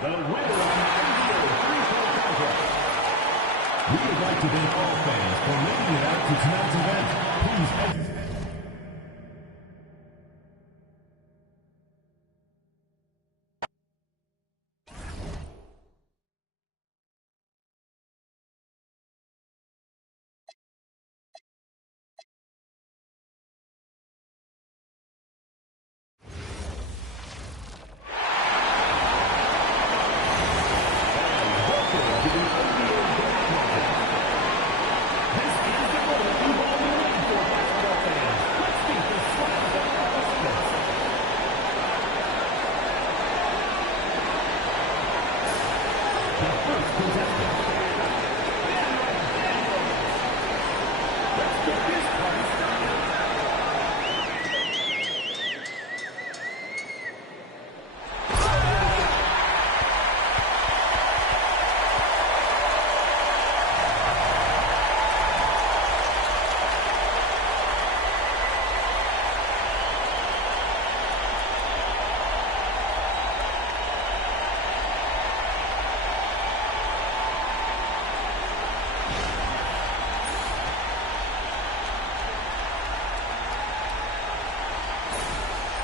The winner of the NBA three-point contest. We would like to thank all fans for making it out to tonight's event. Please exit.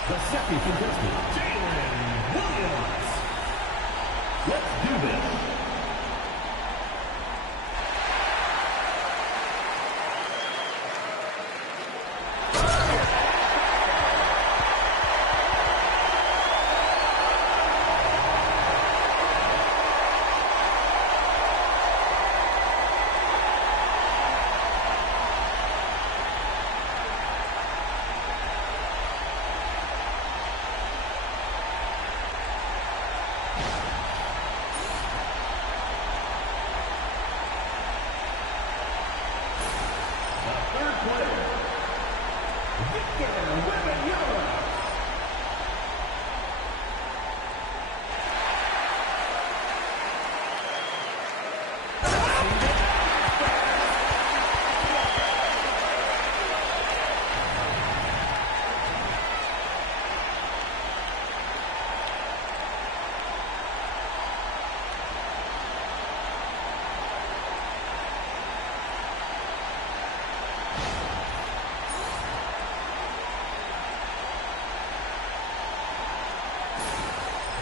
The second contestant, Jalen Williams. Let's do this.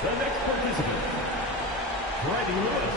The next participant, Freddie Lewis.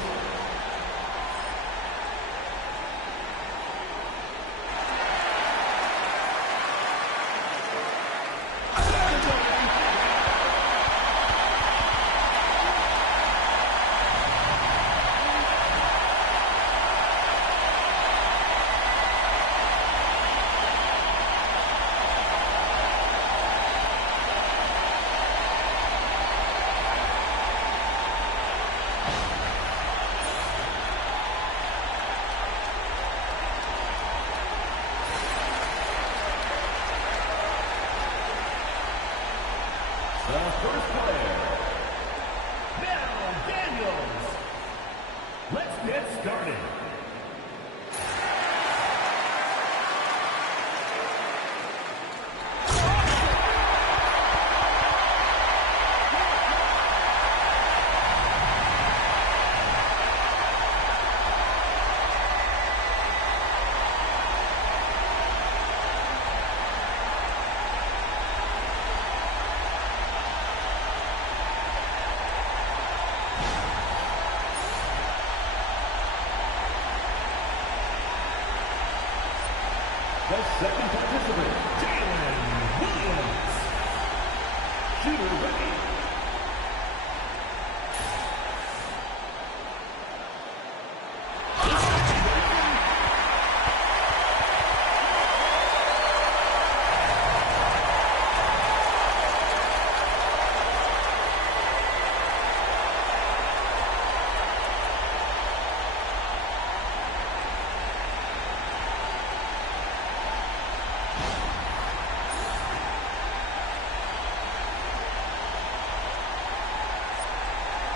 The first player, now Daniels. Let's get started. The second participant, Jalen Williams. Shooter ready.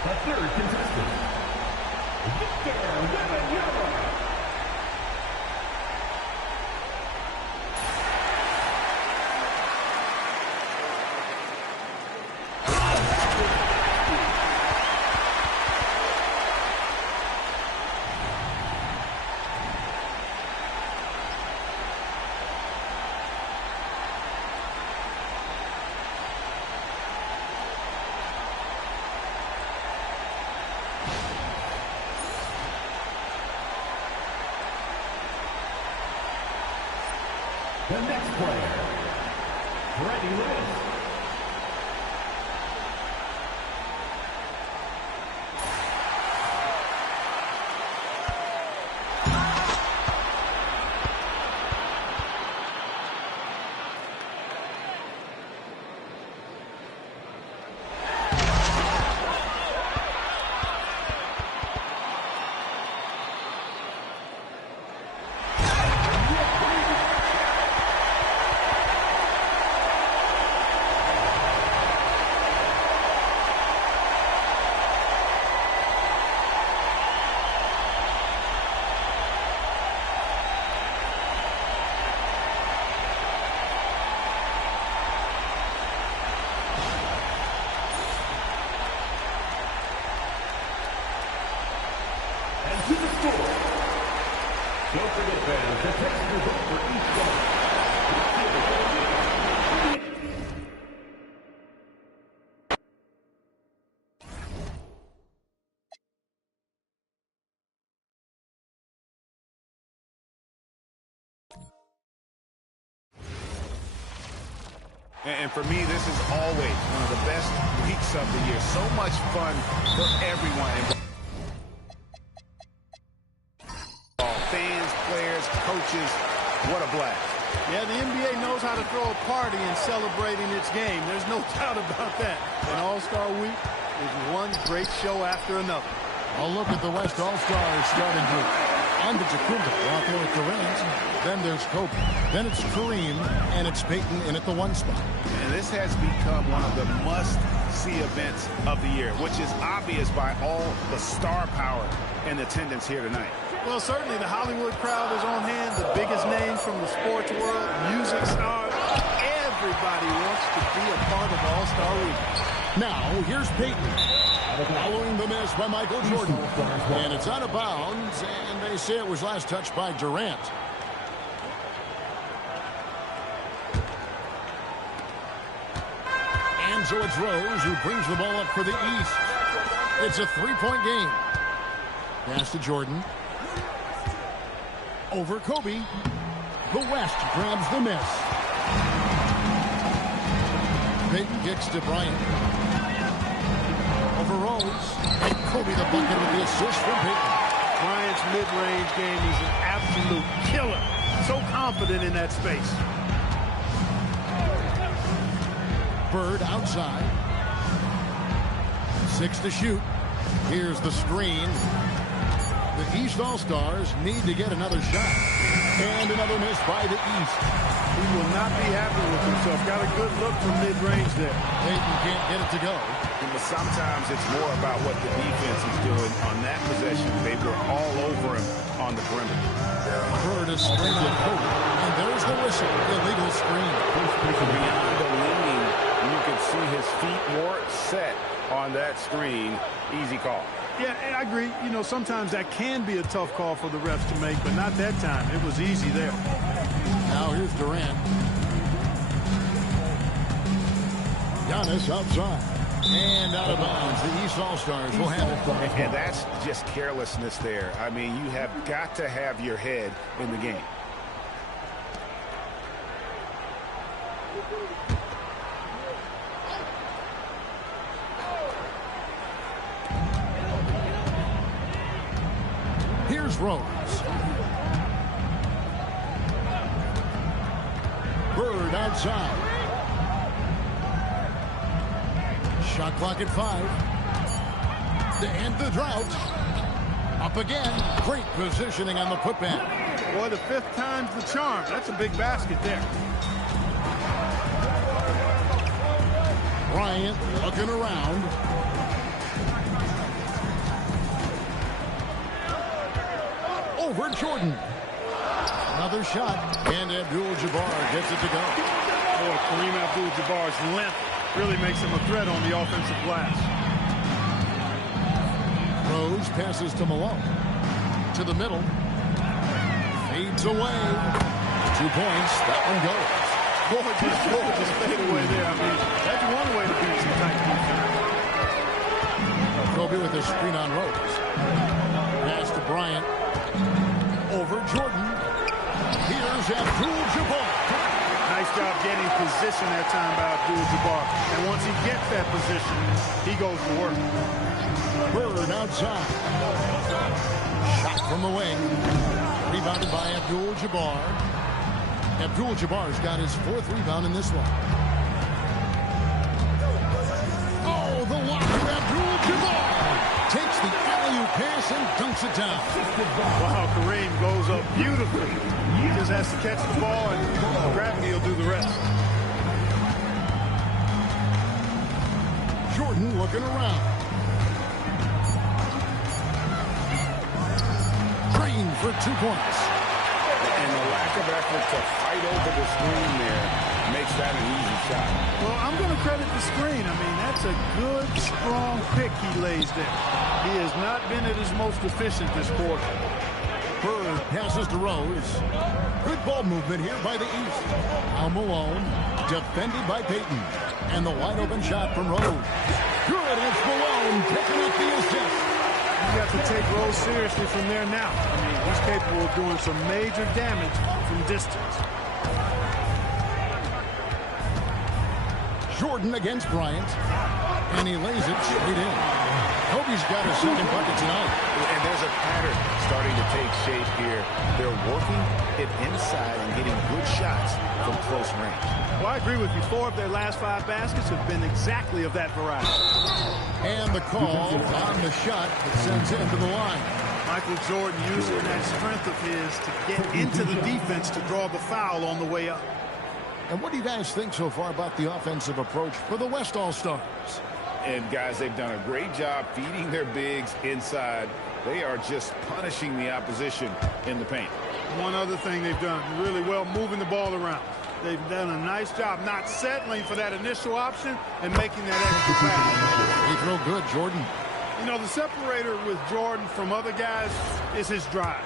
The third contestant, Victor Wembanyama. The next player, Freddie Lewis. And for me, this is always one of the best weeks of the year. So much fun for everyone involved. Fans, players, coaches, what a blast. Yeah, the NBA knows how to throw a party in celebrating its game. There's no doubt about that. And All-Star Week is one great show after another. A look at the West All-Stars starting group. Antetokounmpo out there with Durant. Then there's Kobe. Then it's Kareem, and it's Peyton in at the 1 spot. And this has become one of the must-see events of the year, which is obvious by all the star power and attendance here tonight. Well, certainly the Hollywood crowd is on hand. The biggest names from the sports world, music stars. Everybody wants to be a part of All-Star Week. Now, here's Peyton. Following the miss by Michael Jordan. And it's out of bounds, and they say it was last touched by Durant. And so it's Rose who brings the ball up for the East. It's a 3-point game. Pass to Jordan. Over Kobe. The West grabs the miss. Peyton kicks to Bryant. Over Rose. And Kobe the bucket with the assist from Peyton. Bryant's mid-range game is an absolute killer. So confident in that space. Bird outside. 6 to shoot. Here's the screen. The East All-Stars need to get another shot. And another miss by the East. He will not be happy with himself. Got a good look from mid-range there. Peyton can't get it to go. But sometimes it's more about what the defense is doing on that possession. They were all over him on the perimeter. Bird is screened with Kobe. And there's the whistle. Illegal screen. Beyond the leaning, you can see his feet more set on that screen. Easy call. Yeah, I agree. You know, sometimes that can be a tough call for the refs to make, but not that time. It was easy there. Now here's Durant. Giannis outside. And out of bounds. The East All-Stars will have it. And that's just carelessness there. I mean, you have got to have your head in the game. Here's Rose. Bird outside. Shot clock at 5. To end the drought. Up again. Great positioning on the putback. Boy, the 5th time's the charm. That's a big basket there. Bryant looking around. Over Jordan. Another shot. And Abdul-Jabbar gets it to go. Boy, Kareem Abdul-Jabbar's length really makes him a threat on the offensive glass. Rose passes to Malone. To the middle. Fades away. 2 points. That one goes. Gorgeous fadeaway there. I mean, that's one way to beat some tight defense. Kobe with a screen on Rose. Pass to Bryant. Over Jordan. Here's Abdul-Jabbar. Nice job getting position that time by Abdul-Jabbar. And once he gets that position, he goes to work. Bird outside. Shot from the wing. Rebounded by Abdul-Jabbar. Abdul-Jabbar's got his 4th rebound in this one. Oh, the locker. Abdul-Jabbar takes the alley-oop pass and dunks it down. Wow, Kareem goes up beautifully. He just has to catch the ball, and gravity will do the rest. Jordan looking around. Green for 2 points. And the lack of effort to fight over the screen there makes that an easy shot. Well, I'm going to credit the screen. I mean, that's a good, strong pick he lays there. He has not been at his most efficient this quarter. Bird passes to Rose. Good ball movement here by the East. Now Malone, defended by Peyton. And the wide-open shot from Rose. Good, it's Malone picking up the assist. You got to take Rose seriously from there now. I mean, he's capable of doing some major damage from distance. Jordan against Bryant. And he lays it straight in. Kobe's got his second bucket tonight. And there's a pattern starting to take shape here. They're working it inside and getting good shots from close range. Well, I agree with you. 4 of their last 5 baskets have been exactly of that variety. And the call on the shot that sends him to the line. Michael Jordan using that strength of his to get into the defense to draw the foul on the way up. And what do you guys think so far about the offensive approach for the West All-Stars? And guys, they've done a great job feeding their bigs inside. They are just punishing the opposition in the paint. One other thing they've done really well, moving the ball around. They've done a nice job not settling for that initial option and making that extra pass. He throw good, Jordan. You know, the separator with Jordan from other guys is his drive.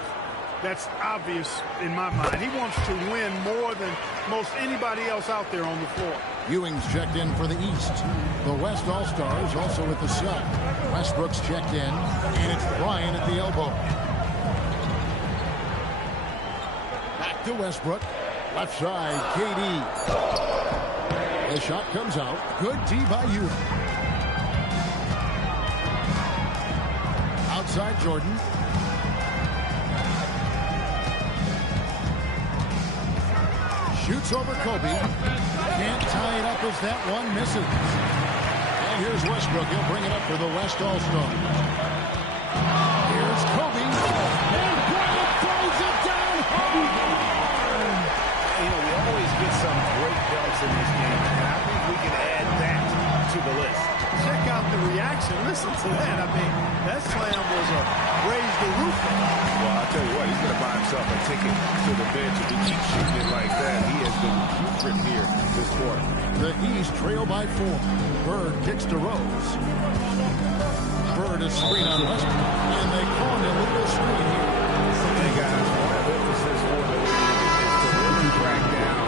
That's obvious in my mind. He wants to win more than most anybody else out there on the floor. Ewing's checked in for the East. The West All-Stars also with the sub. Westbrook's checked in, and it's Bryant at the elbow. Back to Westbrook. Left side, KD. The shot comes out. Good D by Ewing. Outside Jordan. Shoots over Kobe. Can't tie it up as that one misses. And here's Westbrook. He'll bring it up for the West All-Stars. Here's Kobe. And Bryant throws it down home. You know, we always get some great dunks in this game, and I think we can add that to the list. Check out the reaction. Listen to that. I mean, that slam was a raise the roof. Well, I'll tell you what, he's going to buy himself a ticket to the bench if he keeps shooting it like that. He has been putrid here this quarter. The East trail by 4. Bird kicks to Rose. Bird is screen on Westbrook, and they call an illegal screen here. Hey, guys, one of the emphasis for the league is to really crack down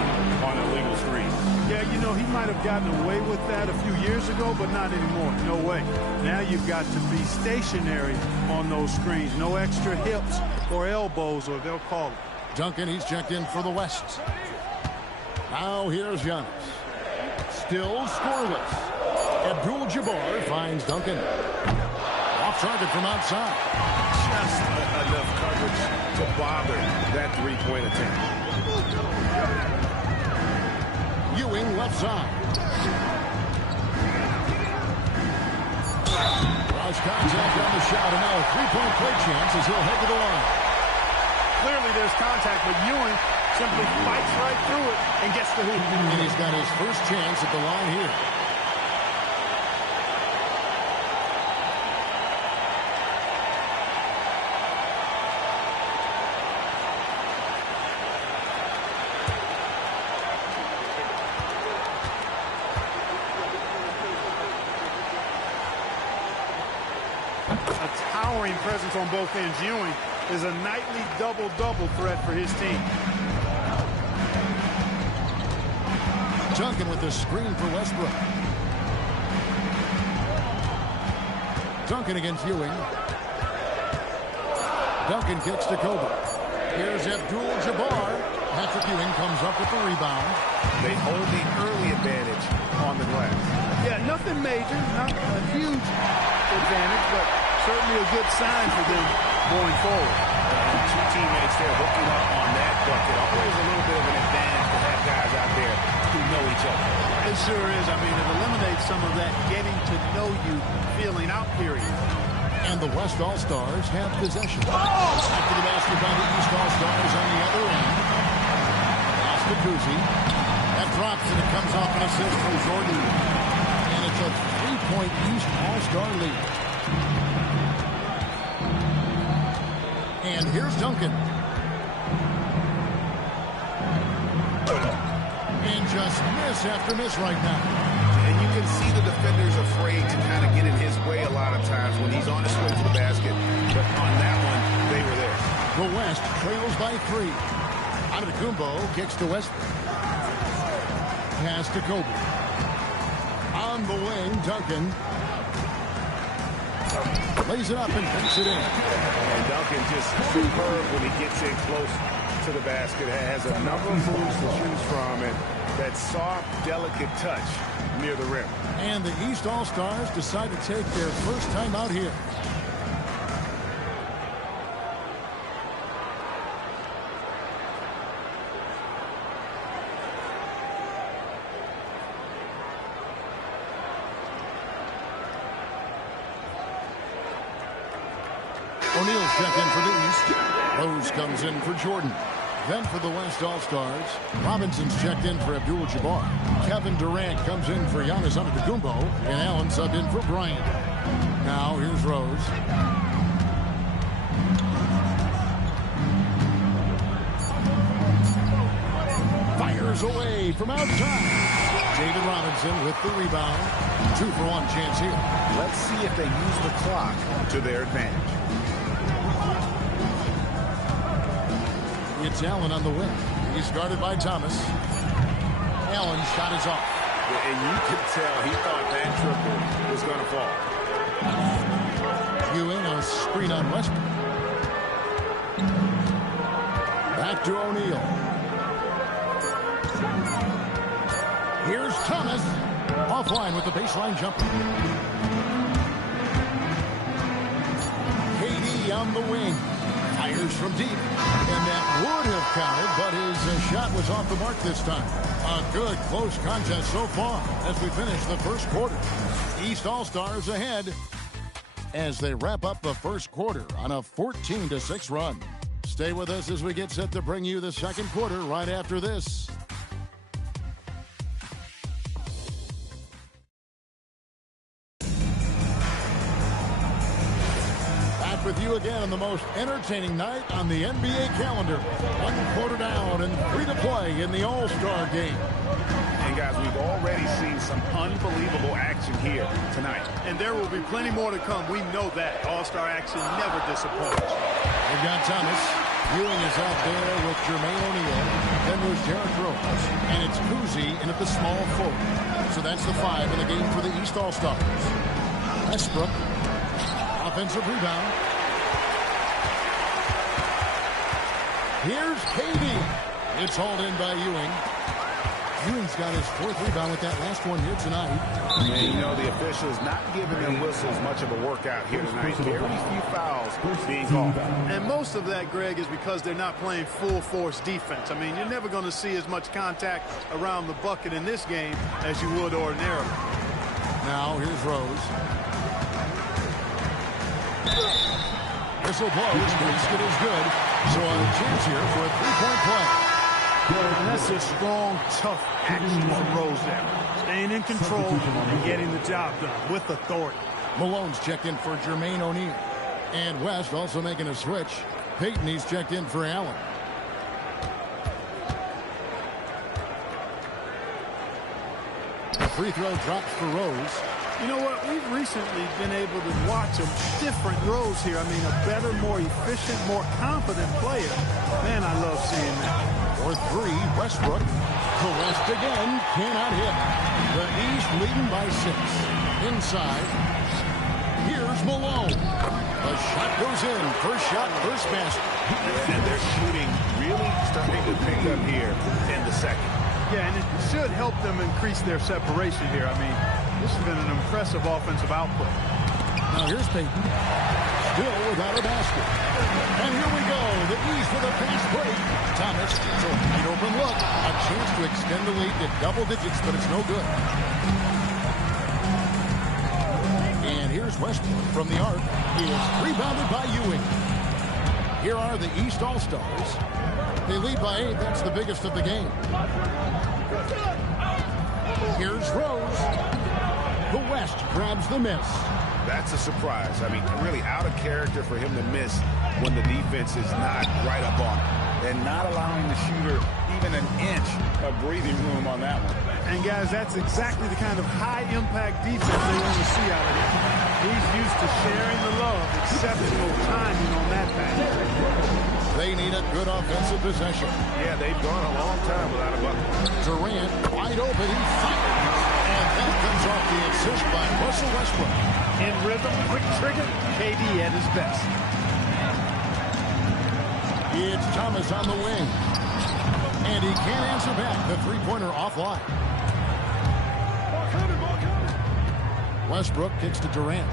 on illegal screens. Yeah, you know, he might have gotten away with that a few years ago, but not anymore. No way. Now you've got to be stationary on those screens. No extra hips or elbows, or they'll call it. Duncan, he's checked in for the West. Now here's Giannis. Still scoreless. Abdul-Jabbar finds Duncan. Off target from outside. Just enough coverage to bother that three-point attempt. Ewing left side. Cross contact on the shot, and now a three-point play chance as he'll head to the line. Clearly there's contact, but Ewing simply fights right through it and gets the hoop. And he's got his first chance at the line here. A towering presence on both ends. Ewing is a nightly double-double threat for his team. Duncan with the screen for Westbrook. Duncan against Ewing. Duncan kicks to Kobe. Here's Abdul-Jabbar. Patrick Ewing comes up with the rebound. They hold the early advantage on the glass. Yeah, nothing major, not a huge advantage, but certainly a good sign for them going forward. Two teammates there hooking up on that bucket. Always a little bit of an advantage to have guys out there who know each other. It sure is. I mean, it eliminates some of that getting to know you feeling out period. And the West All-Stars have possession. Back to the basket by the East All-Stars on the other end. Pass to Kuzi. That drops and it comes off an assist from Jordan. And it's a three-point East All-Star lead. And here's Duncan. And just miss after miss right now. And you can see the defenders afraid to kind of get in his way a lot of times when he's on his way to the basket. But on that one, they were there. The West trails by 3. Antetokounmpo kicks to Westbrook. Pass to Kobe. On the wing, Duncan. Lays it up and puts it in. And Duncan just superb when he gets in close to the basket. Has a number of moves to choose from. And That soft, delicate touch near the rim. And the East All-Stars decide to take their first time out here. O'Neal's checked in for the East. Rose comes in for Jordan. Then for the West All-Stars, Robinson's checked in for Abdul-Jabbar. Kevin Durant comes in for Giannis Antetokounmpo, and Allen subbed in for Bryant. Now here's Rose. Fires away from outside. David Robinson with the rebound. 2-for-1 chance here. Let's see if they use the clock to their advantage. It's Allen on the wing. He's guarded by Thomas. Allen's shot is off. And you could tell he thought that triple was going to fall. Ewing, a screen on Westbrook. Back to O'Neal. Here's Thomas. Offline with the baseline jumper. KD on the wing. Fires from deep. And that would have counted, but his shot was off the mark this time. A good, close contest so far as we finish the first quarter. East All-Stars ahead as they wrap up the first quarter on a 14-6 run. Stay with us as we get set to bring you the second quarter right after this. With you again on the most entertaining night on the NBA calendar. 1 quarter down and 3 to play in the All-Star game. And guys, we've already seen some unbelievable action here tonight. And there will be plenty more to come. We know that. All-Star action never disappoints. They've got Thomas. Ewing is out there with Jermaine O'Neal. Then there's Derrick Rose. And it's Kuzi in at the small forward. So that's the 5 in the game for the East All-Stars. Westbrook. Offensive rebound. Here's KD. It's hauled in by Ewing. Ewing's got his 4th rebound with that last one here tonight. And you know the officials not giving their whistles much of a workout here tonight. Very few fouls being called. And most of that, Greg, is because they're not playing full force defense. I mean, you're never going to see as much contact around the bucket in this game as you would ordinarily. Now here's Rose. Whistle blows. Basket is good. So a chance here for a 3-point play. And that's a strong, tough action from Rose there. Staying in control and getting the job done with authority. Malone's checked in for Jermaine O'Neal. And West also making a switch. Payton, he's checked in for Allen. The free throw drops for Rose. You know what? We've recently been able to watch a different Rose here. I mean, a better, more efficient, more confident player. Man, I love seeing that. For 3, Westbrook. The West again cannot hit. The East leading by 6. Inside. Here's Malone. The shot goes in. First shot, first basket. And they're shooting really starting to pick up here in the second. Yeah, and it should help them increase their separation here. I mean, this has been an impressive offensive output. Now here's Payton. Still without a basket. And here we go. The East with a fast break. Thomas gets a wide open look. A chance to extend the lead to double digits, but it's no good. And here's Westbrook from the arc. He is rebounded by Ewing. Here are the East All-Stars. They lead by 8. That's the biggest of the game. Here's Rose. The West grabs the miss. That's a surprise. I mean, really out of character for him to miss when the defense is not right up on him. And not allowing the shooter even an inch of breathing room on that one. And, guys, that's exactly the kind of high-impact defense they want to see out of him. He's used to sharing the love. Exceptional timing on that pass. They need a good offensive possession. Yeah, they've gone a long time without a bucket. Durant wide open. He fires. And that comes off the assist by Russell Westbrook. In rhythm, quick trigger, KD at his best. It's Thomas on the wing. And he can't answer back. The three-pointer offline. Westbrook kicks to Durant.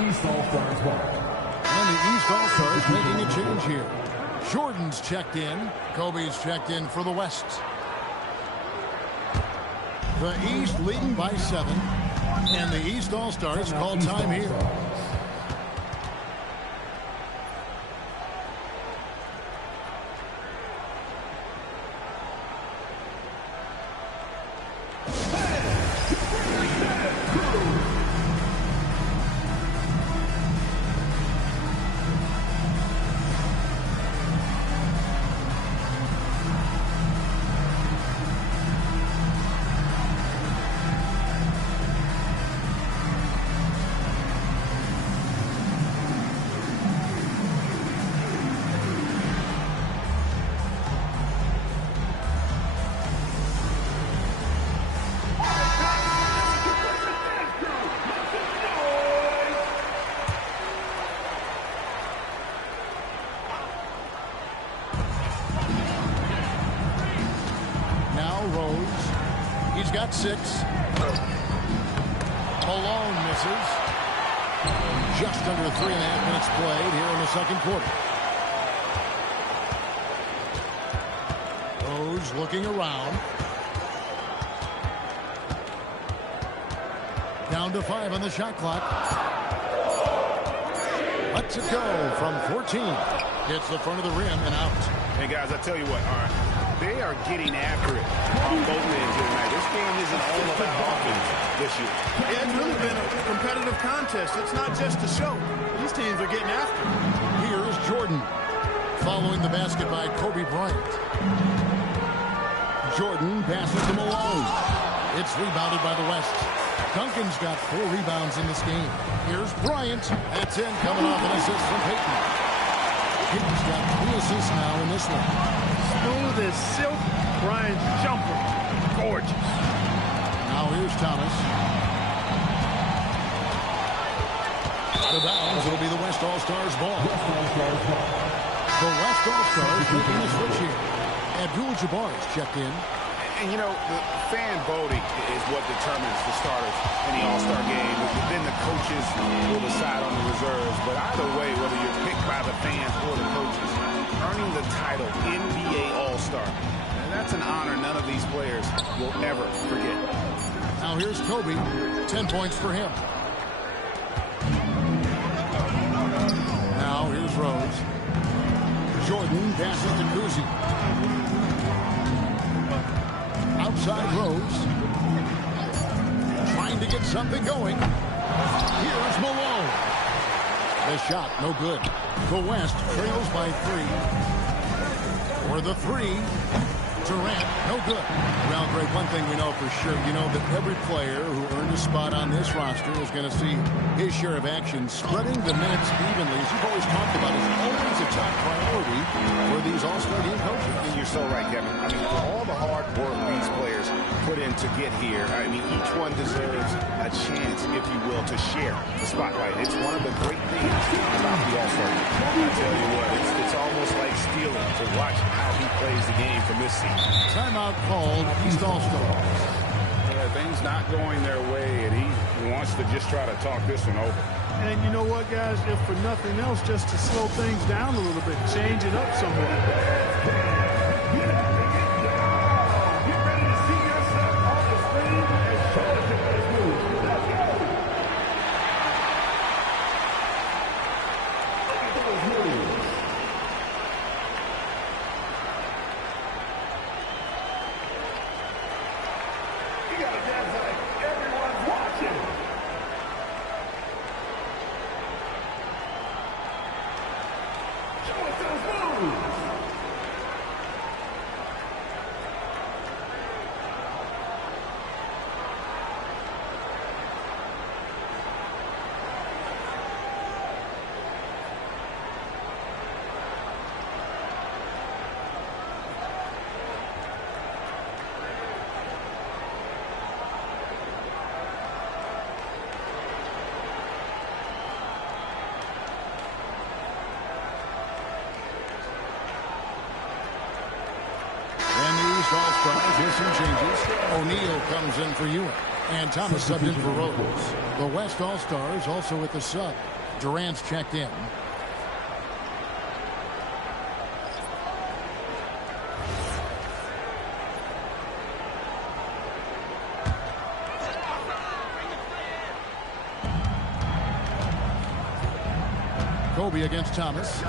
East All-Stars ball. And the East All-Stars making a change here. Jordan's checked in. Kobe's checked in for the West. The East leading by 7. And the East All-Stars call time here. He's got 6. Malone misses. Just under 3.5 minutes played here in the second quarter. Rose looking around. Down to 5 on the shot clock. Lets it go from 14. Hits the front of the rim and out. Hey, guys, I tell you what, all right, they are getting after it on both ends here tonight. This game isn't all about offense this year. Yeah, it's really been a competitive contest. It's not just a show. These teams are getting after it. Here's Jordan following the basket by Kobe Bryant. Jordan passes to Malone. It's rebounded by the West. Duncan's got 4 rebounds in this game. Here's Bryant. That's in, coming off an assist from Payton. Payton's got 3 assists now in this one. Smooth as silk. Bryant's jumper. Gorgeous. Now here's Thomas. Out of bounds. It'll be the West All-Stars ball. The West All-Stars making the switch here. Abdul-Jabbar's checked in. And, you know, the fan voting is what determines the starters in the All-Star game. Then the coaches will decide on the reserves. But either way, whether you're picked by the fans or the coaches, earning the title NBA All-Star, and that's an honor none of these players will ever forget. Now here's Kobe. 10 points for him. Now here's Rose. Jordan passes to Kuzi. Outside Rose. Trying to get something going. Here's Malone. The shot, no good. The West trails by 3. For the 3. Durant, no good. Well, Greg, one thing we know for sure, you know that every player who earned a spot on this roster is going to see his share of action. Spreading the minutes evenly, as you've always talked about, is always a top priority for these All-Star game coaches. And you're so right, Kevin. I mean, for all the hard work these players put in to get here, I mean, each one deserves a chance, if you will, to share the spotlight. It's one of the great things about the All-Star game. I tell you what, it's almost like stealing to watch how he plays the game from this season. Timeout called East All-Stars. Things not going their way, and he wants to just try to talk this one over. And you know what, guys? If for nothing else, just to slow things down a little bit, change it up somewhat. O'Neal comes in for Ewing. And Thomas subbed in for Rose. The West All-Stars also with the sub. Durant's checked in. Kobe against Thomas.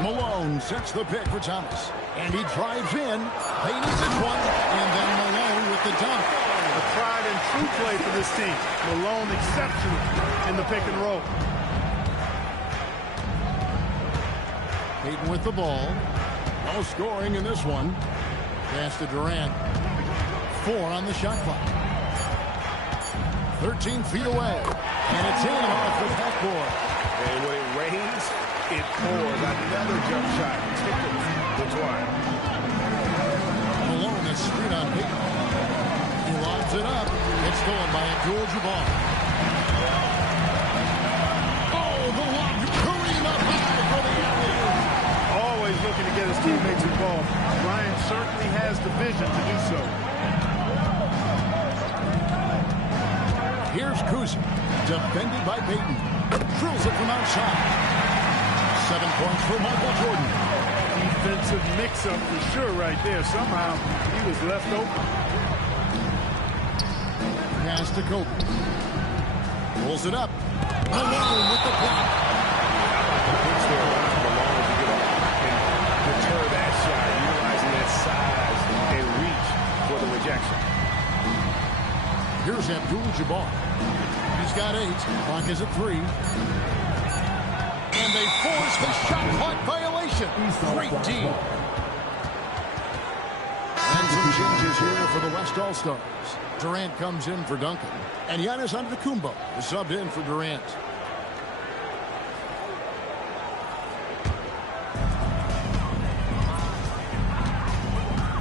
Malone sets the pick for Thomas. And he drives in. They need this one. And then Malone with the dunk. A tried and true play for this team. Malone exceptional in the pick and roll. Payton with the ball. No scoring in this one. Pass to Durant. 4 on the shot clock. 13 feet away. And it's in off the backboard. And when it rains, it pours. Another jump shot tickles the twine. Malone is screen on Payton. He lobs it up. It's stolen by Abdul-Jabbar. Oh, the lob. Kareem up high for the alley-oop. Always looking to get his teammates involved. Bryant certainly has the vision to do so. Here's Kuzma, defended by Payton. Drills it from outside. 7 points for Michael Jordan. Defensive mix-up for sure right there. Somehow he was left open. Pass to Kobe. Pulls it up. Malone with the block. Pitch there around Malone to get up and deter that shot, utilizing that size and reach for the rejection. Here's Abdul-Jabbar. He's got 8. Clock is at 3. And they force the shot clock violation. Great D. And some changes here for the West All-Stars. Durant comes in for Duncan. And Giannis Antetokounmpo is subbed in for Durant.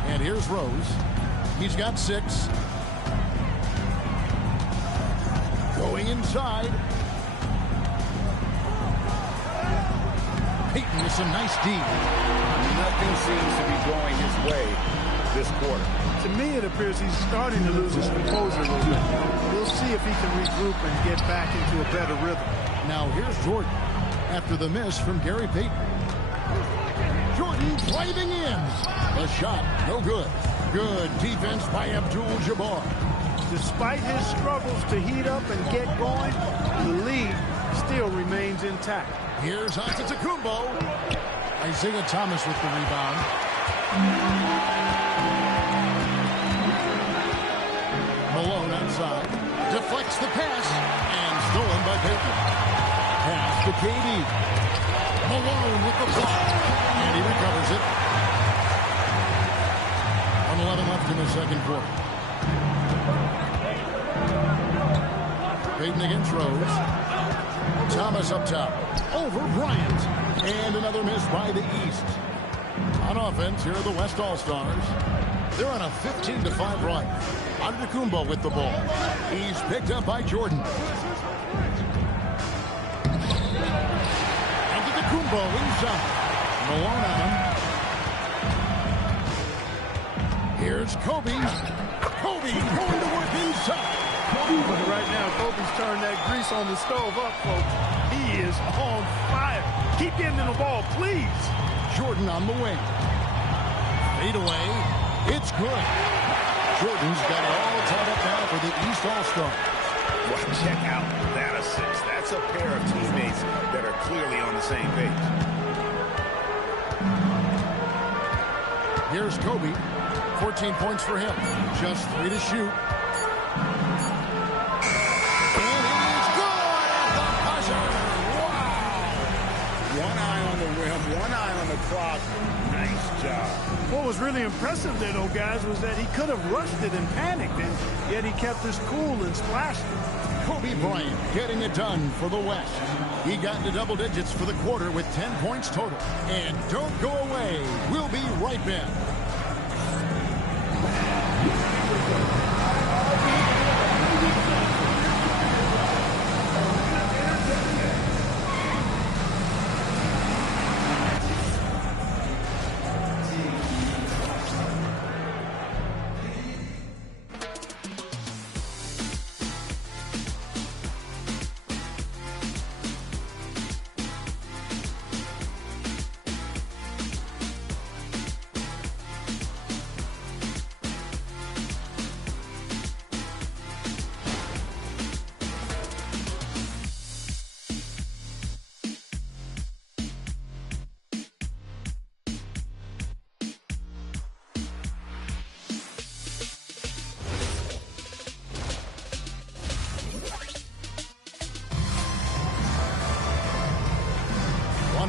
And here's Rose. He's got 6. Going inside. Payton with some nice D. Nothing seems to be going his way this quarter. To me, it appears he's starting to lose his composure a little bit. We'll see if he can regroup and get back into a better rhythm. Now here's Jordan after the miss from Gary Payton. Jordan driving in. The shot, no good. Good defense by Abdul-Jabbar. Despite his struggles to heat up and get going, the lead still remains intact. Here's Antetokounmpo. Isaiah Thomas with the rebound. Malone outside. Deflects the pass. And stolen by Payton. Pass to KD. Malone with the block. And he recovers it. 1:11 left in the second quarter. Payton against Rose. Thomas up top. Over Bryant. And another miss by the East. On offense, here are the West All-Stars. They're on a 15-5 run. Antetokounmpo with the ball. He's picked up by Jordan. Antetokounmpo inside. Malone on him. Here's Kobe. Kobe going to work inside. But right now, Kobe's turned that grease on the stove up, folks. He is on fire. Keep getting in the ball, please. Jordan on the wing. Fade away. It's good. Jordan's got it all tied up now for the East All-Stars. Well, check out that assist. That's a pair of teammates that are clearly on the same page. Here's Kobe. 14 points for him. Just 3 to shoot. And it is good at the buzzer. Wow. One eye on the rim, one eye on the clock. Nice job. What was really impressive there, though, guys, was that he could have rushed it and panicked, and yet he kept his cool and splashed it. Kobe Bryant getting it done for the West. He got into double digits for the quarter with 10 points total. And don't go away. We'll be right back.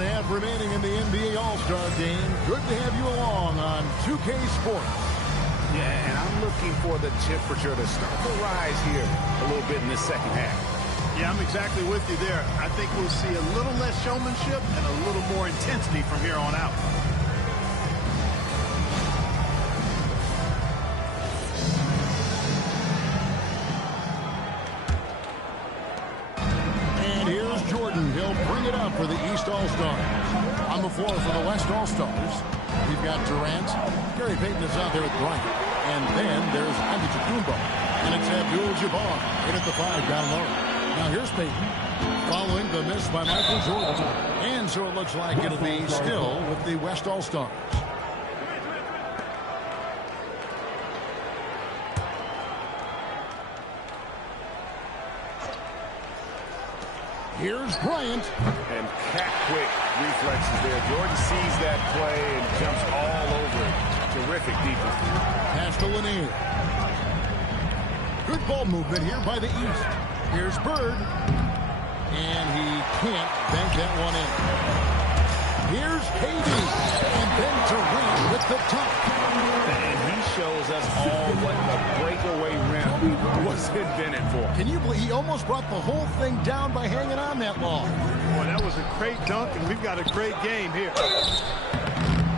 1.5 remaining in the NBA All-Star game. Good to have you along on 2K Sports. Yeah, and I'm looking for the temperature to start to rise here a little bit in the second half. Yeah, I'm exactly with you there. I think we'll see a little less showmanship and a little more intensity from here on out. And here's Jordan. He'll bring it up for the East All-Stars. On the floor for the West All-Stars, we've got Durant. Gary Payton is out there with Bryant. And then there's Antetokounmpo. And it's Abdul-Jabbar in at the 5 down low. Now here's Payton following the miss by Michael Jordan. And so it looks like it'll be still with the West All-Stars. Here's Bryant. And cat-quick reflexes there. Jordan sees that play and jumps all over it. Terrific defense. Pass to Lanier. Good ball movement here by the East. Here's Bird. And he can't bank that one in. Here's Haden. And then Durant with the top. And he shows us all what the breakaway rim was invented for. Can you believe he almost brought the whole thing down by hanging on that long? Boy, that was a great dunk, and we've got a great game here.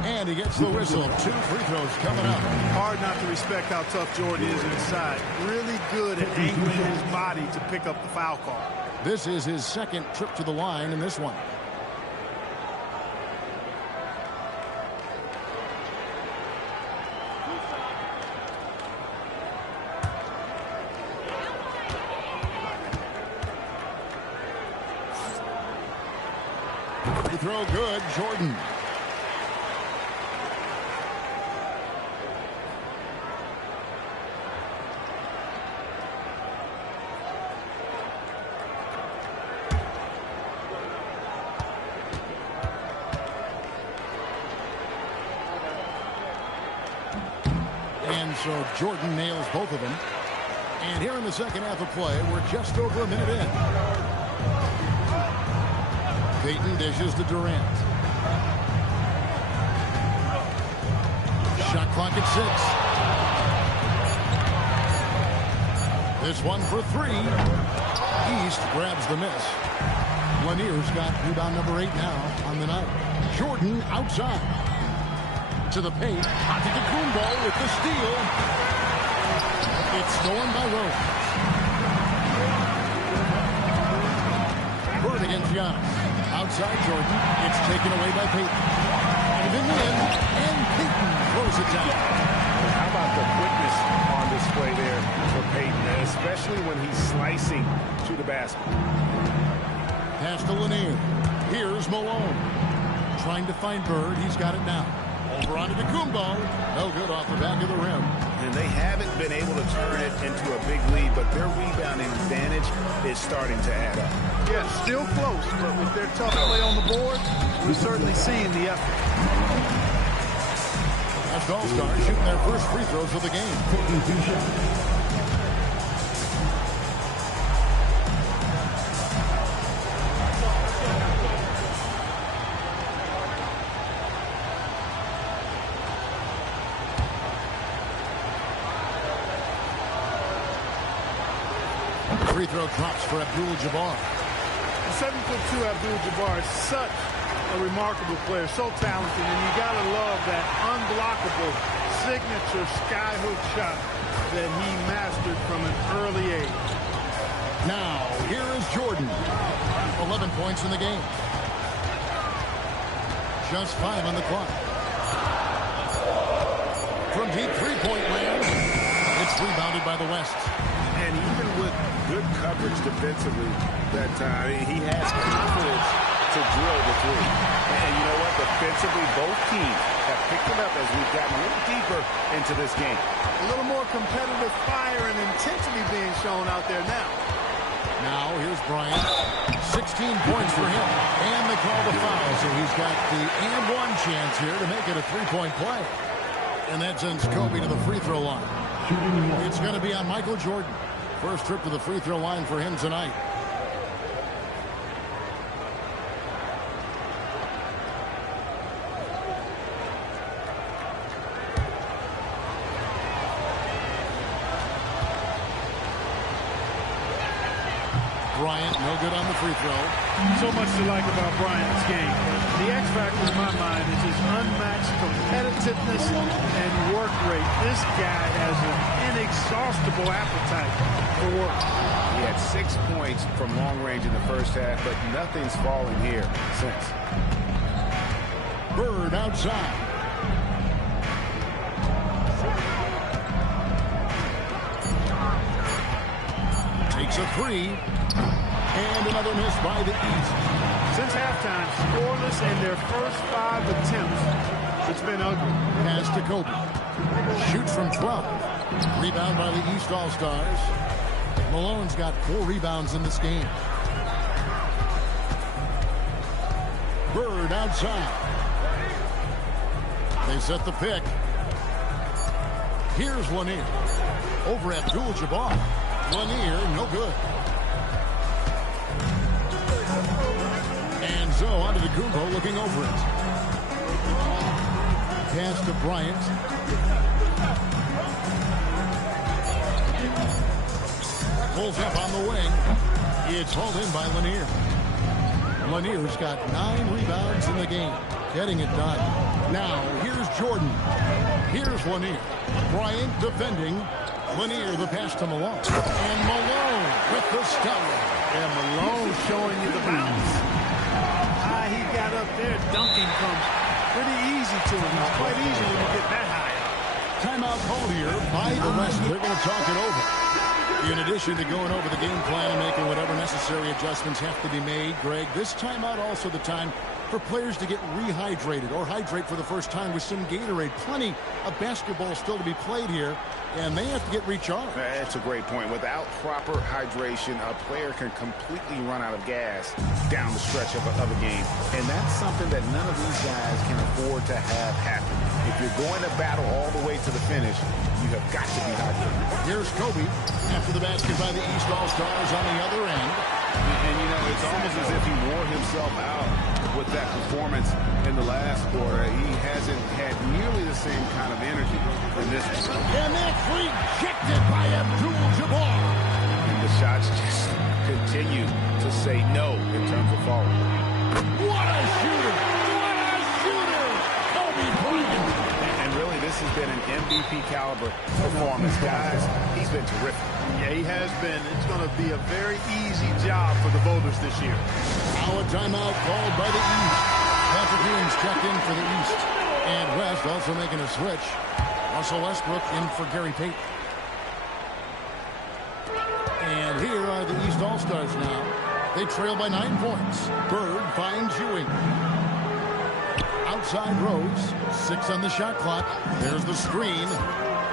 And he gets the whistle. 2 free throws coming up. Hard not to respect how tough Jordan is inside. Really good at angling his body to pick up the foul call. This is his second trip to the line in this one. Free throw good, Jordan. And so Jordan nails both of them. And here in the second half of play, we're just over a minute in. Payton dishes to Durant. Shot clock at 6. This one for 3. East grabs the miss. Lanier's got rebound number 8 now on the night. Jordan outside. To the paint. Antetokounmpo with the steal. It's stolen by Rose. Bird against Giannis. Outside Jordan. It's taken away by Payton. And in the end, and Payton throws it down. How about the quickness on display there for Payton, especially when he's slicing to the basket. Pass to Lanier. Here's Malone. Trying to find Bird. He's got it now. Over onto Antetokounmpo. No good off the back of the rim. And they haven't been able to turn it into a big lead, but their rebounding advantage is starting to add up. Yeah, still close, but with their tough play on the board, we're certainly seeing the effort. West All-Stars shooting their first free throws of the game. Free throw drops for Abdul-Jabbar. 7'2" Abdul-Jabbar is such a remarkable player, so talented, and you gotta love that unblockable signature skyhook shot that he mastered from an early age. Now, here is Jordan. 11 points in the game. Just 5 on the clock. From deep three-point land, it's rebounded by the West. And even with good coverage defensively that time, he has confidence to drill the three. And you know what? Defensively, both teams have picked it up as we've gotten a little deeper into this game. A little more competitive fire and intensity being shown out there now. Now, here's Bryant. 16 points for him. And they call the foul, so he's got the and one chance here to make it a three-point play. And that sends Kobe to the free throw line. It's going to be on Michael Jordan. First trip to the free throw line for him tonight. Bryant, no good on the free throw. So much to like about Bryant's game. The X factor in my mind is his unmatched competitiveness and work rate. This guy has an inexhaustible appetite for work. He had 6 points from long range in the first half, but nothing's fallen here since. Bird outside. Takes a three. And another miss by the East. Since halftime, scoreless in their first 5 attempts. It's been ugly. Pass to Kobe. Shoots from 12. Rebound by the East All-Stars. Malone's got 4 rebounds in this game. Bird outside. They set the pick. Here's Lanier. Over Abdul-Jabbar. Lanier, no good. And so onto the Kumbo looking over it. Pass to Bryant. Pulls up on the wing. It's hauled in by Lanier. Lanier's got 9 rebounds in the game. Getting it done. Now, here's Jordan. Here's Lanier. Bryant defending. Lanier, the pass to Malone. And Malone with the stop. Yeah, Malone showing you the bounce. High he got up there, dunking comes pretty easy to him. It's quite easy when you get that high. Timeout called here by the West. They're going to talk it over. In addition to going over the game plan and making whatever necessary adjustments have to be made, Greg, this timeout also the time for players to get rehydrated or hydrate for the first time with some Gatorade. Plenty of basketball still to be played here, and they have to get recharged. That's a great point. Without proper hydration, a player can completely run out of gas down the stretch of a game. And that's something that none of these guys can afford to have happen. If you're going to battle all the way to the finish, you have got to be hydrated. Here's Kobe after the basket by the East All-Stars on the other end. And, you know, it's almost as if he wore himself out with that performance in the last quarter. He hasn't had nearly the same kind of energy in this one. And that's rejected by Abdul-Jabbar. And the shots just continue to say no in terms of falling. What a shooter! What a shooter! Kobe Bryant. And really, this has been an MVP caliber performance, guys. He's been terrific. Yeah, he has been. It's going to be a very easy job for the voters this year. Now a timeout called by the East. Patrick Ewing's checked in for the East. And West also making a switch. Russell Westbrook in for Gary Payton. And here are the East All-Stars now. They trail by 9 points. Bird finds Ewing. Outside Rose. 6 on the shot clock. There's the screen.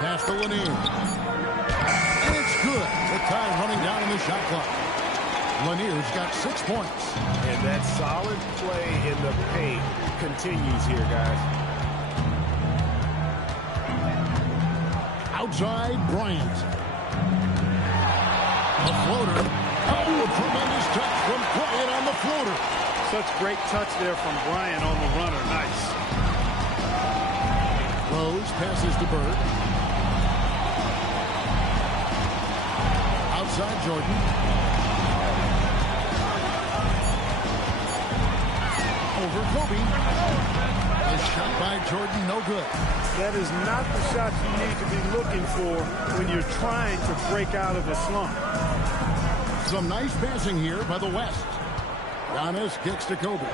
Pass to Lanier. And it's good. The time running down in the shot clock. Lanier's got 6 points. And that solid play in the paint continues here, guys. Outside Bryant. A floater. Oh, a tremendous touch from Bryant on the floater. Such great touch there from Bryant on the runner. Nice. Rose passes to Bird. Outside Jordan. Over Kobe. The shot by Jordan, no good. That is not the shot you need to be looking for when you're trying to break out of a slump. Some nice passing here by the West. Giannis kicks to Kobe.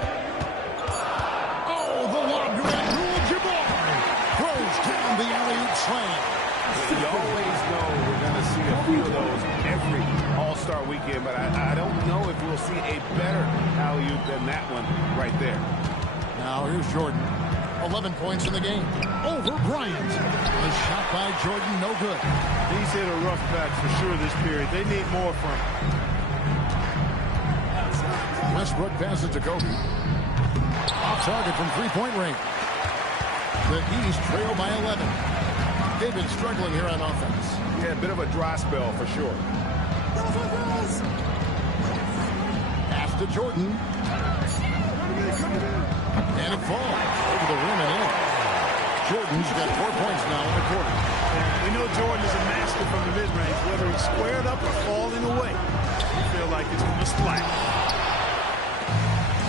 Oh, the lob to Abdul-Jabbar. Throws down the alley-oop slam. You always know we're going to see a few of those every All-Star weekend, but I don't know if we'll see a better alley-oop than that one right there. Now here's Jordan. 11 points in the game. Over Bryant. The shot by Jordan, no good. He's hit a rough patch for sure this period. They need more from him. Westbrook passes to Kobe. Off target from three-point range. The East trail by 11. They've been struggling here on offense. Yeah, a bit of a dry spell for sure. Pass to Jordan. And it falls over the rim and in. Jordan's got 4 points now in the quarter. We know Jordan is a master from the mid-range, whether he's squared up or falling away. You feel like it's a splash.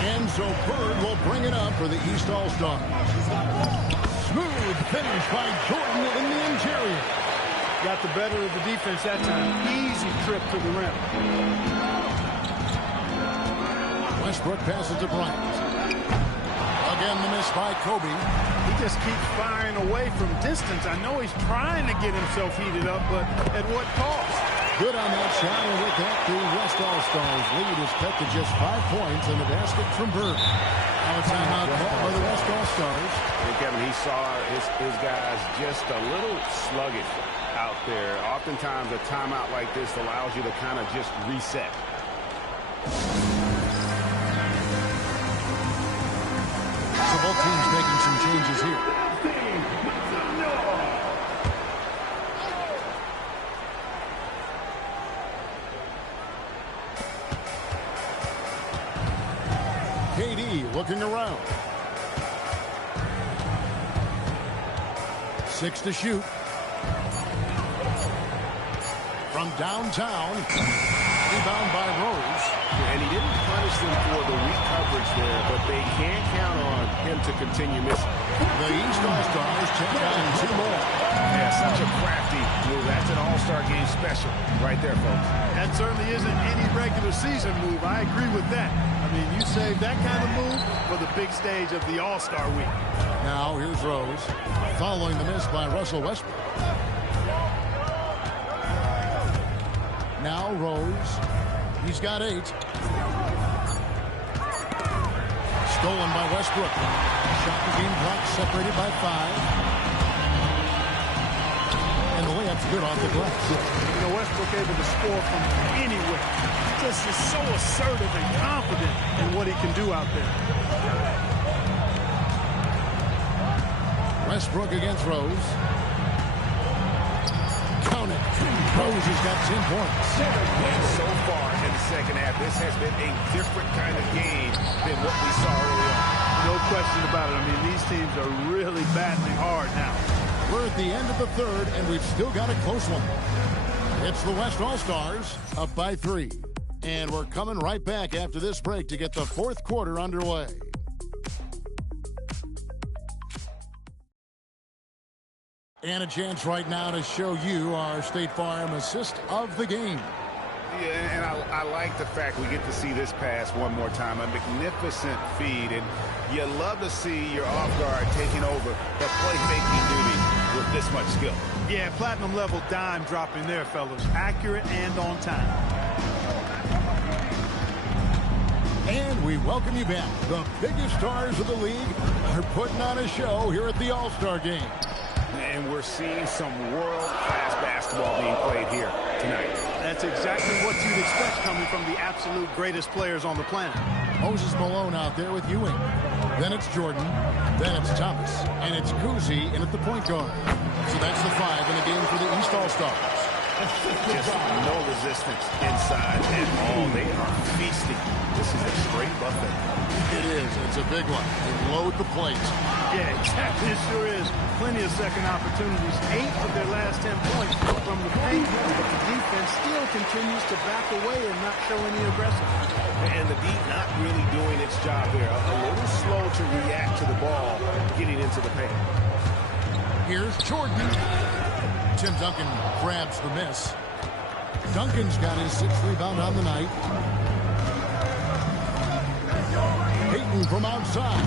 And so Bird will bring it up for the East All-Stars. Smooth finish by Jordan in the interior. Got the better of the defense that time. Easy trip to the rim. Westbrook passes to Bryant. Again, the miss by Kobe. He just keeps firing away from distance. I know he's trying to get himself heated up, but at what cost? Good on that shot, and with that, the West All-Stars lead is cut to just 5 points in the basket from Bird. Now a timeout call by the West All-Stars. Kevin, he saw his guys just a little sluggish out there. Oftentimes, a timeout like this allows you to kind of just reset. So both teams making some changes here. KD looking around. 6 to shoot. From downtown. Rebound by Rose. And he didn't punish them for the weak coverage there, but they can't count on him to continue missing. The East All-Stars check on 2 more. Yeah, such a crafty move. That's an All-Star game special right there, folks. That certainly isn't any regular season move. I agree with that. I mean, you save that kind of move for the big stage of the All-Star week. Now here's Rose, following the miss by Russell Westbrook. Now Rose, he's got 8. Stolen by Westbrook. Shot is being blocked, separated by 5. And the layup's good off the glass. You know, Westbrook able to score from anywhere. Just is so assertive and confident in what he can do out there. Westbrook against Rose. Count it. Rose has got 10 points. And so far in the second half, this has been a different kind of game than what we saw early on. No question about it. I mean, these teams are really battling hard now. We're at the end of the third, and we've still got a close one. It's the West All-Stars up by 3. And we're coming right back after this break to get the 4th quarter underway. And a chance right now to show you our State Farm assist of the game. Yeah, and I like the fact we get to see this pass one more time. A magnificent feed, and you love to see your off guard taking over the playmaking duty with this much skill. Yeah, platinum level dime dropping there, fellas. Accurate and on time. And we welcome you back. The biggest stars of the league are putting on a show here at the All-Star Game. And we're seeing some world-class basketball being played here tonight. That's exactly what you'd expect coming from the absolute greatest players on the planet. Moses Malone out there with Ewing. Then it's Jordan. Then it's Thomas. And it's Kuzi in at the point guard. So that's the 5 in the game for the East All-Stars. Just no resistance inside at all. They are feasting. This is a straight buffet. It is. It's a big one. They load the plate. Yeah, exactly. It sure is. Plenty of second opportunities. 8 of their last 10 points from the paint, but the defense still continues to back away and not show any aggressiveness. And the deep not really doing its job there. A little slow to react to the ball getting into the paint. Here's Jordan. Tim Duncan grabs the miss. Duncan's got his 6th rebound on the night. Payton from outside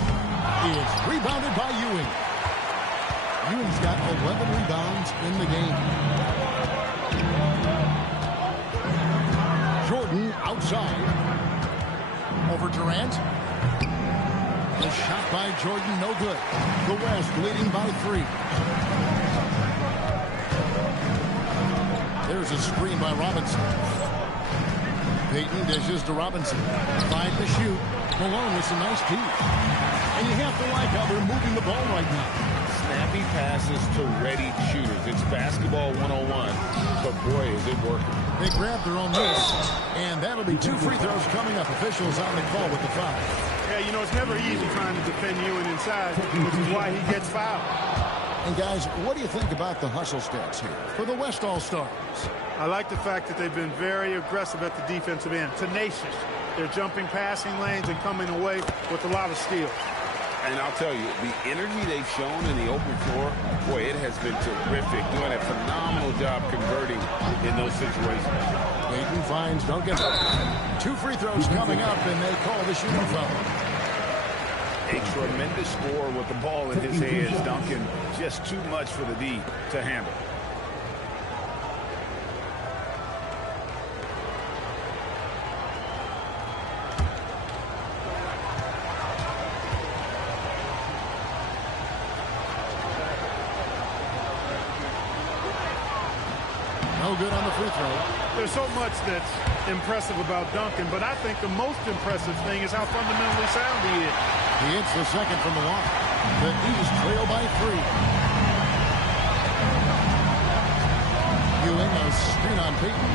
is rebounded by Ewing. Ewing's got 11 rebounds in the game. Jordan outside. Over Durant. The shot by Jordan, no good. The West leading by 3. There's a screen by Robinson. Payton dishes to Robinson. 5 to shoot. Malone with some nice teeth. And you have to like how they're moving the ball right now. Snappy passes to ready shooters. It's basketball 101, but boy, is it working. They grab their own miss, and that'll be 2 free throws coming up. Officials on the call with the foul. Yeah, you know, it's never easy trying to defend Ewing inside, which is why he gets fouled. And guys, what do you think about the hustle stats here for the West All-Stars? I like the fact that they've been very aggressive at the defensive end, tenacious. They're jumping passing lanes and coming away with a lot of steals. And I'll tell you, the energy they've shown in the open floor, boy, it has been terrific. Doing a phenomenal job converting in those situations. Payton finds Duncan. 2 free throws coming up, and they call the shooting foul. A tremendous score with the ball in his hands. Duncan, just too much for the D to handle. No good on the free throw. There's so much that's impressive about Duncan, but I think the most impressive thing is how fundamentally sound he is. He hits the second from the line. The East trail by 3. Ewing, a screen on Payton.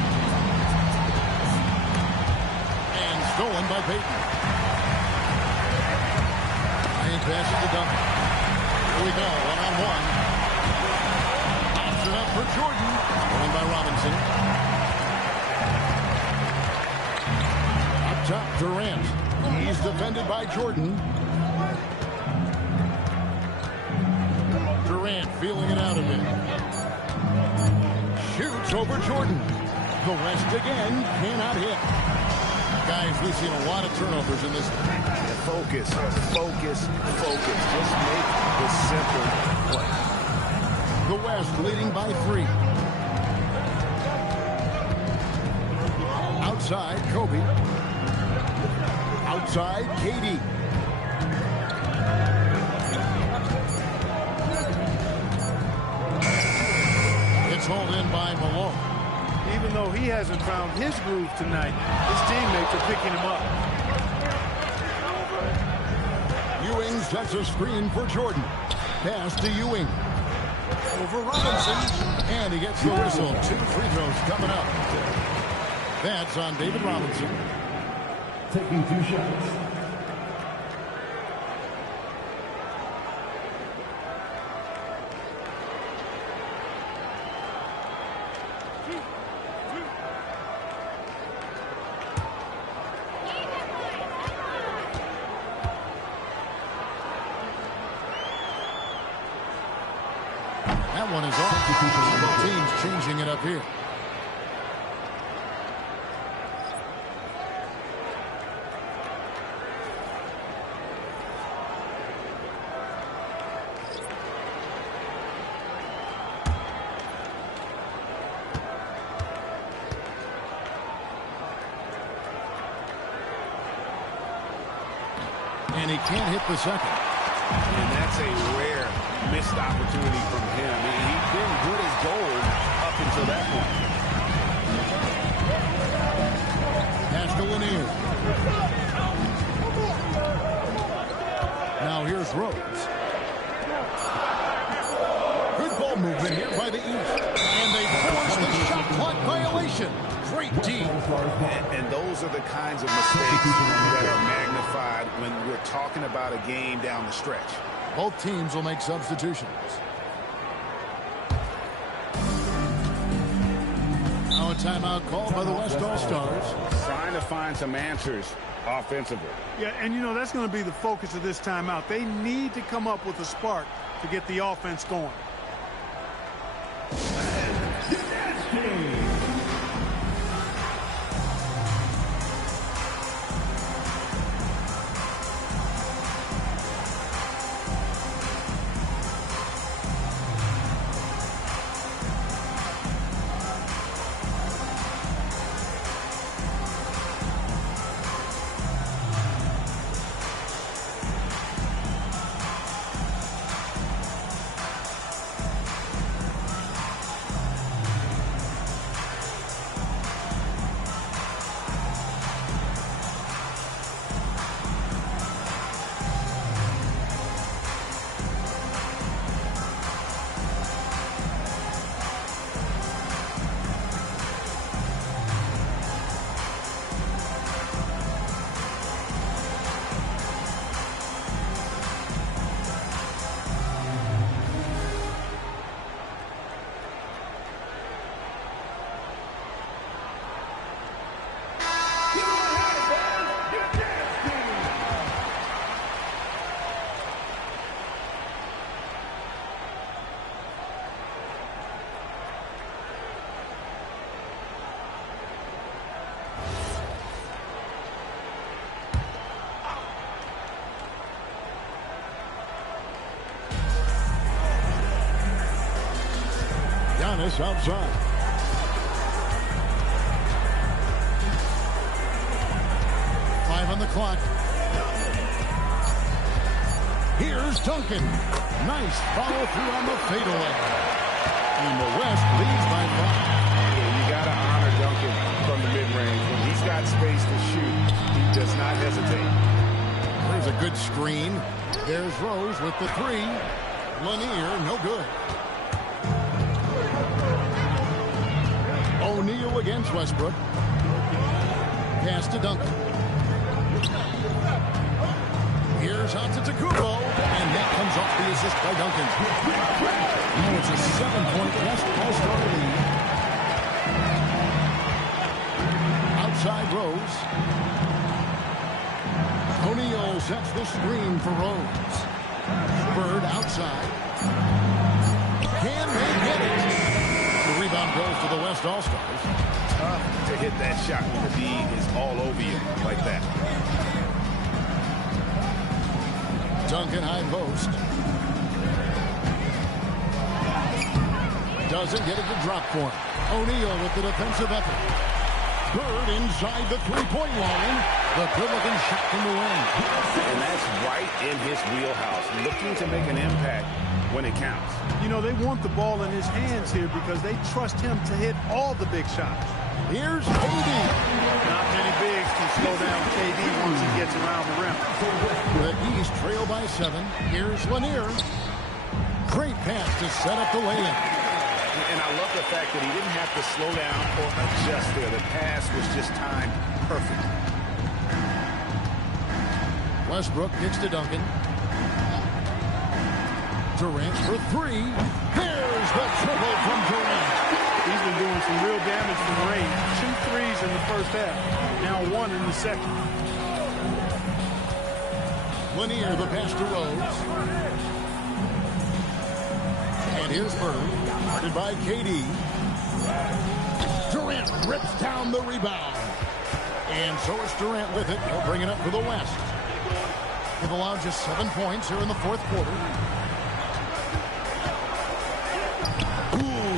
And stolen by Payton. Ryan passes to Duncan. Here we go, one-on-one. Pops it up for Jordan. Stolen by Robinson. Up top, Durant. He's defended by Jordan. Durant feeling it out a bit. Shoots over Jordan. The West again cannot hit. Guys, we've seen a lot of turnovers in this. Focus, focus, focus. Just make the simple play. The West leading by 3. Outside, Kobe. Outside, KD. It's hauled in by Malone. Even though he hasn't found his groove tonight, his teammates are picking him up. Ewing sets a screen for Jordan. Pass to Ewing. Over Robinson. And he gets the whistle. 2 free throws coming up. That's on David Robinson. Taking 2 shots. That one is off. Both teams changing it up here. And he can't hit the second. And that's a rare missed opportunity from him. He's been good as gold up until that point. Pass to Lanier. Now here's Rhodes. Good ball movement here by the East. And they force the shot clock violation. Great D. And those are the kinds of mistakes that are magnified when we're talking about a game down the stretch. Both teams will make substitutions. Now a timeout called by the West All-Stars. Trying to find some answers offensively. Yeah, and you know, that's going to be the focus of this timeout. They need to come up with a spark to get the offense going. Giannis outside. Five on the clock. Here's Duncan. Nice follow through on the fadeaway. And the West leads by 5. Yeah, you got to honor Duncan from the mid-range. When he's got space to shoot, he does not hesitate. There's a good screen. There's Rose with the 3. Lanier, no good. O'Neal against Westbrook. Pass to Duncan. Here's Antetokounmpo, and that comes off the assist by Duncan. Now it's a 7-point West All-Star lead. Outside Rose. O'Neal sets the screen for Rose. Bird outside. Can they get it? The rebound goes to the West All-Stars. Tough to hit that shot when the D is all over you like that. Duncan high post. Doesn't get it to drop for him. O'Neal with the defensive effort. Bird inside the three-point line. The good-looking shot from the wing. And that's right in his wheelhouse, looking to make an impact when it counts. You know, they want the ball in his hands here because they trust him to hit all the big shots. Here's KD. Not many bigs can slow down KD once he gets around the rim. The East trail by 7. Here's Lanier. Great pass to set up the lay-in. And I love the fact that he didn't have to slow down or adjust there. The pass was just timed perfect. Westbrook kicks to Duncan. Durant for 3. There's the triple from Durant. He's been doing some real damage from range. 2 threes in the first half. Now 1 in the second. Lanier, the pass to Rose. And here's Bird. Guarded by KD. Durant rips down the rebound. And so it's Durant with it. He'll bring it up for the West. They've allowed just 7 points here in the fourth quarter.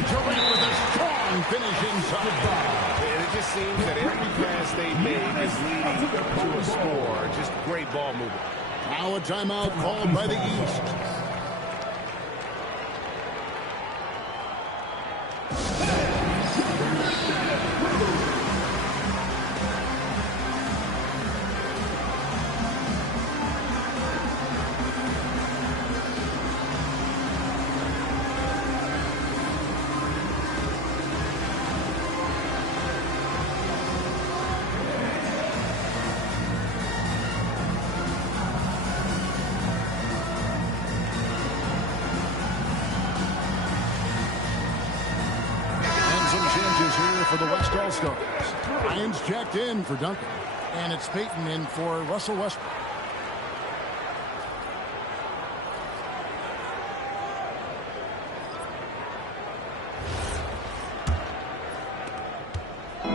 Durant with a strong finish inside. And it just seems that every pass they made is leading to a score. Just great ball movement. Now a timeout called by the East. For the West All-Stars. Ryan's checked in for Duncan. And it's Payton in for Russell Westbrook.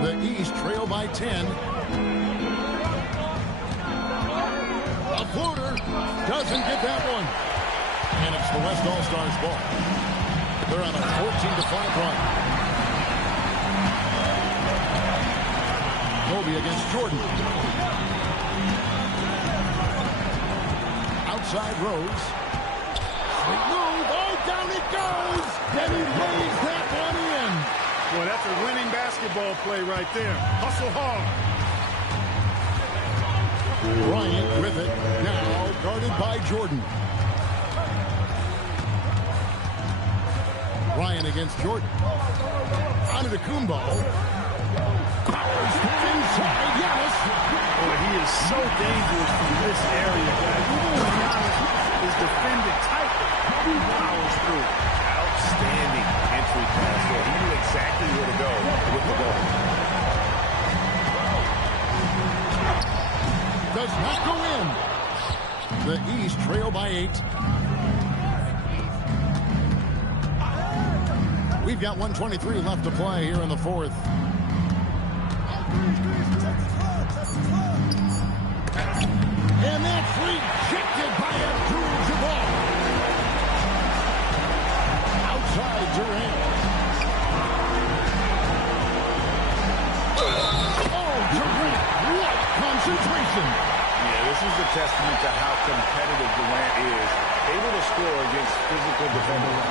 The East trail by 10. A floater. Doesn't get that one. And it's the West All-Stars ball. They're on a 14-5 run. Kobe against Jordan. Outside Rose. Sweet move. Oh, down it goes. And he lays that one in. Boy, that's a winning basketball play right there. Hustle hard. Bryant with it. Now guarded by Jordan. Bryant against Jordan. Antetokounmpo. Powers inside Giannis. Boy, he is so dangerous from this area, guys. Even when Giannis is defended tightly, he powers through. Outstanding entry pass there. He knew exactly where to go with the ball. Does not go in. The East trail by 8. We've got 1:23 left to play here in the fourth. And that's rejected by Abdul-Jabbar. Outside Durant. possession. Yeah, this is a testament to how competitive Durant is. Able to score against physical defenders.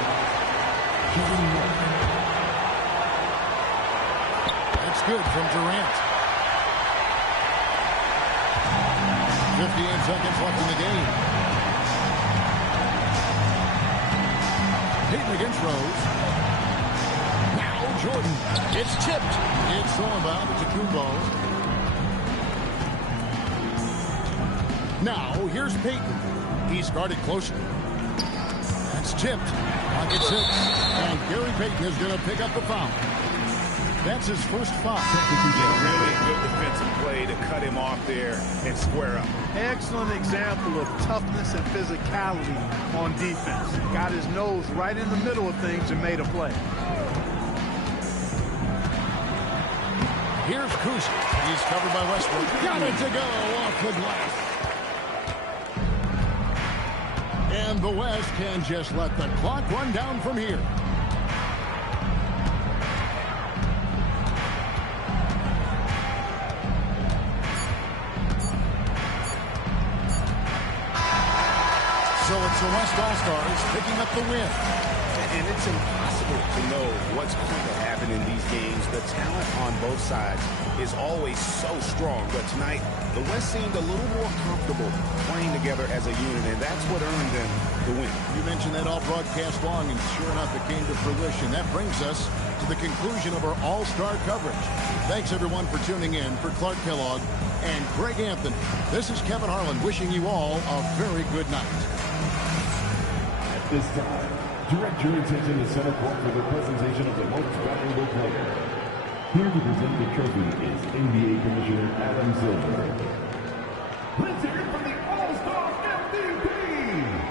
That's good from Durant. 58 seconds left in the game. Payton against Rose. Now Jordan. It's tipped. It's thrown about. It's a two ball. Now here's Payton. He's guarded closely. That's tipped. Pocket 6. And Gary Payton is going to pick up the foul. That's his first foul. Really good defensive play to cut him off there and square up. Excellent example of toughness and physicality on defense. Got his nose right in the middle of things and made a play. Here's Kuz. He's covered by Westbrook. Got it to go off the glass. And the West can just let the clock run down from here. So it's the West All-Stars picking up the win. And it's impossible to know what's going to happen in these games. The talent on both sides is always so strong. But tonight, the West seemed a little more comfortable playing together as a unit, and that's what earned them the win. You mentioned that all broadcast long, and sure enough, it came to fruition. That brings us to the conclusion of our All-Star coverage. Thanks, everyone, for tuning in. For Clark Kellogg and Greg Anthony, this is Kevin Harlan wishing you all a very good night. At this time, direct your attention to center court for the presentation of the most valuable player. Here to present the trophy is NBA Commissioner Adam Silver. Let's hear it for the All-Star MVP!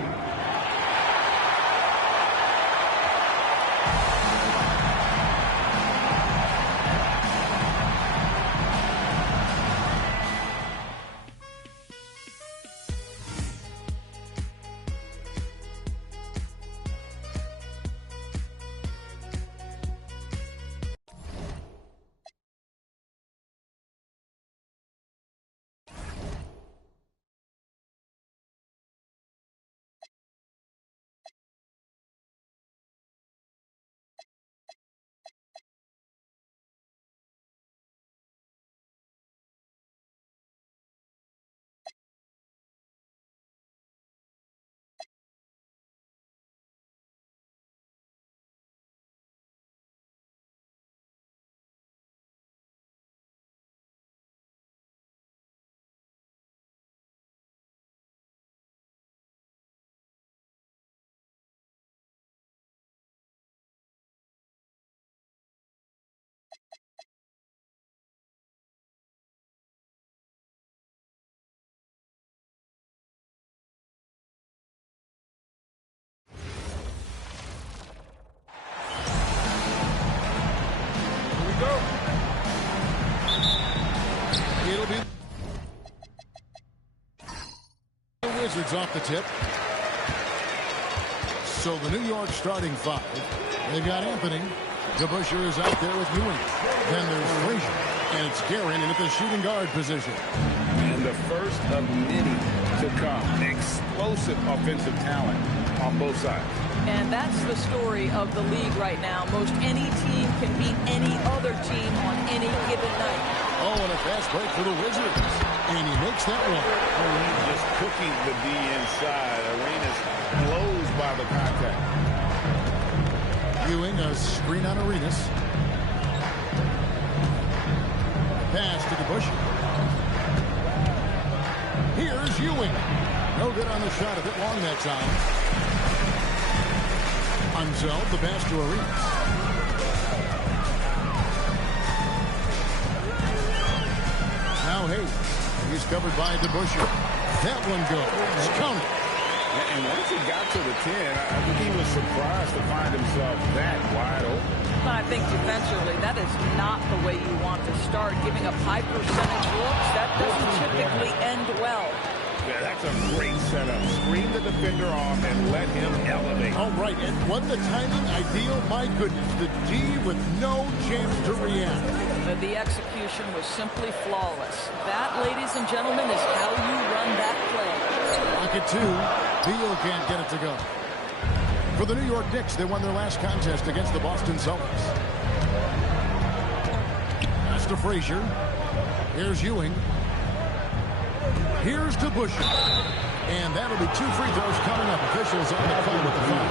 It'll be the Wizards off the tip. So the New York starting five. They've got Anthony. DeBusschere is out there with Ewing. Then there's Frazier. And it's Guerin in at the shooting guard position. And the first of many to come. Explosive offensive talent on both sides. And that's the story of the league right now. Most any team can beat any other team on any given night. Oh, and a fast break for the Wizards. And he makes that one. Just cooking the D inside. Arenas blows by the contact. Ewing, a screen on Arenas. Pass to DeBusschere. Here's Ewing. No good on the shot, a bit long that time. Unzel, the pass to Arenas. Now Hayes. He's covered by DeBusschere. That one goes. Count it. And once he got to the 10, I think he was surprised to find himself that wide open. I think defensively, that is not the way you want to start. Giving up high percentage looks, that doesn't typically end well. Yeah, that's a great setup. Screen the defender off and let him elevate. All right, and wasn't the timing ideal? My goodness, the D with no chance to react. The execution was simply flawless. That, ladies and gentlemen, is how you run that play. Pocket two. Beal can't get it to go. For the New York Knicks, they won their last contest against the Boston Celtics. That's to Frazier. Here's Ewing. Here's to Busher. And that'll be 2 free throws coming up. Officials on the call with the foul.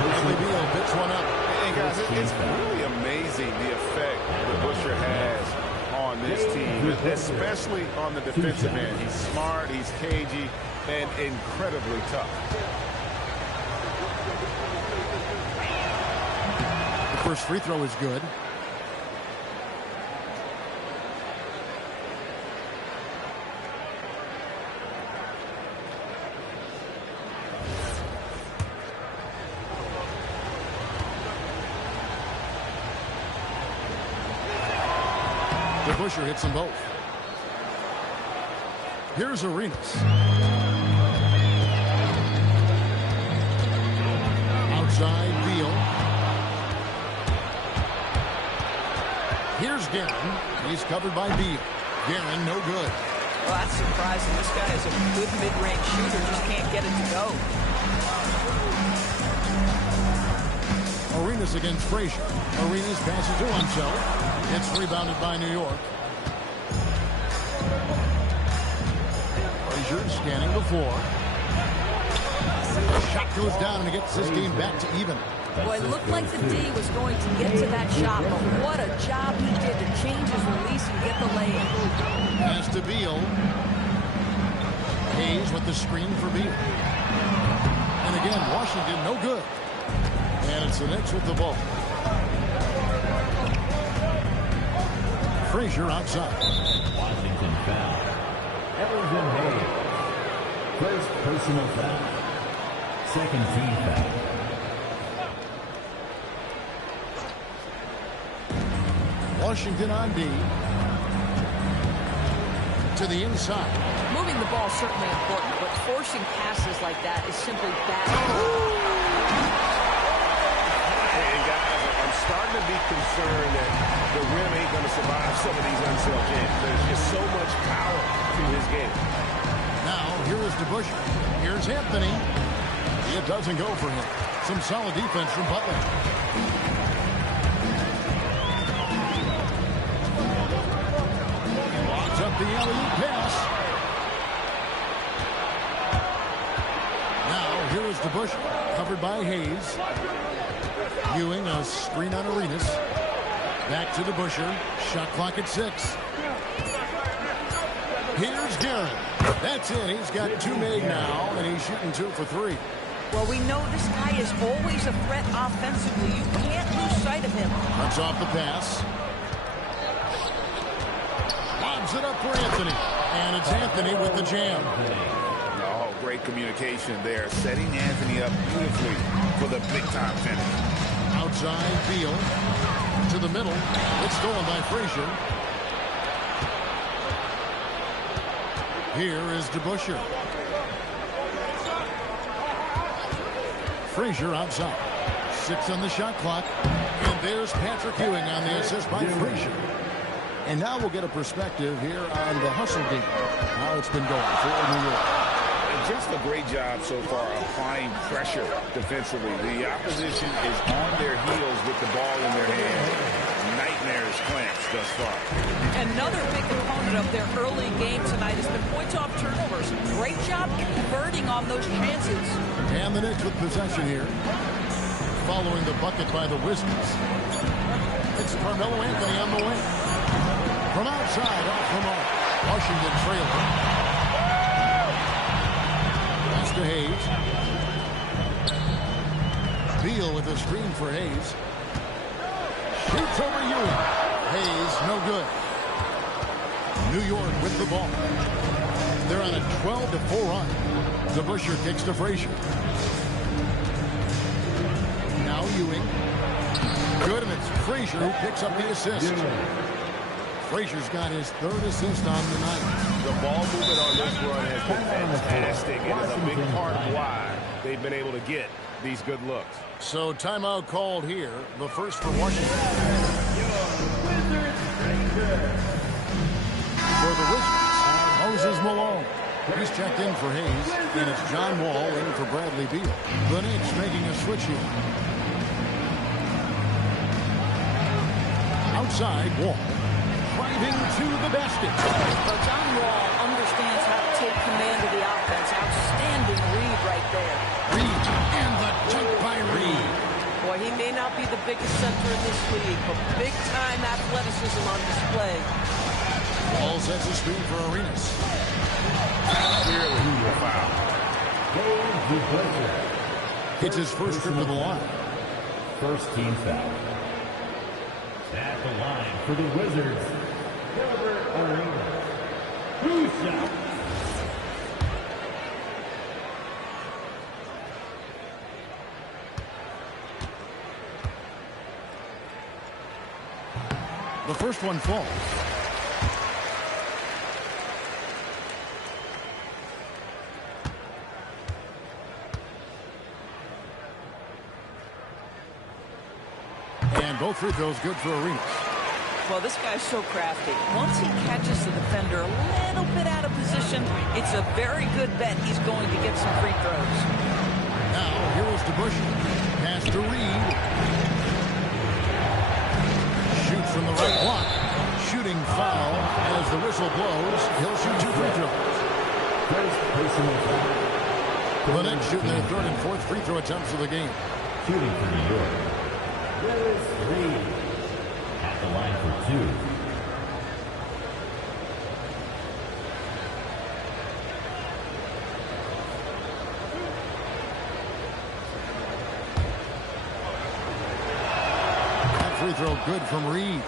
Bradley Beal picks one up. And guys, it's really amazing the effect that Busher has on this team, especially on the defensive end. He's smart, he's cagey, and incredibly tough. The first free throw is good. Busher hits them both. Here's Arenas. Outside Beal. Here's Guerin. He's covered by Beal. Guerin, no good. Well, that's surprising. This guy is a good mid-range shooter, just can't get it to go. Arenas against Frazier. Arenas passes to himself. It's rebounded by New York. Frazier scanning the floor. The shot goes down and it gets this game back to even. Boy, it looked like the D was going to get to that shot, but what a job he did to change his release and get the lay-in. Pass to Beal. Hayes with the screen for Beal. And again, Washington no good. And it's the Knicks with the ball. Frazier outside. Washington foul. Elgin Hayes. First personal foul. Second team foul. Washington on D. To the inside. Moving the ball is certainly important, but forcing passes like that is simply bad. And guys, I'm starting to be concerned that the rim ain't going to survive some of these unself games. There's just so much power to his game. Now, here is DeBuscher. Here's Anthony. It doesn't go for him. Some solid defense from Butler. Locks up the alley-oop pass. Now, here is DeBuscher. Covered by Hayes. Ewing, a screen on Arenas. Back to DeBuscher. Shot clock at 6. Here's Guerin. That's it. He's got 2 made now, and he's shooting 2 for 3. Well, we know this guy is always a threat offensively. You can't lose sight of him. Cuts off the pass. Lobs it up for Anthony. And it's Anthony with the jam. Oh, great communication there. Setting Anthony up beautifully for the big-time finish. Outside Beal. To the middle. It's stolen by Frazier. Here is DeBuscher. Frazier outside. 6 on the shot clock. And there's Patrick Ewing on the assist by Frazier. And now we'll get a perspective here on the hustle game. How it's been going for New York. Just a great job so far applying pressure defensively. The opposition is on their heels with the ball in their hand. Nightmares clamps thus far. Another big component of their early game tonight has been points off turnovers. Great job converting on those chances. And the Knicks with possession here. Following the bucket by the Wizards. It's Carmelo Anthony on the wing. From outside, off the mark. Washington trailing. Pass to Hayes. Beal with a screen for Hayes. Shoots over Ewing. Hayes, no good. New York with the ball. They're on a 12-4 run. DeBuscher kicks to Frazier. Now Ewing. Good, and it's Frazier who picks up the assist. Frazier's got his 3rd assist on the night. The ball movement on this run has been fantastic and is a big part of why they've been able to get these good looks. So timeout called here. The first for Washington. For the Wizards, Moses Malone. He's checked in for Hayes, and it's John Wall in for Bradley Beal. The Knicks making a switch here. Outside, Wall. Driving to the basket. Well, John Wall understands how to take command of the offense. Outstanding read right there. Reed, and the dunk by Reed. Boy, he may not be the biggest center in this league, but big-time athleticism on display. Wall sets a screen for Arenas. Clearly a foul. It's his first trip to the line. First team foul. At the line for the Wizards, Gilbert Arenas. Who's shot? The first one falls. And both free throws good for Arenas. Well, this guy's so crafty. Once he catches the defender a little bit out of position, it's a very good bet he's going to get some free throws. Now, here is to Bush. Pass to Reed. Shoots from the right block. Shooting foul as the whistle blows. He'll shoot 2 free throws. First personal foul. The Knicks shooting their third and fourth free throw attempts of the game. Shooting for New York. Willis Reed. At the line for 2. That free throw good from Reed.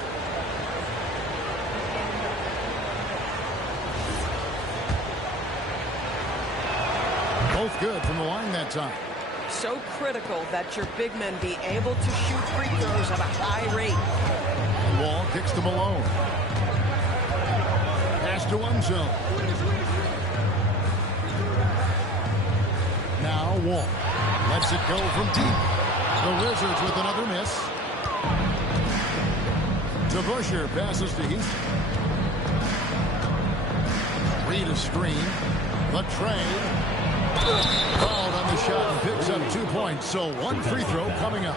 Both good from the line that time. So critical that your big men be able to shoot free throws at a high rate. Wall kicks to Malone. Pass to one zone. Now Wall lets it go from deep. The Wizards with another miss. To Busher, passes to Houston. Reed a screen. The trade. Fouled on the shot and picks up 2 points. So 1 free throw coming up.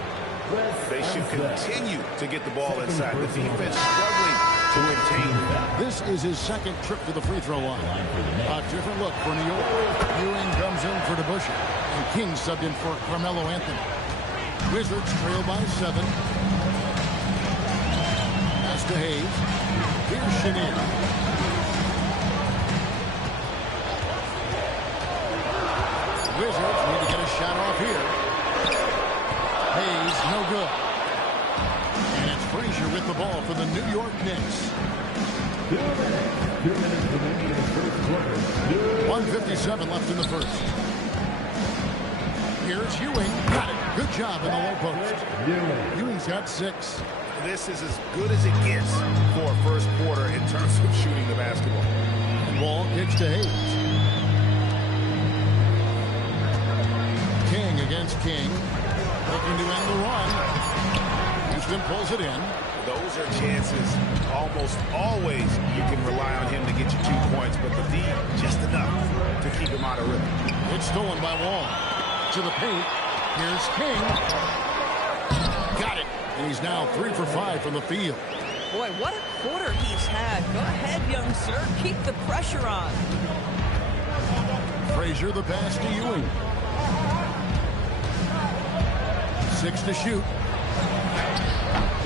They should continue to get the ball inside. The defense struggling to maintain that. This is his second trip to the free throw line. A different look for New York. Ewing comes in for DeBusschere. And King subbed in for Carmelo Anthony. Wizards trail by 7. Pass to Hayes. Here's Chenier. Wizards need to get a shot off here. Hayes, no good. And it's Frazier with the ball for the New York Knicks. 2 minutes remaining in the first quarter. 1:57 left in the first. Here's Ewing. Got it. Good job in the low post. Ewing's got 6. This is as good as it gets for a first quarter in terms of shooting the basketball. Wall kicks to Hayes. King against King. Looking to end the run. Houston pulls it in. Those are chances almost always you can rely on him to get you 2 points, but the D just enough to keep him out of rhythm. It's stolen by Wall. To the paint. Here's King. Got it. And he's now 3 for 5 from the field. Boy, what a quarter he's had. Go ahead, young sir. Keep the pressure on. Frazier the pass to Ewing. 6 to shoot.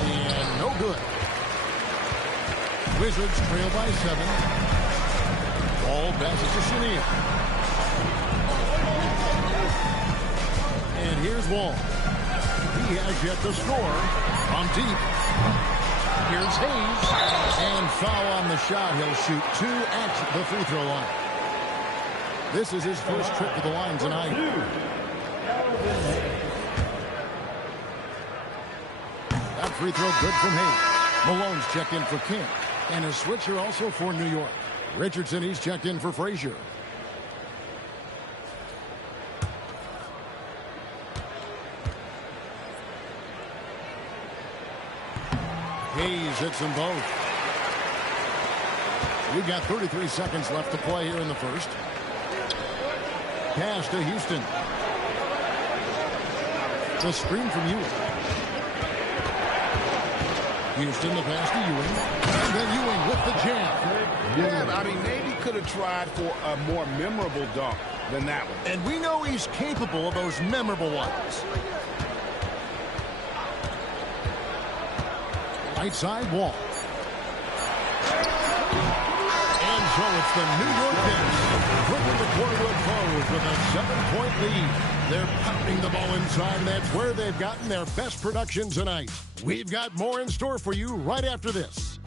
And no good. Wizards trail by 7. Ball passes to Chenier. And here's Wall. He has yet to score. From deep. Here's Hayes. And foul on the shot. He'll shoot 2 at the free throw line. This is his first trip to the line tonight. Free throw good from Hayes. Malone's checked in for King. And a switcher also for New York. Richardson, he's checked in for Frazier. Hayes hits them both. We've got 33 seconds left to play here in the first. Pass to Houston. The screen from Ewing. Houston, the pass to Ewing. And then Ewing with the jam. Yeah, I mean, maybe could have tried for a more memorable dunk than that one. And we know he's capable of those memorable ones. Right side wall. And so it's the New York Knicks bringing the quarter to a close with a 7-point lead. They're pounding the ball inside, and that's where they've gotten their best production tonight. We've got more in store for you right after this.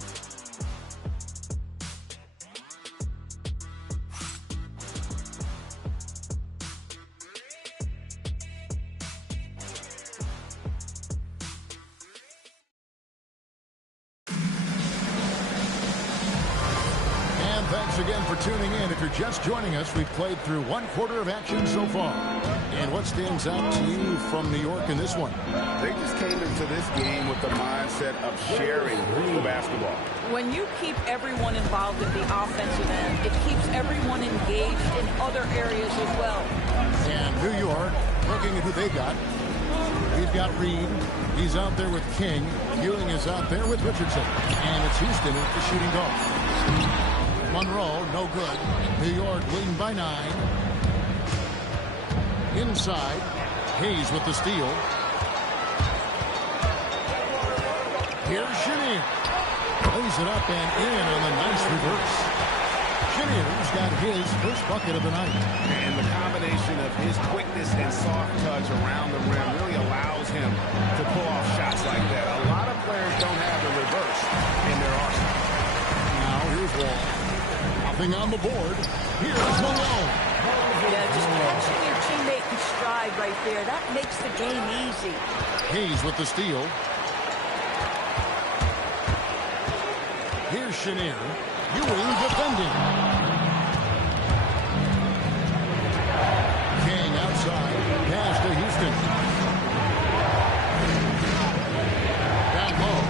Thanks again for tuning in. If you're just joining us, we've played through one quarter of action so far. And what stands out to you from New York in this one? They just came into this game with the mindset of sharing the basketball. When you keep everyone involved in the offensive end, it keeps everyone engaged in other areas as well. And New York, looking at who they got. We've got Reed. He's out there with King. Ewing is out there with Richardson. And it's Houston with the shooting guard. Monroe, no good. New York leading by 9. Inside, Hayes with the steal. Here's Chenier. Lays it up and in on the nice reverse. Chenier's got his first bucket of the night. And the combination of his quickness and soft touch around the rim really allows him to pull off shots like that. A lot of players don't have the reverse in their arsenal. Now here's Wall. Nothing on the board. Here's Malone. Yeah, just catching your teammate in stride right there. That makes the game easy. Hayes with the steal. Here's Chenier. Ewing defending. King outside. Pass to Houston. Down low.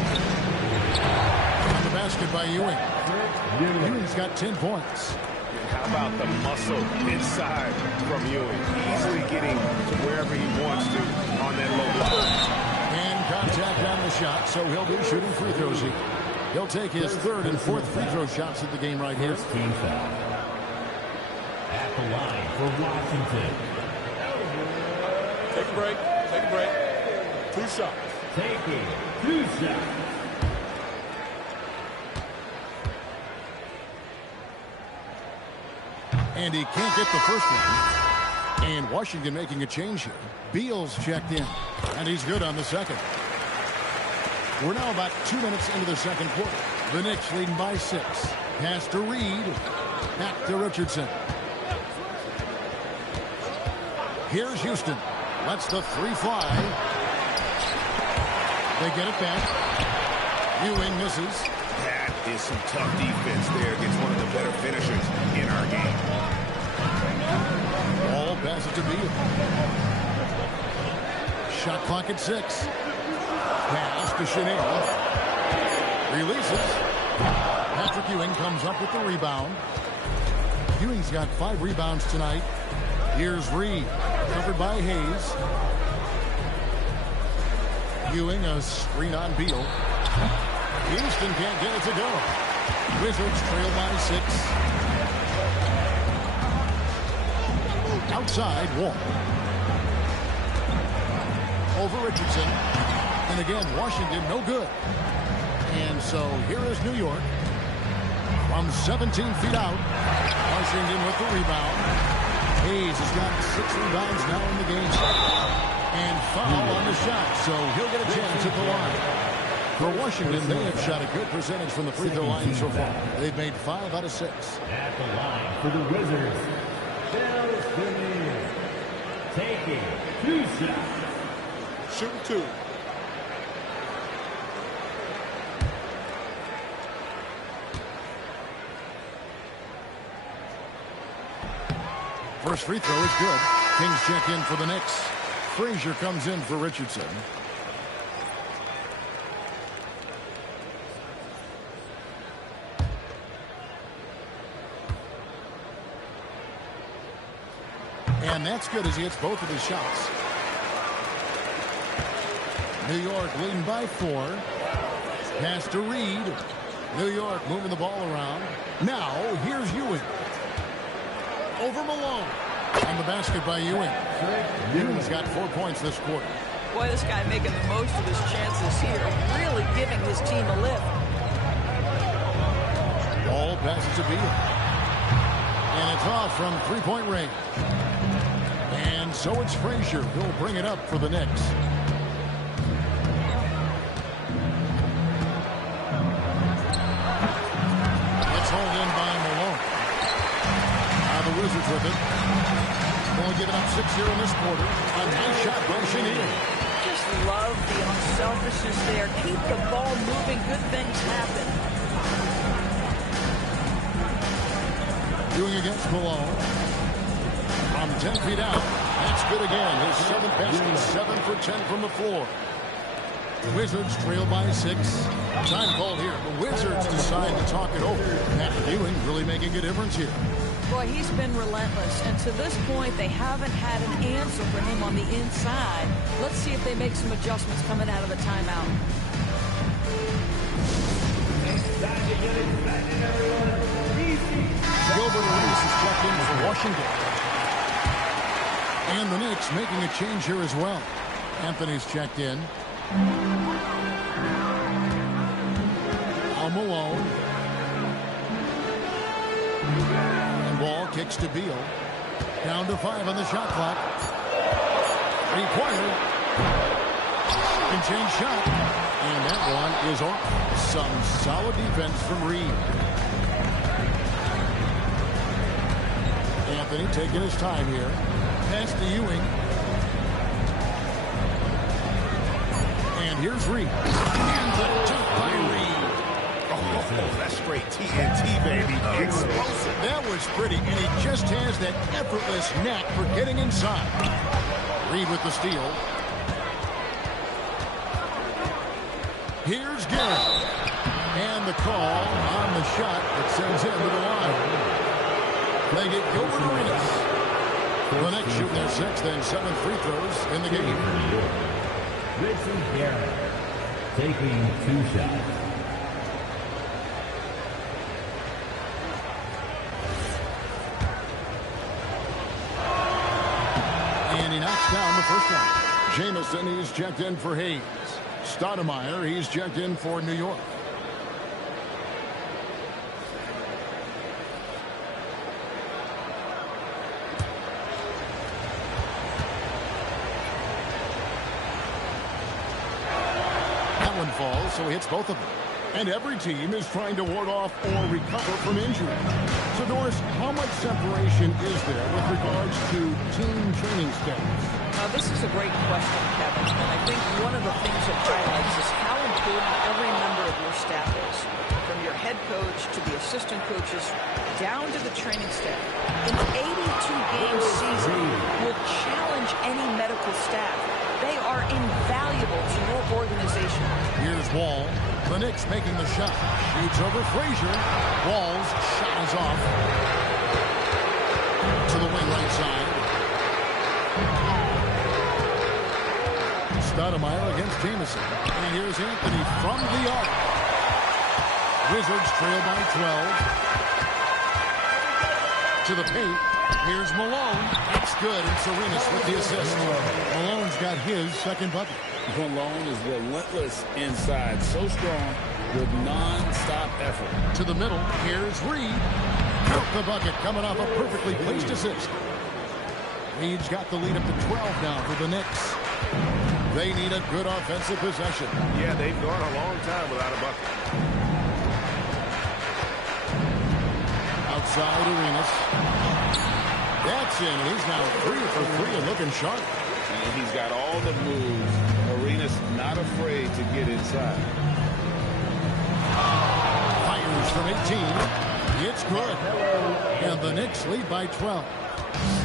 On the basket by Ewing. Ewing's got 10 points. And how about the muscle inside from Ewing? Easily getting to wherever he wants to on that low block. And contact on the shot, so he'll be shooting free throws here. He'll take his third and fourth free throw shots of the game right here. Team foul. At the line for Washington. Take a break. Take a break. 2 shots. Taking 2 shots. And he can't get the first one. And Washington making a change here. Beal's checked in. And he's good on the second. We're now about 2 minutes into the second quarter. The Knicks leading by 6. Pass to Reed. Back to Richardson. Here's Houston. Lets the 3 fly. They get it back. Ewing misses. That is some tough defense there against one of the better finishers in our game. Ball passes to Beal. Shot clock at 6. Pass to Chenier. Releases. Patrick Ewing comes up with the rebound. Ewing's got 5 rebounds tonight. Here's Reed. Covered by Hayes. Ewing, a screen on Beal. Houston can't get it to go. Wizards trail by 6. Outside, Wall. Over Richardson. And again, Washington, no good. And so here is New York. From 17 feet out. Washington with the rebound. Hayes has got 6 rebounds now in the game. And foul on the shot, so he'll get a chance at the line. For Washington, they have shot a good percentage from the free throw line so far. They've made 5 out of 6. At the line for the Wizards, Simlympics taking 2 shots. Shooting 2. First free throw is good. Kings check in for the Knicks. Frazier comes in for Richardson. And that's good as he hits both of his shots. New York leading by 4. Pass to Reed. New York moving the ball around. Now, here's Ewing. Over Malone. And the basket by Ewing. Ewing's got 4 points this quarter. Boy, this guy making the most of his chances here. Really giving his team a lift. Ball passes to Beal. And it's off from three-point range. And so it's Frazier who'll bring it up for the Knicks. It's hauled in by Malone. Now the Wizards with it. Only giving up 6 here in this quarter. A nice shot by Chenier. Just love the unselfishness there. Keep the ball moving. Good things happen. Ewing against Malone. From 10 feet out. That's good again. His 7th basket, 7 for 10 from the floor. The Wizards trail by 6. Time called here. The Wizards decide to talk it over. Patrick Ewing really making a difference here. Boy, he's been relentless, and to this point, they haven't had an answer for him on the inside. Let's see if they make some adjustments coming out of the timeout. Gilbert Arenas is checked in for Washington. And the Knicks making a change here as well. Anthony's checked in. Al Malone. And ball kicks to Beal. Down to 5 on the shot clock. 3-pointer. Can change shot. And that one is off. Some solid defense from Reed. Anthony taking his time here. Pass to Ewing. And here's Reed. And the dunk by Reed. Oh, that's straight TNT, baby. Explosive. That was pretty, and he just has that effortless knack for getting inside. Reed with the steal. Here's Garrett. And the call on the shot that sends him to the line. They get Gilbert Arenas. The Knicks shooting their 6th and 7th free throws in the game. This is Garrett taking 2 shots. And he knocks down the first one. Jamison, he's checked in for Hayes. Stoudemire, he's checked in for New York. Falls, so he hits both of them. And every team is trying to ward off or recover from injury. So, Doris, how much separation is there with regards to team training status? This is a great question, Kevin. And I think one of the things it highlights is how important every member of your staff is. From your head coach to the assistant coaches, down to the training staff. An 82-game season will challenge any medical staff. They are invaluable to your organization. Here's Wall. The Knicks making the shot. Shoots over Frazier. Wall's shot is off. To the wing right side. Stoudemire against Jamison. And here's Anthony from the arc. Wizards trail by 12. To the paint. Here's Malone. That's good. And Arenas with the assist. Malone's got his 2nd bucket. Malone is relentless inside. So strong with non-stop effort. To the middle. Here's Reed. Got the bucket coming off a perfectly placed assist. Reed's got the lead up to 12 now for the Knicks. They need a good offensive possession. Yeah, they've gone a long time without a bucket. Outside Arenas. That's in. He's now 3 for 3 and looking sharp. And he's got all the moves. Arenas not afraid to get inside. Fires from 18. It's good. And the Knicks lead by 12.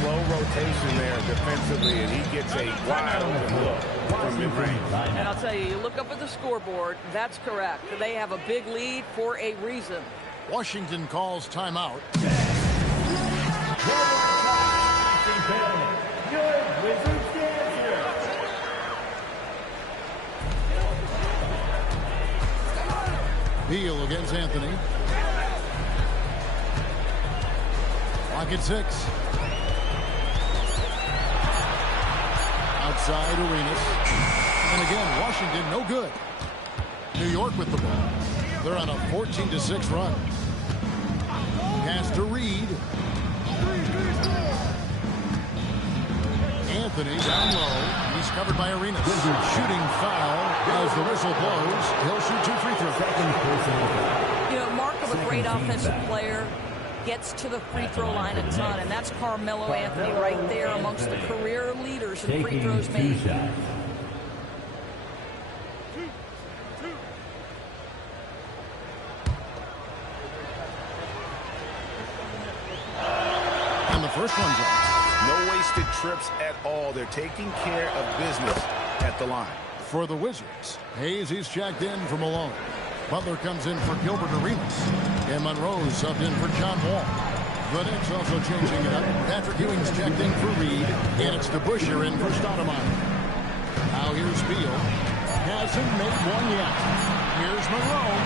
Slow rotation there defensively, and he gets a wide open look from mid-range. And I'll tell you, you look up at the scoreboard, that's correct. They have a big lead for a reason. Washington calls timeout. Beal against Anthony. Clock at 6. Outside Arenas. And again, Washington no good. New York with the ball. They're on a 14-6 run. Pass to Reed. Anthony down low. He's covered by Arenas. Shooting foul as the whistle blows. He'll shoot 2 free throws. You know, mark of a great offensive player gets to the free throw line a ton, and that's Carmelo Anthony right there amongst the career leaders in free throws made. And the first one's up. No wasted trips at all. They're taking care of business at the line. For the Wizards, Hayes, he's checked in for Malone. Butler comes in for Gilbert Arenas. And Monroe's subbed in for John Wall. The Knicks also changing it up. Patrick Ewing's checked in for Reed. And it's DeBusschere in for Stoudemire. Now here's Beal. Hasn't made one yet. Here's Monroe.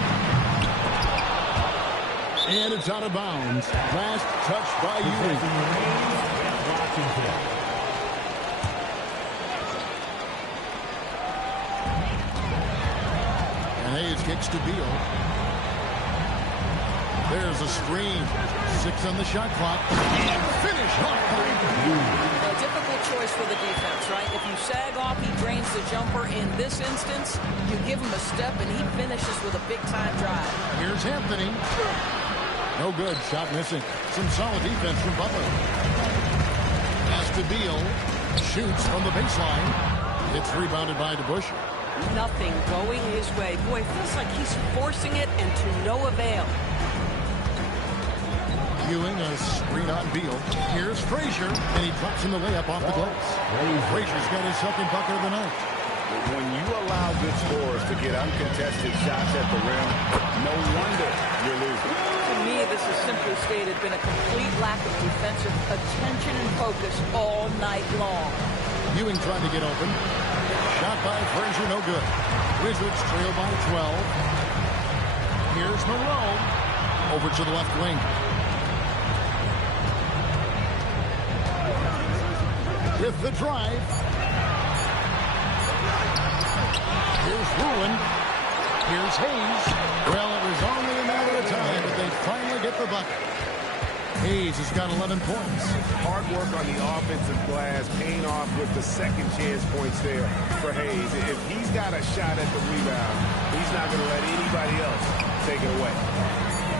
And it's out of bounds. Last touch by Ewing. And Hayes kicks to Beal. There's a screen. 6 on the shot clock. And finish off. A difficult choice for the defense, right? If you sag off, he drains the jumper. In this instance, you give him a step, and he finishes with a big-time drive. Here's Anthony. No good. Shot missing. Some solid defense from Butler. Pass to Beal. Shoots from the baseline. It's rebounded by DeBusschere. Nothing going his way. Boy, it feels like he's forcing it and to no avail. Ewing, a screen on Beal. Here's Frazier, and he drops in the layup off the glass. Frazier's got his second bucket of the night. When you allow good scorers to get uncontested shots at the rim, no wonder you're losing. To me, this has simply stated been a complete lack of defensive attention and focus all night long. Ewing trying to get open. Shot by Frazier, no good. Wizards trail by 12. Here's Monroe. Over to the left wing. With the drive. Here's Ruin. Here's Hayes. Well, it was only a matter of time, but they finally get the bucket. Hayes has got 11 points. Hard work on the offensive glass, paying off with the second chance points there for Hayes. If he's got a shot at the rebound, he's not going to let anybody else take it away.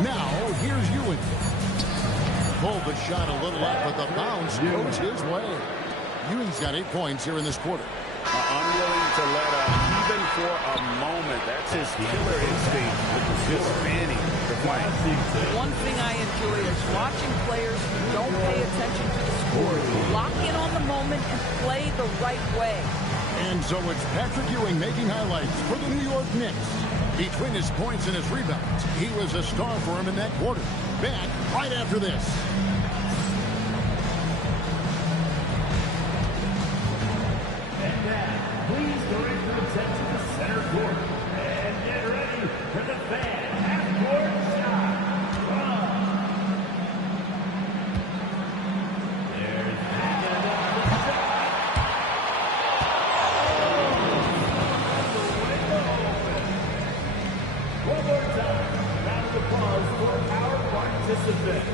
Now, here's Ewing. Pulled the shot a little up, but the bounce goes his way. Ewing's got 8 points here in this quarter. Unwilling to let up, even for a moment. That's his killer instinct, just fanning the flank. One thing I enjoy is watching players who don't pay attention to the score. Lock in on the moment and play the right way. And so it's Patrick Ewing making highlights for the New York Knicks. Between his points and his rebounds, he was a star for him in that quarter. Back right after this. Please direct your attention to the center court and get ready for the fan half-court shot. There's one more time. Round of applause for our participants.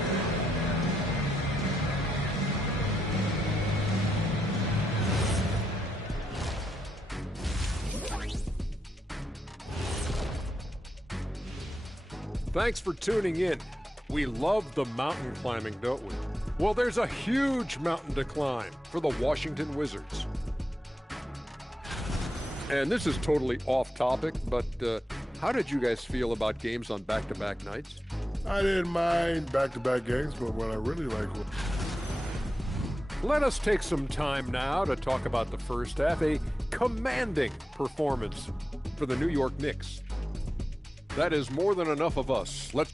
Thanks for tuning in. We love the mountain climbing, don't we? Well, there's a huge mountain to climb for the Washington Wizards. And this is totally off topic, but how did you guys feel about games on back-to-back nights? I didn't mind back-to-back games, but what I really like was Let us take some time now to talk about the first half, a commanding performance for the New York Knicks. That is more than enough of us. Let's...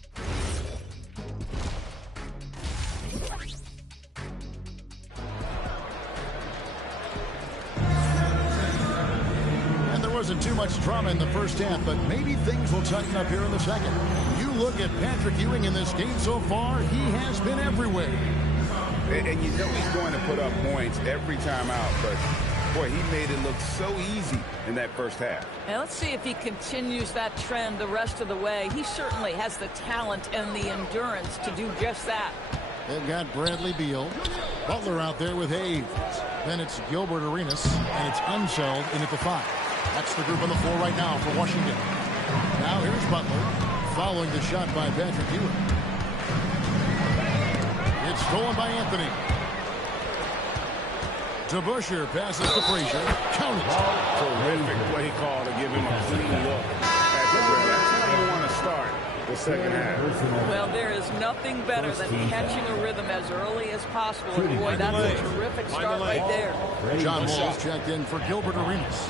And there wasn't too much drama in the first half, but maybe things will tighten up here in the second. You look at Patrick Ewing in this game so far, he has been everywhere. And you know he's going to put up points every time out, but boy, he made it look so easy in that first half. And let's see if he continues that trend the rest of the way. He certainly has the talent and the endurance to do just that. They've got Bradley Beal, Butler out there with Hayes. Then it's Gilbert Arenas, and it's Unseld in at the 5. That's the group on the floor right now for Washington. Now here's Butler, following the shot by Patrick Ewing. It's stolen by Anthony. DeBusschere passes to Frazier. Count it. Terrific play call to give him a clean look at the rim. That's how you want to start the second half. Well, there is nothing better than catching a rhythm as early as possible. And boy, that's a terrific start right there. John Wall's checked in for Gilbert Arenas.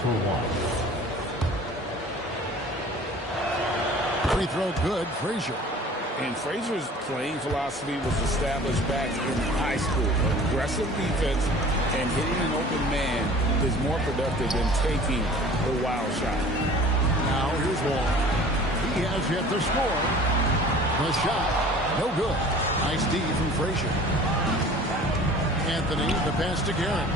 Free throw good, Frazier. And Frazier's playing philosophy was established back in high school. Aggressive defense and hitting an open man is more productive than taking the wild shot. Now here's Wall. He has yet to score. The shot, no good. Nice D from Frazier. Anthony, the pass to Garrett.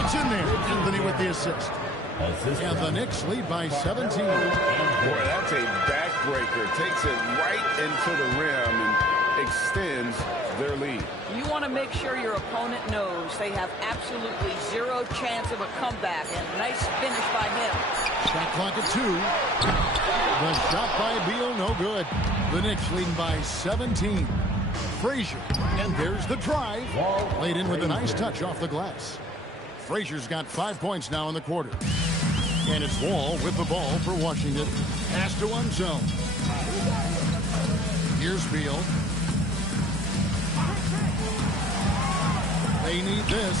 It's in there. Anthony with the assist. And the Knicks lead by 17. Boy, that's a backbreaker. Takes it right into the rim and extends their lead. You want to make sure your opponent knows they have absolutely zero chance of a comeback. And nice finish by him. Shot clock at 2. The shot by Beal, no good. The Knicks leading by 17. Frazier, and there's the drive. Laid in with a nice touch off the glass. Frazier's got 5 points now in the quarter. And it's Wall with the ball for Washington. Pass to Unseld. Here's Beal. They need this.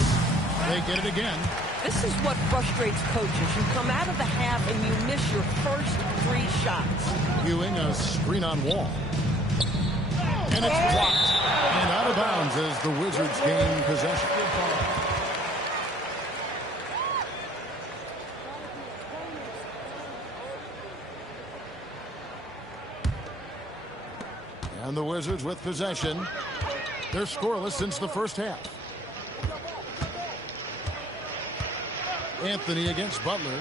They get it again. This is what frustrates coaches. You come out of the half and you miss your first 3 shots. Ewing, a screen on Wall. And it's blocked. And out of bounds as the Wizards gain possession. And the Wizards with possession. They're scoreless since the first half. Anthony against Butler.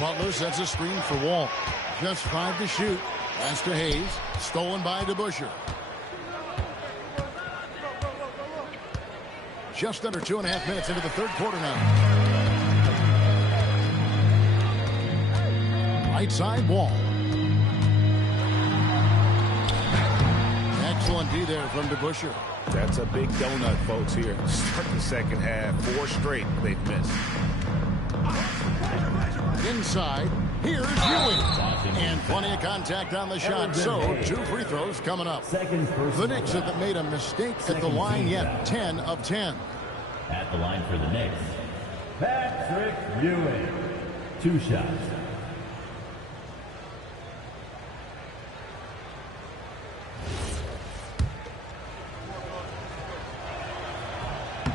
Butler sets a screen for Wall. Just 5 to shoot. Pass to Hayes. Stolen by DeBusschere. Just under 2.5 minutes into the third quarter now. Right side, Wall. Excellent D there from DeBusschere. That's a big donut, folks, here. Start the second half. 4 straight they've missed. Inside, here's Ewing. And plenty of contact on the shot. So, 2 free throws coming up. The Knicks haven't made a mistake at the line yet. 10 of 10. At the line for the Knicks, Patrick Ewing. 2 shots.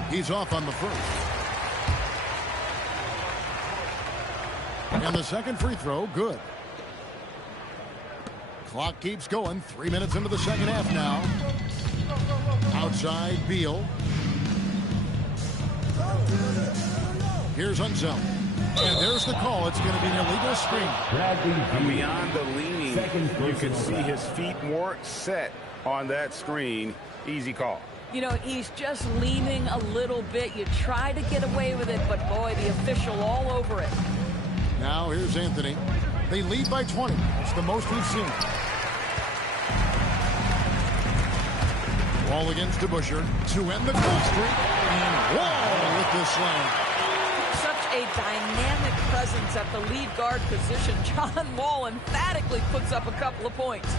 He's off on the first. And the second free throw, good. Clock keeps going. 3 minutes into the second half now. Outside, Beal. Here's Unseld. And there's the call. It's going to be an illegal screen. And beyond the leaning, you can see his feet more set on that screen. Easy call. You know, he's just leaning a little bit. You try to get away with it, but boy, the official all over it. Now here's Anthony. They lead by 20. It's the most we've seen. Wall against DeBusschere to end the clock streak. And Wall with the slam. Such a dynamic presence at the lead guard position. John Wall emphatically puts up a couple of points.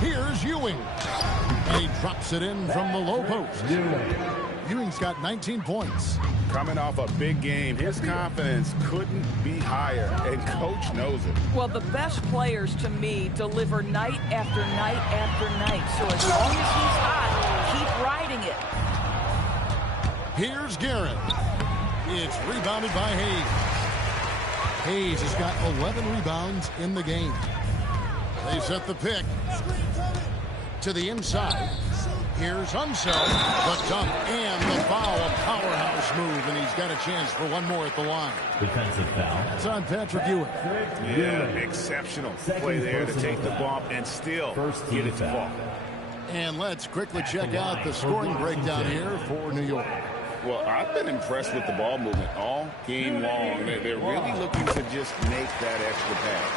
Here's Ewing. And he drops it in from the low post. Ewing's got 19 points. Coming off a big game, his confidence couldn't be higher, and coach knows it. Well, the best players, to me, deliver night after night after night. So as long as he's hot, keep riding it. Here's Garrett. It's rebounded by Hayes. Hayes has got 11 rebounds in the game. They set the pick to the inside. Here's Unseld, the dunk and the foul, a powerhouse move, and he's got a chance for one more at the line. Defensive foul. It's on Patrick Ewing. Yeah, exceptional play there to take the bump and still get it to fall. And let's quickly check out the scoring breakdown here for New York. Well, I've been impressed with the ball movement all game long. They're really looking to just make that extra pass.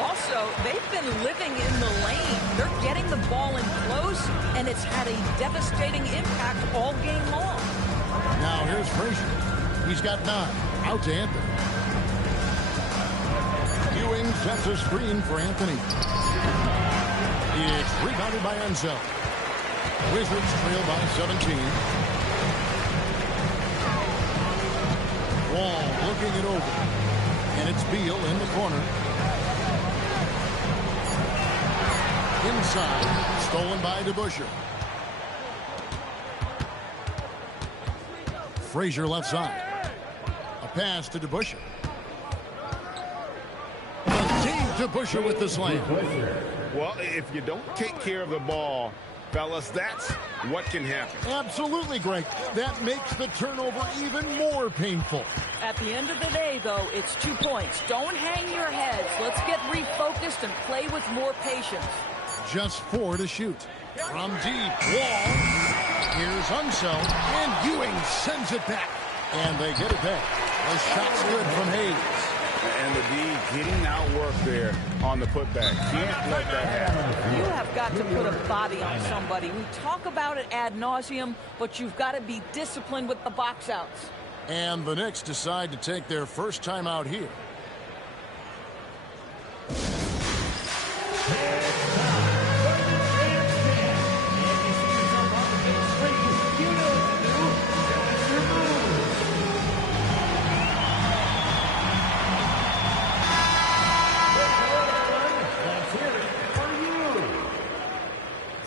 Also, they've been living in the lane. They're getting the ball in close, and it's had a devastating impact all game long. Now here's Frazier. He's got 9. Out to Anthony. Ewing sets a screen for Anthony. It's rebounded by Unseld. Wizards trail by 17. Wall looking it over. And it's Beal in the corner. Inside, stolen by DeBusschere. Frazier left side. A pass to DeBusschere. DeBusschere with the slam. Well, if you don't take care of the ball, fellas, that's what can happen. Absolutely, Greg. That makes the turnover even more painful. At the end of the day, though, it's 2 points. Don't hang your heads. Let's get refocused and play with more patience. Just 4 to shoot. From deep. Wall. Here's Unseld. And Ewing sends it back. And they get it back. The shot's good from Hayes. And the D getting outwork there on the putback. Can't let that happen. You have got to put a body on somebody. We talk about it ad nauseum, but you've got to be disciplined with the box outs. And the Knicks decide to take their first time out here.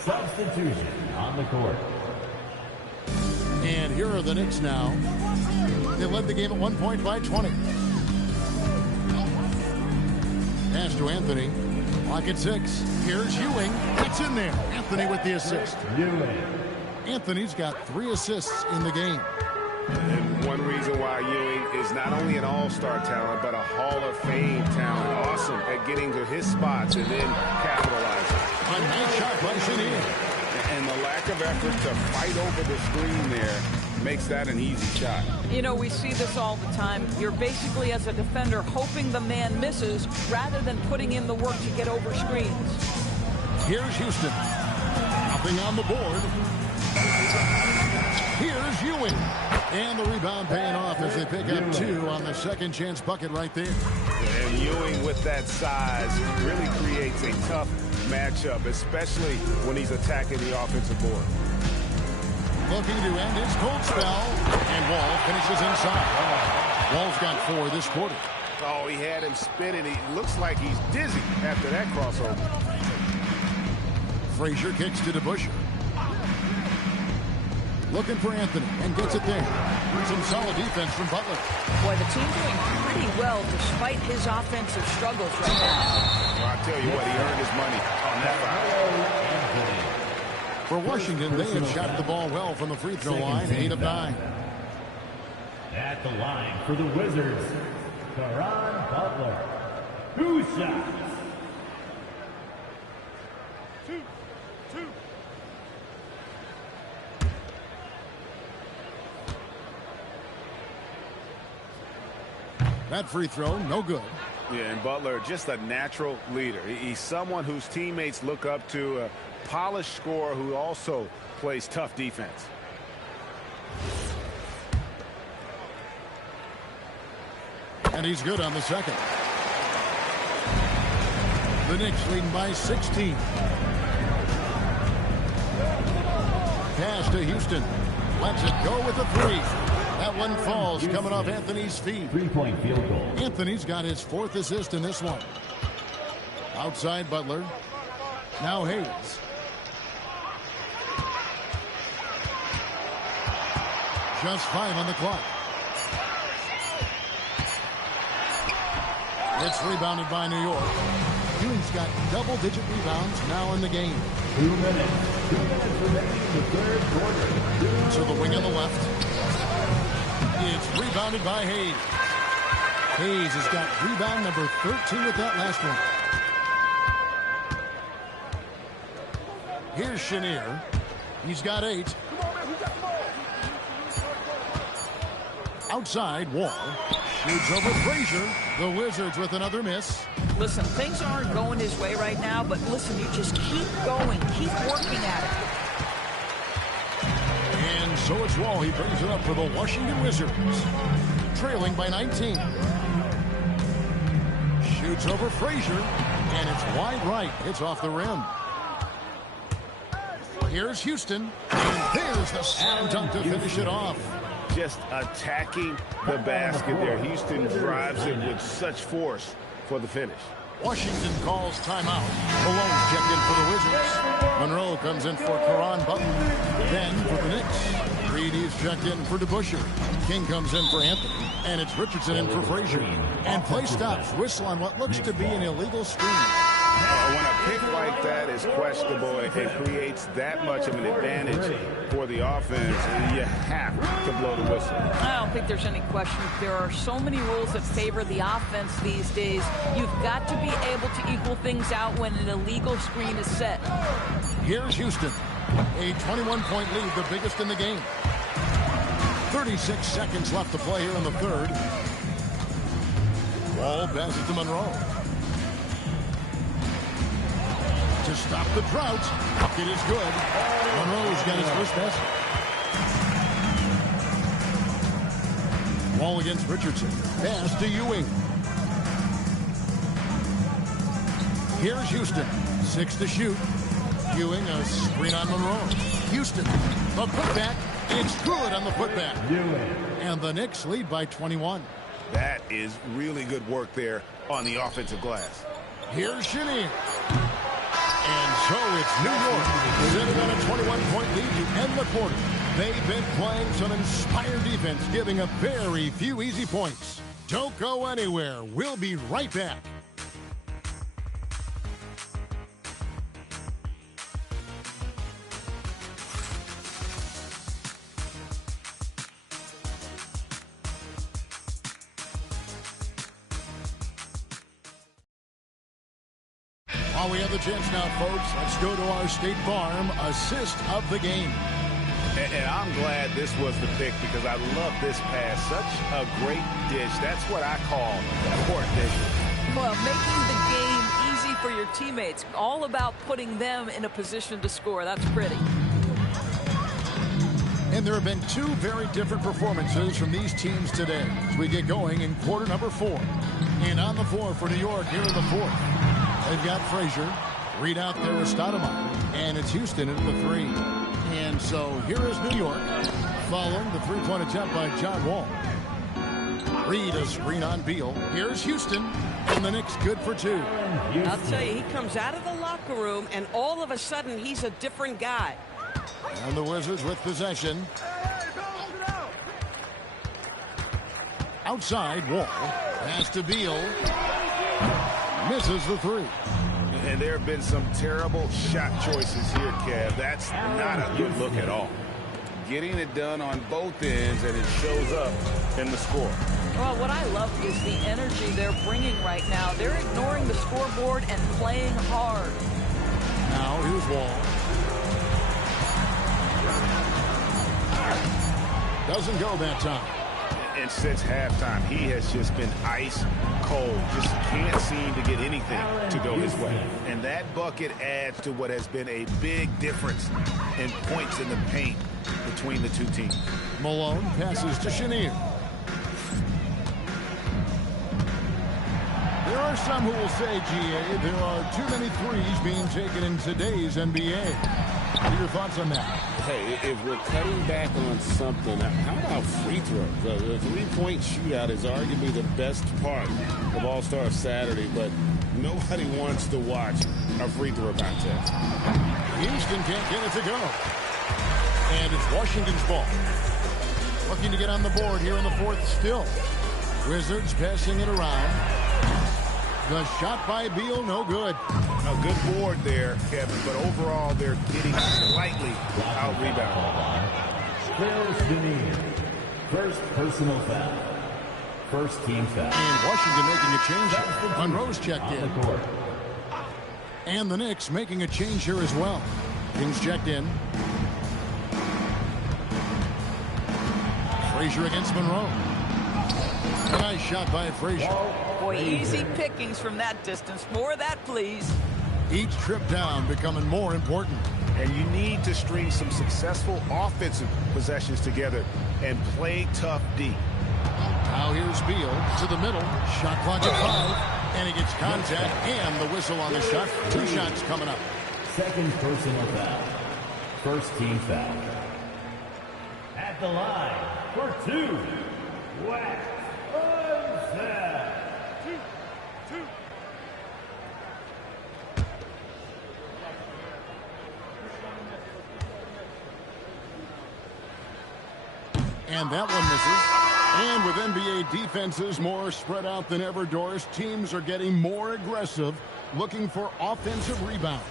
Substitution on the court. And here are the Knicks now. They led the game at 1 point by 20. Pass to Anthony. Clock at 6. Here's Ewing. It's in there. Anthony with the assist. Anthony's got 3 assists in the game. And one reason why Ewing is not only an all-star talent, but a Hall of Fame talent. Awesome at getting to his spots and then capitalizing. A nice shot by Shania. And the lack of effort to fight over the screen there makes that an easy shot. You know, we see this all the time. You're basically, as a defender, hoping the man misses rather than putting in the work to get over screens. Here's Houston. Nothing on the board. Here's Ewing. And the rebound paying off as they pick up 2 on the second chance bucket right there. And Ewing with that size really creates a tough matchup, especially when he's attacking the offensive board. Looking to end his cold spell. And Wall finishes inside. Wall's got 4 this quarter. Oh, he had him spinning. He looks like he's dizzy after that crossover. Frazier kicks to DeBusschere. Looking for Anthony and gets it there. Some solid defense from Butler. Boy, the team doing pretty well despite his offensive struggles right now. Well, I tell you what, he earned his money on that foul. For Washington, they have shot the ball well from the free throw line, 8 of 9. At the line for the Wizards, Caron Butler. 2 shots. That free throw, no good. Yeah, and Butler, just a natural leader. He's someone whose teammates look up to, a polished scorer who also plays tough defense. And he's good on the second. The Knicks leading by 16. to Houston. Lets it go with a three. That one falls coming off Anthony's feet. 3-point field goal. Anthony's got his 4th assist in this one. Outside Butler. Now Hayes. Just 5 on the clock. It's rebounded by New York. Ewing's got double-digit rebounds now in the game. 2 minutes. 2 minutes remaining in the third quarter. To the wing on the left. It's rebounded by Hayes. Hayes has got rebound number 13 with that last one. Here's Chenier. He's got 8. Outside, Wall. Shoots over Frazier. The Wizards with another miss. Listen, things aren't going his way right now, but listen, you just keep going. Keep working at it. And so it's Wall. He brings it up for the Washington Wizards. Trailing by 19. Shoots over Frazier. And it's wide right. It's off the rim. Here's Houston. And there's the slam dunk to finish it off. Just attacking the basket there. Houston drives it with such force for the finish. Washington calls timeout. Malone checked in for the Wizards. Monroe comes in for Caron Butler. Then for the Knicks, Reedy's checked in for DeBusschere. King comes in for Anthony. And it's Richardson in for Frazier. And play stops. Whistle on what looks to be an illegal screen. When a pick like that is questionable, it creates that much of an advantage for the offense. You have to blow the whistle. I don't think there's any question. There are so many rules that favor the offense these days. You've got to be able to equal things out when an illegal screen is set. Here's Houston. A 21-point lead, the biggest in the game. 36 seconds left to play here in the third. Wall passes to Monroe. To stop the drought. It is good. Monroe's got his first basket. Wall against Richardson. Pass to Ewing. Here's Houston. 6 to shoot. Ewing, a screen on Monroe. Houston, the putback. It's good on the putback. And the Knicks lead by 21. That is really good work there on the offensive glass. Here's Chenier. And so it's New York sitting on a 21-point lead to end the quarter. They've been playing some inspired defense, giving up very few easy points. Don't go anywhere. We'll be right back. While we have the chance now, folks, let's go to our State Farm assist of the game. And I'm glad this was the pick because I love this pass. Such a great dish. That's what I call court vision. Well, making the game easy for your teammates. All about putting them in a position to score. That's pretty. And there have been 2 very different performances from these teams today as we get going in quarter number 4. And on the floor for New York here in the 4th. They've got Frazier. Read out there is Stoudemire. And it's Houston into the 3. And so here is New York following the 3-point attempt by John Wall. Reed a screen on Beal. Here's Houston. And the Knicks good for 2. I'll tell you, he comes out of the locker room and all of a sudden he's a different guy. And the Wizards with possession. Outside, Wall. Pass to Beal. Misses the 3. And there have been some terrible shot choices here, Kev. That's not a good look at all. Getting it done on both ends, and it shows up in the score. Well, what I love is the energy they're bringing right now. They're ignoring the scoreboard and playing hard. Now here's Wall. Doesn't go that time. And since halftime, he has just been ice cold. Just can't seem to get anything to go his way. And that bucket adds to what has been a big difference in points in the paint between the 2 teams. Malone passes to Chenier. There are some who will say, GA, there are too many threes being taken in today's NBA. What are your thoughts on that? Hey, if we're cutting back on something, how about free throws? The three-point shootout is arguably the best part of All-Star Saturday, but nobody wants to watch a free throw contest. Houston can't get it to go. And it's Washington's ball. Looking to get on the board here in the fourth still. Wizards passing it around. The shot by Beal, no good. A good board there, Kevin, but overall they're getting slightly out-rebounded. Spurs demeanor. First personal foul. First team foul. And Washington making a change here. Monroe's checked in. On the court. And the Knicks making a change here as well. Kings checked in. Frazier against Monroe. Nice shot by Frazier. Boy, easy pickings from that distance. More of that, please. Each trip down becoming more important. And you need to string some successful offensive possessions together and play tough D. Now here's Beal to the middle. Shot clock at 5. And he gets contact and the whistle on the shot. 2 shots coming up. Second personal foul. First team foul. At the line for 2. West. And that one misses. And with NBA defenses more spread out than ever, Doris, teams are getting more aggressive, looking for offensive rebounds.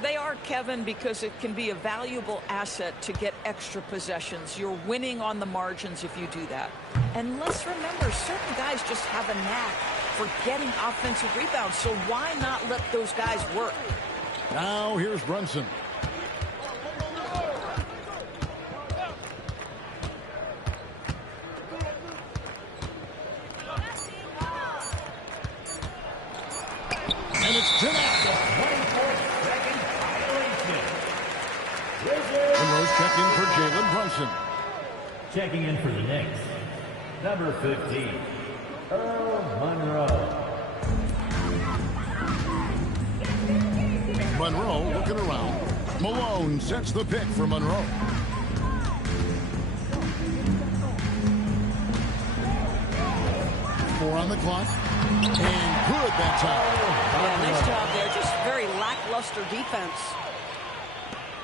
They are, Kevin, because it can be a valuable asset to get extra possessions. You're winning on the margins if you do that. And let's remember, certain guys just have a knack for getting offensive rebounds, so why not let those guys work? Now here's Brunson. And it's Jeanette. 24-second violation. Monroe's checked in for Jalen Brunson. Checking in for the Knicks. Number 15, Earl Monroe. Monroe looking around. Malone sets the pick for Monroe. Four on the clock. And good that time. Yeah, nice job there. Just very lackluster defense.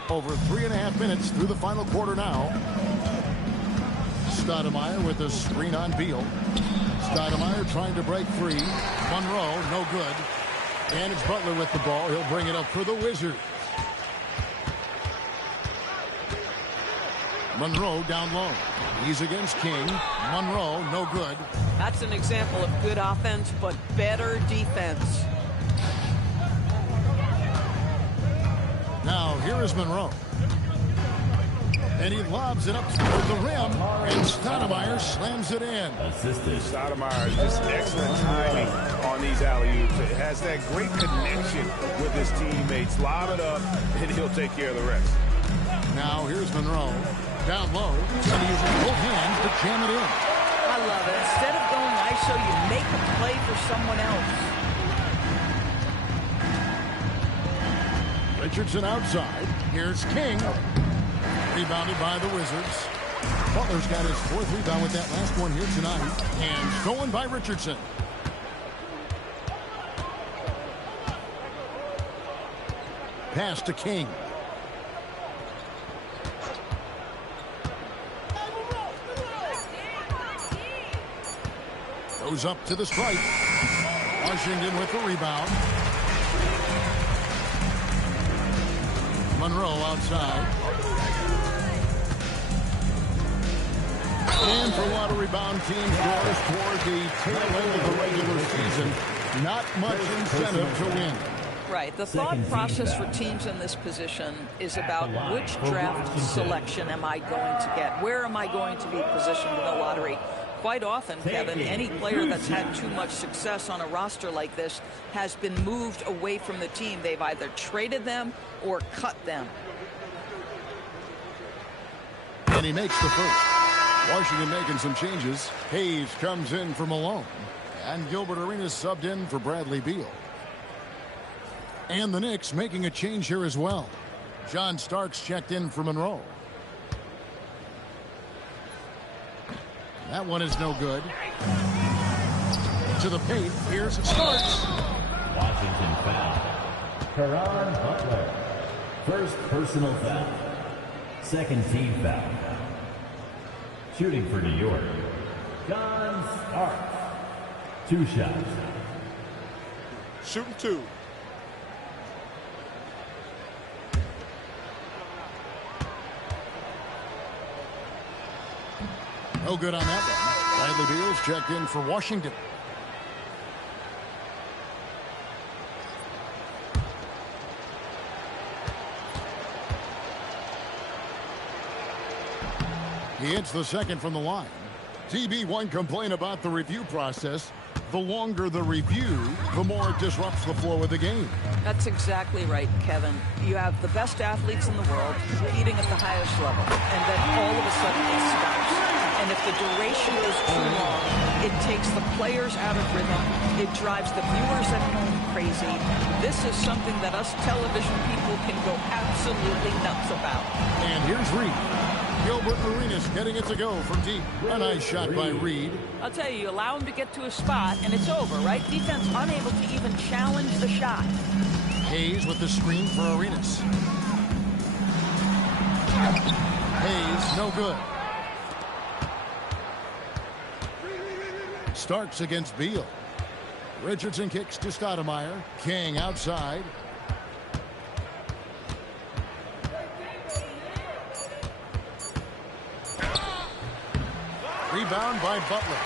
Over 3.5 minutes through the final quarter now. Stoudemire with a screen on Beal. Stoudemire trying to break free. Monroe, no good. And it's Butler with the ball. He'll bring it up for the Wizards. Monroe down low. He's against King. Monroe, no good. That's an example of good offense, but better defense. Now, here is Monroe. And he lobs it up toward the rim. And Stoudemire slams it in. Assisted. Stoudemire, just excellent timing on these alley-oops. It has that great connection with his teammates. Lob it up, and he'll take care of the rest. Now, here's Monroe. Down low. And he uses both hands to jam it in. I love it. Instead of going ISO, you make a play for someone else. Richardson outside. Here's King. Rebounded by the Wizards. Butler's got his 4th rebound with that last one here tonight. And stolen by Richardson. Pass to King. Goes up to the stripe. Washington with the rebound. Monroe outside. And for a lot of rebound teams, Doris, toward the tail end of the regular season, not much incentive to win. Right. The thought process for teams in this position is about which draft selection am I going to get? Where am I going to be positioned in the lottery? Quite often, Kevin, any player that's had too much success on a roster like this has been moved away from the team. They've either traded them or cut them. And he makes the first. Washington making some changes. Hayes comes in for Malone. And Gilbert Arenas subbed in for Bradley Beal. And the Knicks making a change here as well. John Starks checked in for Monroe. That one is no good. To the paint, here's Starks. Washington foul. Karan Butler. First personal foul. Second team foul. Shooting for New York. John Starks. 2 shots. Shooting 2. No good on that one. Bradley Beal's checked in for Washington. He hits the second from the line. TB1 complain about the review process. The longer the review, the more it disrupts the flow of the game. That's exactly right, Kevin. You have the best athletes in the world competing at the highest level, and then all of a sudden it stops. And if the duration is too long, it takes the players out of rhythm. It drives the viewers at home crazy. This is something that us television people can go absolutely nuts about. And here's Reed. Gilbert Arenas getting it to go from deep. A nice shot by Reed. I'll tell you, allow him to get to a spot, and it's over, right? Defense unable to even challenge the shot. Hayes with the screen for Arenas. Hayes, no good. Starks against Beal. Richardson kicks to Stoudemire. King outside. Rebound by Butler.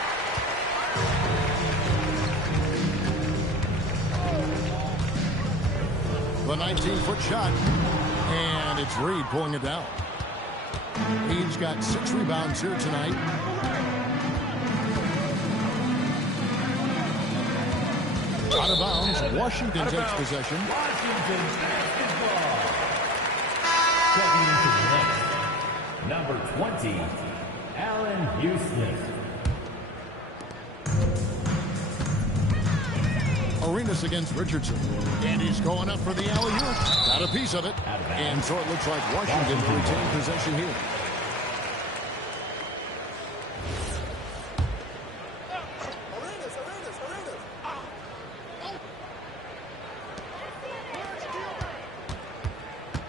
The 19-foot shot. And it's Reed pulling it down. He's got 6 rebounds here tonight. Out of bounds. Washington takes possession. Washington basketball. Checking into the next. Number 20, Allen Houston. Arenas against Richardson. And he's going up for the alley-oop. Got a piece of it. And so it looks like Washington will retain possession here.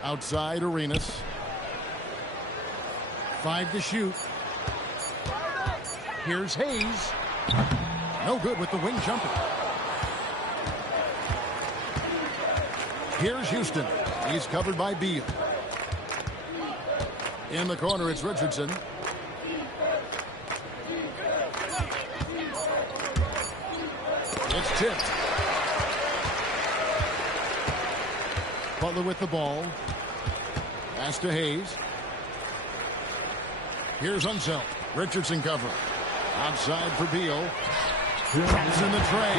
Outside Arenas. 5 to shoot. Here's Hayes. No good with the wing jumper. Here's Houston. He's covered by Beal. In the corner, it's Richardson. It's tipped. Butler with the ball. Pass to Hayes. Here's Unseld. Richardson cover. Outside for Beal. Drops in the tray.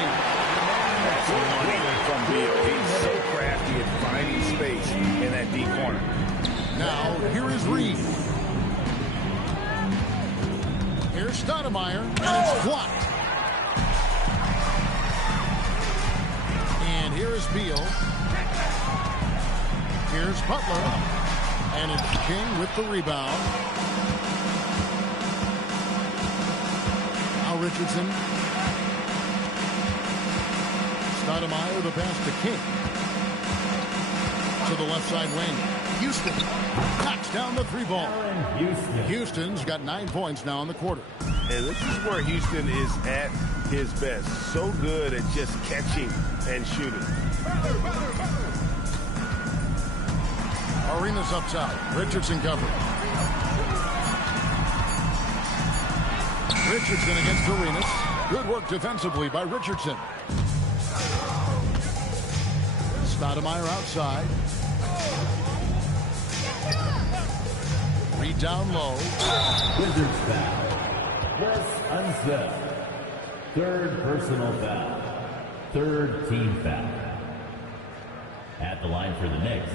That's money from Beal. He's so crafty at finding space in that deep corner. Now, here is Reed. Here's Stoudemire, and it's blocked. And here is Beal. Here's Butler. And it's King with the rebound. Now Richardson. Stoudemire, the pass to King. To the left side wing. Houston knocks down the 3-ball. Houston's got 9 points now in the quarter. And this is where Houston is at his best. So good at just catching and shooting. Arenas up top. Richardson covered. Richardson against Arenas. Good work defensively by Richardson. Stoudemire outside. Reed down low. Wizards foul. Wes Unseld. 3rd personal foul. 3rd team foul. At the line for the Knicks,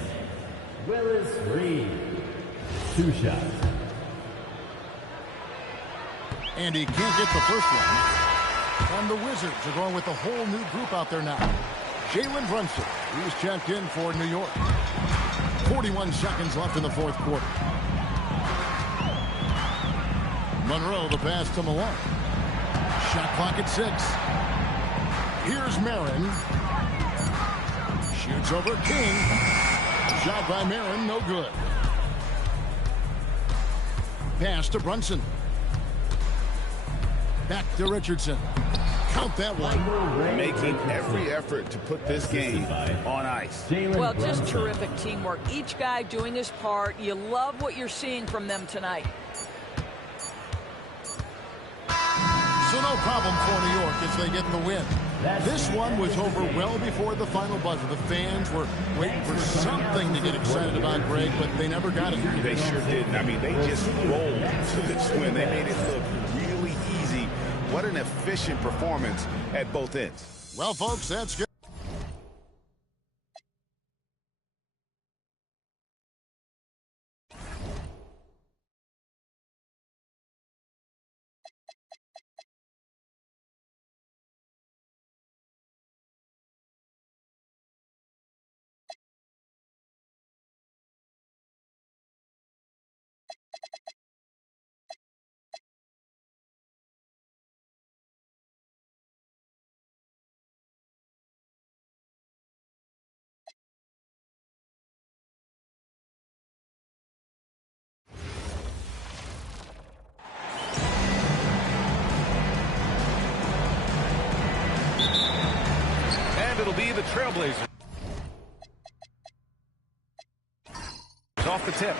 Willis Reed. 2 shots. And he can't get the first one. And the Wizards are going with a whole new group out there now. Jalen Brunson, who's checked in for New York. 41 seconds left in the fourth quarter. Monroe, the pass to Malone. Shot clock at 6. Here's Marin. Shoots over King. Shot by Marin, no good. Pass to Brunson. Back to Richardson. Count that one. Making every effort to put this game on ice. Well, just terrific teamwork. Each guy doing his part. You love what you're seeing from them tonight. So no problem for New York as they get the win. This one was over well before the final buzzer. The fans were waiting for something to get excited about, Greg, but they never got it. They sure didn't. I mean, they just rolled to this win. They made it look really easy. What an efficient performance at both ends. Well, folks, that's good. It'll be the Trailblazers. Off the tip.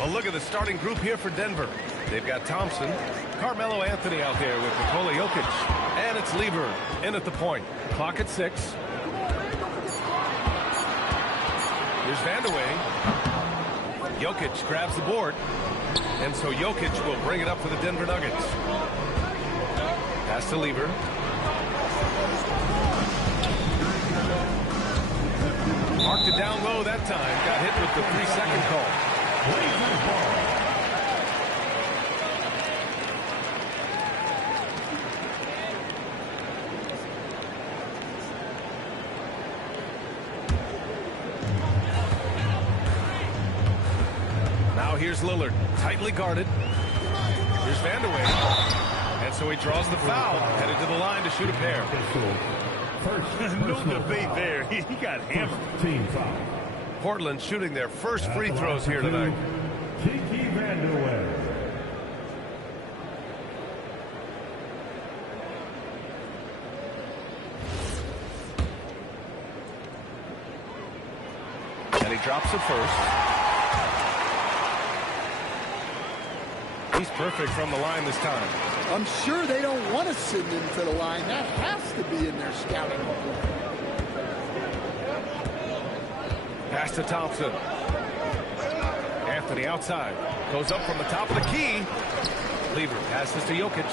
A look at the starting group here for Denver. They've got Thompson, Carmelo Anthony out there with Nikola Jokic. And it's Lever in at the point. Clock at 6. Here's Vandeweghe. Jokic grabs the board. And so Jokic will bring it up for the Denver Nuggets. Pass to Lever. Marked it down low that time. Got hit with the 3-second call. Now here's Lillard. Tightly guarded. Here's Vandeweghe. And so he draws the foul. Headed to the line to shoot a pair. No debate there. He got hammered. Team foul. Portland shooting their first free throws here tonight. Kiki Vandeweghe. And he drops it first. He's perfect from the line this time. I'm sure they don't want to send him to the line. That has to be in their scouting report. Pass to Thompson. Anthony outside. Goes up from the top of the key. Lever passes to Jokic.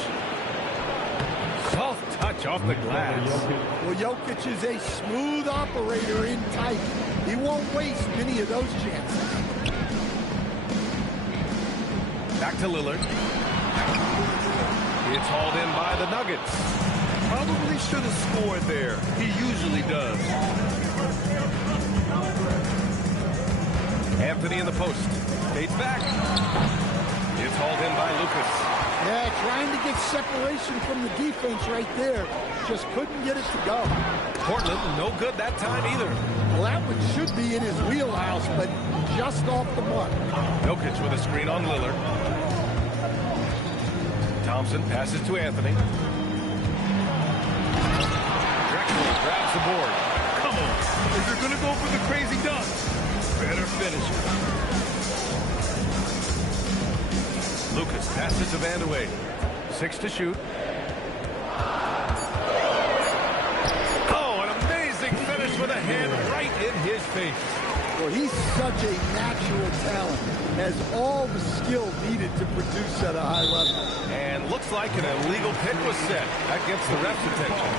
Soft touch off the glass. Well, Jokic is a smooth operator in tight. He won't waste many of those chances. Back to Lillard. It's hauled in by the Nuggets. Probably should have scored there. He usually does. Anthony in the post. Fades back. It's hauled in by Lucas. Yeah, trying to get separation from the defense right there. Just couldn't get it to go. Portland, no good that time either. Well, that one should be in his wheelhouse, but just off the mark. Jokic with a screen on Lillard. Thompson passes to Anthony. Drexler grabs the board. Come on. If you're going to go for the crazy dunk, better finish it. Lucas passes to Vandeweghe. 6 to shoot. Oh, an amazing finish with a hand right in his face. Well, he's such a natural talent. Has all the skill needed to produce at a high level. And looks like an illegal pick was set. That gets the ref's attention.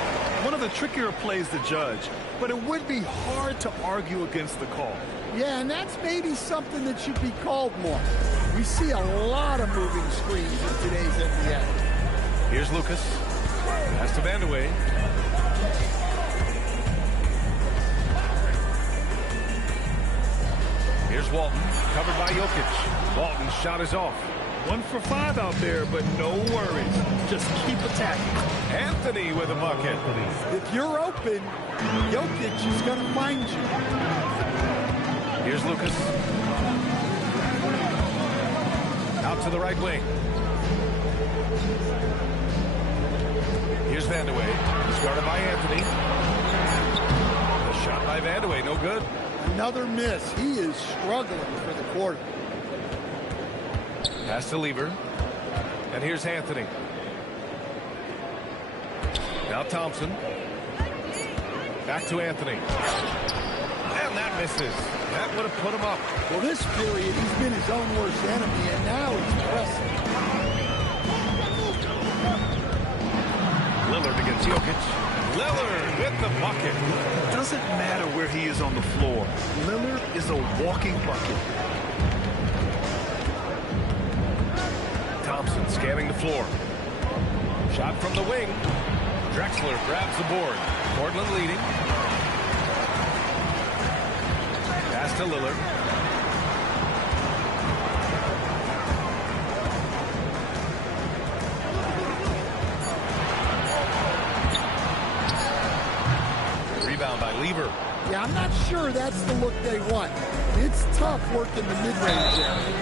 One of the trickier plays to judge, but it would be hard to argue against the call. Yeah, and that's maybe something that should be called more. We see a lot of moving screens in today's NBA. Here's Lucas. Pass to Vandeweghe. Here's Walton, covered by Jokic. Walton's shot is off. 1 for 5 out there, but no worries. Just keep attacking. Anthony with a bucket. If you're open, Jokic is going to find you. Here's Lucas. Out to the right wing. Here's Vandeweghe. He's guarded by Anthony. The shot by Vandeweghe, no good. Another miss. He is struggling for the quarter. Pass to Lever. And here's Anthony. Now Thompson. Back to Anthony. And that misses. That would have put him up. Well, this period, he's been his own worst enemy, and now he's pressing. Lillard against Jokic. Lillard with the bucket. Doesn't matter where he is on the floor. Lillard is a walking bucket. Thompson scanning the floor. Shot from the wing. Drexler grabs the board. Portland leading. Pass to Lillard. Rebound by Lever. Yeah, I'm not sure that's the look they want. It's tough working the mid-range area.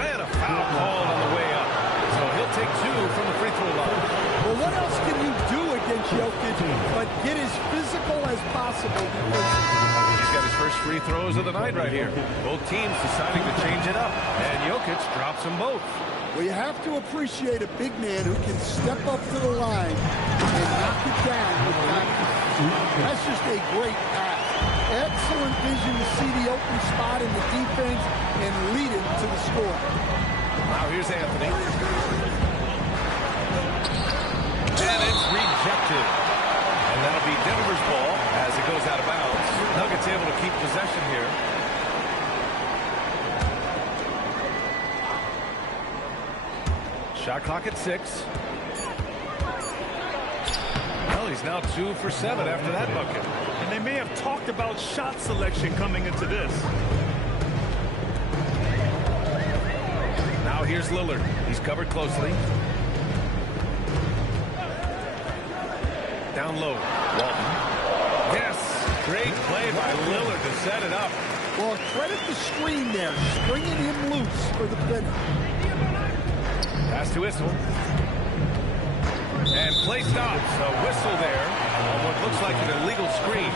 And a foul called on the way up. So he'll take 2 from the free throw line. Well, what else can you do against Jokic but get as physical as possible? He's got his first free throws of the night right here. Both teams deciding to change it up. And Jokic drops them both. Well, you have to appreciate a big man who can step up to the line and knock it down with confidence. That's just a great pass. Excellent vision to see the open spot in the defense and lead him to the score. Now here's Anthony. And it's rejected. And that'll be Denver's ball as it goes out of bounds. Nuggets able to keep possession here. Shot clock at 6. Well, he's now 2 for 7 after that bucket. And they may have talked about shot selection coming into this. Now here's Lillard. He's covered closely. Down low. Walton. Yes. Great play by Lillard to set it up. Well, credit the screen there, stringing him loose for the finish. Pass to Issel. And play stops. A whistle there on what looks like an illegal screen.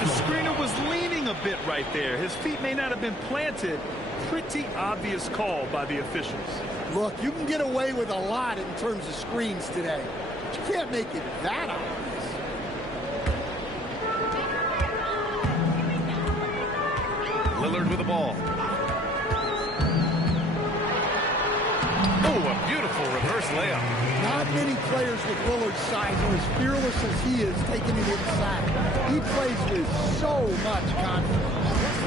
The screener was leaning a bit right there. His feet may not have been planted. Pretty obvious call by the officials. Look, you can get away with a lot in terms of screens today. But you can't make it that obvious. Lillard with the ball. Oh, a beautiful reverse layup. Not many players with Lillard's size are as fearless as he is taking it inside. He plays with so much confidence.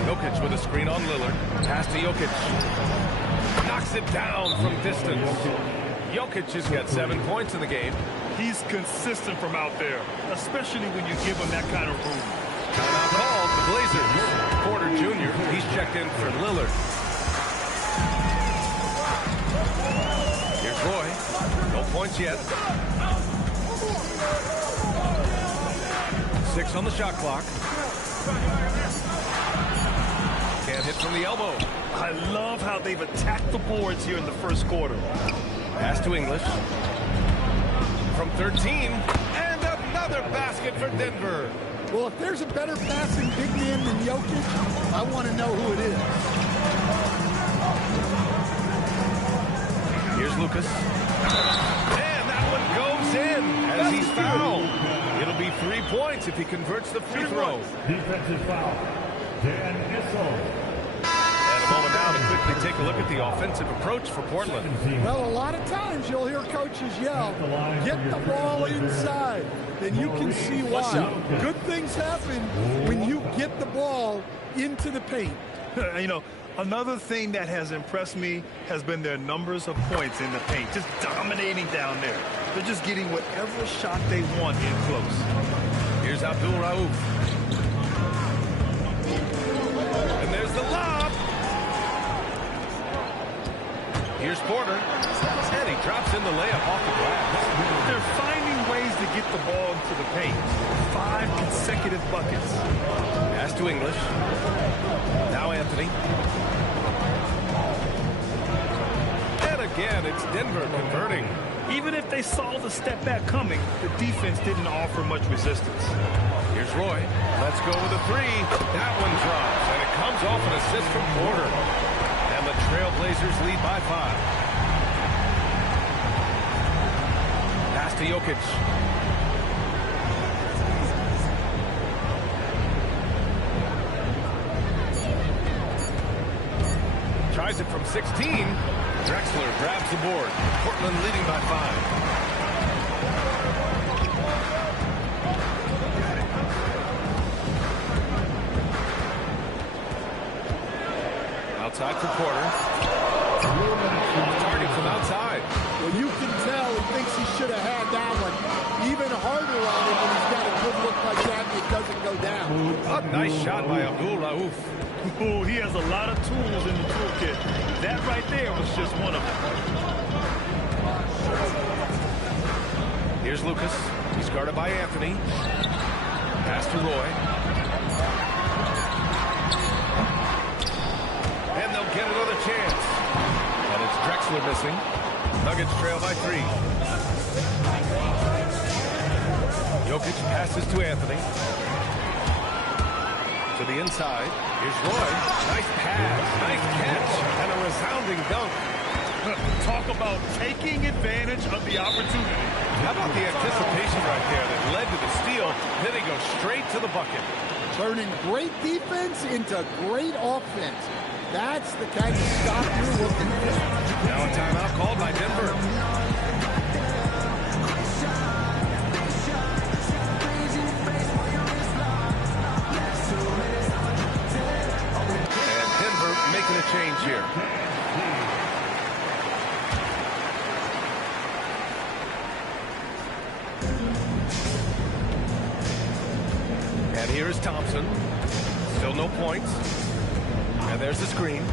Jokic with a screen on Lillard. Pass to Jokic. Knocks it down from distance. Jokic has got 7 points in the game. He's consistent from out there, especially when you give him that kind of room. Timeout called the Blazers. Porter Jr., he's checked in for Lillard. Here's Roy. No points yet. 6 on the shot clock. Can't hit from the elbow. I love how they've attacked the boards here in the first quarter. Pass to English. From 13. And another basket for Denver. Well, if there's a better passing big man than Jokic, I want to know who it is. Here's Lucas. And that one goes in as he's fouled. It'll be 3 points if he converts the free throw. Defensive foul. Dan Issel. And a moment now to quickly take a look at the offensive approach for Portland. Well, a lot of times you'll hear coaches yell, get the ball inside. Then you can see why. Good things happen when you get the ball into the paint. You know, another thing that has impressed me has been their numbers of points in the paint. Just dominating down there. They're just getting whatever shot they want in close. Here's Abdul Rauf. And there's the lob. Here's Porter. And he drops in the layup off the glass. They're finding ways to get the ball into the paint. 5 consecutive buckets. Pass to English. Now Anthony. And again, it's Denver converting. Even if they saw the step back coming, the defense didn't offer much resistance. Here's Roy. Let's go with a 3. That one drops, and it comes off an assist from Porter. And the Trailblazers lead by 5. Pass to Jokic. Tries it from 16. Drexler grabs the board. Portland leading by 5. Outside for Porter. Target from outside. Well, you can tell he thinks he should have had that one even harder on him when he's got a good look like that and it doesn't go down. A nice shot by Abdul Rauf. Oh, he has a lot of tools in the toolkit. That right there was just one of them. Here's Lucas. He's guarded by Anthony. Pass to Roy. And they'll get another chance. And it's Drexler missing. Nuggets trail by 3. Jokic passes to Anthony. To the inside. Here's Roy. Nice pass. Nice catch. And a resounding dunk. Talk about taking advantage of the opportunity. How about the anticipation right there that led to the steal? Then he goes straight to the bucket. Turning great defense into great offense. That's the kind of stop you're looking for. Now a timeout called by Denver. And Denver making a change here. And here's Thompson. Still no points. And there's the screen.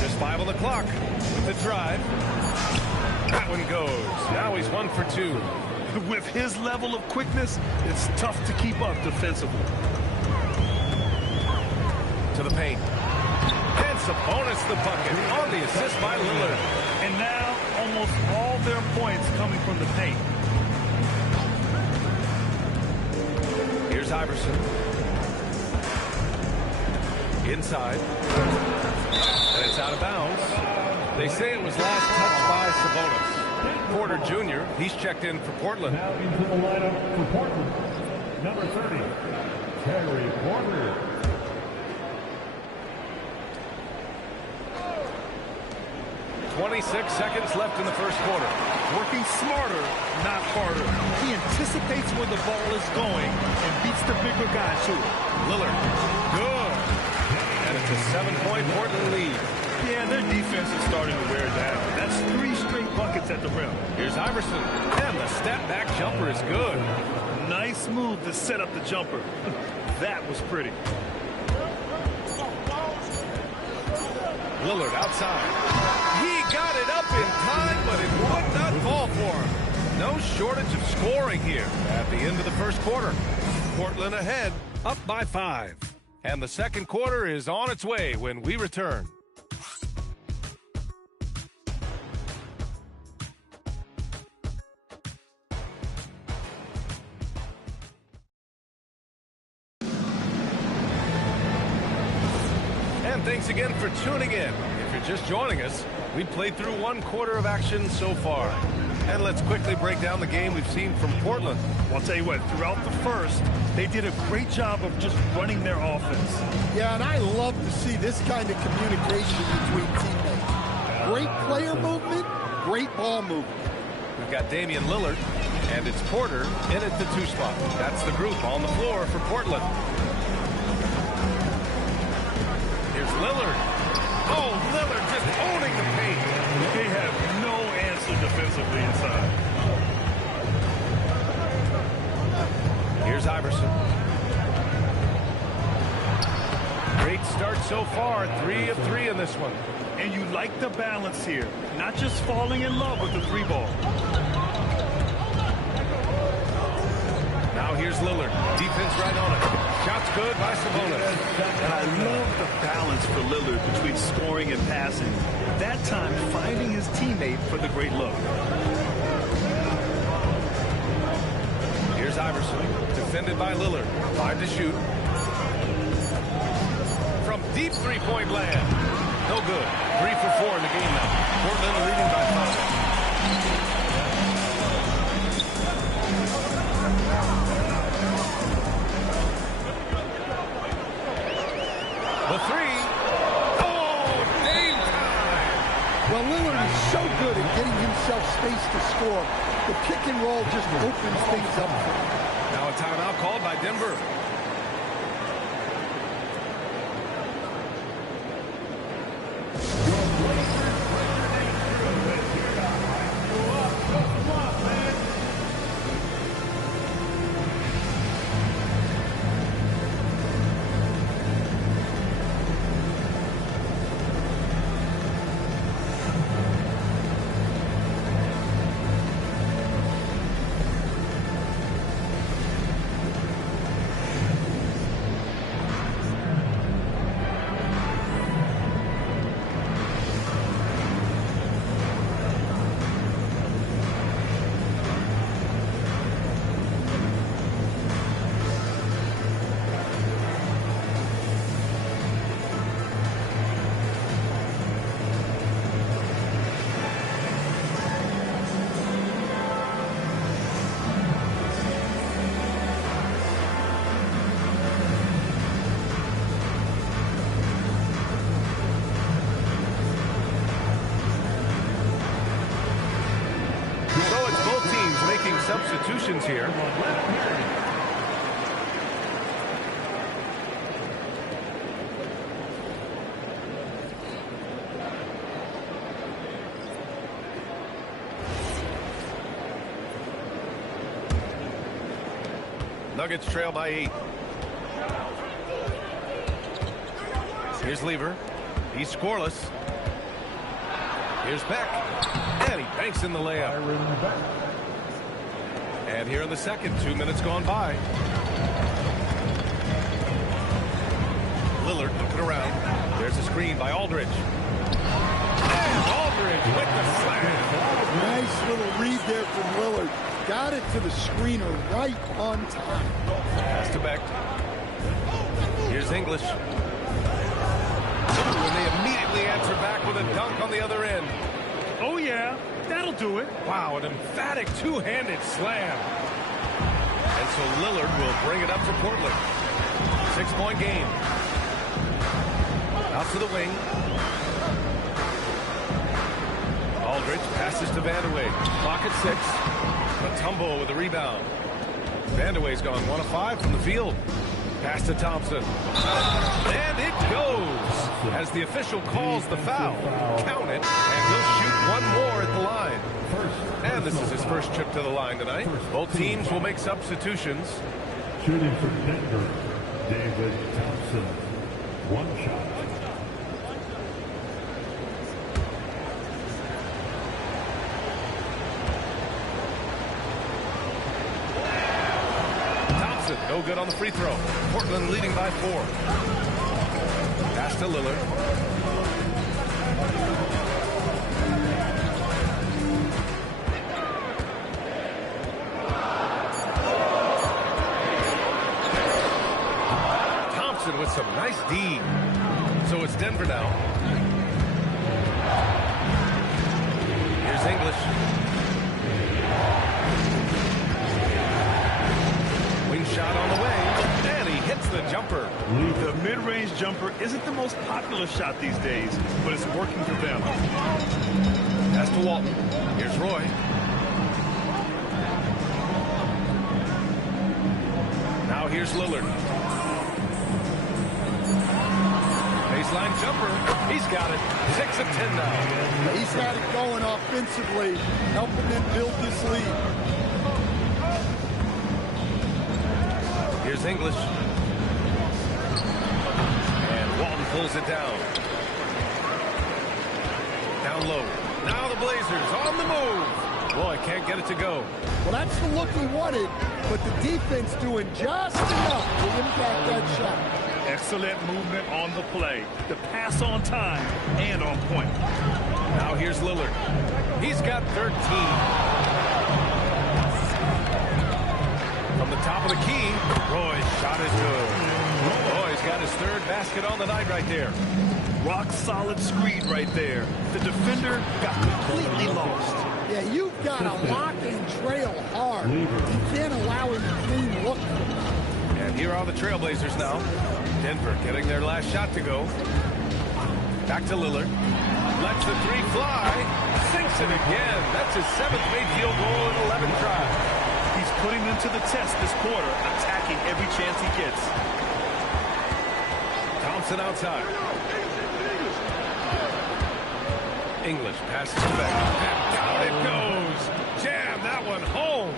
Just 5 on the clock with the drive. That one goes. Now he's 1 for 2. With his level of quickness, it's tough to keep up defensively. To the paint. And Sabonis the bucket on the assist by Lillard. And now almost all their points coming from the paint. Here's Iverson. Inside. And it's out of bounds. They say it was last touched by Sabonis. Porter Jr., he's checked in for Portland. Now into the lineup for Portland. Number 30, Terry Porter. .26 seconds left in the first quarter. Working smarter, not harder. He anticipates where the ball is going and beats the bigger guy to it. Lillard. Good. And it's a 7-point Portland lead. Yeah, their defense is starting to wear down. That's 3 straight buckets at the rim. Here's Iverson. And the step-back jumper is good. Nice move to set up the jumper. That was pretty. Lillard outside. He got it up in time, but it would not fall for him. No shortage of scoring here at the end of the first quarter. Portland ahead, up by 5. And the second quarter is on its way when we return. And thanks again for tuning in. If you're just joining us, we've played through 1 quarter of action so far. And let's quickly break down the game we've seen from Portland. Well, I'll tell you what, throughout the first, they did a great job of just running their offense. Yeah, and I love to see this kind of communication between teammates. Great player movement, great ball movement. We've got Damian Lillard, and it's Porter in at the 2 spot. That's the group on the floor for Portland. Here's Lillard. Oh, Lillard just owning the paint. They have no answer defensively inside. Here's Iverson. Great start so far, 3 of 3 in this this one. And you like the balance here, not just falling in love with the 3-ball. Now here's Lillard. Defense right on it. Shot's good by Sabonis. And I love the balance for Lillard between scoring and passing. That time, finding his teammate for the great look. Here's Iverson, defended by Lillard. 5 to shoot. From deep three-point land. No good. 3 for 4 in the game now. Portland leading by 5. The 3. Oh, game time. Well, Lillard is so good at getting himself space to score. The pick and roll just opens things up for him. Now a timeout called by Denver. Substitutions here. Nuggets trail by 8. Here's Lever. He's scoreless. Here's Beck. And he banks in the layup. And here in the second, 2 minutes gone by. Lillard looking around. There's a screen by Aldridge. And Aldridge with the slam. Nice little read there from Lillard. Got it to the screener right on time. Pass to Beck. Here's English. And they immediately answer back with a dunk on the other end. Oh, yeah. That'll do it. Wow, an emphatic two-handed slam. And so Lillard will bring it up for Portland. 6-point game. Out to the wing. Aldridge passes to Vandeweghe. Clock at 6. Mutombo with the rebound. Vandeweghe's gone 1 of 5 from the field. Pass to Thompson. And it goes as the official calls the foul. Count it, and he'll shoot one more at the line. And this is his first trip to the line tonight. Both teams will make substitutions. Shooting for Denver, David Thompson. 1 shot. No good on the free throw. Portland leading by 4. Pass to Lillard. Thompson with some nice D. So it's Denver now. Here's English. Shot on the way, and he hits the jumper. The mid-range jumper isn't the most popular shot these days, but it's working for them. Pass to Walton. Here's Roy. Now here's Lillard. Baseline jumper. He's got it. 6 of 10 now. He's had it going offensively, helping them build this lead. Here's English. And Walton pulls it down. down low. Now the Blazers on the move. Boy, can't get it to go. Well, that's the look he wanted, but the defense doing just enough to impact that shot. Excellent movement on the play. The pass on time and on point. Now here's Lillard. He's got 13. From the top of the key, Roy's shot is good. Roy's got his third basket on the night right there. Rock solid screen right there. The defender got completely lost. Yeah, you've got to lock and trail hard. You can't allow him to clean look. And here are the Trailblazers now. Denver getting their last shot to go. Back to Lillard. Lets the three fly. Sinks it again. That's his 7th made field goal in 11 tries. He's putting them to the test this quarter, attacking every chance he gets. Thompson outside. English passes it back. And down it goes. Jam that one home.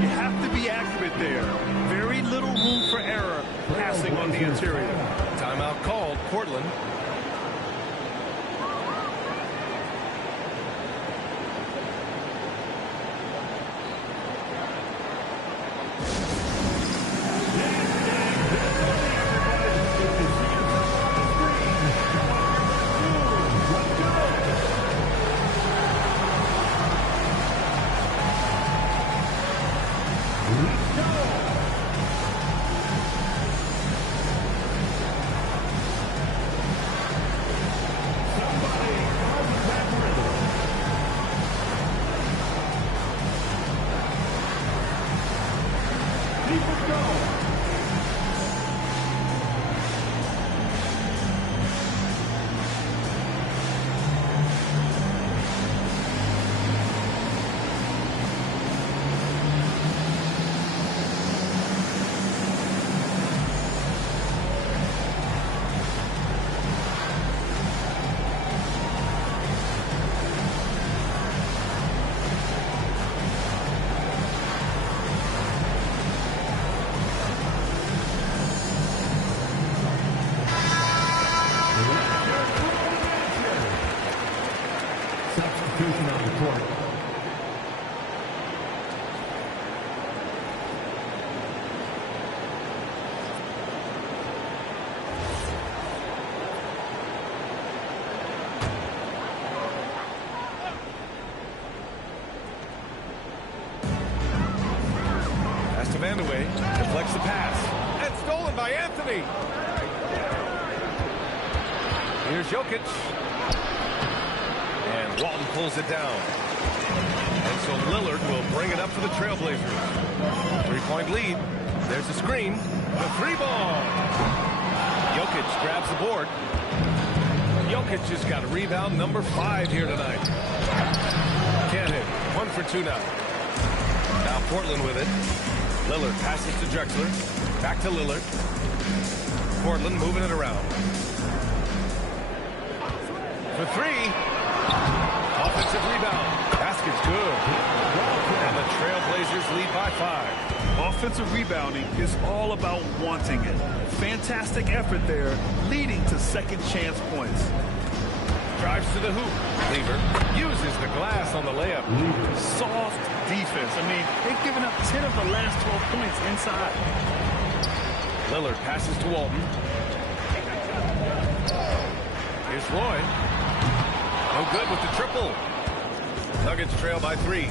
You have to be accurate there. Very little room for error passing on the interior. Timeout called. Portland. Substitution on the court. Pass to Vandeweghe. Deflects the pass. And stolen by Anthony. Here's Jokic. And Walton pulls it down. And so Lillard will bring it up for the Trailblazers. 3-point lead. There's the screen. The three ball. Jokic grabs the board. Jokic has got rebound number 5 here tonight. Can't hit. 1 for 2 now. Now Portland with it. Lillard passes to Drexler. Back to Lillard. Portland moving it around. For 3. Offensive rebound. Basket's good. And the Trailblazers lead by 5. Offensive rebounding is all about wanting it. Fantastic effort there, leading to second chance points. Drives to the hoop. Lever uses the glass on the layup. Soft defense. I mean, they've given up 10 of the last 12 points inside. Lillard passes to Walton. Here's Roy. No good with the triple. Nuggets trail by 3.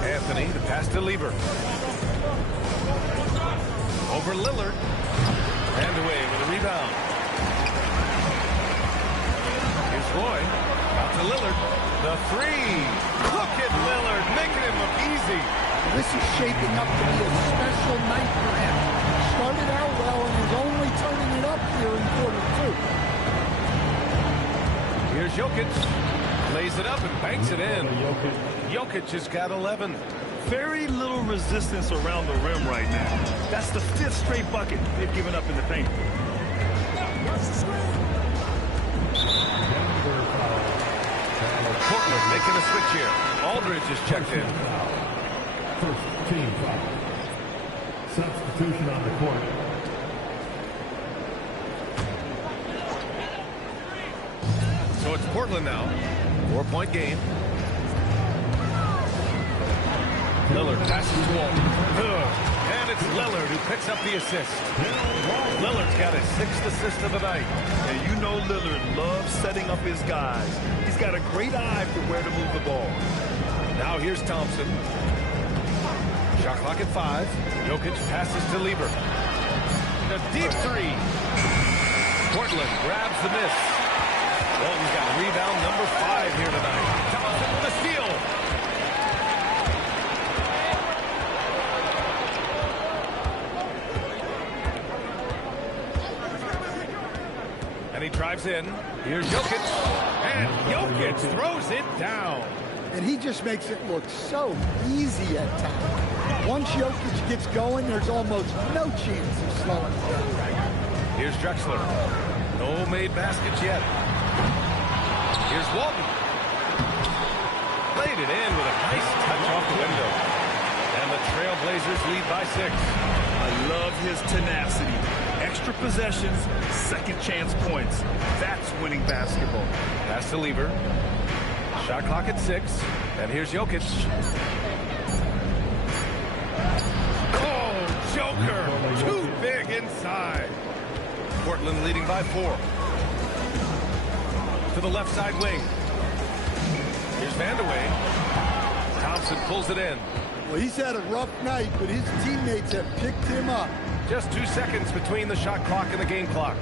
Anthony, the pass to Lever. Over Lillard. And away with a rebound. Here's Roy. Out to Lillard. The 3. Look at Lillard, making it look easy. This is shaping up to be a special night for him. Started out well and is only turning it up here in quarter 2. Here's Jokic. Lays it up and banks it in. Jokic has got 11. Very little resistance around the rim right now. That's the 5th straight bucket they've given up in the paint. Portland making a switch here. Aldridge is checked in. First team foul. Substitution on the court. So So it's Portland now. 4-point game. Lillard passes to Walton. And it's Lillard who picks up the assist. Lillard's got his 6th assist of the night. And you know Lillard loves setting up his guys. He's got a great eye for where to move the ball. Now here's Thompson. Shot clock at 5. Jokic passes to Lieber. A deep 3. Portland grabs the miss. Walton's got rebound number 5 here tonight. Thompson with a steal. And he drives in. Here's Jokic. And Jokic throws it down. And he just makes it look so easy at times. Once Jokic gets going, there's almost no chance of slowing down. Here's Drexler. No made baskets yet. Here's Walton. Laid it in with a nice touch off the window. And the Trailblazers lead by 6. I love his tenacity. Extra possessions, second chance points. That's winning basketball. Pass to Lieber. Shot clock at 6. And here's Jokic. Oh, Joker. Too big inside. Portland leading by 4. To the left side wing. Here's Vandeweghe. Thompson pulls it in. Well, he's had a rough night, but his teammates have picked him up. Just 2 seconds between the shot clock and the game clock.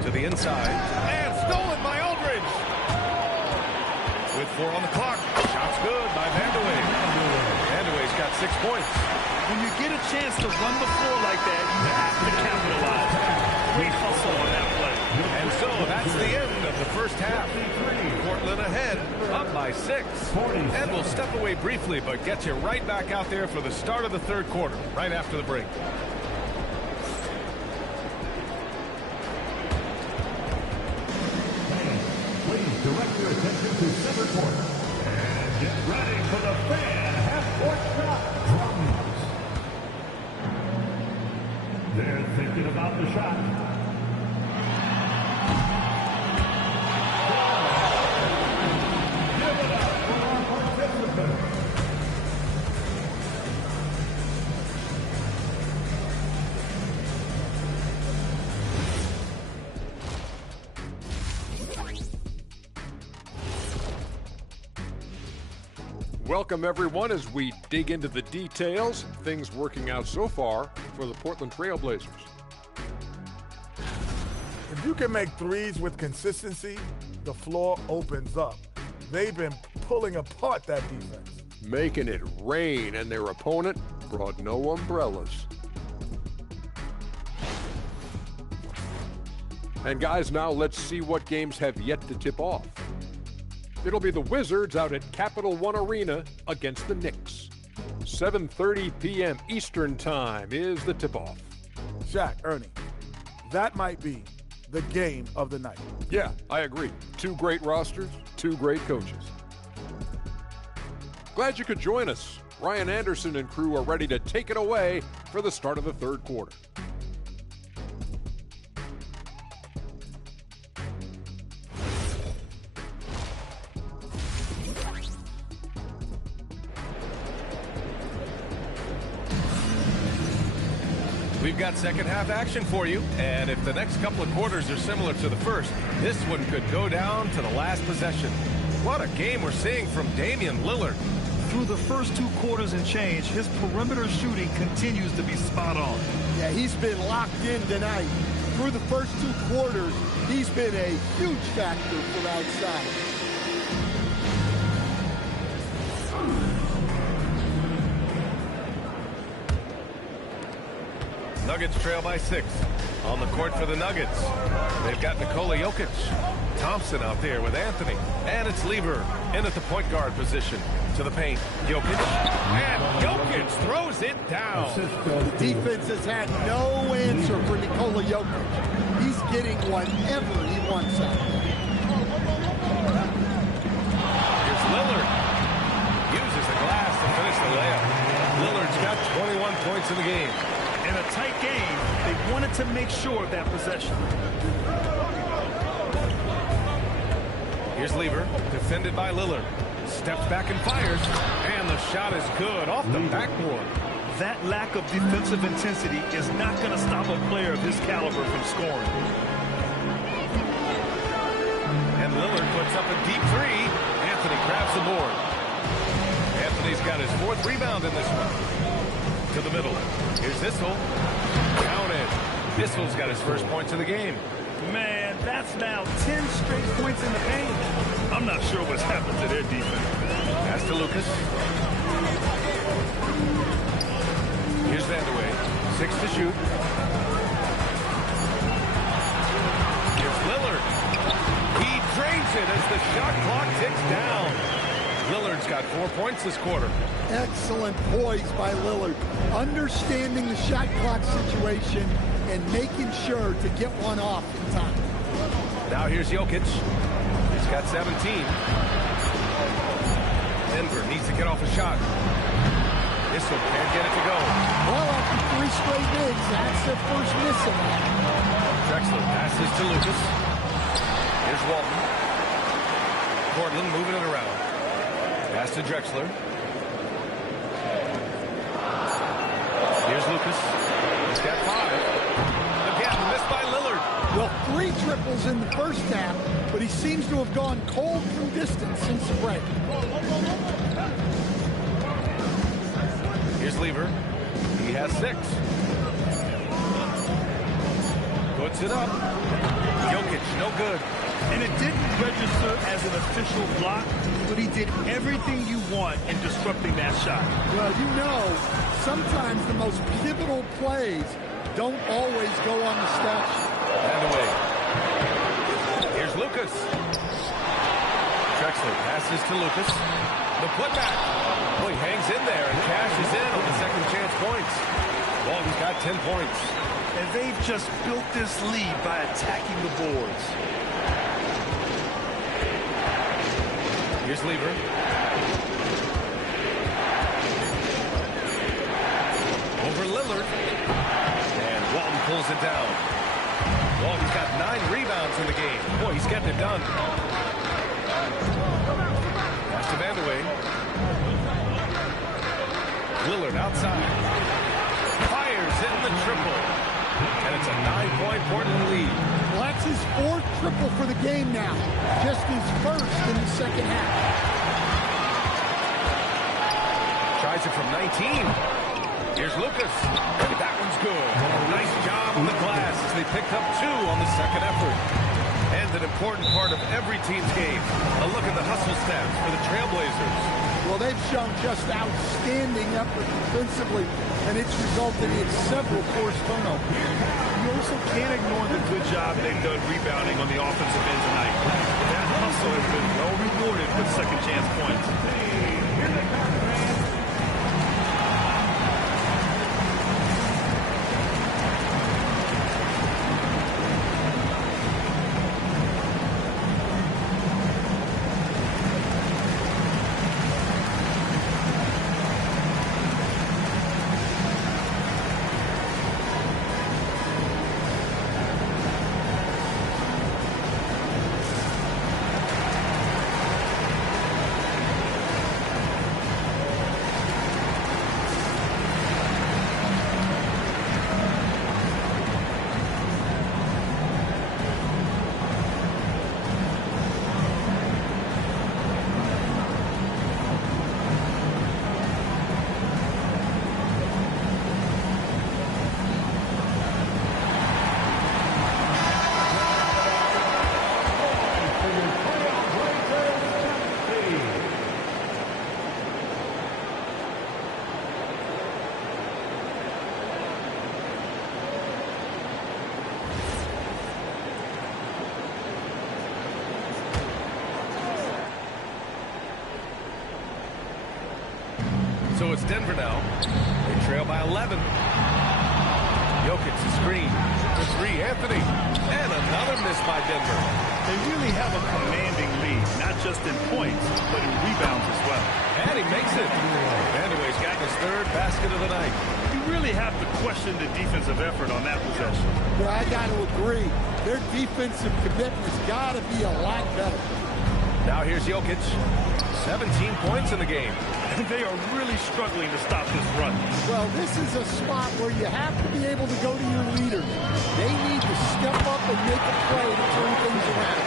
To the inside. And stolen by Aldridge. With 4 on the clock. Shot's good by Vandeweghe. Vandeweghe's got 6 points. When you get a chance to run the floor like that, you have to capitalize. Great hustle on that play. And so that's the end of the first half. Portland ahead, up by 6. And we'll step away briefly, but get you right back out there for the start of the third quarter, right after the break. Please direct your attention to center court. And get ready for the fan half-court shot. Drums. They're thinking about the shot. Give it up for our participants. Welcome, everyone, as we dig into the details. Things working out so far for the Portland Trailblazers. If you can make threes with consistency, the floor opens up. They've been pulling apart that defense. Making it rain, and their opponent brought no umbrellas. And guys, now let's see what games have yet to tip off. It'll be the Wizards out at Capital One Arena against the Knicks. 7:30 p.m. Eastern Time is the tip-off. Shaq, Ernie, that might be the game of the night. Yeah, I agree. 2 great rosters, 2 great coaches. Glad you could join us. Ryan Anderson and crew are ready to take it away for the start of the third quarter. We've got second half action for you, and if the next couple of quarters are similar to the first, this one could go down to the last possession. What a game we're seeing from Damian Lillard. Through the first 2 quarters and change, his perimeter shooting continues to be spot on. Yeah, he's been locked in tonight. Through the first 2 quarters, he's been a huge factor from outside. Nuggets trail by 6. On the court for the Nuggets. They've got Nikola Jokic. Thompson out there with Anthony. And it's Lieber in at the point guard position. To the paint. Jokic. And Jokic throws it down. The defense has had no answer for Nikola Jokic. He's getting whatever he wants out there. Here's Lillard. Uses the glass to finish the layup. Lillard's got 21 points in the game. In a tight game, they wanted to make sure of that possession. Here's Lever, defended by Lillard. Steps back and fires, and the shot is good off the backboard. That lack of defensive intensity is not going to stop a player of his caliber from scoring. And Lillard puts up a deep three. Anthony grabs the board. Anthony's got his 4th rebound in this one. To the middle. Here's Issel. Counted. Issel's got his first points of the game. Man, that's now 10 straight points in the paint. I'm not sure what's happened to their defense. Pass to Lucas. Here's Vandeweghe. 6 to shoot. Here's Lillard. He drains it as the shot clock ticks down. Lillard's got 4 points this quarter. Excellent poise by Lillard. Understanding the shot clock situation and making sure to get one off in time. Now here's Jokic. He's got 17. Denver needs to get off a shot. Issel can't get it to go. Well, after 3 straight bigs, that's their first miss of that. Drexler passes to Lucas. Here's Walton. Portland moving it around. Pass to Drexler. Here's Lucas. He's got 5. Again, missed by Lillard. Well, 3 triples in the first half, but he seems to have gone cold from distance since the break. Here's Lever. He has 6. Puts it up. Jokic, no good. And it didn't register as an official block, but he did everything you want in disrupting that shot. Well, you know, sometimes the most pivotal plays don't always go on the stat sheet. And away. Here's Lucas. Drexler passes to Lucas. The putback. Well, he hangs in there and cashes in on the second chance points. Walton's got 10 points. And they've just built this lead by attacking the boards. Here's Lever. Over Lillard. And Walton pulls it down. Walton's got 9 rebounds in the game. Boy, he's getting it done. Pass to Vandeweghe. Lillard outside. Fires in the triple. And it's a 9-point Portland lead. Well, that's his 4th triple for the game now. Just his first in the second half. Tries it from 19. Here's Lucas. That one's good. Nice job on the glass as they picked up 2 on the second effort. And an important part of every team's game. A look at the hustle stats for the Trailblazers. Well, they've shown just outstanding effort defensively, and it's resulted in several forced turnovers. You also can't ignore the good job they've done rebounding on the offensive end tonight. That hustle has been well rewarded with second chance points. So it's Denver now. They trail by 11. Jokic, the screen. For 3, Anthony. And another miss by Denver. They really have a commanding lead, not just in points, but in rebounds as well. And he makes it. Vandeweghe's got his third basket of the night. You really have to question the defensive effort on that possession. Yeah, I got to agree. Their defensive commitment's got to be a lot better. Now here's Jokic. 17 points in the game. They are really struggling to stop this run. Well, this is a spot where you have to be able to go to your leaders. They need to step up and make a play to turn things around.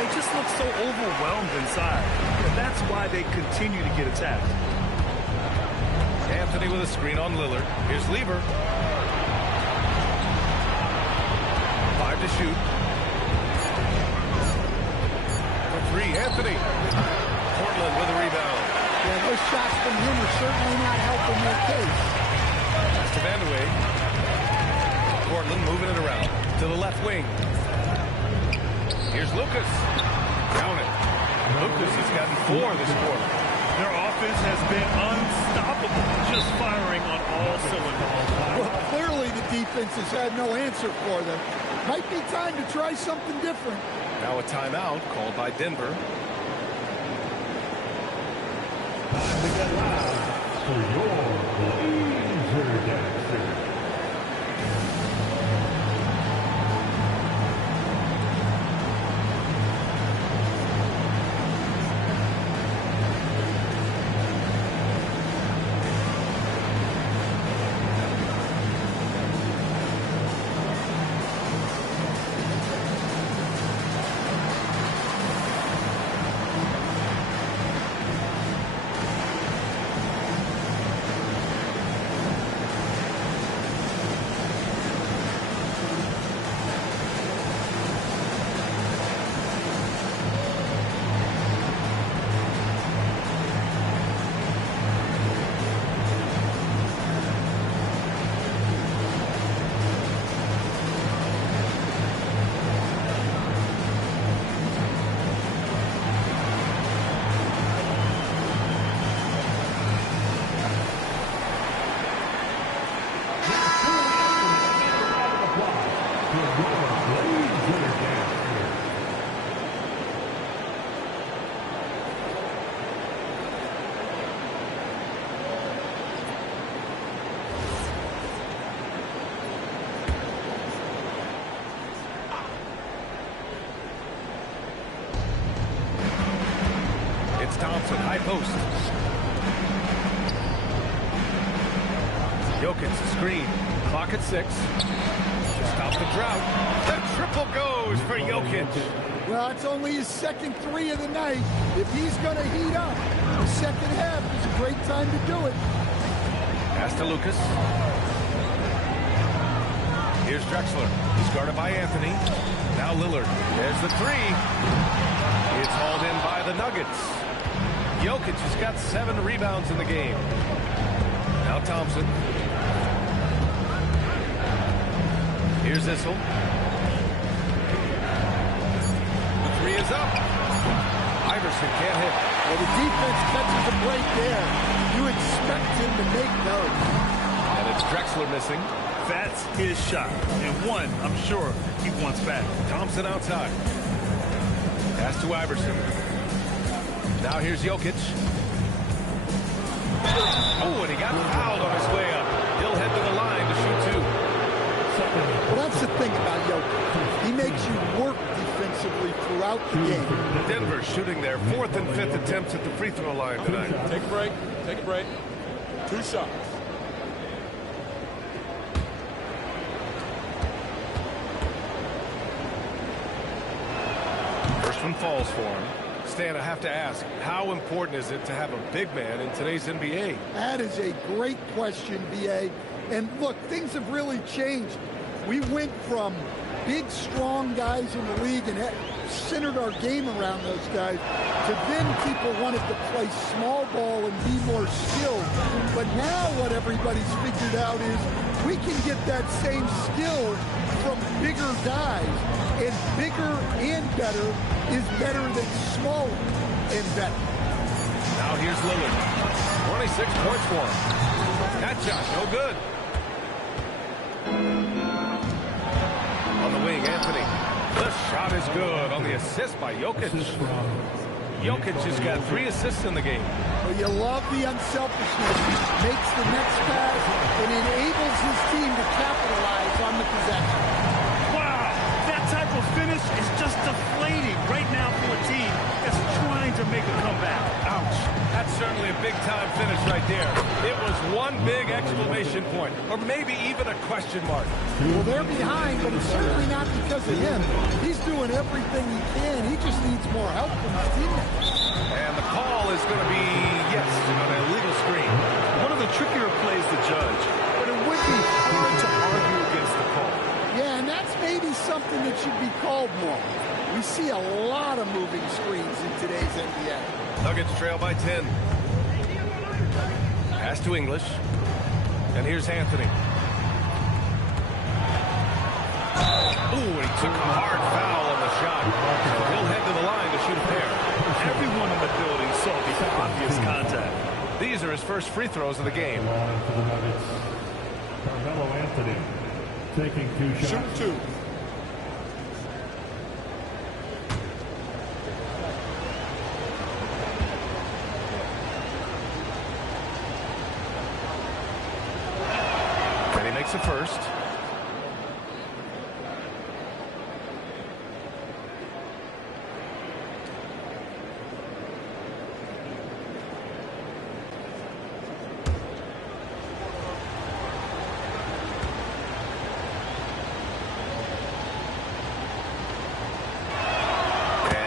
They just look so overwhelmed inside. And that's why they continue to get attacked. Anthony with a screen on Lillard. Here's Lever. 5 to shoot. For 3, Anthony. Portland with a rebound. Yeah, those shots from him are certainly not helping their case. Pass to Vandeweghe. Portland moving it around to the left wing. Here's Lucas. Count it. Lucas has gotten 4 this quarter. Their offense has been unstoppable, just firing on all cylinders. Well, clearly the defense has had no answer for them. Might be time to try something different. Now a timeout called by Denver. Time to get loud for your laser dancer. Thompson, high post. Jokic, screen. Clock at 6. Stop the drought. The triple goes for Jokic. Well, it's only his second 3 of the night. If he's going to heat up, the second half is a great time to do it. Pass to Lucas. Here's Drexler. He's guarded by Anthony. Now Lillard. There's the 3. It's hauled in by the Nuggets. Jokic has got 7 rebounds in the game. Now Thompson. Here's Issel. The 3 is up. Iverson can't hit. Well, the defense catches a break there. You expect him to make those. And it's Drexler missing. That's his shot. And one, I'm sure, he wants back. Thompson outside. Pass to Iverson. Now here's Jokic. Oh, and he got fouled on his way up. He'll head to the line to shoot 2. Well, that's the thing about Jokic. He makes you work defensively throughout the game. Denver shooting their 4th and 5th attempts at the free throw line tonight. Take a break. Take a break. 2 shots. First one falls for him. Stan, I have to ask, how important is it to have a big man in today's NBA? That is a great question, B.A. And look, things have really changed. We went from big, strong guys in the league and centered our game around those guys to then people wanted to play small ball and be more skilled. But now what everybody's figured out is we can get that same skill from bigger guys. And bigger and better is better than smaller and better. Now here's Lillard. 26 points for him. That shot, no good. On the wing, Anthony. The The shot is good on the assist by Jokic. Jokic has got 3 assists in the game. Well, you love the unselfishness. Makes the next pass and enables his team to capitalize on the possession. Wow, that type of finish is just deflating right now for a team that's trying to make a comeback. Ouch. That's certainly a big-time finish right there. It was one big exclamation point, or maybe even a question mark. Well, they're behind, but it's certainly not because of him. He's doing everything he can. He just needs more help from his teammates. And the call is going to be, yes, an illegal screen. One of the trickier plays to judge, but it would be hard to argue against the call. Yeah, and that's maybe something that should be called more. We see a lot of moving screens in today's NBA. Nuggets trail by 10. Pass to English. And here's Anthony. Ooh, he took a hard foul on the shot. So he'll head to the line to shoot a pair. Everyone in the building saw the obvious contact. These are his first free throws of the game. For the Nuggets, Carmelo Anthony taking 2 shots. Shoot 2. And he makes the first.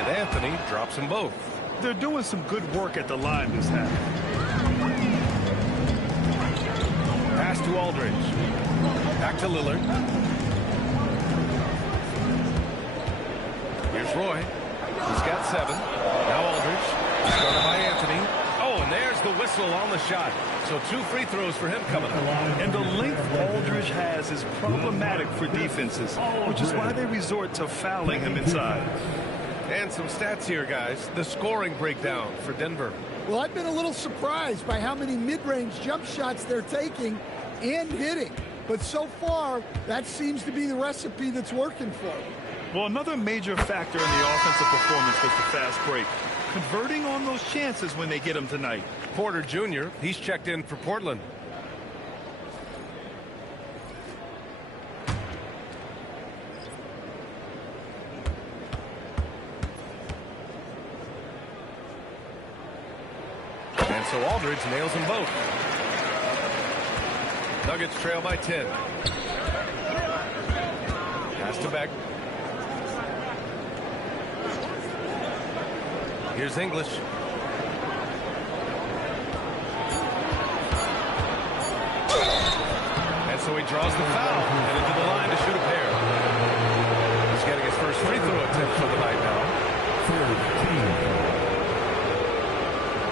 Anthony drops them both. They're doing some good work at the line this half. Pass to Aldridge. Back to Lillard. Here's Roy. He's got 7. Now Aldridge. Started by Anthony. Oh, and there's the whistle on the shot. So 2 free throws for him coming up. And the length Aldridge has is problematic for defenses, which is why they resort to fouling him inside. And some stats here, guys. The scoring breakdown for Denver. Well, I've been a little surprised by how many mid-range jump shots they're taking and hitting. But so far, that seems to be the recipe that's working for them. Well, another major factor in the offensive performance was the fast break. Converting on those chances when they get them tonight. Porter Jr., he's checked in for Portland. And so Aldridge nails them both. Nuggets trail by 10. Pass to Beck. Here's English. And so he draws the foul and into the line to shoot a pair. He's getting his first free throw attempt for the night now.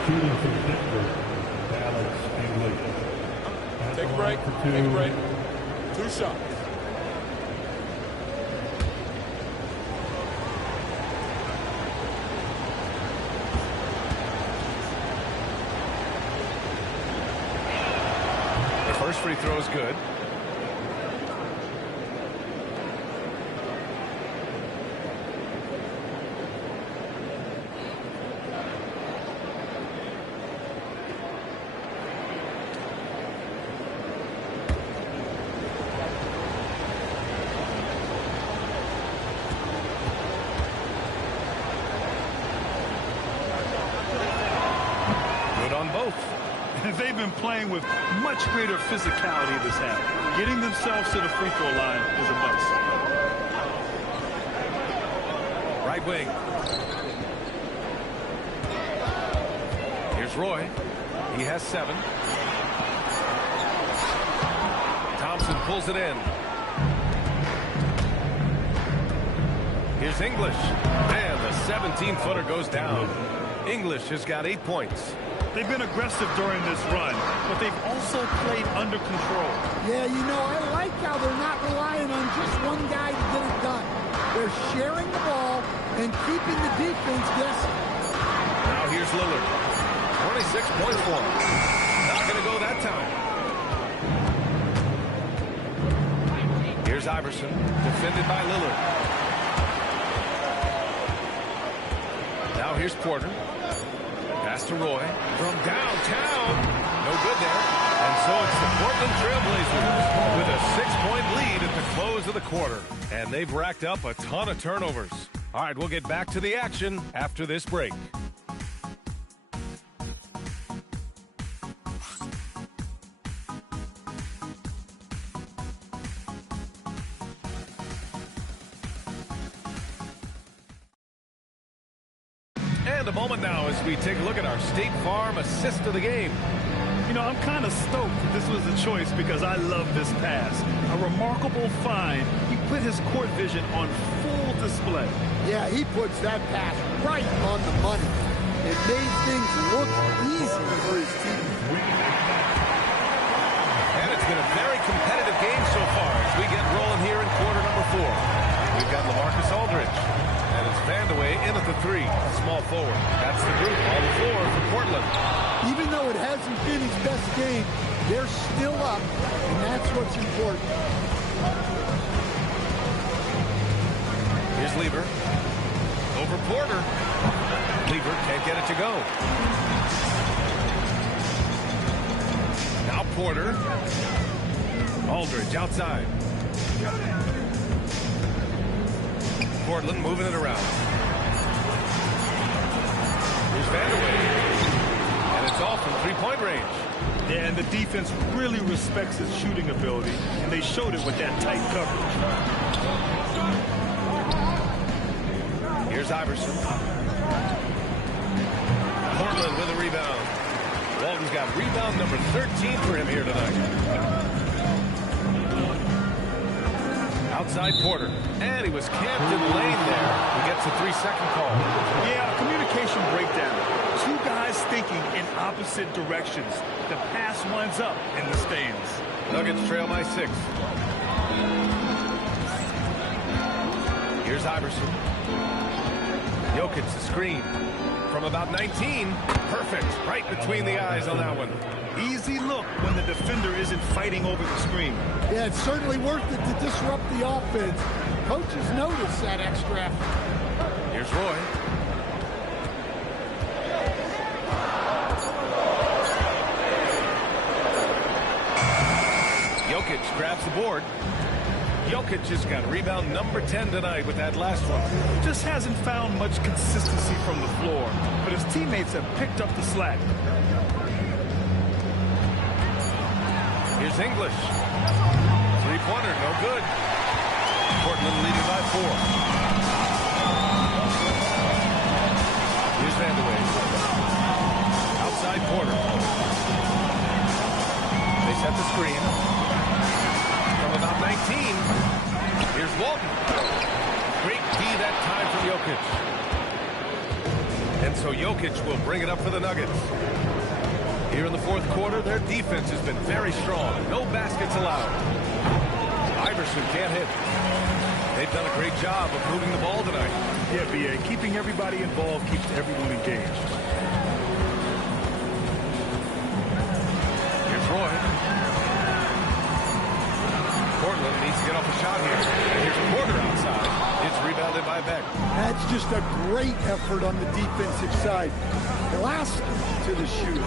Shooting from Denver, Alex English. Take a break. Take a break. 2 shots. The first free throw is good. They've been playing with much greater physicality this half. Getting themselves to the free throw line is a must. Right wing. Here's Roy. He has 7. Thompson pulls it in. Here's English. And the 17-footer goes down. English has got 8 points. They've been aggressive during this run, but they've also played under control. Yeah, you know, I like how they're not relying on just one guy to get it done. They're sharing the ball and keeping the defense guessing. Now here's Lillard. 26 points for him. Not going to go that time. Here's Iverson, defended by Lillard. here's Porter. Pass to Roy from downtown. No good there. And so it's the Portland Trailblazers with a 6-point lead at the close of the quarter. And they've racked up a ton of turnovers. All right, we'll get back to the action after this break. And a moment now as we take a look at our State Farm assist of the game. You know, I'm kind of stoked that this was a choice because I love this pass. A remarkable find. He put his court vision on full display. Yeah, he puts that pass right on the money. It made things look easy for his team. And it's been a very competitive game so far as we get rolling here in quarter number 4. We've got LaMarcus Aldridge. And it's Vandeweghe in at the 3, small forward. That's the group on the floor for Portland. Even though it hasn't been his best game, they're still up, and that's what's important. Here's Lever. Over Porter. Lever can't get it to go. Now Porter. Aldridge outside. Portland moving it around. Here's Vandeweghe. And it's off from three-point range. Yeah, and the defense really respects his shooting ability, and they showed it with that tight coverage. Here's Iverson. Portland with a rebound. Walton's got rebound number 13 for him here tonight. Outside Porter. And he was camped in the lane there. He gets a 3-second call. Yeah, communication breakdown. Two guys thinking in opposite directions. The pass winds up in the stands. Nuggets trail by 6. Here's Iverson. Jokic the screen. From about 19. Perfect. Right between the eyes on that one. Easy look when the defender isn't fighting over the screen. Yeah, it's certainly worth it to disrupt the offense. Coaches notice that extra effort. Here's Roy. Jokic grabs the board. Jokic has got rebound number 10 tonight with that last one. Just hasn't found much consistency from the floor, but his teammates have picked up the slack. Here's English. Three-pointer, no good. Portland leading by 4. Here's Vandeweghe. Outside Porter. They set the screen. From about 19. Here's Walton. Great D that time from Jokic. And so Jokic will bring it up for the Nuggets. Here in the fourth quarter, their defense has been very strong. No baskets allowed. Iverson can't hit. They've done a great job of moving the ball tonight. Yeah, B.A. Keeping everybody involved keeps everyone engaged. Here's Roy. Portland needs to get off a shot here. And here's Porter outside. It's rebounded by Beck. That's just a great effort on the defensive side. Last to the shooter.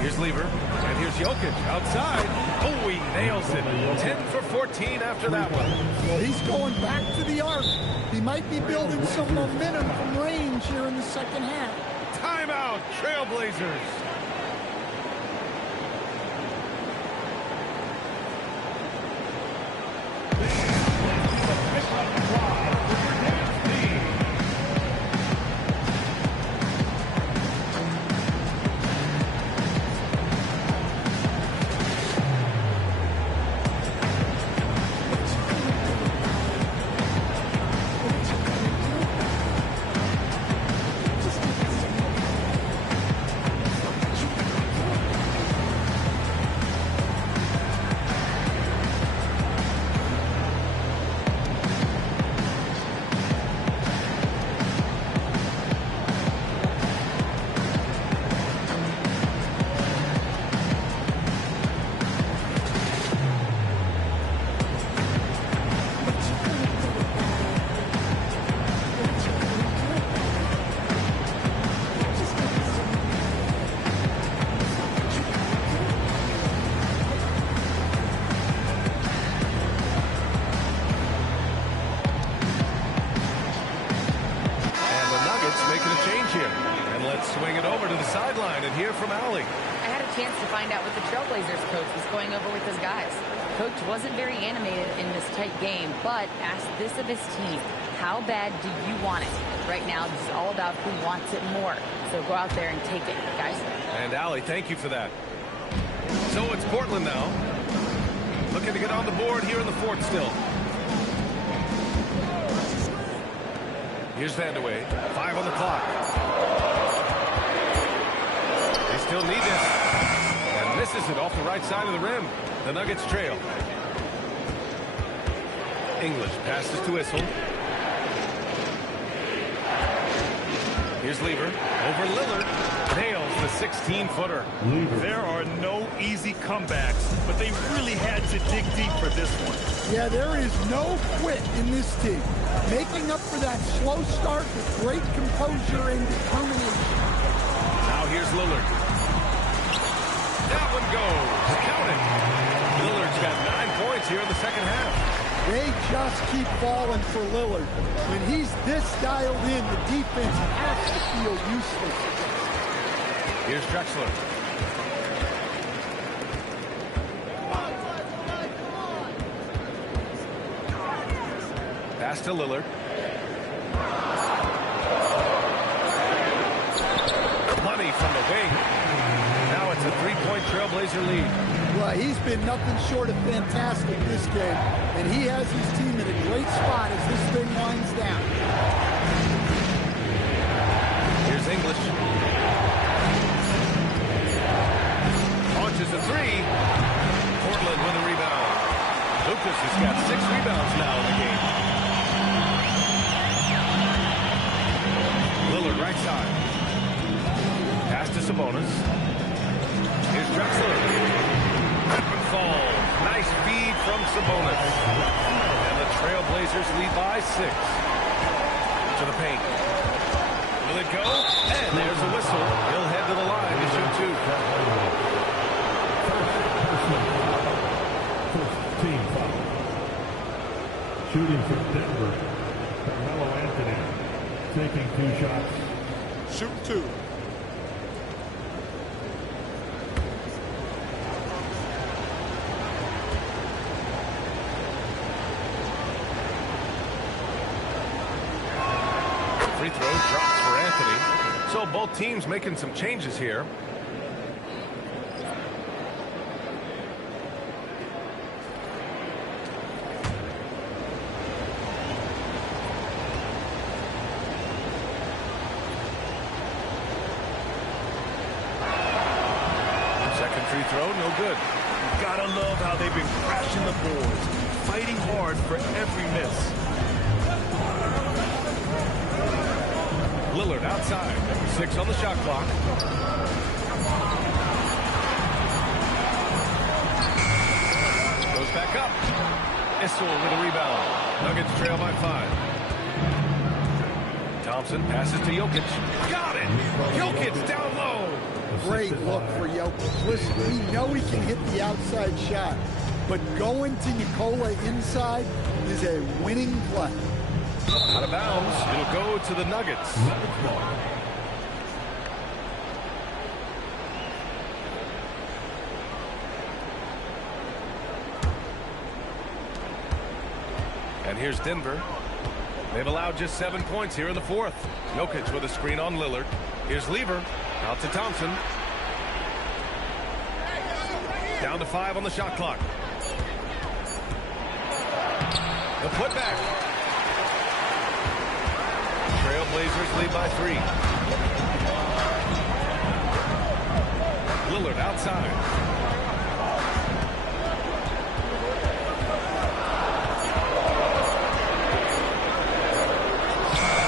Here's Lever, and here's Jokic outside. Oh, he nails it. 10 for 14 after that one. Well, he's going back to the arc. He might be building some momentum from range here in the second half. Timeout, Trailblazers. from Allie. I had a chance to find out what the Trailblazers coach was going over with his guys. Coach wasn't very animated in this tight game, but asked this of his team: how bad do you want it? Right now, this is all about who wants it more. So go out there and take it, guys. And Allie, thank you for that. So it's Portland now. Looking to get on the board here in the fourth still. Here's Vandeweghe. 5 on the clock. They still need this. And misses it off the right side of the rim. The Nuggets trail. English passes to Issel. Here's Lever. Over Lillard. Nails the 16-footer. There are no easy comebacks, but they really had to dig deep for this one. Yeah, there is no quit in this team. Making up for that slow start with great composure and determination. Now here's Lillard. That one goes. Count it. Lillard's got 9 points here in the second half. They just keep falling for Lillard. When he's this dialed in, the defense has to feel useless. Here's Drexler. Pass to Lillard. Money from the wing. Now it's a 3-point Trailblazer lead. Well, he's been nothing short of fantastic this game, and he has his team in a great spot as this thing winds down. Here's English. Launches a 3. Portland with a rebound. Lucas has got 6 rebounds now in the game. Lillard right side. Pass to Sabonis. Here's Drexler. That one falls. Nice feed from Sabonis. And the Trailblazers lead by 6. To the paint. Will it go? And there's a whistle. He'll head to the line to shoot 2. First team foul. Shooting for Denver, Carmelo Anthony, taking 2 shots. Shoot 2. Free throw drops for Anthony. So both teams making some changes here. Second free throw, no good. You gotta love how they've been crashing the boards, fighting hard for every miss. Lillard outside. 6 on the shot clock. Goes back up. Issel with a rebound. Nuggets trail by 5. Thompson passes to Jokic. Got it! Jokic down low. Great look for Jokic. Listen, we know he can hit the outside shot, but going to Nikola inside is a winning play. Out of bounds. It'll go to the Nuggets. And here's Denver. They've allowed just 7 points here in the fourth. Jokic with a screen on Lillard. Here's Lever. Out to Thompson. Down to 5 on the shot clock. The putback. Trailblazers lead by 3. Lillard outside.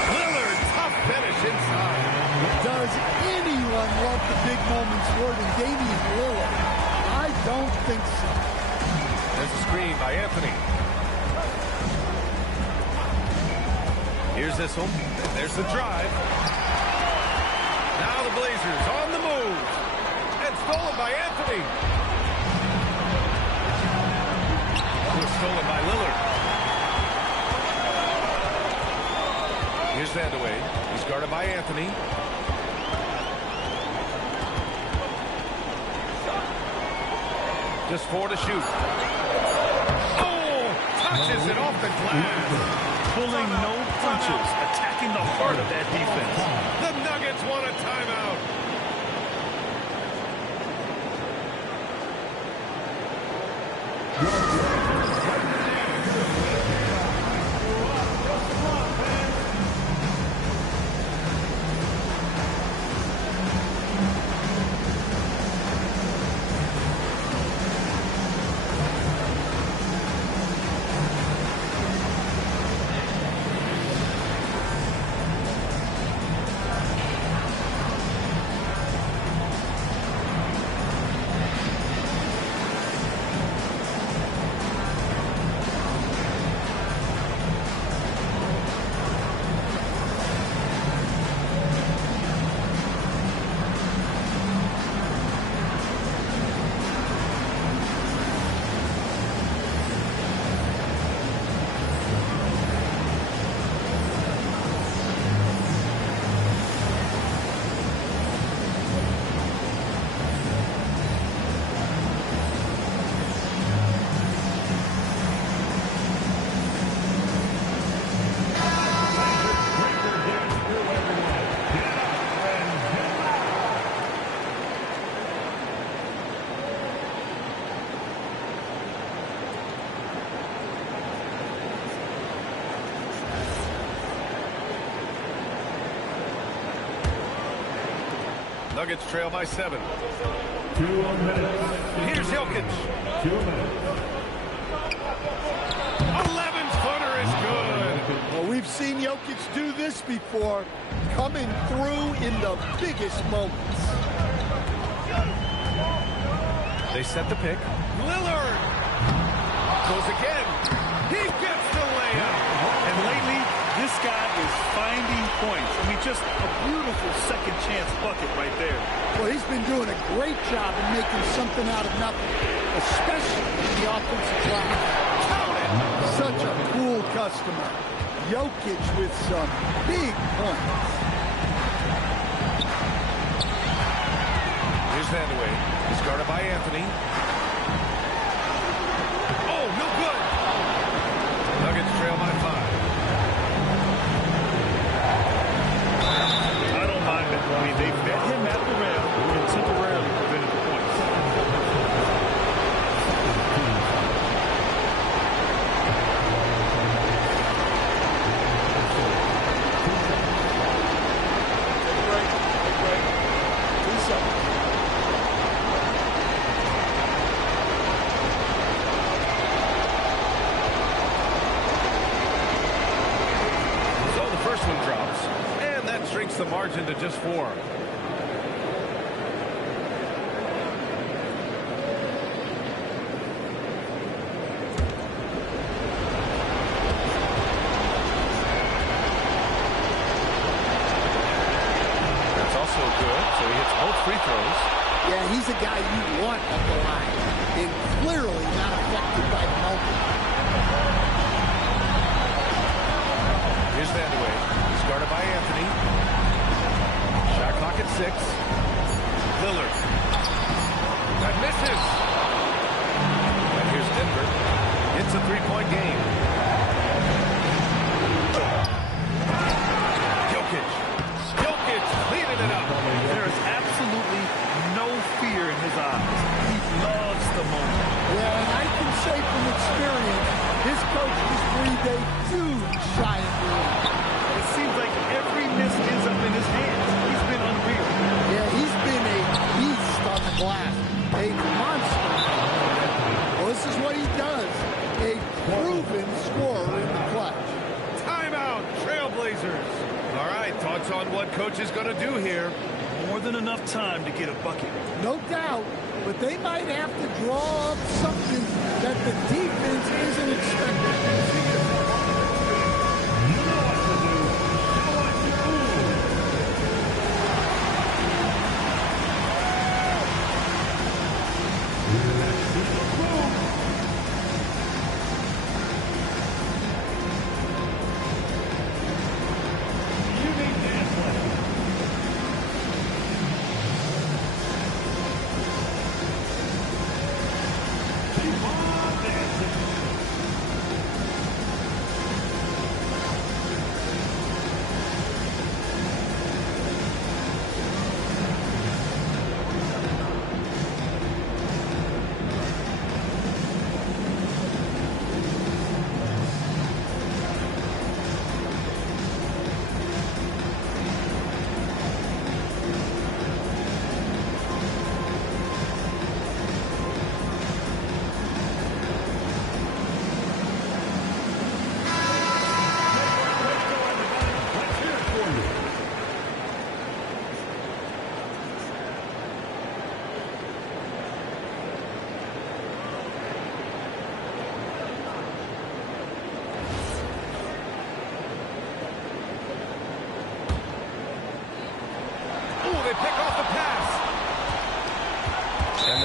Lillard, tough finish inside. Does anyone love the big moments more than Damian Lillard? I don't think so. There's a screen by Anthony. Here's Issel. There's the drive. Now the Blazers on the move. And stolen by Anthony. It was stolen by Lillard. Here's Vandeweghe. He's guarded by Anthony. Just 4 to shoot. Oh, touches it off the glass. Pulling no punches, attacking the heart of that defense. The Nuggets want a timeout. Nuggets trail by 7. 2 minutes. Here's Jokic. 2 minutes. 11-footer is good. Well, we've seen Jokic do this before, coming through in the biggest moments. They set the pick. Lillard goes again. He gets the layup. And lately, this guy is finding points. I mean, just a beautiful second chance bucket right there. Well, he's been doing a great job in making something out of nothing, especially in the offensive line. Such a cool customer. Jokic with some big points. Here's Vandeweghe. He's guarded by Anthony. Oh, no good. Nuggets trail by 5. I don't mind it. I mean, they met him at the rim and temporarily prevented the points. So the first one drops, and that shrinks the margin to just 4. That's also good, so he hits both free throws. Yeah, he's a guy you want at the line, and clearly not affected by the moment. Here's Vandeweghe. He's guarded by Anthony. Shot clock at 6. Lillard. That misses. And here's Denver. It's a 3-point game. Jokic cleaning it up. There is absolutely no fear in his eyes. He loves the moment. Yeah, and I can say from experience, his coach has breathed a huge sigh of relief. It seems like every miss ends up in his hands. He's been unreal. Yeah, he's been a beast on the glass, a monster. Well, this is what he does, a proven scorer in the clutch. Timeout, Trailblazers. All right, thoughts on what coach is going to do here? More than enough time to get a bucket. No doubt, but they might have to draw up something that the defense isn't expecting. You know what to do. Show what to do. Let's see the move. Unique dance lesson.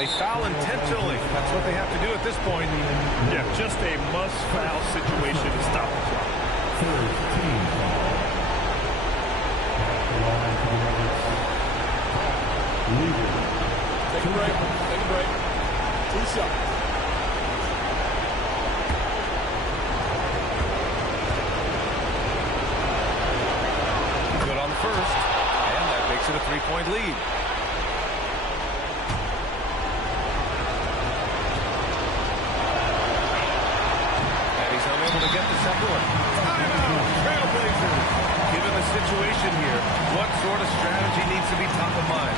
they foul intentionally. That's what they have to do at this point. Yeah, just a must-foul situation to stop the clock. First team foul. At the line for the Nuggets. Leader. Take a break. Take a break. 2 shots. Good on the first, and that makes it a 3-point lead. And he's unable to get the second one. Timeout, Trailblazers. Given the situation here, what sort of strategy needs to be top of mind?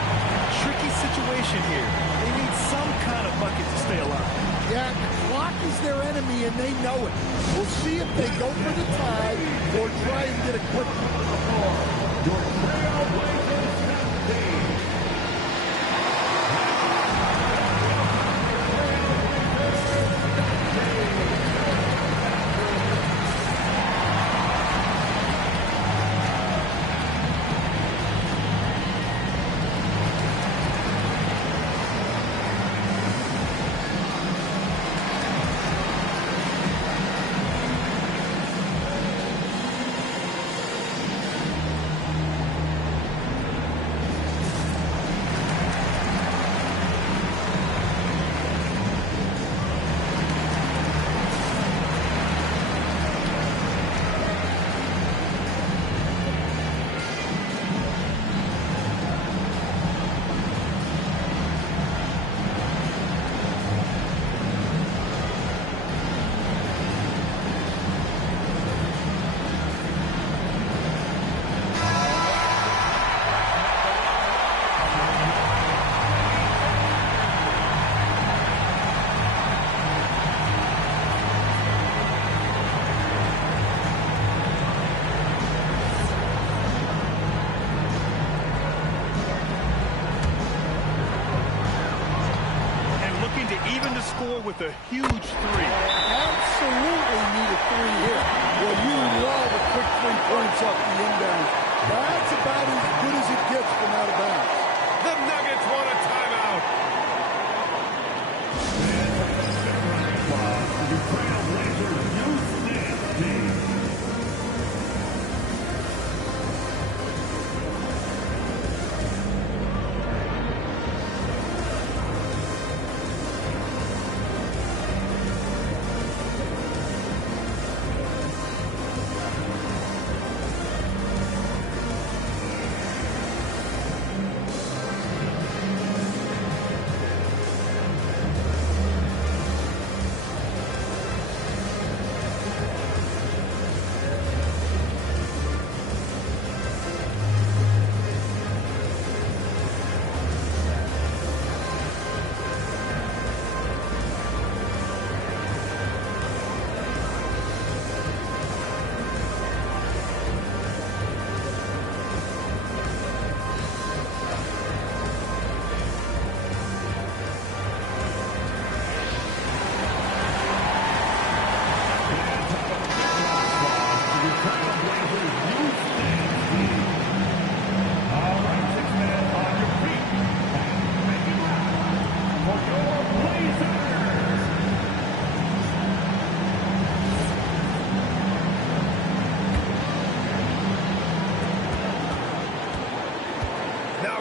Tricky situation here. They need some kind of bucket to stay alive. Yeah, the clock is their enemy, and they know it. We'll see if they go for the tie or try and get a quick one. Your Trailblazers have the with a huge three. Absolutely need a three here. Well, you love a quick 3 points off the inbound. That's about as good as it gets from out of bounds. The Nuggets want a timeout. The Trailblazers youth dance team.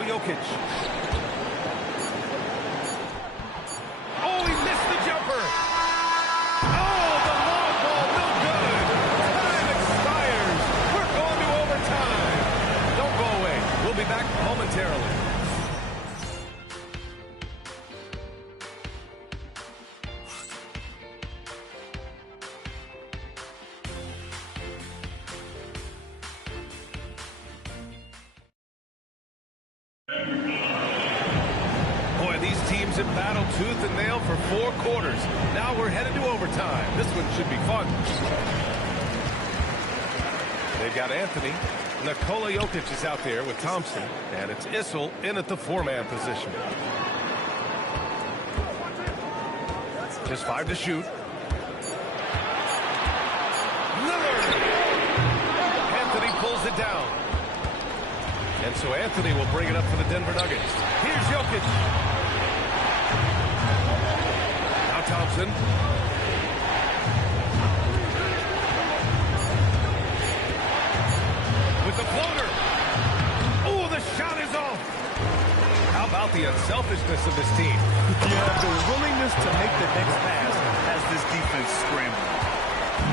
Jokic. Oh, he missed the jumper. Oh, the long ball, no good. Time expires. We're going to overtime. Don't go away. We'll be back momentarily. In battle tooth and nail for 4 quarters. Now we're headed to overtime. This one should be fun. They've got Anthony. Nikola Jokic is out there with Thompson. And it's Issel in at the 4-man position. Just 5 to shoot. Lillard. Anthony pulls it down. And so Anthony will bring it up for the Denver Nuggets. Here's Jokic. Thompson. With the floater. Oh, the shot is off. How about the unselfishness of this team? Yeah, the willingness to make the next pass has this defense scrambling.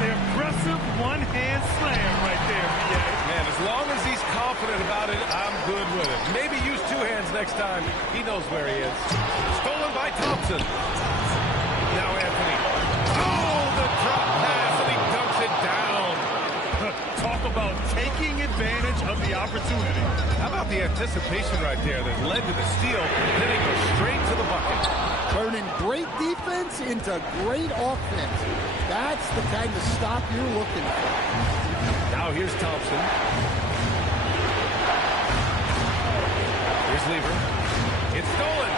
The impressive one-hand slam right there, BA. Man, as long as he's confident about it, I'm good with it. Maybe use two hands next time. He knows where he is. Stolen by Thompson. Now Anthony. Oh, the drop pass, and he dumps it down. Talk about taking advantage of the opportunity. How about the anticipation right there that led to the steal, then he goes straight to the bucket. Turning great defense into great offense. That's the kind of stop you're looking for. Now here's Thompson. Here's Lever. It's stolen.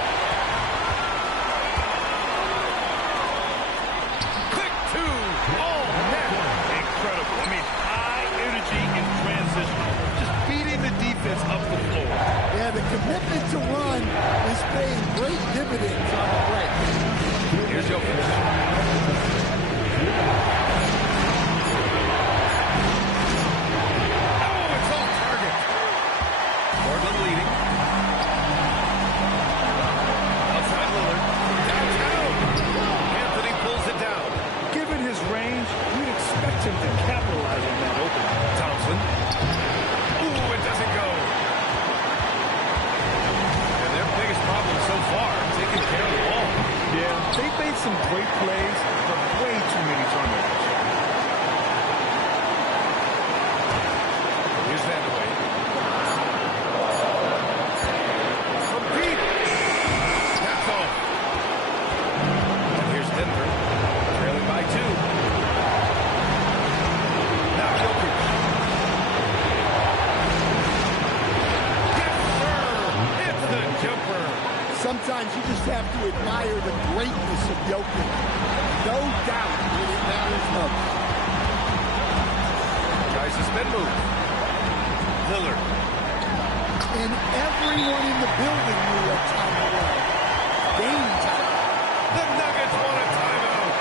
Quick two. Oh, net. Incredible. I mean, high energy in transition. Just beating the defense up the floor. Yeah, the commitment to run is paying great dividends on the break. Here's Jokic. Him to capitalize on that opening. Thompson. Ooh, it doesn't go. And their biggest problem so far, taking care of the ball. Yeah, they've made some great plays, but way too many turnovers. Here's Vandeweghe. From deep. That's off. And here's Denver, trailing by 2. Sometimes you just have to admire the greatness of Jokic. No doubt when it matters most. Tries to spin move. Lillard. And everyone in the building knew what time it was. Game time. The Nuggets want a timeout.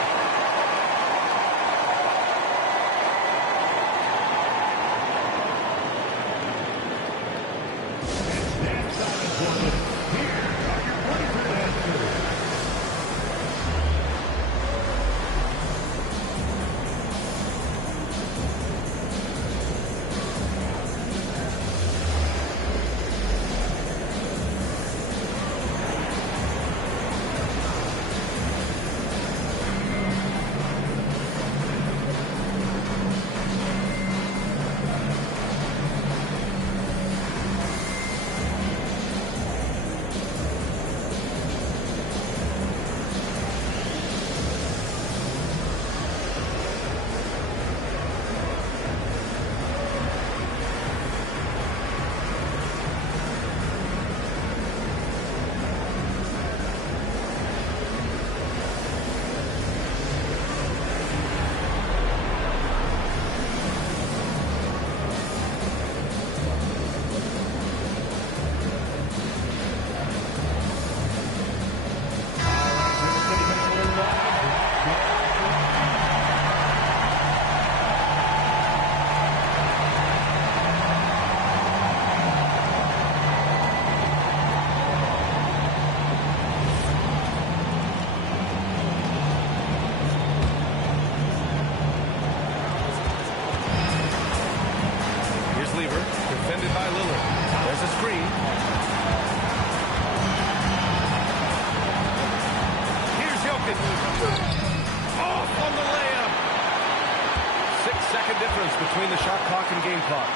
difference between the shot clock and game clock.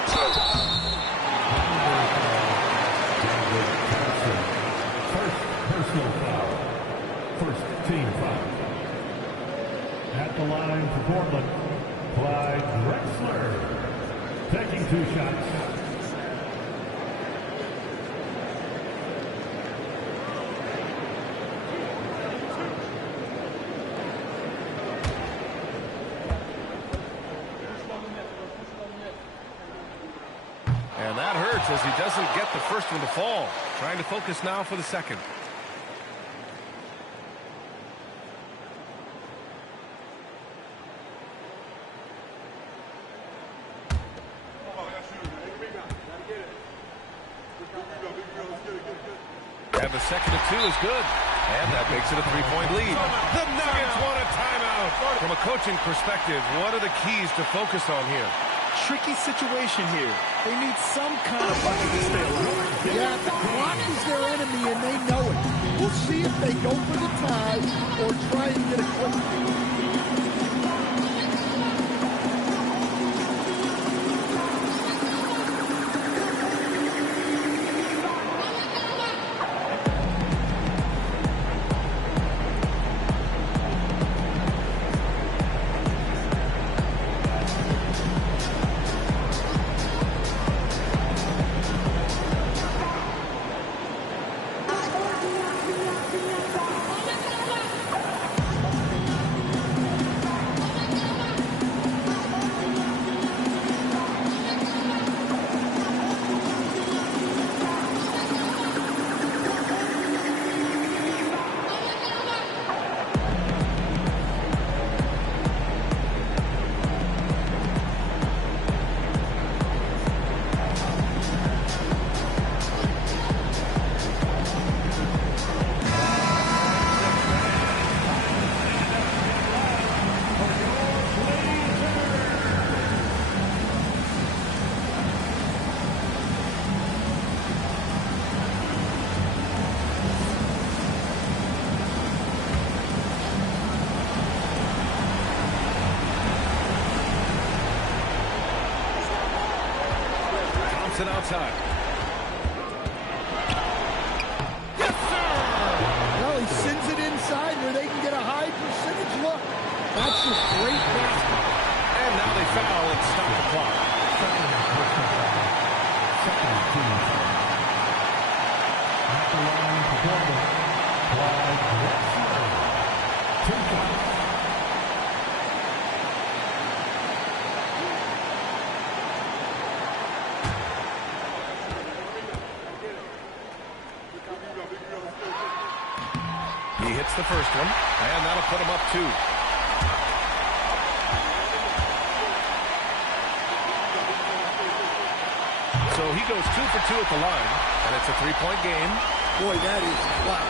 First personal foul. First team foul. At the line for Portland, Clyde Drexler. Taking 2 shots. And that hurts as he doesn't get the first one to fall. Trying to focus now for the second. the second and 2 is good. And that makes it a 3-point lead. The Nuggets want a timeout. From a coaching perspective, what are the keys to focus on here? Tricky situation here. They need some kind of bucket to stay alive. Yeah, the clock is their enemy, and they know it. We'll see if they go for the tie or try and get a quick lead. Outside. Yes, sir! Well, he sends it inside where they can get a high percentage look. That's just great basketball. And now they foul and stop the clock. At the line to double. Clyde Drexler. 2 shots. He hits the first one, and that'll put him up 2. So he goes 2 for 2 at the line, and it's a 3-point game. Boy, that is clutch.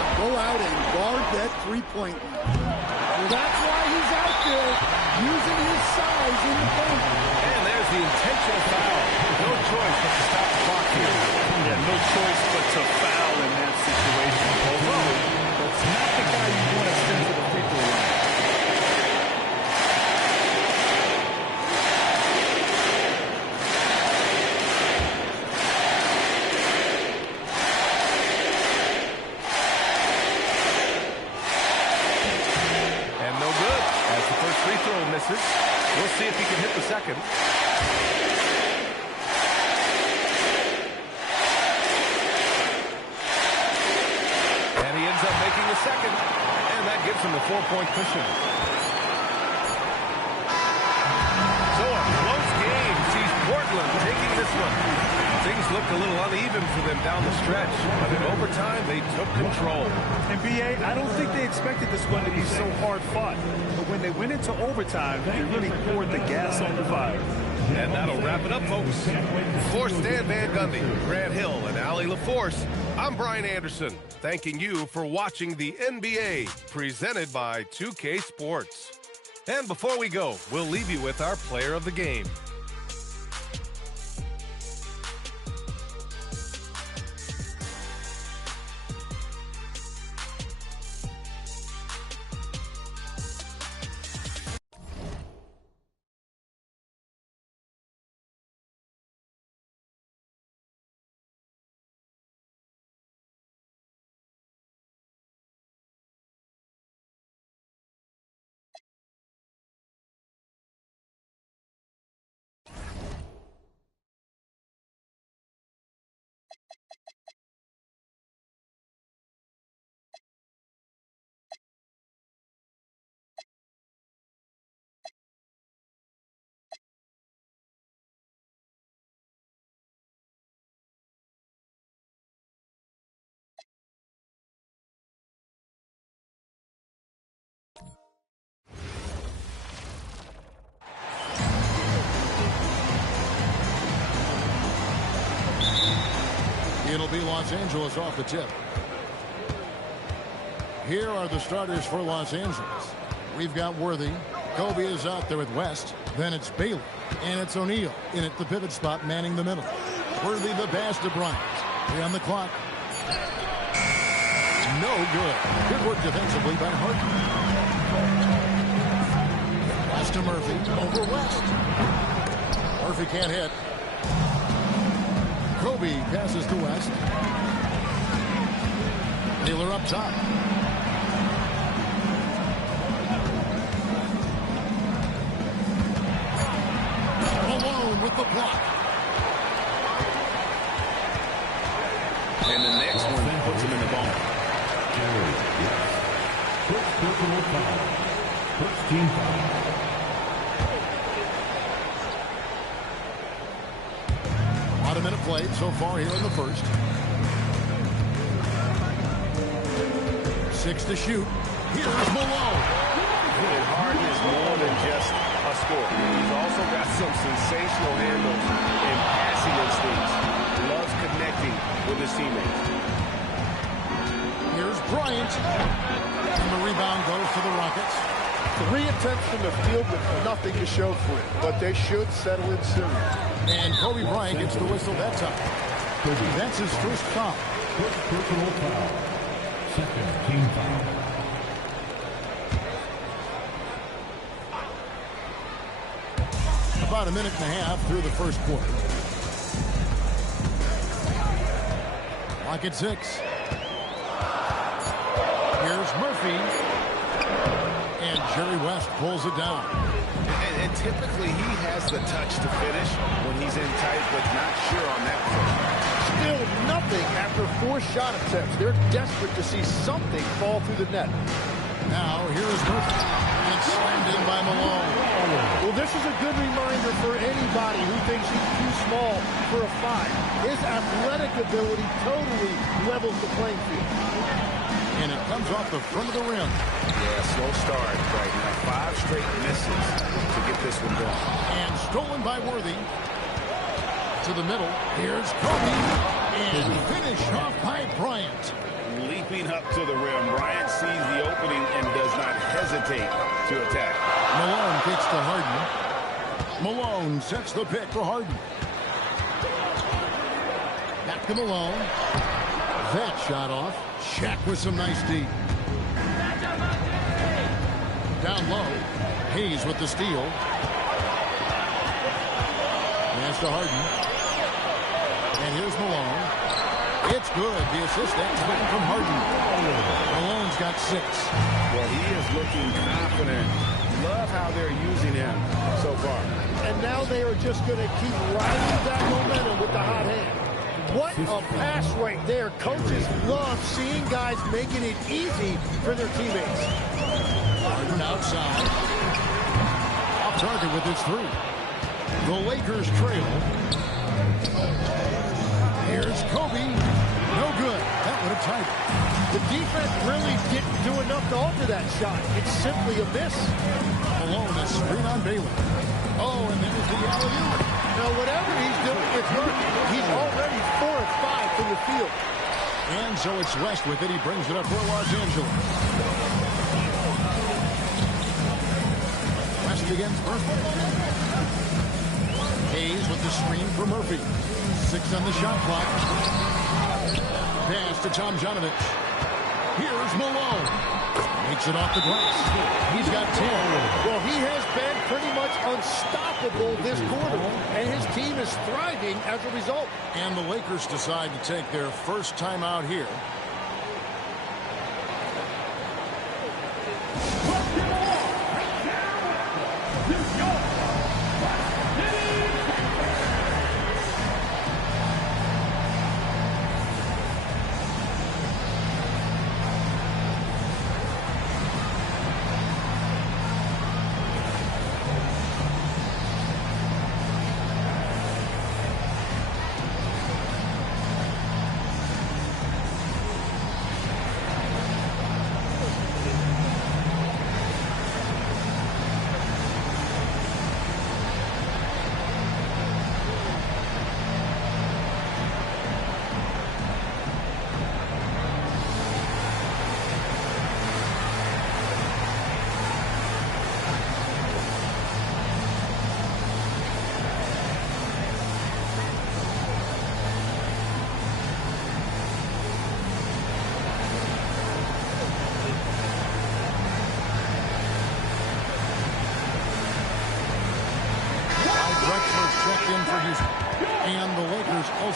Now go out and guard that three-point line. Well, that's why he's out there using his size in the paint. And there's the intentional foul. No choice but to stop the clock here. Yeah, no choice but to foul in that situation. Although, that's not the guy you want to send to the free throw line. And no good. As the first free throw misses, we'll see if he can hit the second. Making the second, and that gives him a 4-point cushion. So a close game sees Portland taking this one. Things looked a little uneven for them down the stretch, but in overtime they took control. And B.A., I don't think they expected this one to be so hard-fought, but when they went into overtime, they really poured the gas on the fire. And that'll wrap it up, folks. For Stan Van Gundy, Grant Hill, and Allie LaForce, I'm Brian Anderson, thanking you for watching the NBA, presented by 2K Sports. And before we go, we'll leave you with our player of the game. It'll be Los Angeles off the tip. Here are the starters for Los Angeles. We've got Worthy. Kobe is out there with West. Then it's Bailey. And it's O'Neal in at the pivot spot, manning the middle. Worthy the pass to Bryant. 3 on the clock. No good. Good work defensively by Harden. Pass to Murphy. Over West. Murphy can't hit. Kobe passes to West. Taylor up top. Malone with the block. And the next one puts him in the ball. First personal foul. First team foul. About a minute played so far here in the first. 6 to shoot. Here's Malone. And Harden is more than just a scorer. He's also got some sensational handles and passing instincts. Loves connecting with his teammates. Here's Bryant. And the rebound goes to the Rockets. 3 attempts from the field with nothing to show for it, but they should settle in soon. And Kobe Bryant gets the whistle that time. That's his first foul. First personal foul. Second team foul. About a minute and a half through the first quarter. Clock at 6. Here's Murphy. And Jerry West pulls it down. And typically he has the touch to finish when he's in tight, but not sure on that play. Still nothing after 4 shot attempts. They're desperate to see something fall through the net. Now, here is Murphy. And it's slammed in by Malone. Well, this is a good reminder for anybody who thinks he's too small for a 5. His athletic ability totally levels the playing field. And it comes off the front of the rim. Yeah, slow start right now. 5 straight misses to get this one going. And stolen by Worthy. To the middle. Here's Kobe. And finished off by Bryant. Leaping up to the rim. Bryant sees the opening and does not hesitate to attack. Malone kicks to Harden. Malone sets the pick for Harden. Back to Malone. That shot off. Shaq with some nice deep. Down low. Hayes with the steal. Pass to Harden. And here's Malone. It's good. The assist that time from Harden. Malone's got 6. Well, he is looking confident. Love how they're using him so far. And now they are just going to keep riding that momentum with the hot hand. What a pass right there. Coaches love seeing guys making it easy for their teammates. Harden outside. Off target with his 3. The Lakers trail. Here's Kobe. No good. That would have tied it. The defense really didn't do enough to alter that shot. It's simply a miss. Malone, a screen on Bailey. Oh, and there's the alley-oop. Now, whatever he's doing, it's working. He's already 4 of 5 from the field. And so it's West with it. He brings it up for Los Angeles. West against Murphy. Hayes with the screen for Murphy. 6 on the shot clock. Pass to Tom Janovich. Here's Malone. Makes it off the glass. He's got 10. Well, he has been pretty much unstoppable this quarter, and his team is thriving as a result. And the Lakers decide to take their first time out here.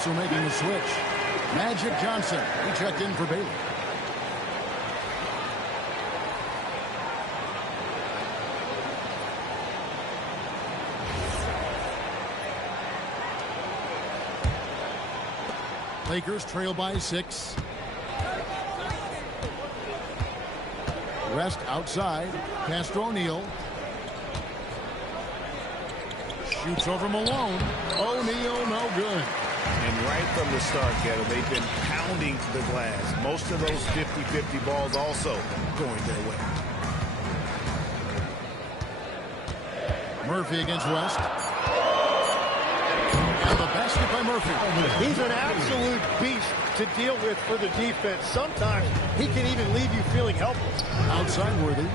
Also making a switch. Magic Johnson. He checked in for Baylor. Lakers trail by 6. West outside. Pass to O'Neal. Shoots over Malone. O'Neal, no good. And right from the start, Kevin, they've been pounding the glass. Most of those 50-50 balls also going their way. Murphy against West. And the basket by Murphy. He's an absolute beast to deal with for the defense. Sometimes he can even leave you feeling helpless. Outside Worthy.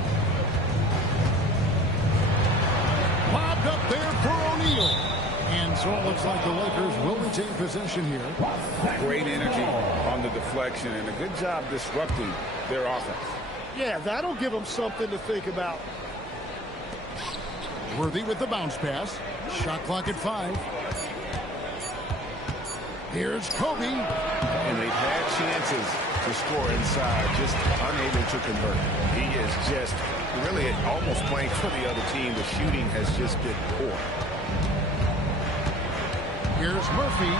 Bobbed up there for O'Neal. And so it looks like the Lakers will retain possession here. Great energy on the deflection and a good job disrupting their offense. Yeah, that'll give them something to think about. Worthy with the bounce pass. Shot clock at 5. Here's Kobe. And they've had chances to score inside, just unable to convert. He is just really almost playing for the other team. The shooting has just been poor. Here's Murphy.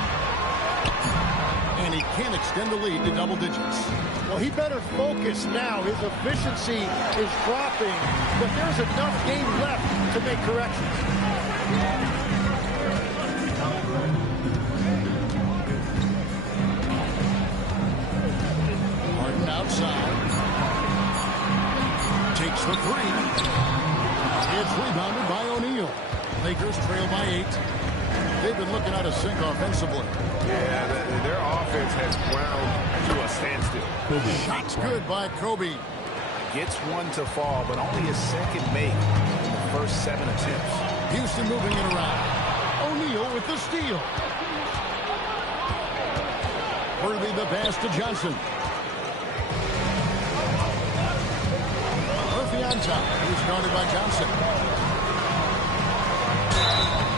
And he can't extend the lead to double digits. Well, he better focus now. His efficiency is dropping, but there's enough game left to make corrections. Harden outside. Takes the 3. It's rebounded by O'Neal. Lakers trail by 8. They've been looking out of sync offensively. Yeah, their offense has ground to a standstill. Shot's good by Kobe. Gets one to fall, but only his second make in the first 7 attempts. Houston moving it around. O'Neal with the steal. Worthy the pass to Johnson. Murphy on top. He's guarded by Johnson.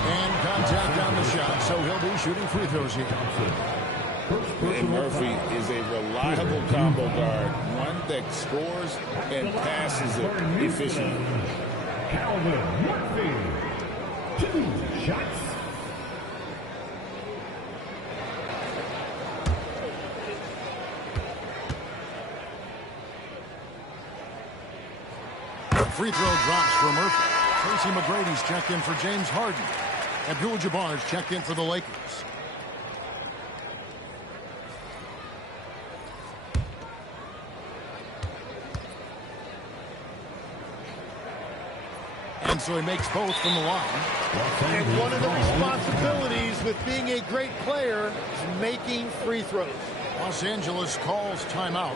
And contact on the shot, so he'll be shooting free throws here. And Murphy is a reliable combo guard, one that scores and passes it efficiently. Calvin Murphy, 2 shots. Free throw drops for Murphy. Tracy McGrady's checked in for James Harden. Abdul-Jabbar's checked in for the Lakers. And so he makes both from the line. And one of the responsibilities with being a great player is making free throws. Los Angeles calls timeout.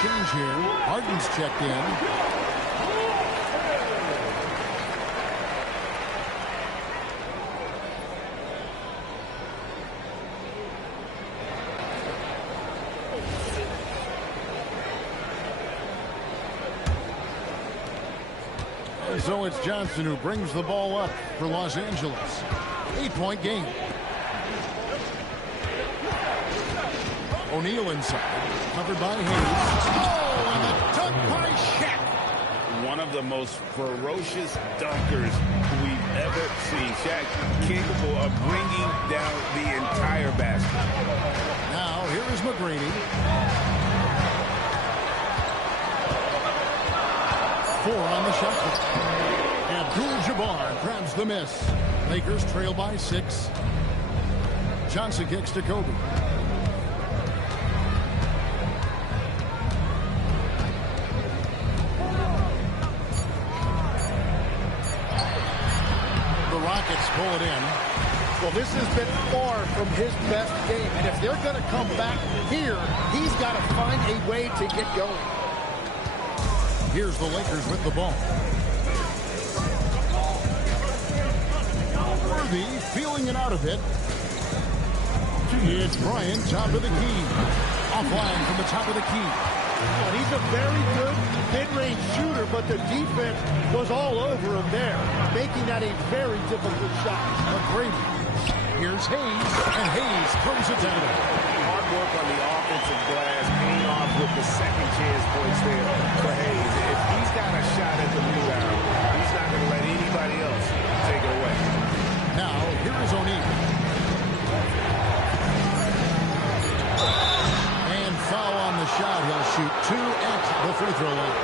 Change here. Harden's checked in. And so it's Johnson who brings the ball up for Los Angeles. 8-point game. O'Neal inside, covered by Hayes. Oh, and the dunk by Shaq. One of the most ferocious dunkers we've ever seen. Shaq capable of bringing down the entire basket. Now, here is McGrady. 4 on the shot clock. Abdul-Jabbar grabs the miss. Lakers trail by 6. Johnson kicks to Kobe. The Rockets pull it in. Well, this has been far from his best game. And if they're going to come back here, he's got to find a way to get going. Here's the Lakers with the ball. Worthy feeling it out of it. It's Bryant, top of the key. Offline from the top of the key. Well, he's a very good mid-range shooter, but the defense was all over him there, making that a very difficult shot. McGrady. Here's Hayes, and Hayes throws it down. Hard work on the offensive glass, paying off with the second chance points there for Hayes. If he's got a shot at the rebound, he's not going to let anybody else take it away. Now, here is O'Neal. And foul on the shot. He'll shoot 2 at the free throw line.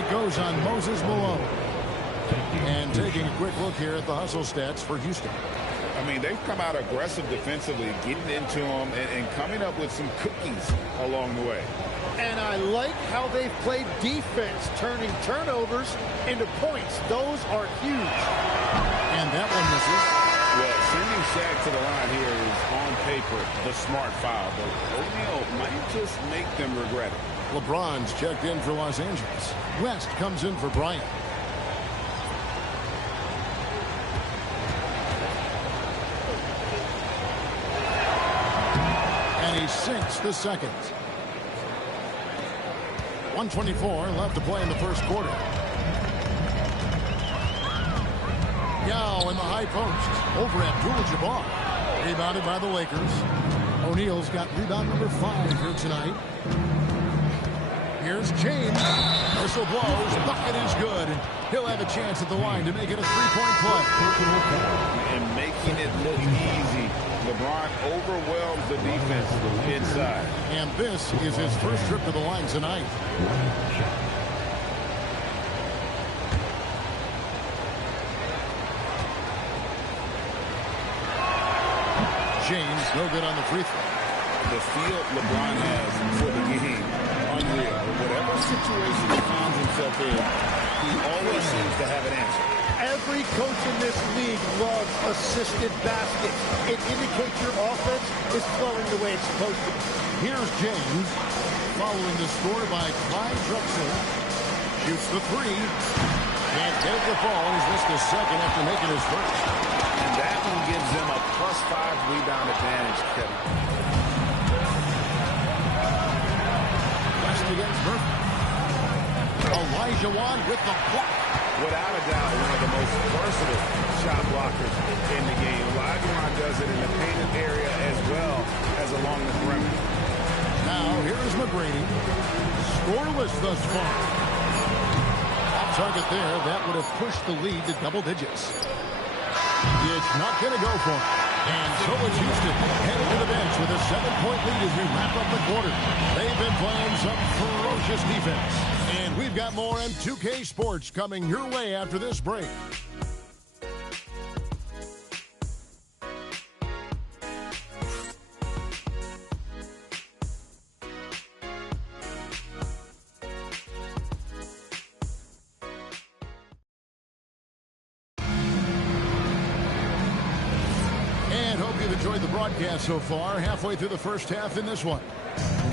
It goes on Moses Malone. And taking a quick look here at the hustle stats for Houston. I mean, they've come out aggressive defensively, getting into them and coming up with some cookies along the way. And I like how they've played defense, turning turnovers into points. Those are huge. And that one misses. Well, sending Shaq to the line here is on paper the smart foul, but O'Neal might just make them regret it. LeBron's checked in for Los Angeles. West comes in for Bryant. And he sinks the second. 1:24 left to play in the first quarter. Yao in the high post. Over Abdul-Jabbar. Rebounded by the Lakers. O'Neal's got rebound number 5 here tonight. Here's James. Whistle blows. Bucket is good. He'll have a chance at the line to make it a 3-point play. And making it look easy. LeBron overwhelms the defense inside. And this is his first trip to the line tonight. James, no good on the free throw. The feel LeBron has for the game, unreal. Whatever situation he finds himself in, he always seems to have an answer. Every coach in this league loves assisted baskets. It indicates your offense is flowing the way it's supposed to. Here's James, following the score by Clyde Drexler. Shoots the 3. Can't get it to fall. He's missed the second after making his first. And that one gives them a +5 rebound advantage, Kevin. West against Murphy. Elijah Wan with the block. Without a doubt, one of the most versatile shot blockers in the game. Elijah Wan does it in the painted area as well as along the perimeter. Now, here's McGrady. Scoreless thus far. Off target there. That would have pushed the lead to double digits. It's not going to go for him. And so it's Houston headed to the bench with a 7-point lead as we wrap up the quarter. They've been playing some ferocious defense. And we've got more M2K Sports coming your way after this break. Enjoyed the broadcast so far, halfway through the first half in this one.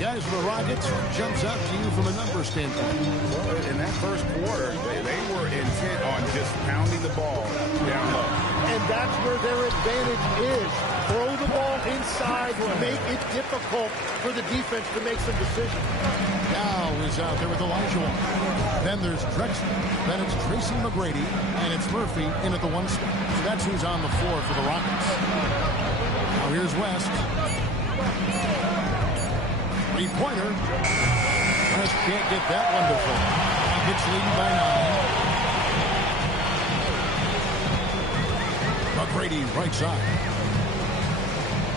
Guys, for the Rockets, jumps out to you from a number standpoint? Well, in that first quarter, they were intent on just pounding the ball down low. And that's where their advantage is. Throw the ball inside, make it difficult for the defense to make some decisions. Now is out there with Elijah. Then there's Drexler. Then it's Tracy McGrady. And it's Murphy in at the 1 spot. So that's who's on the floor for the Rockets. Now here's West. Three-pointer. West can't get that one to fall. Rockets leading by 9. McGrady right side.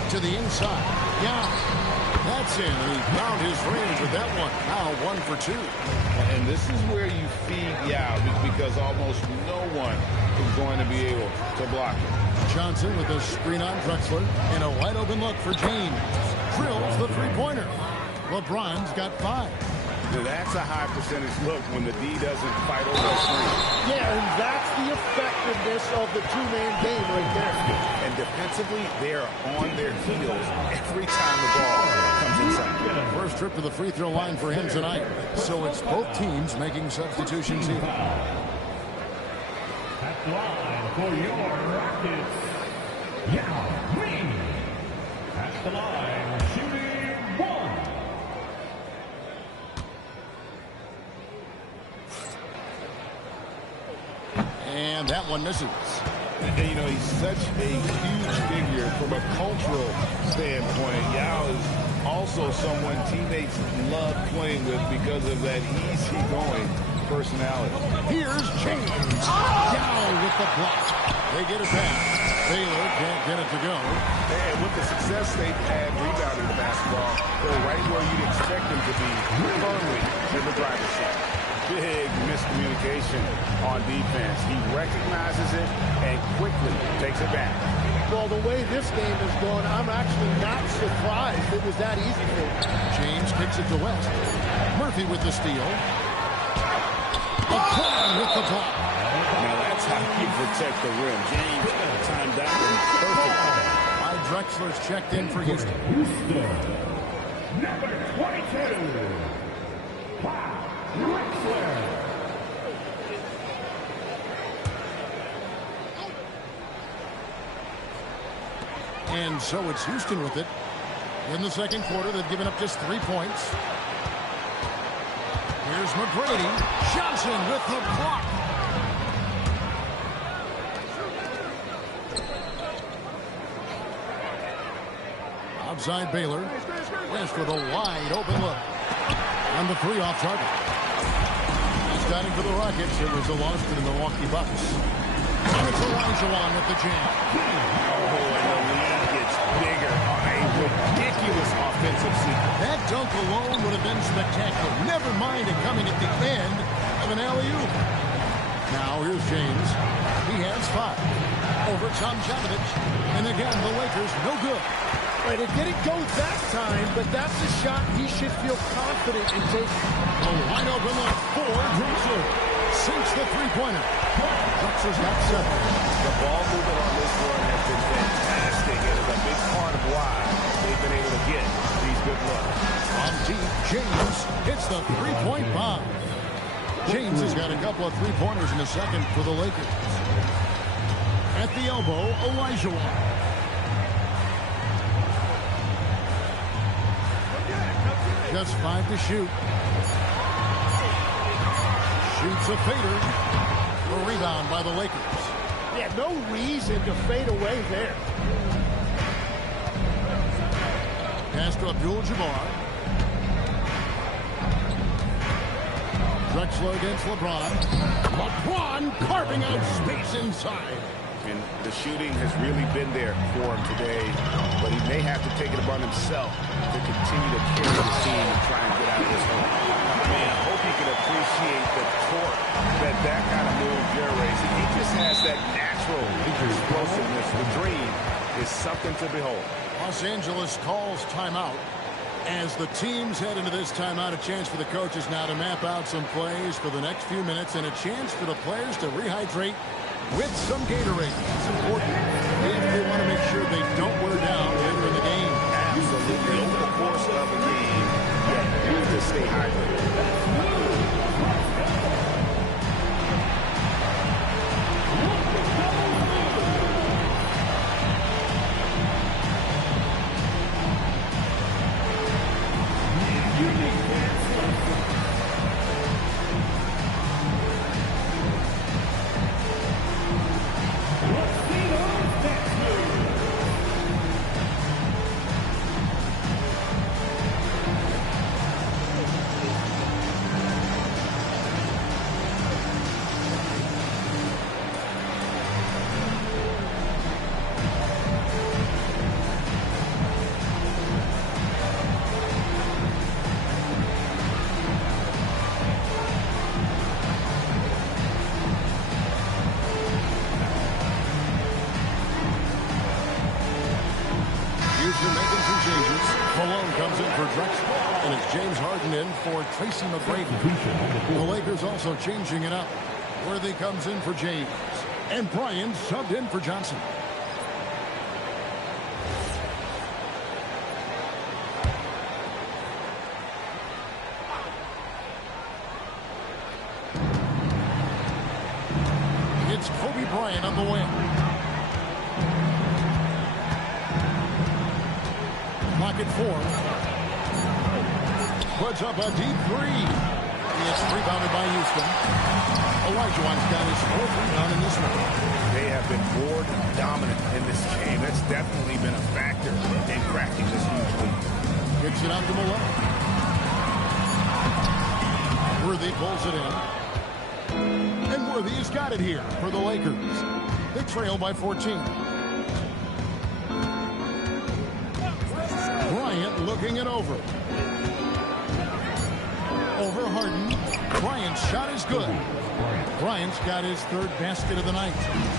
To the inside. Yeah. That's in, and he found his range with that one. Now 1 for 2. And this is where you feed Yao because almost no one is going to be able to block it. Johnson with a screen on Drexler, and a wide open look for James. Drills the three-pointer. LeBron's got 5. That's a high percentage look when the D doesn't fight over the screen. Yeah, and that's the effectiveness of the two-man game right there. And defensively, they're on their heels every time the ball comes inside. First trip to the free throw line for him tonight. So it's both teams making substitutions here. At the line for your Rockets, Yao Ming. At the line, shooting 1. And that one misses. And, you know, he's such a huge figure from a cultural standpoint. Yao is also someone teammates love playing with because of that easygoing personality. Here's James. Yao with the block. They get it back. Baylor can't get it to go. And with the success they've had rebounding the basketball, they're right where you'd expect them to be, firmly in the driver's seat. Big miscommunication on defense. He recognizes it and quickly takes it back. Well, the way this game has gone, I'm actually not surprised it was that easy for him. James kicks it to West. Murphy with the steal. McCoy with the block. Now that's how you protect the rim. James timed that one perfect. Clyde Drexler's checked in for Houston. Number 22. Clyde Drexler. And so it's Houston with it. In the second quarter, they've given up just 3 points. Here's McGrady. Johnson with the block. Outside Baylor. West with a wide open look. On the 3 off target. He's got him for the Rockets. It was a loss to the Milwaukee Bucks. And it's Elijah with the jam. Oh, and the lead gets bigger on a ridiculous offensive sequence. That dunk alone would have been spectacular. Never mind it coming at the end of an alley-oop. Now here's James. He has 5 over Tom Janovich. And again, the Lakers no good. Right, it didn't go that time, but that's a shot he should feel confident in taking. A wide open look for Drexler. Sinks the three-pointer. Drexler's got 7. The ball movement on this run has been fantastic and is a big part of why they've been able to get these good looks. On deep, James hits the three-point bomb. James has got a couple of three-pointers in the second for the Lakers. At the elbow, Elijah. Just 5 to shoot. Shoots a fader. A rebound by the Lakers. Yeah, no reason to fade away there. Pass to Abdul-Jabbar. Drexler against LeBron. LeBron carving out space inside. And the shooting has really been there for him today, but he may have to take it upon himself to continue to carry the team and try and get out of this hole. I mean, I hope he can appreciate the torque that kind of move generates. He just has that natural explosiveness. The dream is something to behold. Los Angeles calls timeout. As the teams head into this timeout, a chance for the coaches now to map out some plays for the next few minutes and a chance for the players to rehydrate with some Gatorade. It's important if they want to make sure they don't wear down later in the game. Absolutely. Over the course of a game, you have to stay hydrated. Houston making some changes. Malone comes in for Drexler. And it's James Harden in for Tracy McGrady. The Lakers also changing it up. Worthy comes in for James. And Bryant subbed in for Johnson. It's Kobe Bryant on the wing. Clock at 4. Puts up a deep three. It's rebounded by Houston. Olajuwon's got his 4th rebound in this one. They have been board dominant in this game. That's definitely been a factor in cracking this huge lead. Kicks it out to Malone. Worthy pulls it in. And Worthy has got it here for the Lakers. They trail by 14. Bryant looking it over. Over Harden. Bryant's shot is good. Bryant's got his 3rd basket of the night.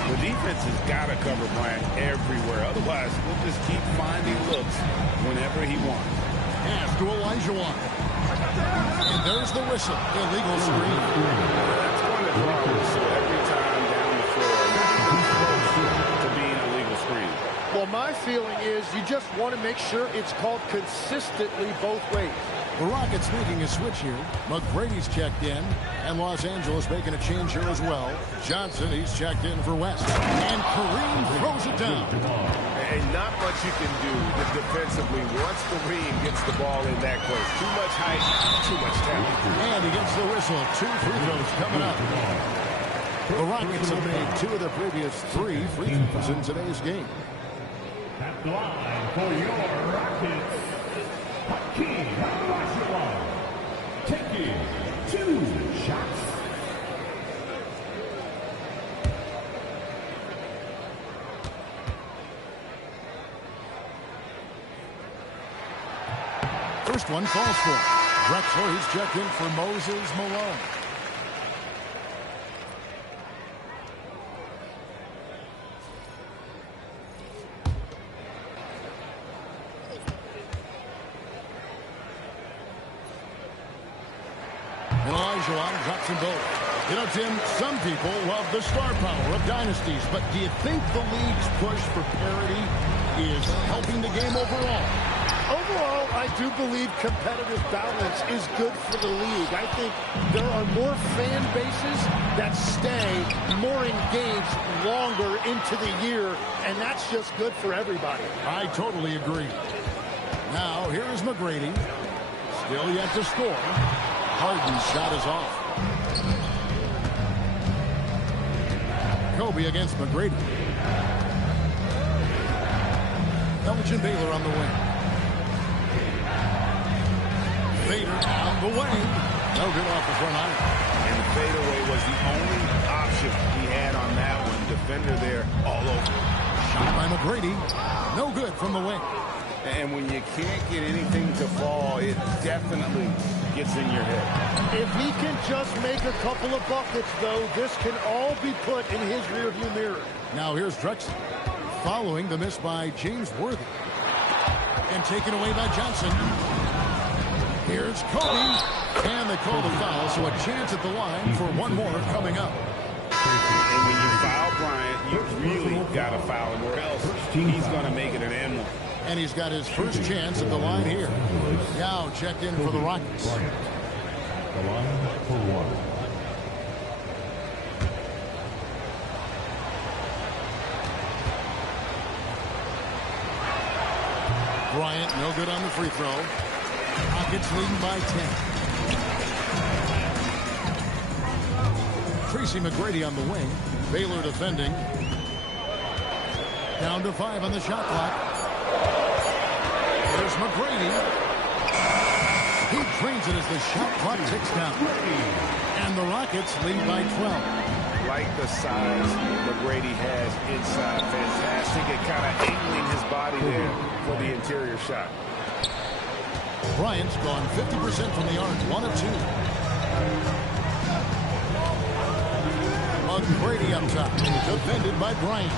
The defense has got to cover Bryant everywhere. Otherwise, we'll just keep finding looks whenever he wants. Pass to Olajuwon. And there's the whistle. Illegal screen. That's going to draw a whistle every time down the floor. To being a legal screen. Well, my feeling is you just want to make sure it's called consistently both ways. The Rockets making a switch here. McGrady's checked in. And Los Angeles making a change here as well. Johnson, he's checked in for West. And Kareem throws it down. And not much you can do defensively once Kareem gets the ball in that close. Too much height, too much talent. And he gets the whistle. 2 free throws coming up. The Rockets have made 2 of their previous 3 free throws in today's game. At the line for your Rockets, Hakeem Olajuwon, taking 2 shots. First one falls for Drexler. He's checked in for Moses Malone. And Olajuwon drops them both. You know, Tim, some people love the star power of dynasties, but do you think the league's push for parity is helping the game overall? Overall, I do believe competitive balance is good for the league. I think there are more fan bases that stay more engaged longer into the year, and that's just good for everybody. I totally agree. Now, here is McGrady. Still yet to score. Harden's shot is off. Kobe against McGrady. Elgin Baylor on the wing. Fader on the way. No good off the front iron. And the fadeaway was the only option he had on that one. Defender there all over. Shot by McGrady. No good from the wing. And when you can't get anything to fall, it definitely gets in your head. If he can just make a couple of buckets, though, this can all be put in his rearview mirror. Now here's Drexler. Following the miss by James Worthy. And taken away by Johnson. Here's Kobe. And they call the foul, so a chance at the line for one more coming up. And when you foul Bryant, you really got to foul him, or else he's going to make it an and one. And he's got his first chance at the line here. Now checked in for the Rockets. The line for 1. Bryant, no good on the free throw. Rockets leading by 10. Tracy McGrady on the wing. Baylor defending. Down to 5 on the shot clock. There's McGrady. He drains it as the shot clock ticks down. And the Rockets lead by 12. Like the size McGrady has inside. Fantastic at kind of angling his body there for the interior shot. Bryant's gone 50% from the arc. 1 of 2. McGrady up top. Defended by Bryant.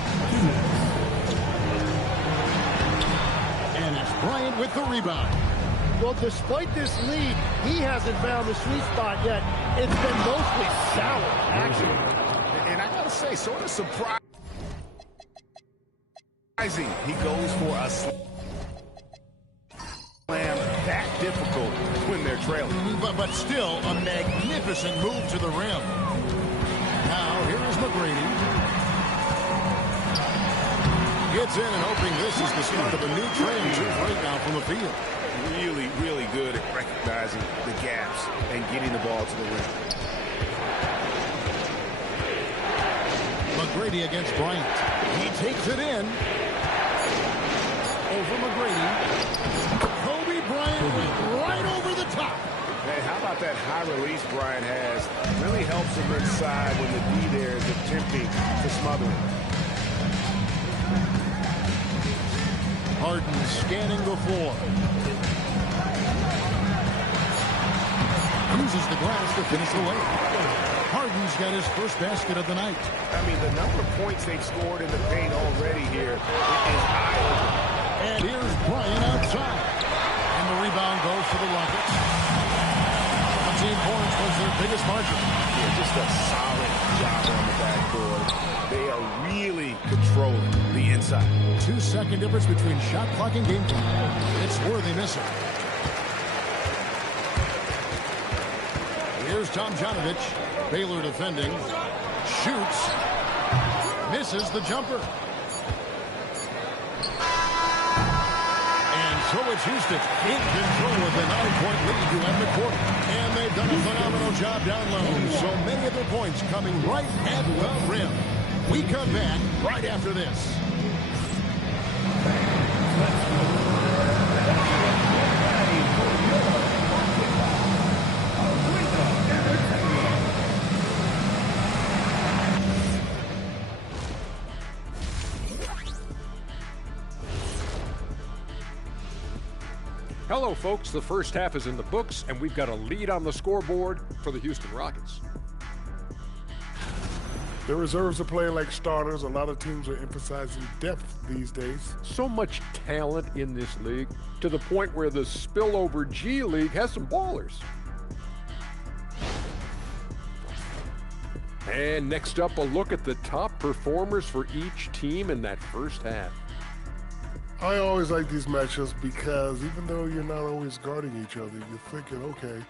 And Bryant with the rebound. Well, despite this lead, he hasn't found the sweet spot yet. It's been mostly sour action. And I gotta say, sort of surprising. He goes for a slam that difficult when they're trailing. But still, a magnificent move to the rim. Now, here is McGrady. Gets in and hoping this is the start of a new trend right now from the field. Really, really good at recognizing the gaps and getting the ball to the rim. McGrady against Bryant. He takes it in. Over McGrady. Kobe Bryant went right over the top. Hey, how about that high release Bryant has? Really helps him inside when the D there is attempting to smother him. Harden scanning the floor. Uses the glass to finish the layup. Harden's got his first basket of the night. I mean, the number of points they've scored in the paint already here is eye-opening. And here's Bryant outside. And the rebound goes to the Rockets. 17 points was their biggest margin. Yeah, just a solid job on the backboard. They are really controlling the inside. 2-second difference between shot clock and game time. It's worthy missing. Here's Tom Janovich. Baylor defending. Shoots. Misses the jumper. And so it's Houston in control of the 9-point lead to end the quarter. And they've done a phenomenal job down low. So many of their points coming right at the rim. We come back right after this. Hello, folks. The first half is in the books, and we've got a lead on the scoreboard for the Houston Rockets. The reserves are playing like starters. A lot of teams are emphasizing depth these days. So much talent in this league, to the point where the spillover G League has some ballers. And next up, a look at the top performers for each team in that first half. I always like these matchups because even though you're not always guarding each other, you're thinking, okay,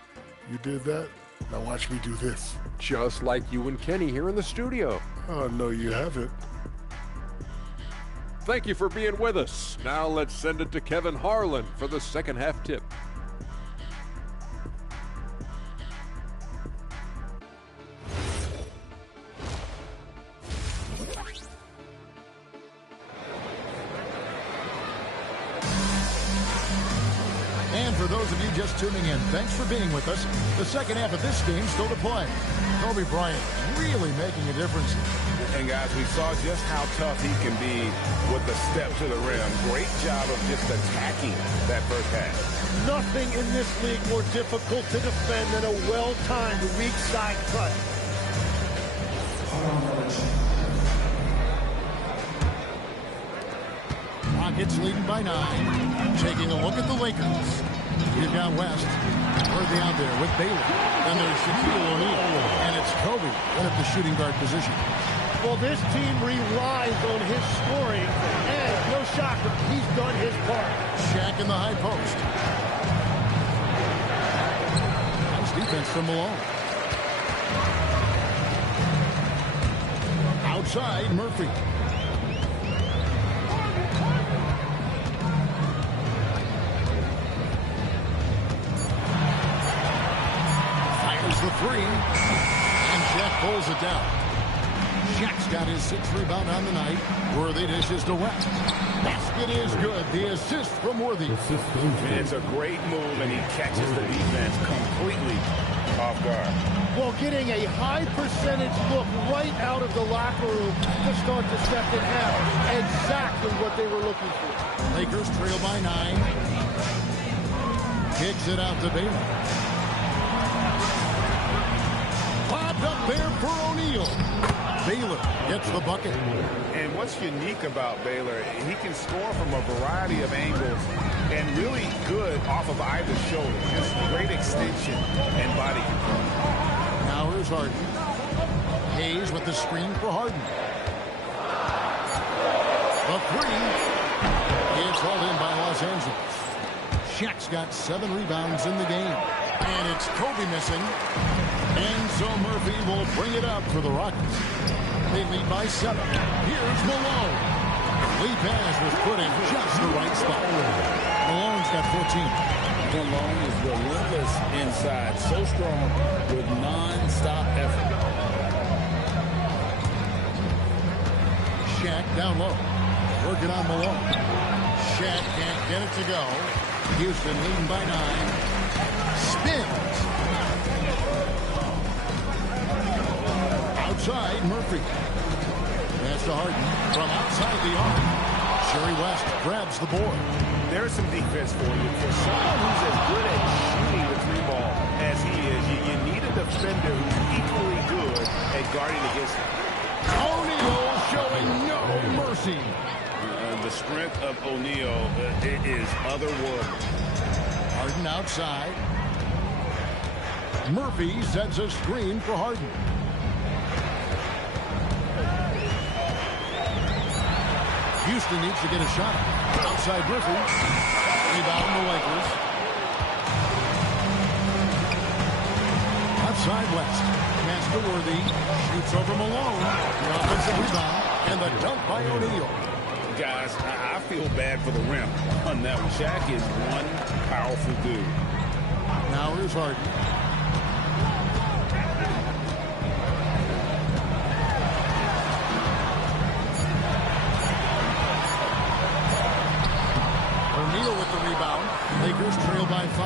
you did that, now watch me do this. Just like you and Kenny here in the studio. Oh, no, you haven't. Thank you for being with us. Now let's send it to Kevin Harlan for the second half tip. And for those of you just tuning in, thanks for being with us. The second half of this game still to play. Kobe Bryant really making a difference. And guys, we saw just how tough he can be with the step to the rim. Great job of just attacking that first half. Nothing in this league more difficult to defend than a well-timed weak side cut. Rockets leading by 9. Taking a look at the Lakers. You've got West. Worthy out there with Baylor. Then there's Shaquille O'Neal. And it's Kobe in at the shooting guard position. Well, this team relies on his scoring, and no shocker, he's done his part. Shaq in the high post. Nice defense from Malone. Outside, Murphy. Fires the three. And Shaq pulls it down. Shaq's got his 6th rebound on the night. Worthy dishes to West. Basket is good. The assist from Worthy. It's a great move, and he catches the defense completely off guard. Well, getting a high percentage look right out of the locker room to start the second half. Exactly what they were looking for. Lakers trail by 9. Kicks it out to Baylor. Popped up there for O'Neal. Baylor gets the bucket. And what's unique about Baylor, he can score from a variety of angles, and off of either shoulder. Just great extension and body control. Now here's Harden. Hayes with the screen for Harden. The three. It's hauled in by Los Angeles. Shaq's got 7 rebounds in the game. And it's Kobe missing. Enzo Murphy will bring it up for the Rockets. They lead by 7. Here's Malone. Lead pass was put in just the right spot. Malone's got 14. Malone is relentless inside. So strong with non-stop effort. Shaq down low. Working on Malone. Shaq can't get it to go. Houston leading by 9. Spins. Outside, Murphy. Pass to Harden from outside the arc. Sherry West grabs the board. There's some defense for you. For someone who's as good at shooting the 3-ball as he is, you need a defender who's equally good at guarding against him. O'Neal showing no mercy. The strength of O'Neal it is otherworldly. Harden outside. Murphy sets a screen for Harden. Houston needs to get a shot. Outside Murphy. Rebound the Lakers. Outside West. Pass to Worthy. Shoots over Malone. The offensive rebound. And the dunk by O'Neal. Guys, I feel bad for the rim on that one. Shaq is one powerful dude. Now here's Harden. O'Neal with the rebound. Lakers trail by 5.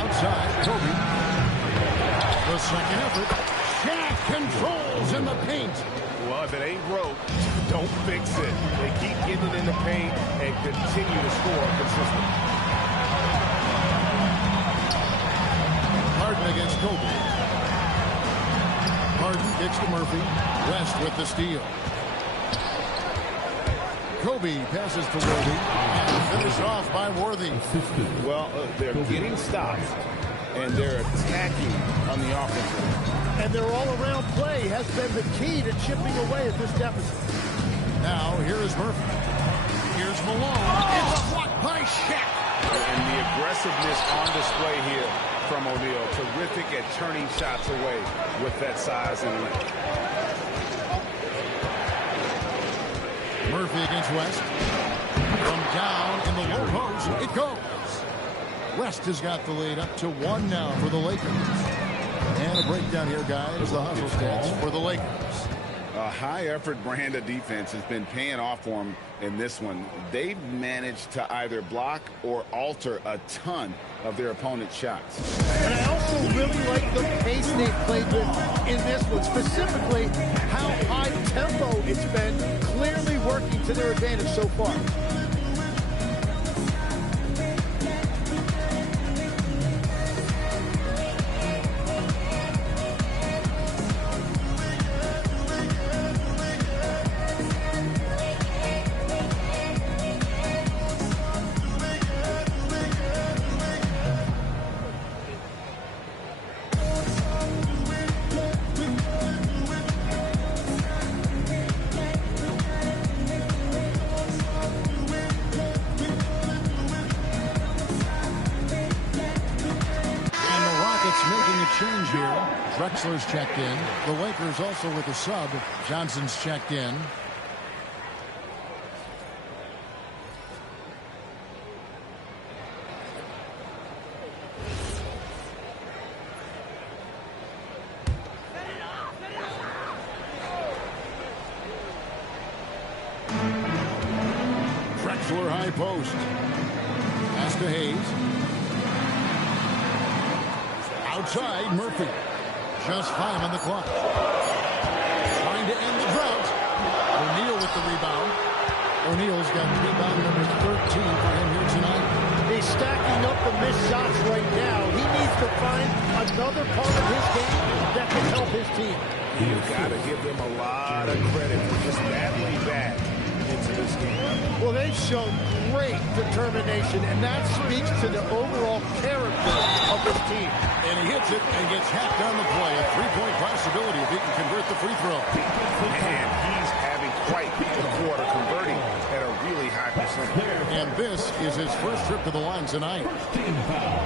Outside, Kobe. The second effort. Shaq controls in the paint. Well, if it ain't broke, don't fix it. They keep getting it in the paint and continue to score consistently. Harden against Kobe. Harden kicks to Murphy. West with the steal. Kobe passes to Worthy. And finished off by Worthy. Well, they're getting stops, and they're attacking on the offensive. And their all-around play has been the key to chipping away at this deficit. Now, here is Murphy. Here's Malone. It's blocked by Shaq. And the aggressiveness on display here from O'Neal. Terrific at turning shots away with that size and length. Murphy against West. From down in the low post, it goes. West has got the lead up to 1 now for the Lakers. And a breakdown here, guys. The hustle stats for the Lakers. A high-effort brand of defense has been paying off for them in this one. They've managed to either block or alter a ton of their opponent's shots. And I also really like the pace they've played with in this one, specifically how high tempo it's been, clearly working to their advantage so far. Change here. Drexler's checked in. The Lakers also with a sub. Johnson's checked in. Drexler high post. Pass to Hayes. Outside, Murphy. Just 5 on the clock. Trying to end the drought. O'Neal with the rebound. O'Neal's got rebound number 13 for him here tonight. He's stacking up the missed shots right now. He needs to find another part of his game that can help his team. You've got to give them a lot of credit for just battling back into this game. Well, they They've shown great determination, and that speaks to the overall character of this team. And he hits it and gets hacked on the play. A three-point possibility if he can convert the free throw. And he's having quite the quarter, converting at a really high percentage. And this is his first trip to the line tonight. Team foul.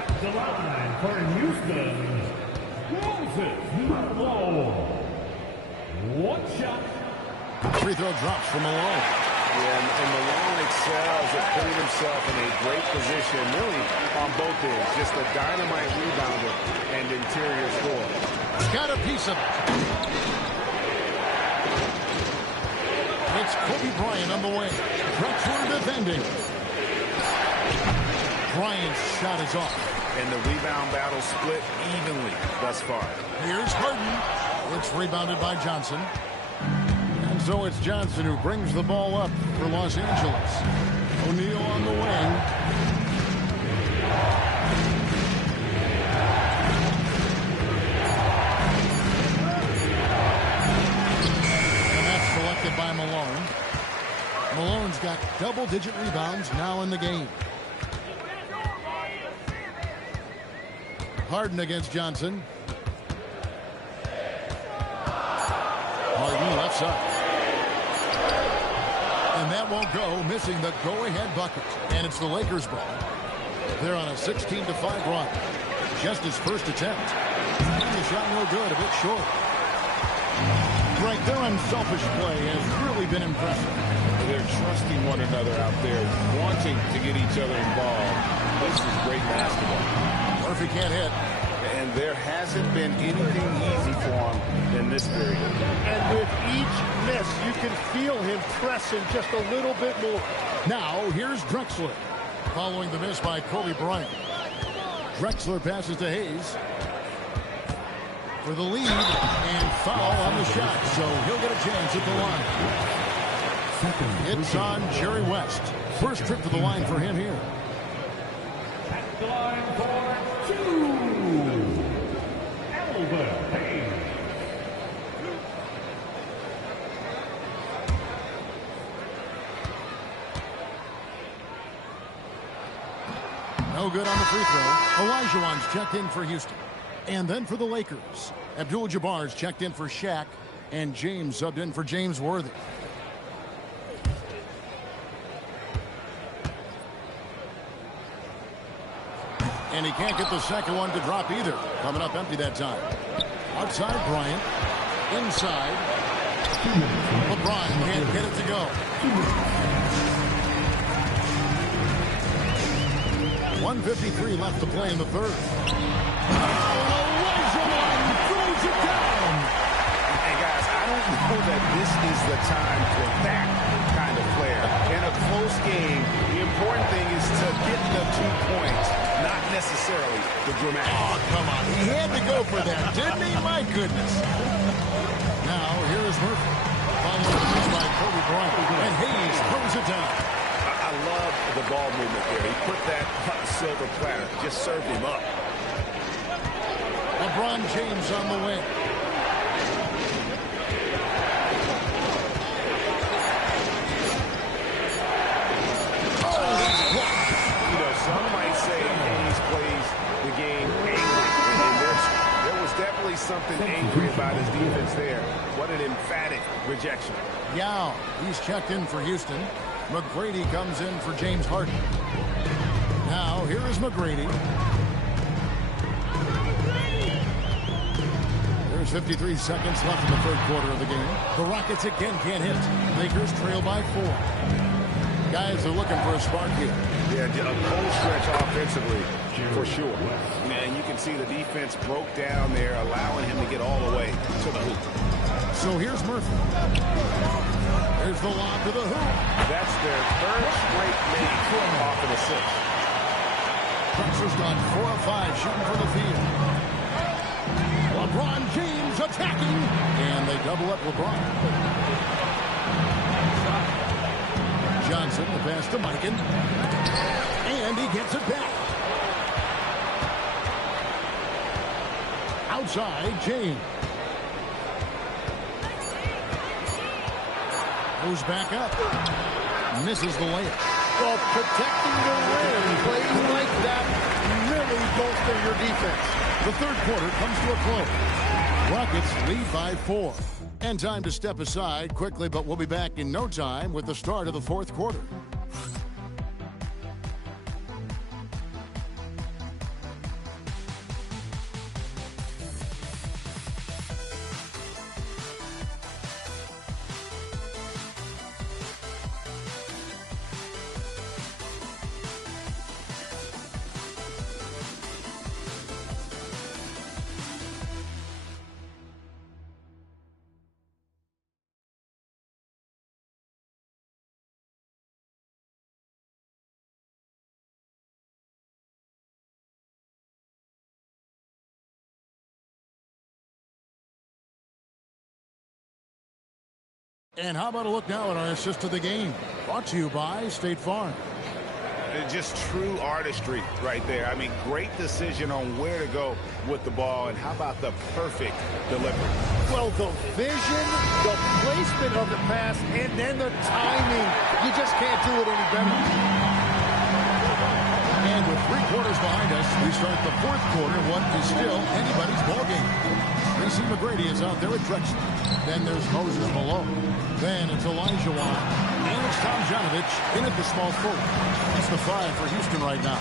At the line for Houston, Moses Malone. One shot. Free throw drops from Malone. Yeah, and Malone excels at putting himself in a great position, really on both ends. Just a dynamite rebounder and interior scorer. Got a piece of it. It's Kobe Bryant on the way. Drexler defending. Bryant's shot is off. And the rebound battle split evenly thus far. Here's Harden. It's rebounded by Johnson. And so it's Johnson who brings the ball up for Los Angeles. O'Neal on the wing. And that's selected by Malone. Malone's got double-digit rebounds now in the game. Harden against Johnson. Harden left side. And that won't go, missing the go-ahead bucket. And it's the Lakers' ball. They're on a 16-5 run. Just his first attempt. The shot no good, a bit short. Right, their unselfish play has really been impressive. They're trusting one another out there, wanting to get each other involved. This is great basketball. Murphy can't hit. And there hasn't been anything easy for him in this period. And with each miss, you can feel him pressing just a little bit more. Now, here's Drexler. Following the miss by Kobe Bryant. Drexler passes to Hayes. For the lead. And foul on the shot. So he'll get a chance at the line. It's on Jerry West. First trip to the line for him here. At the line for two. No good on the free throw. Olajuwon's checked in for Houston. And then for the Lakers, Abdul-Jabbar's checked in for Shaq, and James subbed in for James Worthy. And he can't get the second one to drop either. Coming up empty that time. Outside Bryant. Inside. LeBron can't get it to go. 1:53 left to play in the third. Olajuwon throws it down. Hey guys, I don't know that this is the time for that kind of flair. In a close game, the important thing is to get the 2 points, not necessarily the dramatic. Oh, come on. He had to go for that, didn't he? My goodness. Now, here is Murphy. Followed by Kobe Bryant. And Hayes throws it down. I love the ball movement there. He put that hot silver platter, just served him up. LeBron James on the wing. Oh, that's blocked. You know, some might say Hayes plays the game angry. And there was definitely something angry about his defense there. What an emphatic rejection. Yao, he's checked in for Houston. McGrady comes in for James Harden. Now, here is McGrady. There's 53 seconds left in the third quarter of the game. The Rockets again can't hit. Lakers trail by 4. Guys are looking for a spark here. Yeah, a cold stretch offensively, for sure. And you can see the defense broke down there, allowing him to get all the way to the hoop. So here's Murphy. There's the lob to the hoop. That's their third straight make off of the 6. Drexler's gone 4 of 5 shooting for the field. LeBron James attacking. And they double up LeBron. Johnson, the pass to Mikan. And he gets it back. Outside, James. Moves back up. Misses the layup. Well, protecting the rim, plays like that, really bolster your defense. The third quarter comes to a close. Rockets lead by 4. And time to step aside quickly, but we'll be back in no time with the start of the fourth quarter. And how about a look now at our assist of the game? Brought to you by State Farm. Just true artistry right there. I mean, great decision on where to go with the ball, and how about the perfect delivery? Well, the vision, the placement of the pass, and then the timing. You just can't do it any better. And with 3 quarters behind us, we start the fourth quarter, what is still anybody's ball game. Tracy McGrady is out there at Drexel. Then there's Moses Malone. Then it's Elijah Wan. And it's Tom Janovich in at the small forward. That's the 5 for Houston right now.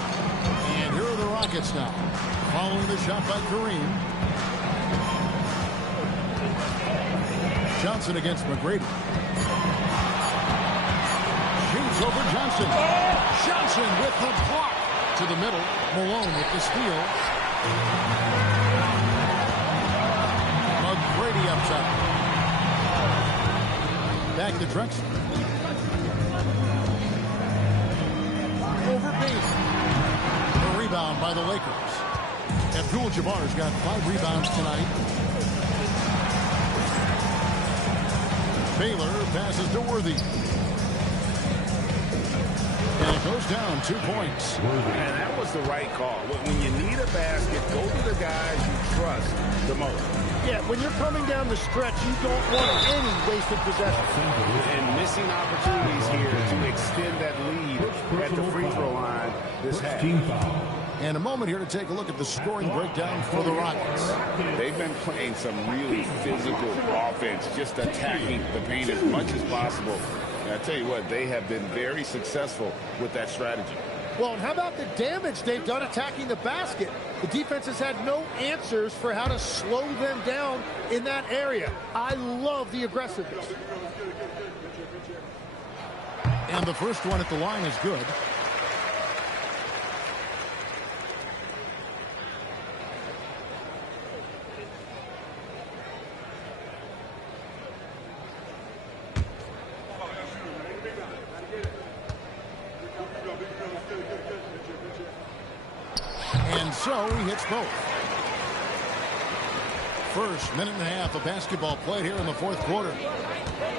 And here are the Rockets now. Following the shot by Kareem. Johnson against McGrady. Shoots over Johnson. Johnson with the block to the middle. Malone with the steal. McGrady up top. Back to Drexel. Over Baylor. A rebound by the Lakers. Abdul-Jabbar's got 5 rebounds tonight. Baylor passes to Worthy. And it goes down 2 points. And that was the right call. When you need a basket, go to the guys you trust the most. Yeah, when you're coming down the stretch, you don't want any wasted possession. And missing opportunities here to extend that lead at the free throw line this half. And a moment here to take a look at the scoring breakdown for the Rockets. They've been playing some really physical offense, just attacking the paint as much as possible. And I tell you what, they have been very successful with that strategy. Well, and how about the damage they've done attacking the basket? The defense has had no answers for how to slow them down in that area. I love the aggressiveness. And the first one at the line is good. And so he hits both. First minute and a half of basketball played here in the fourth quarter.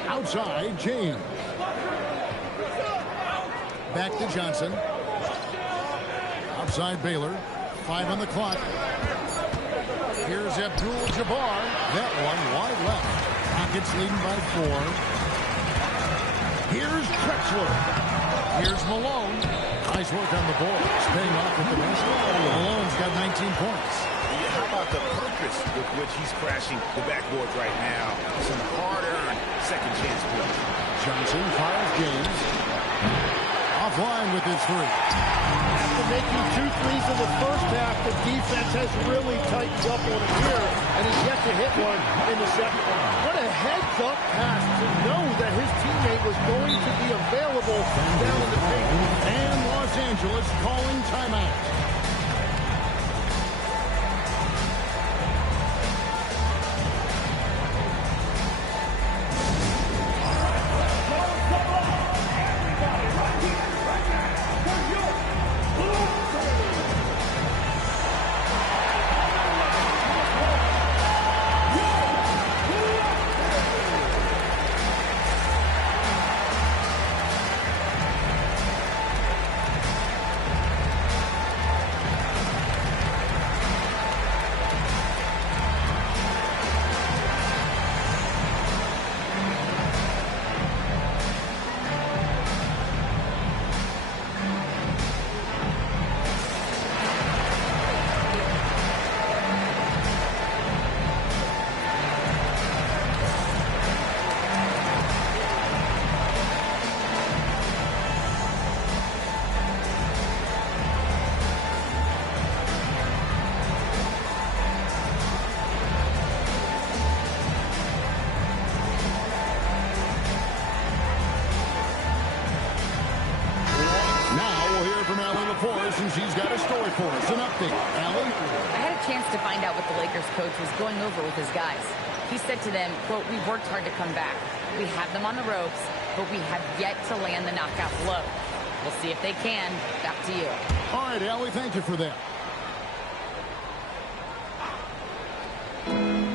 Outside, James. Back to Johnson. Outside Baylor. 5 on the clock. Here's Abdul-Jabbar. That one wide left. Rockets leading by 4. Here's Drexler. Here's Malone. Nice work on the boards. Paying off with the basket. Malone's got 19 points. How about the purpose with which he's crashing the backboards right now? Some hard-earned second chance points. Johnson fires James. Offline with his 3. After making 2 threes in the first half, the defense has really tightened up on him here, and he's yet to hit one in the second. What a heads-up pass to know that his teammate was going to be available down in the paint. And Los Angeles calling timeout. got a story for us. An update. Allie? I had a chance to find out what the Lakers coach was going over with his guys. He said to them, quote, "We worked hard to come back. We have them on the ropes, but we have yet to land the knockout blow. We'll see if they can. Back to you." All right, Allie, thank you for that.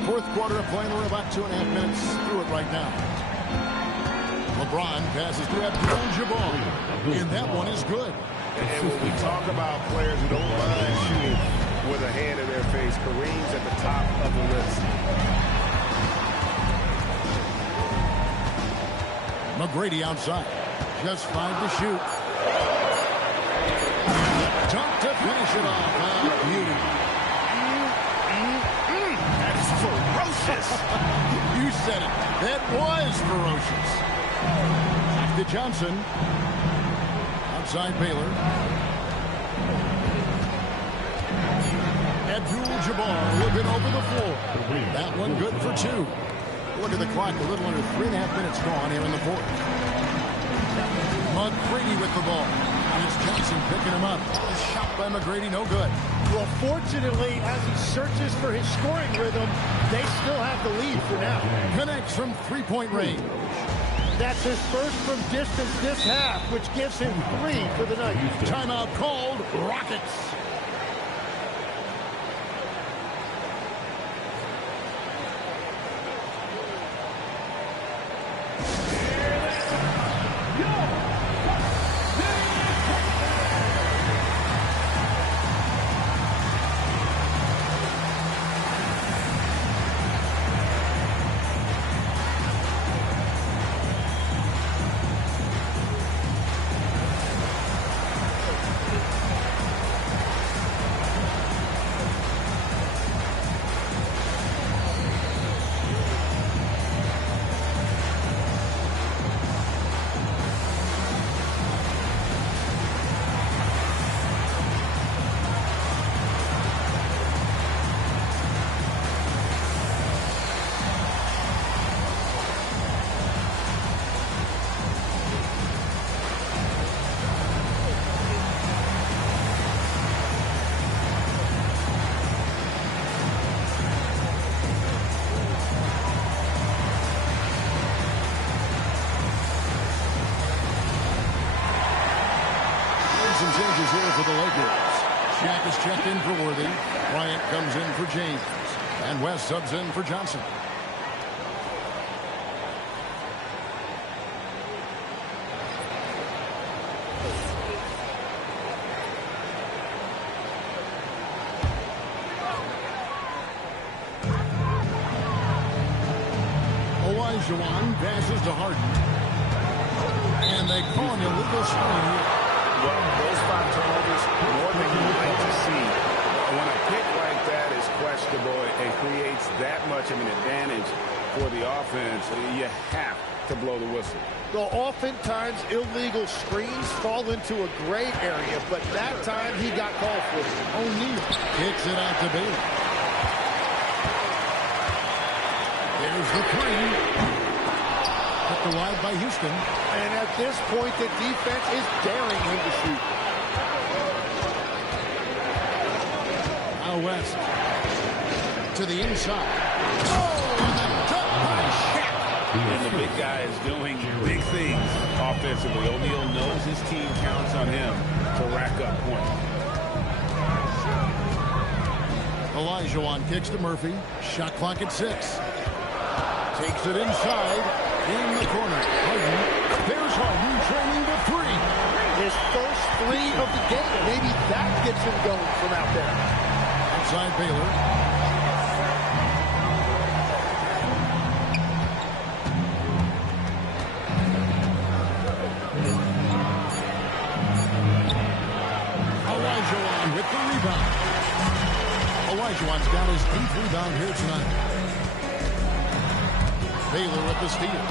Fourth quarter of play. We're about 2.5 minutes through it right now. LeBron passes to Abdul-Jabbar, and that one is good. And when we talk about players who don't mind shooting with a hand in their face, Kareem's at the top of the list. McGrady outside. Just 5 to shoot. Dunk to finish it off. Beauty. That's ferocious. You said it. That was ferocious. Back to Johnson. Outside Baylor. Abdul-Jabbar looking over the floor. That one good for 2. Look at the clock. A little under 3.5 minutes gone here in the fourth. McGrady with the ball. And it's Johnson picking him up. A shot by McGrady, no good. Well, fortunately, as he searches for his scoring rhythm, they still have the lead for now. Connects from 3-point range. That's his first from distance this half, which gives him 3 for the night. Timeout called. Rockets. Changes here for the Lakers. Shaq is checked in for Worthy. Bryant comes in for James. And West subs in for Johnson. Olajuwon passes to Harden. And they call an illegal screen here. Well, those 5 turnovers, more than you like to see. When a pick like that is questionable and creates that much of an advantage for the offense, you have to blow the whistle. Well, oftentimes illegal screens fall into a gray area, but that time he got called for it. O'Neal kicks it out to Baylor. There's the 3. Put wide by Houston. And at this point, the defense is daring him to shoot. Now West to the inside. Oh, and the dunk by Shaq. And the big guy is doing big things offensively. O'Neal knows his team counts on him to rack up points. Olajuwon kicks to Murphy. Shot clock at 6. Takes it inside. In the corner. Harden. There's Harden trailing to 3. His first 3 of the game. Maybe that gets him going from out there. Outside Baylor. Olajuwon with the rebound. Olajuwon's got his 8th rebound here tonight. Baylor with the steal.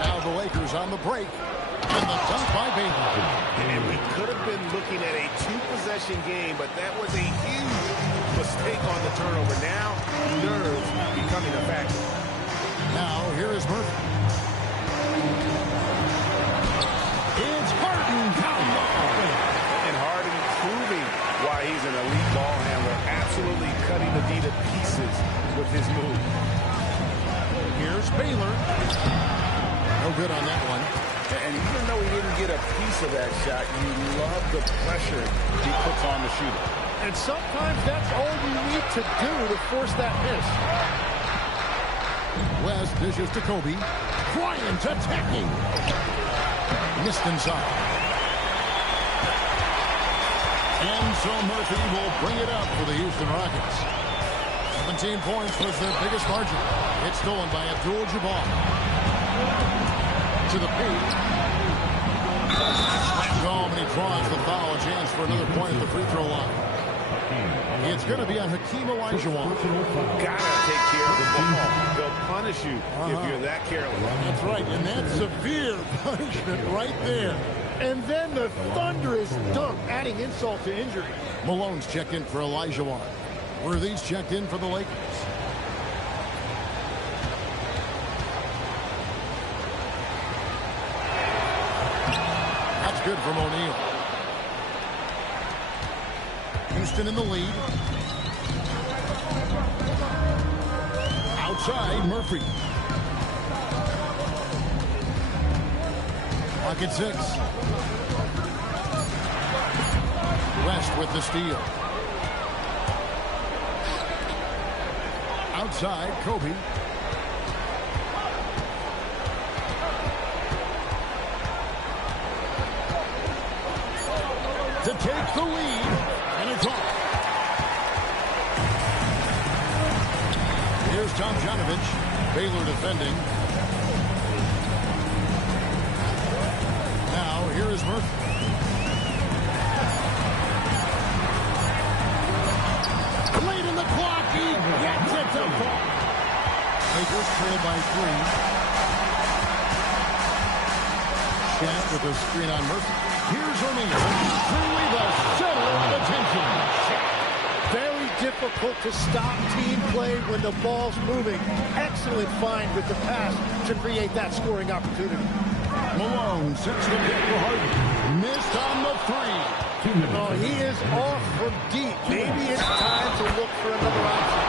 Now the Lakers on the break. And the dunk by Baylor. And we could have been looking at a 2-possession game, but that was a huge mistake on the turnover. Now, nerves becoming a factor. Now, here is Murphy. It's Harden. And Harden proving why with his move. Here's Baylor. No good on that one. And even though he didn't get a piece of that shot, you love the pressure he puts on the shooter. And sometimes that's all you need to do to force that miss. West dishes to Kobe. Bryant attacking. Missed inside. And so Murphy will bring it up for the Houston Rockets. 17 points was their biggest margin. It's stolen by Abdul-Jabbar. To the paint. Slam home, and he draws the foul. A chance for another point at the free throw line. It's going to be on Hakeem Olajuwon. Gotta take care of the ball. They'll punish you if you're that careless. That's right, and that's severe punishment right there. And then the thunderous dunk, adding insult to injury. Malone's checked in for Olajuwon. Worthy's checked in for the Lakers. That's good from O'Neal. Houston in the lead. Outside, Murphy. Clock at 6. West with the steal. Outside, Kobe. To take the lead, and it's off. Here's Tomjanovich. Baylor defending. Now, here is Murphy. Late in the clock, he gets it to fall. Lakers trail by 3. Shaq with a screen on Murphy. Here's O'Neal. Truly the center of attention. Very difficult to stop team play when the ball's moving. Excellent find with the pass to create that scoring opportunity. Malone sets the pick for Harden. Missed on the 3. Oh, he is off from deep. Maybe it's time to look for another option.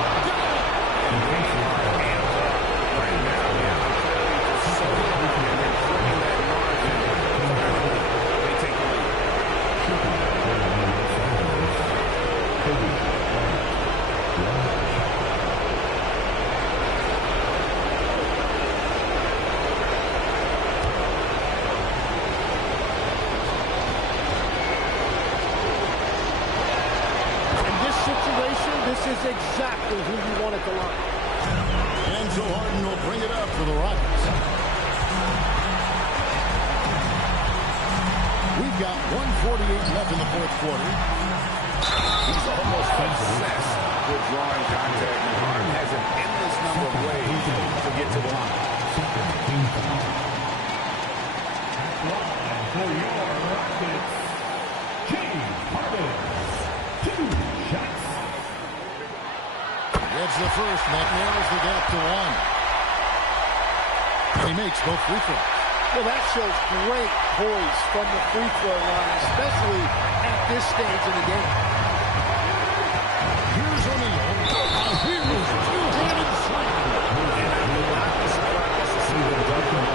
This is exactly who you want at the line. And so Harden will bring it up for the Rockets. We've got 1:48 left in the fourth quarter. He's almost obsessed with drawing contact, and Harden has an endless number of ways to get to the line. For your Rockets, James Harden. 2 shots. It's the first, and that narrows the gap to 1. And he makes both free throws. Well, that shows great poise from the free throw line, especially at this stage in the game. Here's O'Neal. Here's two-handed slam. And I will not be surprised to see them double.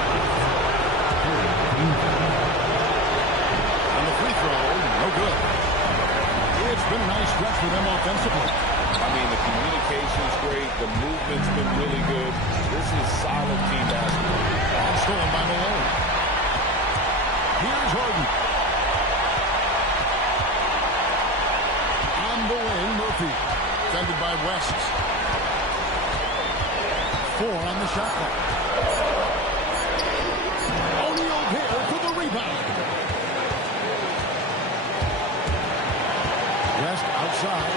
On the free throw, no good. It's been a nice stretch for them offensively. I mean, the communication's great. The movement's been really good. This is solid team basketball. And stolen by Malone. Here's Harden. On the wing, Murphy. Defended by West. 4 on the shot clock. O'Neal here for the rebound. West outside.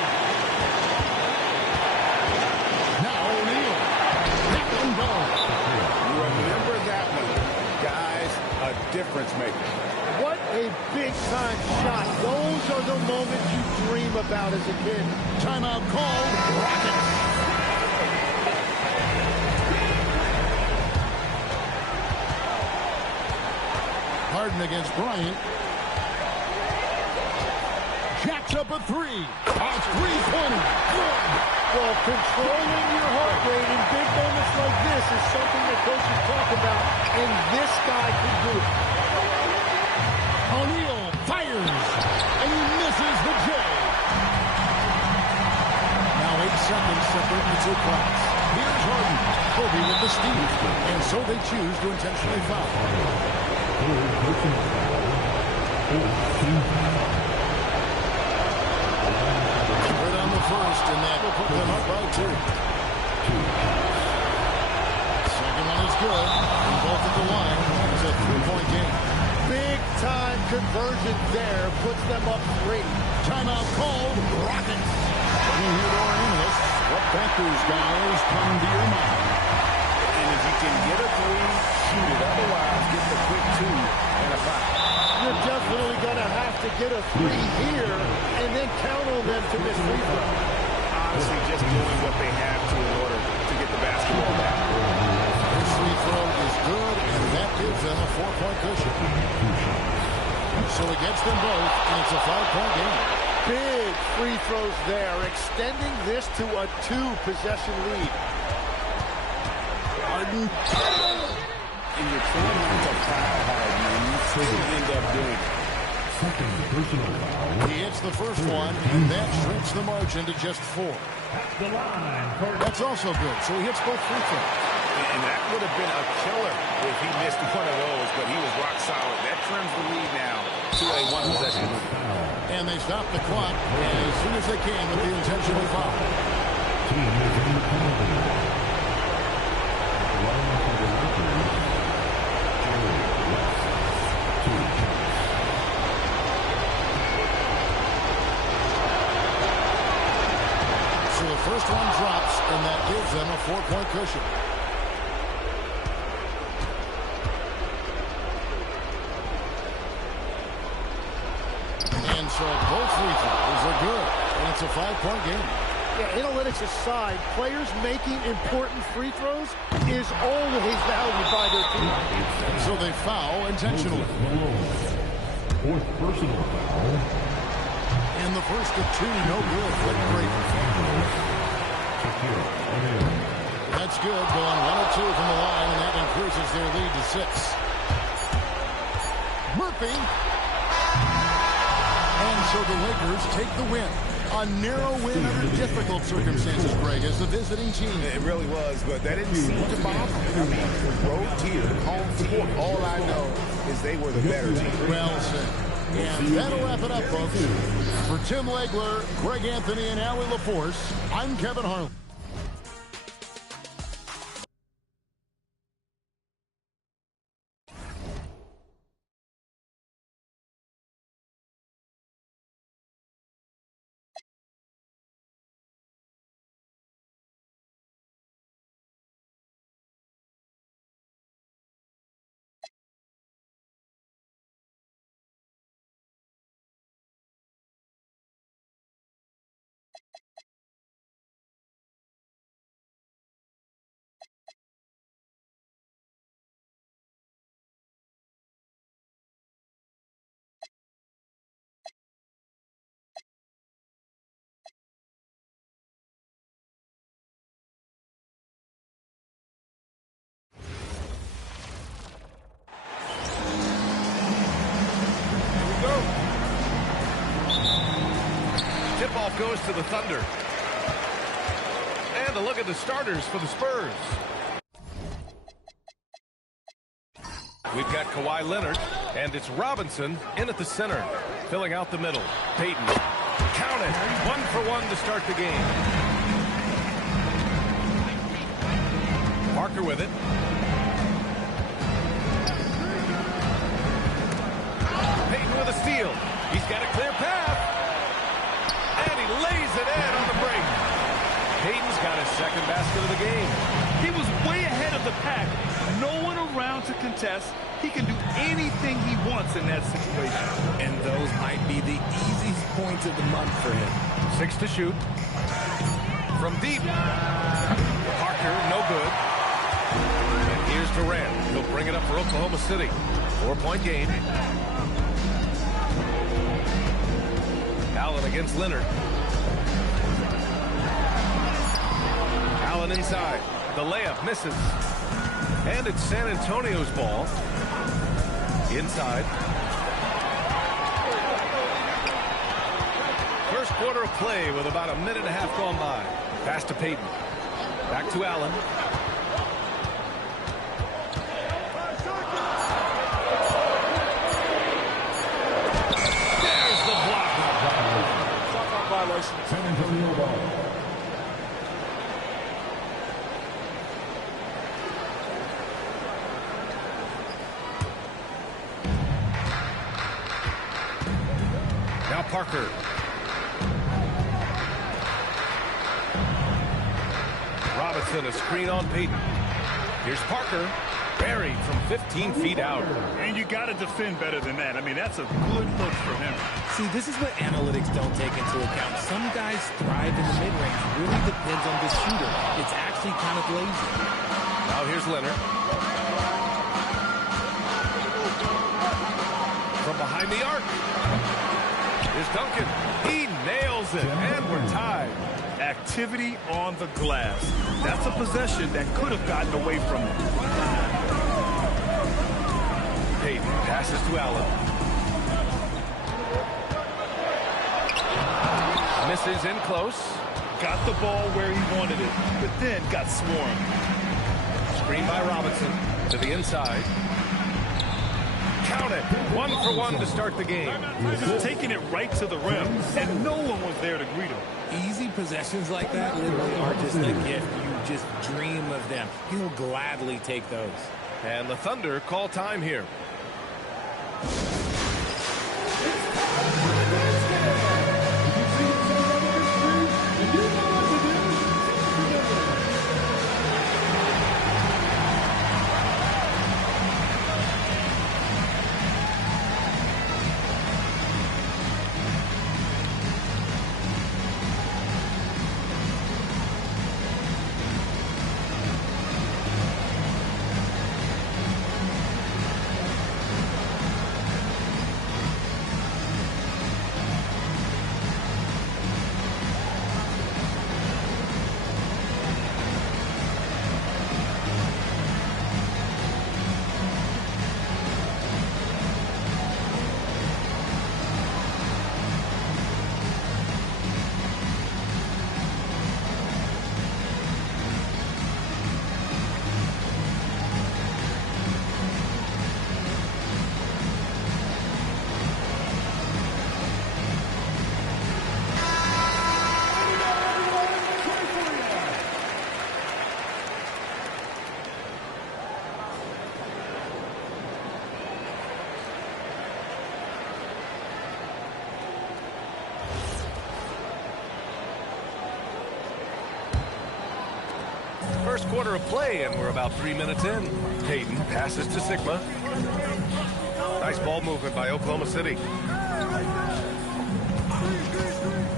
Now O'Neal. That one goes. Remember that one. Guys, a difference maker. What a big-time shot. Those are the moments you dream about as a kid. Timeout called. Rockets. Harden against Bryant. Jacks up a 3. A 3-pointer. Good. Well, controlling your heart rate in big moments like this is something that coaches talk about, and this guy can do it. O'Neal fires, and he misses the J. Now 8 seconds separate the two clocks. Here's Harden. Kobe with the steal. And so they choose to intentionally foul. Right on the first, and that will put them up by 2. Second one is good. And both at the line. It's a 3-point game. Big-time conversion there puts them up 3. Timeout called. Rockets. Looking here to our analysts. What Panthers guys come to your mind? And if you can get a 3, shoot it. Otherwise, get the quick 2 and a foul. You're definitely going to have to get a 3 here and then count on them to miss free throw. Honestly, just doing what they have to in order to get the basketball back. This free throw is good, and that gives them a 4-point cushion. So it gets them both, and it's a 5-point game. Big free throws there, extending this to a 2-possession lead. Harden. And you're trying not to foul Harden, and you still end up doing it. Second personal foul. He hits the first one, and that shrinks the margin to just 4. The line for That's also good, so he hits both free throws. And that would have been a killer if he missed one of those, but he was rock solid. That trims the lead now to a 1-possession lead. And they stop the clock as soon as they can with the intentional foul. team is in the penalty. The line for the Lakers, Jerry West, 2 shots. So the first one drops, and that gives them a 4-point cushion. And so both free throws are good, and it's a 5-point game. Yeah, analytics aside, players making important free throws is always valued by their team. So they foul intentionally. Fourth personal foul. And the first of 2, no good. What great. That's good. Going 1 of 2 from the line, and that increases their lead to 6. Murphy. And so the Lakers take the win. A narrow win under difficult circumstances, Greg, as the visiting team. It really was, but that didn't seem to bother me. I mean, road team, home team, all I know is they were the better team. Well said. And that'll wrap it up, folks. For Tim Legler, Greg Anthony, and Allie LaForce, I'm Kevin Harlan. Tip-off goes to the Thunder. And a look at the starters for the Spurs. We've got Kawhi Leonard, and it's Robinson in at the center, filling out the middle. Payton, count it, 1 for 1 to start the game. Parker with it. Payton with a steal. He's got a clear path. And he lays it in on the break. Payton's got his second basket of the game. He was way ahead of the pack. No one around to contest. He can do anything he wants in that situation. And those might be the easiest points of the month for him. 6 to shoot. From deep. Parker, no good. And here's Durant. He'll bring it up for Oklahoma City. 4-point game. Allen against Leonard. Allen inside. The layup misses. And it's San Antonio's ball. Inside. First quarter of play with about a minute and a half gone by. Pass to Payton. Back to Allen. There's the block. Shot clock violation. San Antonio ball. Now Parker. Robinson, a screen on Payton. Here's Parker. Buried from 15 feet out. And you got to defend better than that. I mean, that's a good look for him. See, this is what analytics don't take into account. Some guys thrive in the mid-range. Really depends on the shooter. It's actually kind of lazy. Now here's Leonard. From behind the arc. Here's Duncan. He nails it. And we're tied. Activity on the glass. That's a possession that could have gotten away from him. Payton passes to Allen. Misses in close. Got the ball where he wanted it, but then got swarmed. Screen by Robinson to the inside. Count it. 1 for 1 to start the game. Just taking it right to the rim, and no one was there to greet him. Easy possessions like that literally are just a gift. You just dream of them. He'll gladly take those. And the Thunder call time here. First quarter of play, and we're about 3 minutes in. Payton passes to Sigma. Nice ball movement by Oklahoma City.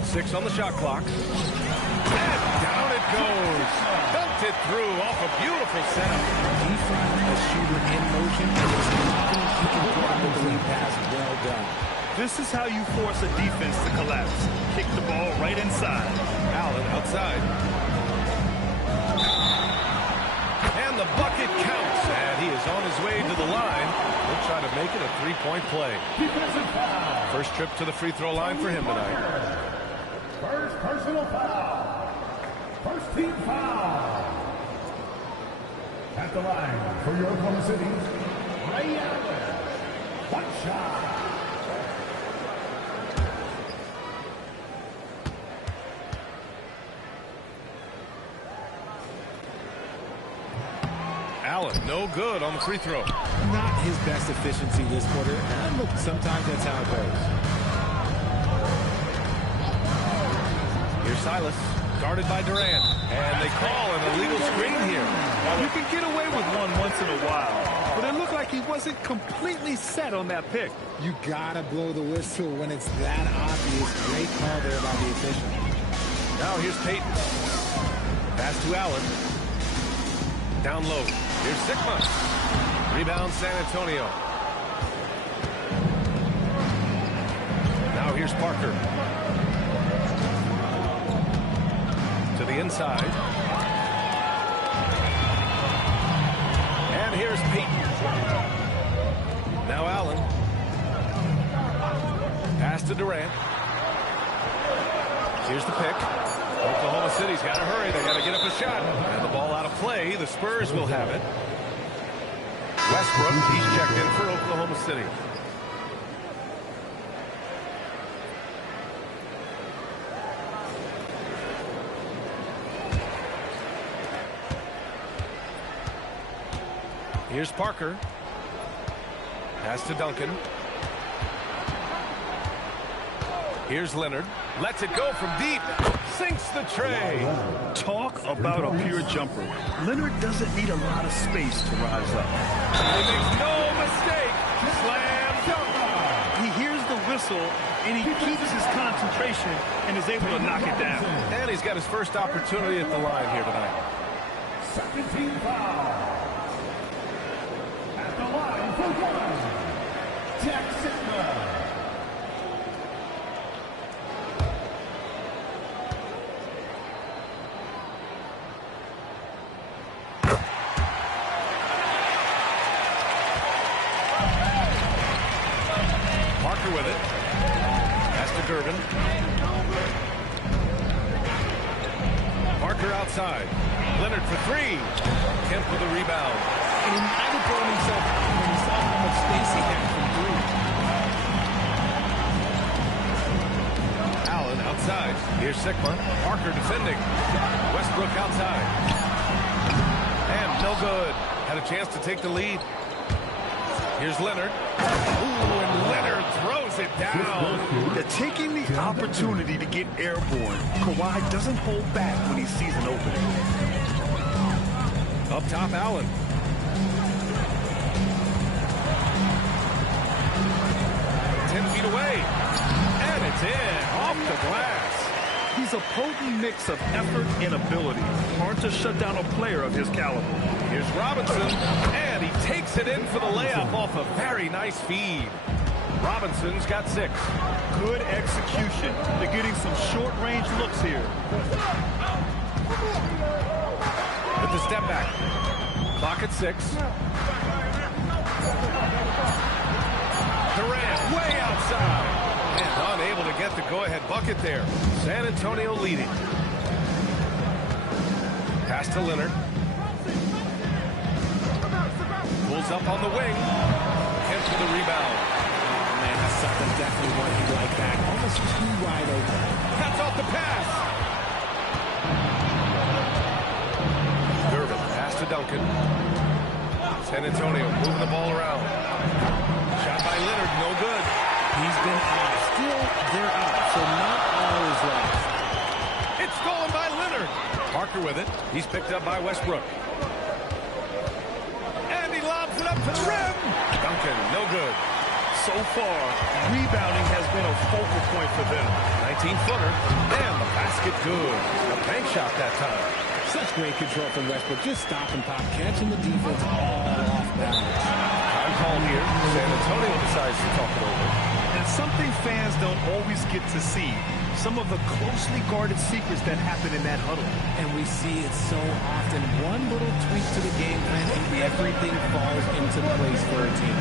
6 on the shot clock. And down it goes. Dunked it through off a beautiful setup. He found a shooter in motion and was confident he can put out the lead pass. Well done. This is how you force a defense to collapse. Kick the ball right inside. Allen outside. The bucket counts, and he is on his way to the line. He'll try to make it a three-point play. First trip to the free throw line for him tonight. First personal foul. First team foul. At the line for your Oklahoma City, Ray Allen. One shot. Allen, no good on the free throw. Not his best efficiency this quarter. And look, sometimes that's how it goes. Here's Silas, guarded by Durant. And they call an illegal screen here. You can get away with one once in a while, but it looked like he wasn't completely set on that pick. You gotta blow the whistle when it's that obvious. Great call there by the official. Now here's Payton. Pass to Allen. Down low. Here's Sigma. Rebound San Antonio. Now here's Parker. To the inside. here's Peyton. Now Allen. Pass to Durant. Here's the pick. Oklahoma City's got to hurry. They got to get up a shot. And the ball out of play. The Spurs will have it. Westbrook, he's checked in for Oklahoma City. Here's Parker. Pass to Duncan. Here's Leonard. Lets it go from deep. Sinks the tray. Talk about a pure jumper. Leonard doesn't need a lot of space to rise up. He makes no mistake. Slam dunk. He hears the whistle, and he keeps his concentration and is able to knock it down. And he's got his first opportunity at the line here tonight. Second team foul. At the line for one. Jackson. Parker with it. Pass to Durbin. Parker outside. Leonard for three. Kemp with a rebound. And he might have blown himself out when he saw how much space he had from three. Allen outside. Here's Sigma. Parker defending. Westbrook outside. And no good. Had a chance to take the lead. Here's Leonard. Ooh, and Leonard throws it down. They're taking the opportunity to get airborne. Kawhi doesn't hold back when he sees an opening. Up top, Allen. Feet away, and it's in, off the glass. He's a potent mix of effort and ability. Hard to shut down a player of his caliber. Here's Robinson, and he takes it in for the layup off a very nice feed. Robinson's got 6. Good execution. They're getting some short-range looks here. With the step back. Clock at 6. Durant way outside and unable to get the go-ahead bucket there. San Antonio leading. Pass to Leonard. Pulls up on the wing. Kemp for the rebound. Man, that's something definitely working like that. Almost too wide open. Cuts off the pass. Durbin, pass to Duncan. San Antonio moving the ball around. Shot by Leonard, no good. He's been out. Still, they're out, so not all is lost. It's stolen by Leonard. Parker with it. He's picked up by Westbrook. And he lobs it up to the rim. Duncan, no good. So far, rebounding has been a focal point for them. 19-footer, and the basket good. A bank shot that time. Such great control from Westbrook. Just stop and pop, catching the defense all off balance. Time call here. San Antonio decides to talk it over. And something fans don't always get to see. Some of the closely guarded secrets that happen in that huddle. And we see it so often. One little tweak to the game plan and everything falls into place for a team.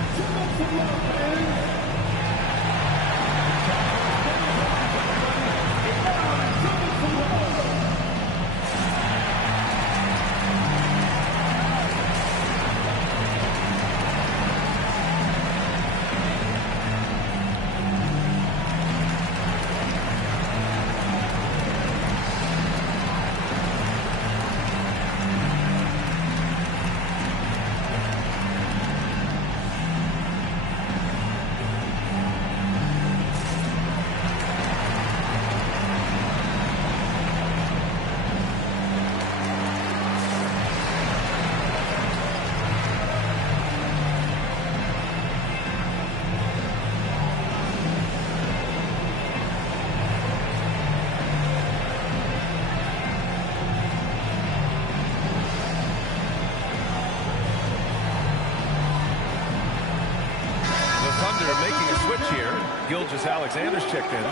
Making a switch here. Gilgeous-Alexander's checked in.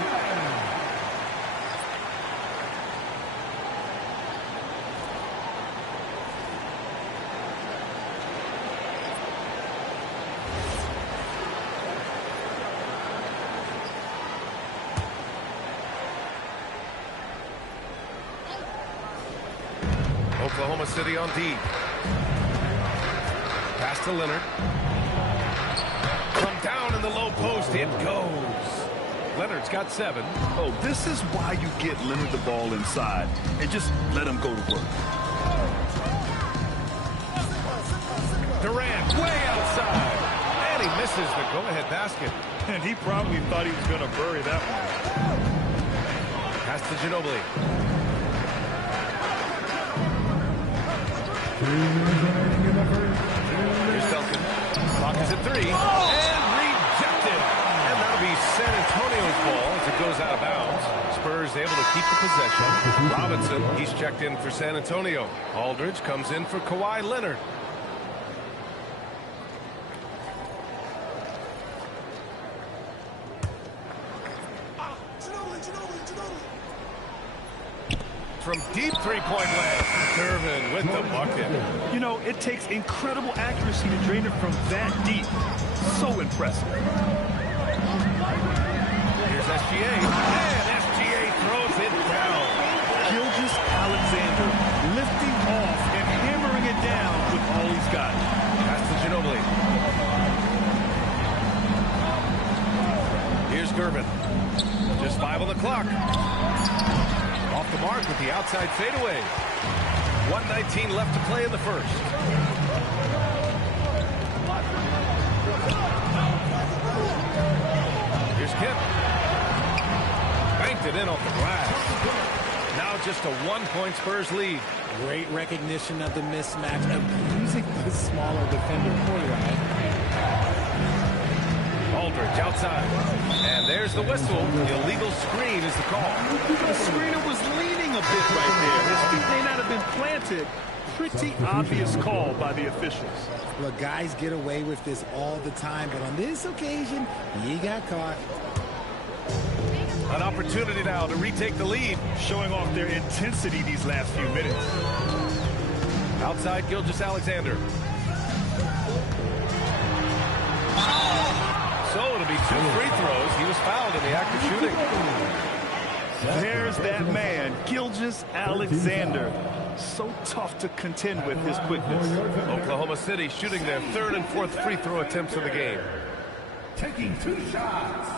Oklahoma City on D. Pass to Leonard. From down in the low post, it goes. Leonard's got 7. Oh, this is why you get Leonard the ball inside and just let him go to work. Durant way outside. And he misses the go-ahead basket. And he probably thought he was going to bury that one. Pass to Ginobili. Here's Duncan. Clock is at 3. And rejected. And that'll be San Antonio's ball as it goes out of bounds. Spurs able to keep the possession. Robinson, he's checked in for San Antonio. Aldridge comes in for Kawhi Leonard. From deep three-point land, Irvin with the bucket. You know, it takes incredible accuracy to drain it from that deep. So impressive. Here's SGA, and SGA throws it down. Gilgeous-Alexander lifting off and hammering it down with all he's got. Pass to Ginobili. Here's Gervin. Just 5 on the clock. Off the mark with the outside fadeaway. 1:19 left to play in the first. Here's Kip. Banked it in off the glass. Now just a 1-point Spurs lead. Great recognition of the mismatch of using the smaller defender quarterback. Aldridge outside. And there's the whistle. The illegal screen is the call. The screener was leaning a bit right there. His feet may not have been planted. Pretty obvious call by the officials. Look, guys get away with this all the time, but on this occasion, he got caught. An opportunity now to retake the lead. Showing off their intensity these last few minutes. Outside Gilgeous-Alexander. So it'll be 2 free throws. He was fouled in the act of shooting. There's that man, Gilgeous-Alexander. So tough to contend with his quickness. Oklahoma City shooting their 3rd and 4th free throw attempts of the game. Taking 2 shots.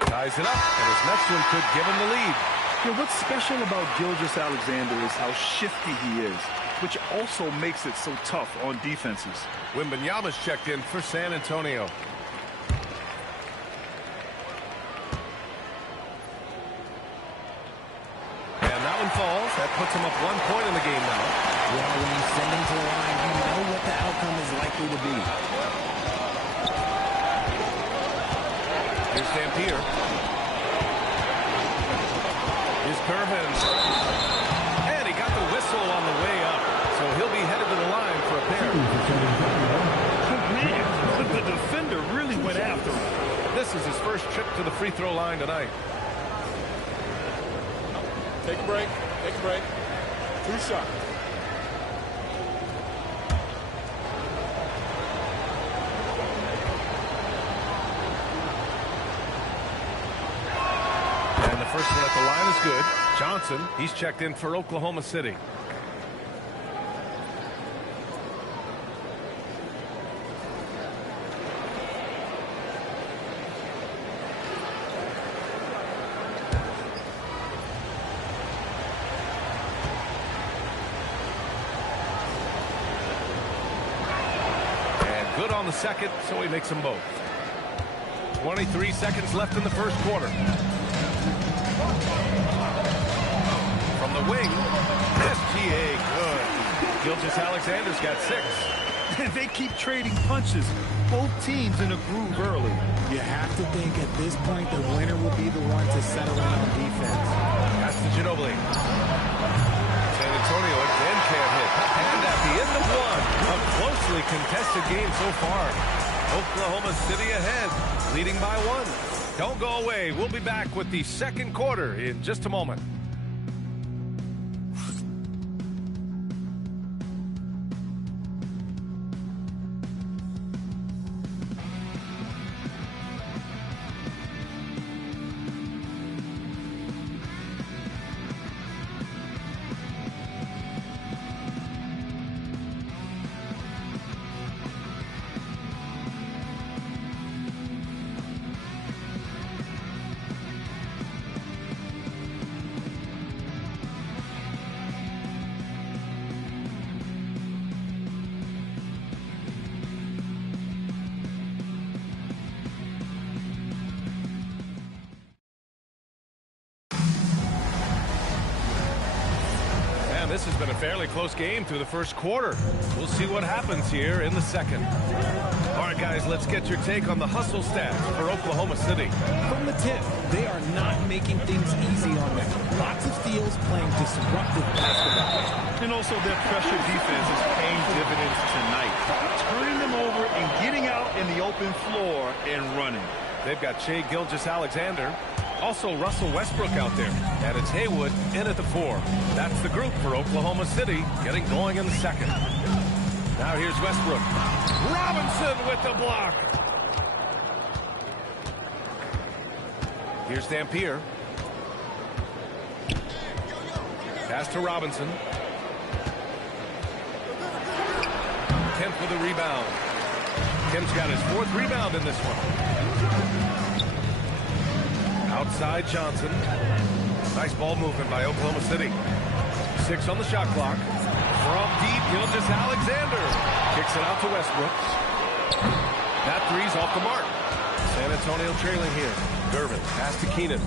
Ties it up, and his next one could give him the lead. Yeah, what's special about Gilgeous-Alexander is how shifty he is, which also makes it so tough on defenses. Wembanyama's checked in for San Antonio. And that one falls. That puts him up 1 point in the game now. Well, when you send him to the line, you know what the outcome is likely to be. Here's Dampier. Here's Gervin. And he got the whistle on the way up. So he'll be headed to the line for a pair. Man, the defender really went after him. This is his first trip to the free throw line tonight. Take a break. Take a break. 2 shots. And the first one at the line is good. Johnson, he's checked in for Oklahoma City. Good on the second, so he makes them both. 23 seconds left in the first quarter. From the wing, SGA, good. Gilgeous-Alexander's got 6. They keep trading punches. Both teams in a groove early. You have to think at this point the winner will be the one to settle in on defense. Pass to Ginobili. San Antonio again can't hit. And at the end of 1, a closely contested game so far. Oklahoma City ahead, leading by 1. Don't go away. We'll be back with the second quarter in just a moment. This has been a fairly close game through the first quarter. We'll see what happens here in the second. All right, guys, let's get your take on the hustle stats for Oklahoma City. From the tip, they are not making things easy on them. Lots of steals, playing disruptive basketball. And also their pressure defense is paying dividends tonight. Turning them over and getting out in the open floor and running. They've got Shai Gilgeous-Alexander. Also Russell Westbrook out there. And it's Haywood in at the 4. That's the group for Oklahoma City getting going in the second. Now here's Westbrook. Robinson with the block. Here's Dampier. Pass to Robinson. Kemp with a rebound. Kemp's got his 4th rebound in this one. Outside Johnson. Nice ball movement by Oklahoma City. 6 on the shot clock. From deep, Gilgeous-Alexander kicks it out to Westbrook. That three's off the mark. San Antonio trailing here. Gervin, pass to Keenan.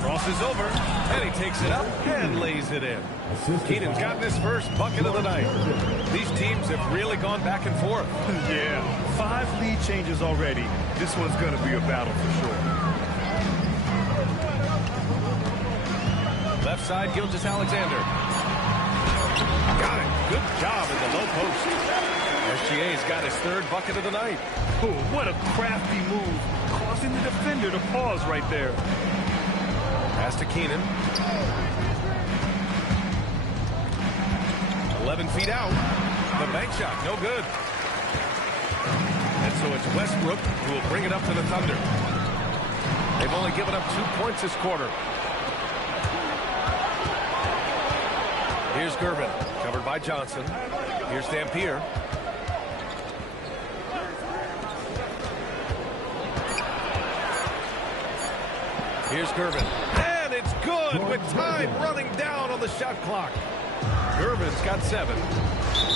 Crosses over, and he takes it up and lays it in. Keenan's got his first bucket of the night. These teams have really gone back and forth. Yeah, 5 lead changes already. This one's going to be a battle for sure. Left side, Gilgeous-Alexander. Got it. Good job in the low post. SGA's got his 3rd bucket of the night. Oh, what a crafty move, causing the defender to pause right there. Pass to Keenan. 11 feet out. The bank shot, no good. And so it's Westbrook who will bring it up to the Thunder. They've only given up 2 points this quarter. Here's Gervin, covered by Johnson. Here's Dampier. Here's Gervin. And it's good with time running down on the shot clock. Gervin's got 7.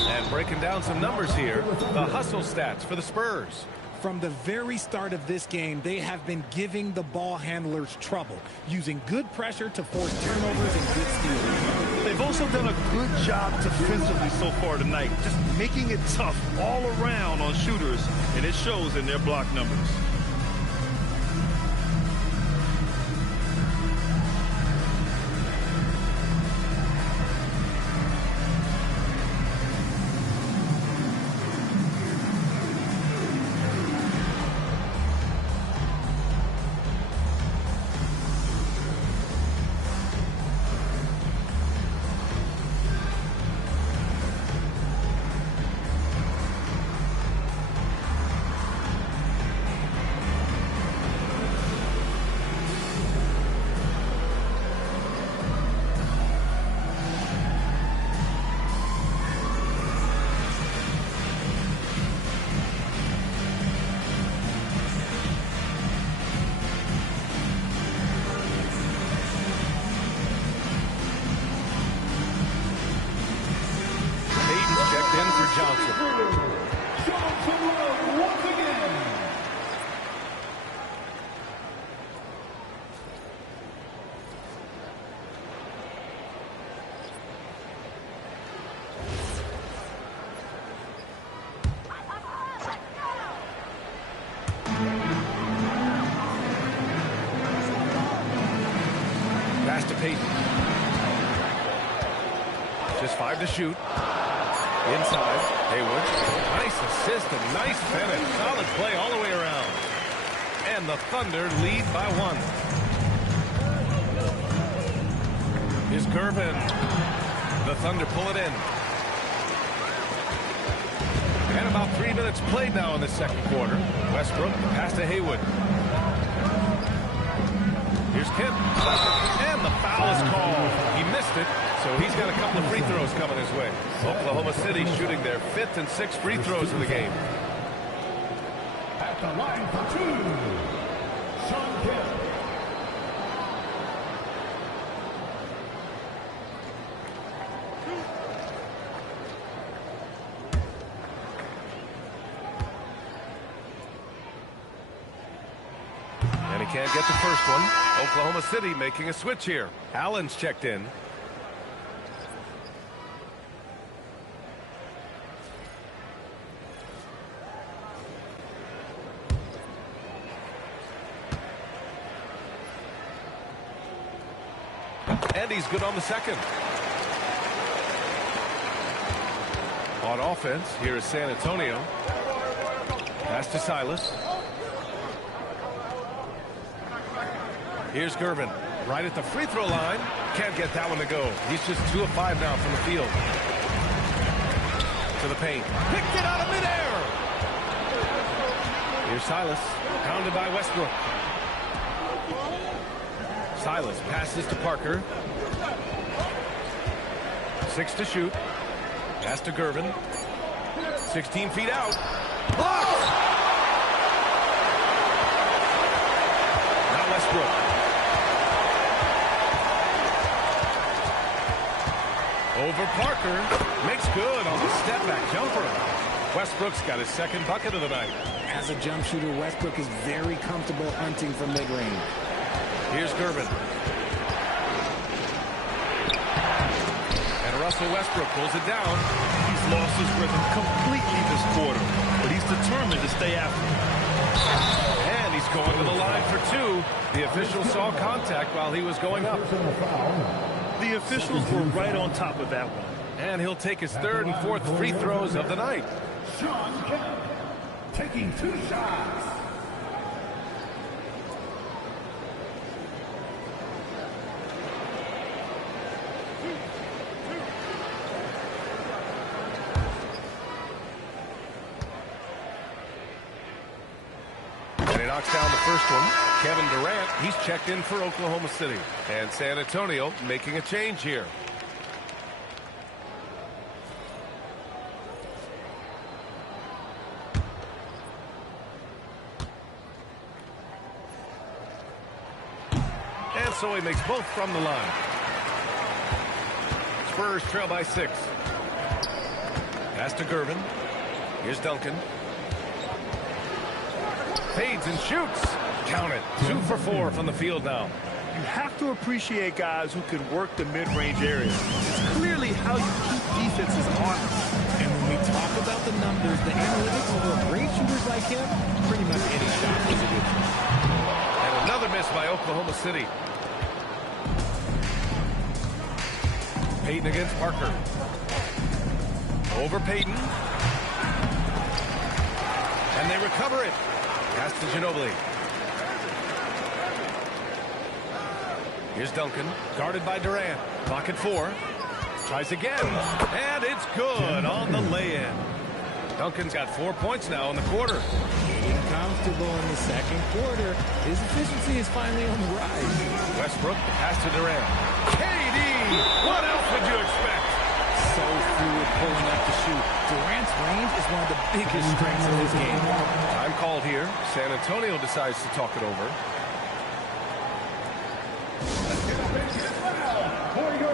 And breaking down some numbers here, the hustle stats for the Spurs. From the very start of this game, they have been giving the ball handlers trouble, using good pressure to force turnovers and good steals. They've also done a good job defensively so far tonight, just making it tough all around on shooters, and it shows in their block numbers. Pass to Payton. Just 5 to shoot. Inside, Haywood. Nice assist and nice finish. Solid play all the way around. And the Thunder lead by 1. Here's Gervin. The Thunder pull it in. And about 3 minutes played now in the second quarter. Westbrook, pass to Haywood. Here's Kemp. And the foul is called. He missed it, so he's got a couple of free throws coming his way. Oklahoma City shooting their 5th and 6th free throws of the game. At the line for 2, Shawn Kemp. And he can't get the first one. Oklahoma City making a switch here. Allen's checked in. And he's good on the second. On offense, here is San Antonio. Pass to Silas. Here's Gervin. Right at the free throw line. Can't get that one to go. He's just 2 of 5 now from the field. To the paint. Picked it out of midair. Here's Silas. Pounded by Westbrook. Silas passes to Parker. 6 to shoot. Pass to Gervin. 16 feet out. Blocked! Now Westbrook. Over Parker. Makes good on the step-back jumper. Westbrook's got his second bucket of the night. As a jump shooter, Westbrook is very comfortable hunting from mid-range. Here's Gervin. And Russell Westbrook pulls it down. He's lost his rhythm completely this quarter, but he's determined to stay after it. And he's going to the line for 2. The official saw contact while he was going up. The officials were right on top of that one. And he'll take his 3rd and 4th free throws of the night. Sean Kemp taking 2 shots. And he knocks down the first one. Kevin Durant, he's checked in for Oklahoma City. And San Antonio making a change here. And so he makes both from the line. Spurs trail by 6. Pass to Gervin. Here's Duncan. Fades and shoots. Count it. 2 for 4 from the field now. You have to appreciate guys who can work the mid-range area. It's clearly how you keep defenses honest. And when we talk about the numbers, the analytics for great shooters like him, pretty much any shot is a good shot. And another miss by Oklahoma City. Payton against Parker. Over Payton. And they recover it. Pass to Ginobili. Here's Duncan, guarded by Durant. Clock at 4. Tries again. And it's good on the lay-in. Duncan's got 4 points now in the quarter. Getting comfortable in the second quarter. His efficiency is finally on the rise. Westbrook, the pass to Durant. KD! What else would you expect? So fluid pulling up to shoot. Durant's range is one of the biggest strengths of his game. Time called here. San Antonio decides to talk it over. For your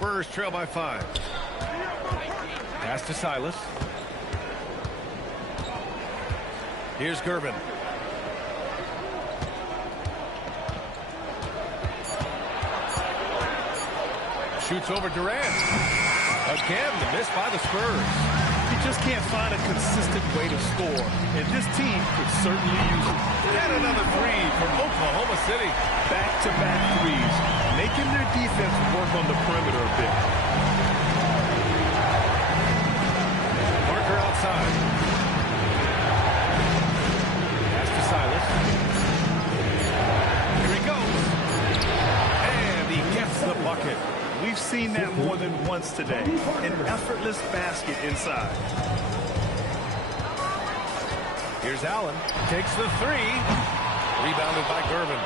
Spurs trail by 5. Pass to Silas. Here's Gervin. Shoots over Durant. Again, the miss by the Spurs. just can't find a consistent way to score, and this team could certainly use it. And another three from Oklahoma City. Back-to-back threes, making their defense work on the perimeter a bit. Parker outside. Pass to Silas. Here he goes. And he gets the bucket. We've seen that more than once today. An effortless basket inside. Here's Allen. Takes the three. Rebounded by Gervin.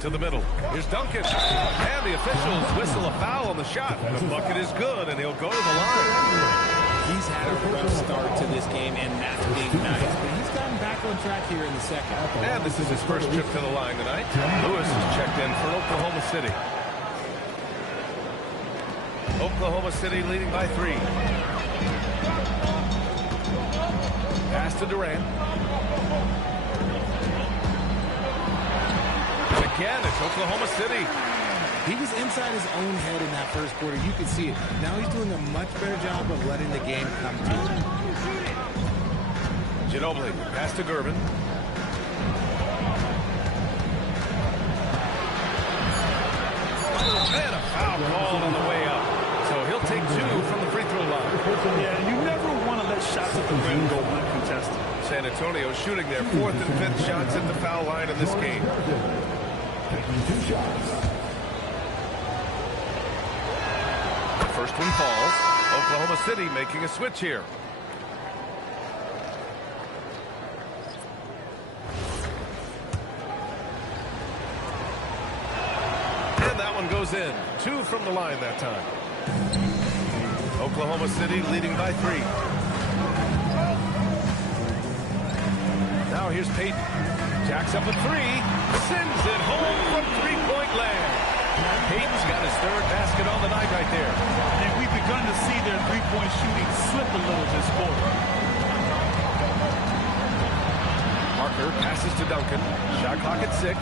To the middle. Here's Duncan. And the officials whistle a foul on the shot. The bucket is good, and he'll go to the line. He's had a rough start to this game, and that's being nice. But he's gotten back on track here in the second. And this is his first trip to the line tonight. Lewis is checked in for Oklahoma City. Oklahoma City leading by 3. Pass to Durant. And again, it's Oklahoma City. He was inside his own head in that first quarter. You could see it. Now he's doing a much better job of letting the game come to him. Ginobili, pass to Gervin. And a foul called on the way up. So he'll take 2 from the free throw line. Yeah, you never want to let shots at the rim go uncontested. San Antonio shooting their 4th and 5th shots at the foul line in this game. Taking 2 shots. The first one falls. Oklahoma City making a switch here. And that one goes in. 2 from the line that time. Oklahoma City leading by 3. Now here's Peyton. Jacks up a 3. Sends it home from three-point land. Peyton's got his 3rd basket on the night right there. And we've begun to see their three-point shooting slip a little this quarter. Parker passes to Duncan. Shot clock at 6.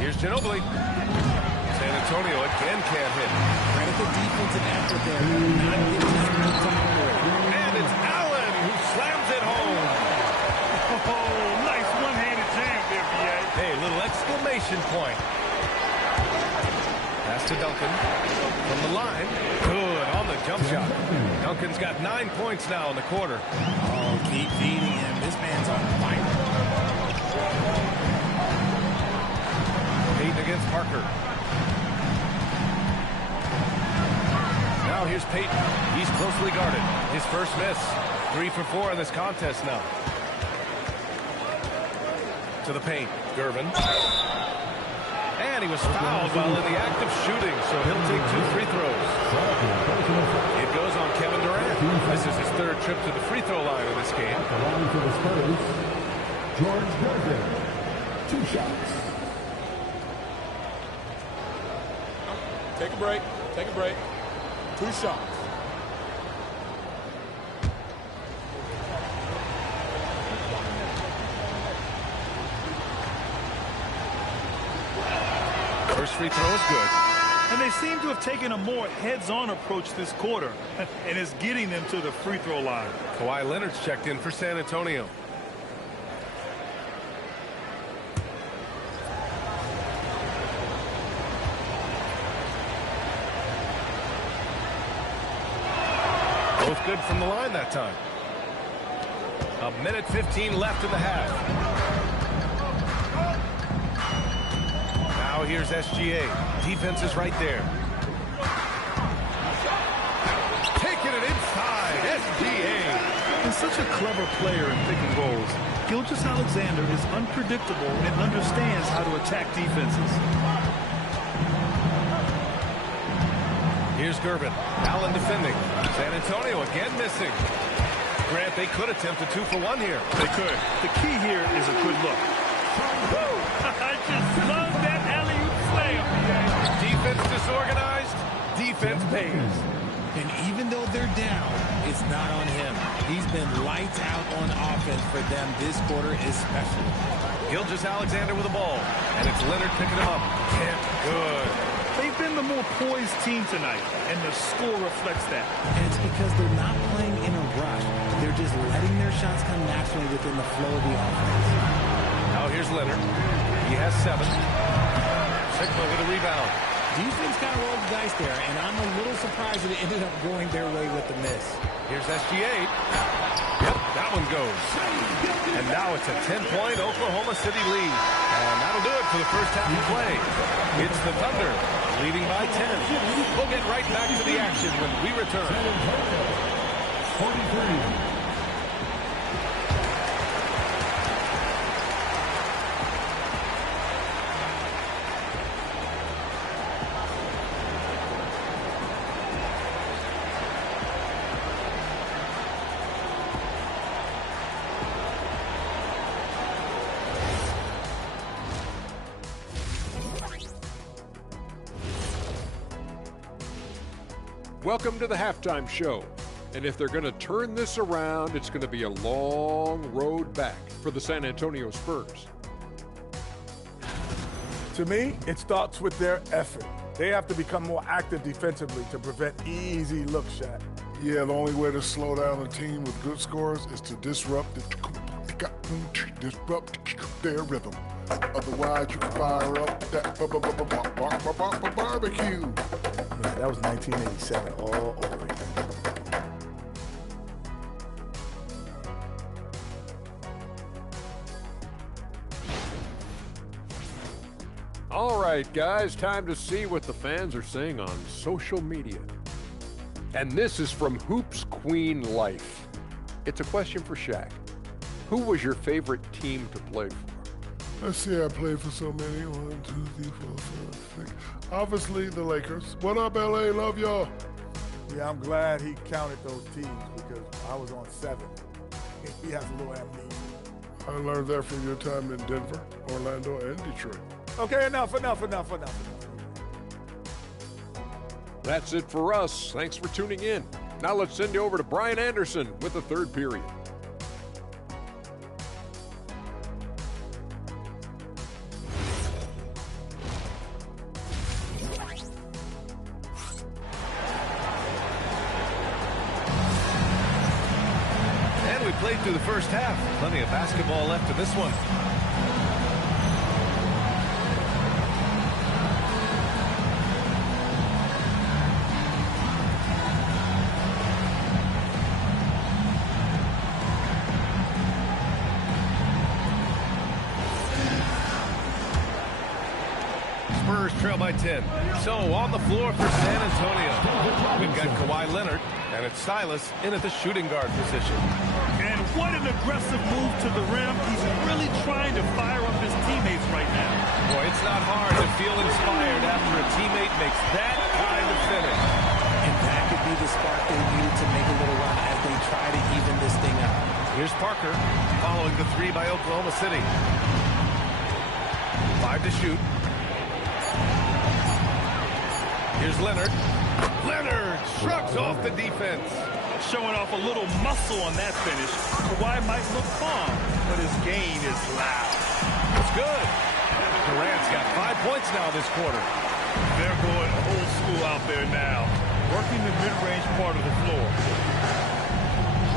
Here's Ginobili. San Antonio again can't hit. Credit the defensive effort there. Not giving us enough time for it. And it's Allen who slams it home. Oh, nice one-handed jam there, B.A. Hey, little exclamation point. Pass to Duncan. From the line. Good on the jump shot. Duncan's got 9 points now in the quarter. Oh, keep feeding him. This man's on fire. Peyton against Parker. Now here's Peyton. He's closely guarded. His first miss. 3 for 4 in this contest now. To the paint. Gervin. And he was fouled while in the act of shooting, so he'll take 2 free throws. It goes on Kevin Durant. This is his 3rd trip to the free throw line in this game. Along for the Spurs, George Gervin. 2 shots. Take a break. Take a break. 2 shots. First free throw is good. And they seem to have taken a more heads-on approach this quarter, and it's getting them to the free throw line. Kawhi Leonard's checked in for San Antonio. Both good from the line that time. 1:15 left in the half. Now here's SGA. Defense is right there. Taking it inside. SGA. He's such a clever player in pick and rolls. Gilgeous-Alexander is unpredictable and understands how to attack defenses. Here's Gervin. Allen defending. San Antonio again missing. Grant, they could attempt a 2 for 1 here. They could. The key here is a good look. Woo! I just love that alley-oop slam. Defense disorganized. Defense pays. And even though they're down, it's not on him. He's been lights out on offense for them this quarter especially. Gilgeous-Alexander with the ball. And it's Leonard picking him up. Kemp, good. They've been the more poised team tonight, and the score reflects that. And it's because they're not playing in a rush. They're just letting their shots come naturally within the flow of the offense. Now here's Leonard. He has 7. Sigma with a rebound. Defense kind of rolled the dice there, and I'm a little surprised that it ended up going their way with the miss. Here's SGA. Yep, that one goes. And now it's a 10-point Oklahoma City lead. And that'll do it for the first half of play. It's the Thunder leading by 10. We'll get right back to the action when we return. 43. Welcome to the halftime show. And if they're going to turn this around, it's going to be a long road back for the San Antonio Spurs. To me, it starts with their effort. They have to become more active defensively to prevent easy look shots. Yeah, the only way to slow down a team with good scores is to disrupt their rhythm. Otherwise, you can fire up that barbecue. Yeah, that was 1987 all over again. All right, guys, time to see what the fans are saying on social media. And this is from Hoops Queen Life. It's a question for Shaq. Who was your favorite team to play for? Let's see, I played for so many. 1, 2, 3, 4, 5, 6. Obviously, the Lakers. What up, LA? Love y'all. Yeah, I'm glad he counted those teams because I was on 7. He has a little amnesia. I learned that from your time in Denver, Orlando, and Detroit. Okay, enough. That's it for us. Thanks for tuning in. Now let's send you over to Brian Anderson with the third period. Played through the first half. Plenty of basketball left in this one. Spurs trail by 10. So on the floor for San Antonio, we've got Kawhi Leonard, and it's Silas in at the shooting guard position. And what an aggressive move to the rim. He's really trying to fire up his teammates right now. Boy, it's not hard to feel inspired after a teammate makes that kind of finish. And that could be the spark they needed to make a little run as they try to even this thing up. Here's Parker following the 3 by Oklahoma City. 5 to shoot. Here's Leonard. Leonard shrugs off the defense. Showing off a little muscle on that finish. Kawhi might look calm, but his gain is loud. It's good. Durant's got 5 points now this quarter. They're going old school out there now, working the mid-range part of the floor.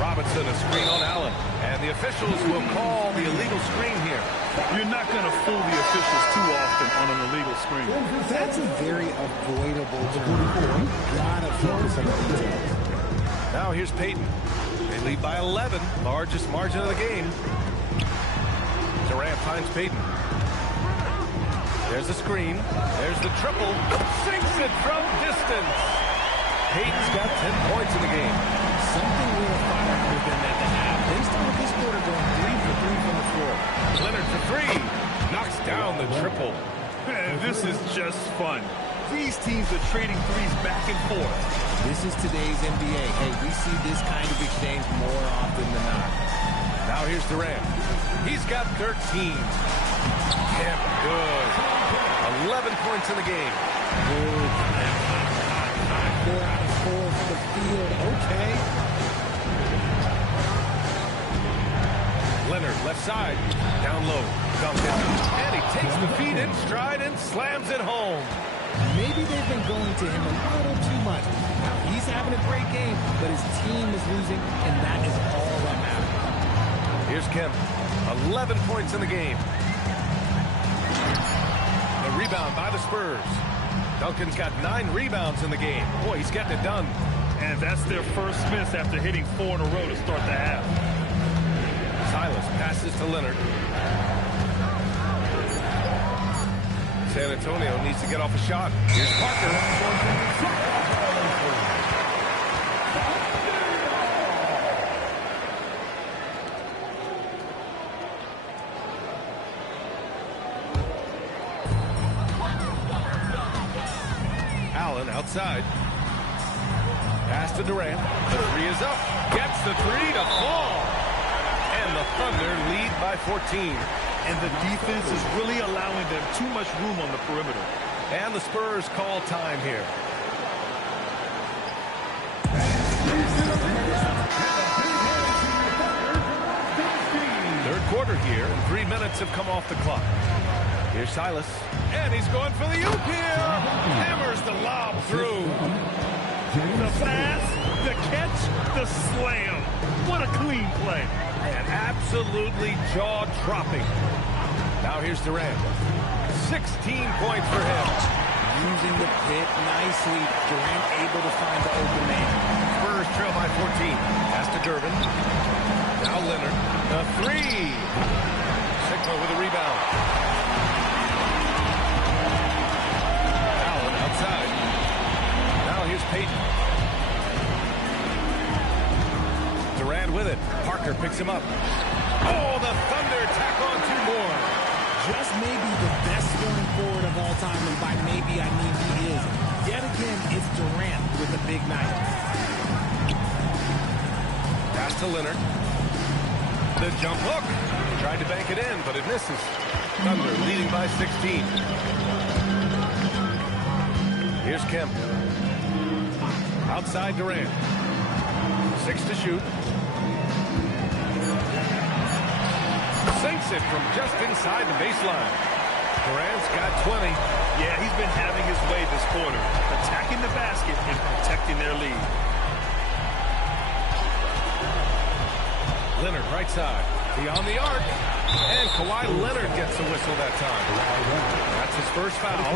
Robinson, a screen on Allen, and the officials will call the illegal screen here. You're not going to fool the officials too often on an illegal screen. That's a very avoidable turn. Gotta focus on the details. Now here's Payton. They lead by 11, largest margin of the game. Durant finds Payton. There's the screen. There's the triple. Sinks it from distance. Payton's got 10 points in the game. Something will fire within that to have. They started this quarter going 3 for 3 from the floor. Leonard for 3. Knocks down the triple. Man, this is just fun. These teams are trading threes back and forth. This is today's NBA. Hey, we see this kind of exchange more often than not. Now here's Durant. He's got 13. Kemp, good. 11 points in the game. Good. 4 out of 4 for the field. Okay. Leonard, left side. Down low. Dumped it. And he takes the feed in stride and slams it home. Maybe they've been going to him a little too much. Now, he's having a great game, but his team is losing, and that is all that matters. Here's Kemp. 11 points in the game. The rebound by the Spurs. Duncan's got 9 rebounds in the game. Boy, he's getting it done. And that's their first miss after hitting 4 in a row to start the half. Silas passes to Leonard. San Antonio needs to get off a shot. Here's Parker. Allen outside. Pass to Durant. The 3 is up. Gets the 3 to fall. And the Thunder lead by 14. And the defense is really allowing them too much room on the perimeter. And the Spurs call time here. Third quarter here, and 3 minutes have come off the clock. Here's Silas. And he's going for the oop here. Hammers the lob through. The pass, the catch, the slam. What a clean play. And absolutely jaw-dropping. Now here's Durant. 16 points for him. Using the pick nicely. Durant able to find the open man. Spurs trail by 14. Pass to Durbin. Now Leonard. The 3. Sigma with a rebound. Allen outside. Now here's Payton. Durant with it. Parker picks him up. Oh, the Thunder tack on 2 more. Just maybe the best scoring forward of all time, and by maybe I mean he is. Yet again, it's Durant with a big night. Pass to Leonard. The jump hook. Tried to bank it in, but it misses. Thunder leading by 16. Here's Kemp. Outside Durant. 6 to shoot. Sinks it from just inside the baseline. Durant's got 20. Yeah, he's been having his way this quarter, attacking the basket and protecting their lead. Leonard right side. Beyond the arc. And Kawhi Leonard gets the whistle that time. That's his first foul.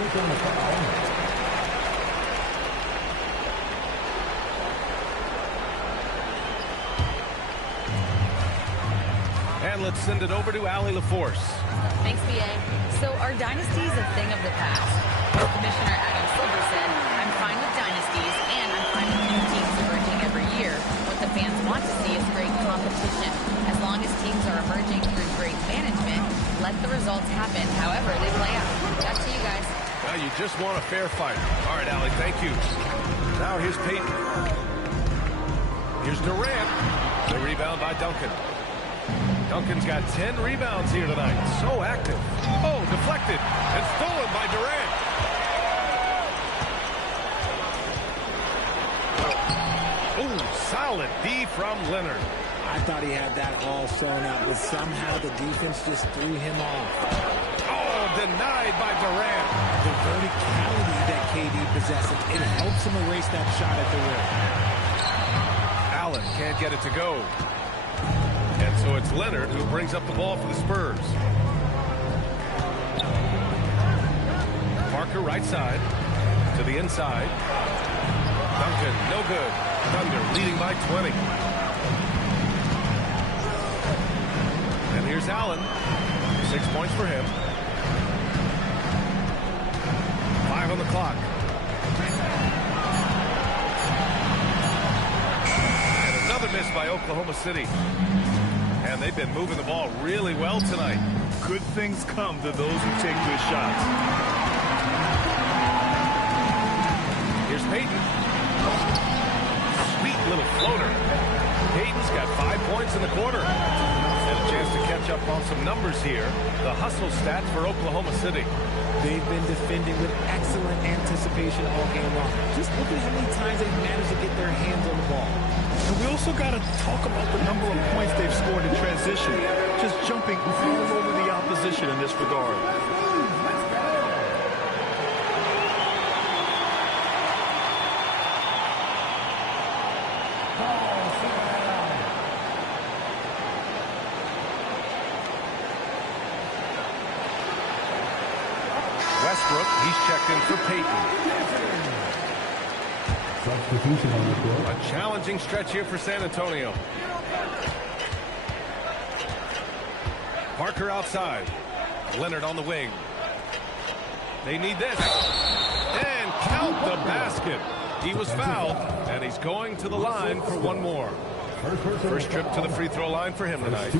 And let's send it over to Allie LaForce. Thanks, B.A. So our dynasty is a thing of the past. Commissioner Adam Silver said, I'm fine with dynasties, and I'm fine with new teams emerging every year. What the fans want to see is great competition. As long as teams are emerging through great management, let the results happen however they play out. Back to you guys. Now you just want a fair fight. All right, Allie, thank you. Now here's Payton. Here's Durant. The rebound by Duncan. Duncan's got 10 rebounds here tonight. So active. Oh, deflected and stolen by Durant. Oh, solid D from Leonard. I thought he had that all sewn up, but somehow the defense just threw him off. Oh, denied by Durant. The verticality that KD possesses, it helps him erase that shot at the rim. Allen can't get it to go. And so it's Leonard who brings up the ball for the Spurs. Parker right side to the inside. Duncan, no good. Thunder leading by 20. And here's Allen. 6 points for him. 5 on the clock. And another miss by Oklahoma City. And they've been moving the ball really well tonight. Good things come to those who take good shots. Here's Payton. Sweet little floater. Payton's got 5 points in the quarter. Had a chance to catch up on some numbers here. The hustle stats for Oklahoma City. They've been defending with excellent anticipation all game long. Just look at how many times they've managed to get their hands on the ball. And we also got to talk about the number of points they've scored in transition. Just jumping all over the opposition in this regard. Westbrook. He's checked in for Payton. Substitution on the court. A challenging stretch here for San Antonio. Parker outside. Leonard on the wing. They need this. And count the basket. He was fouled, and he's going to the line for one more. First trip to the free throw line for him tonight.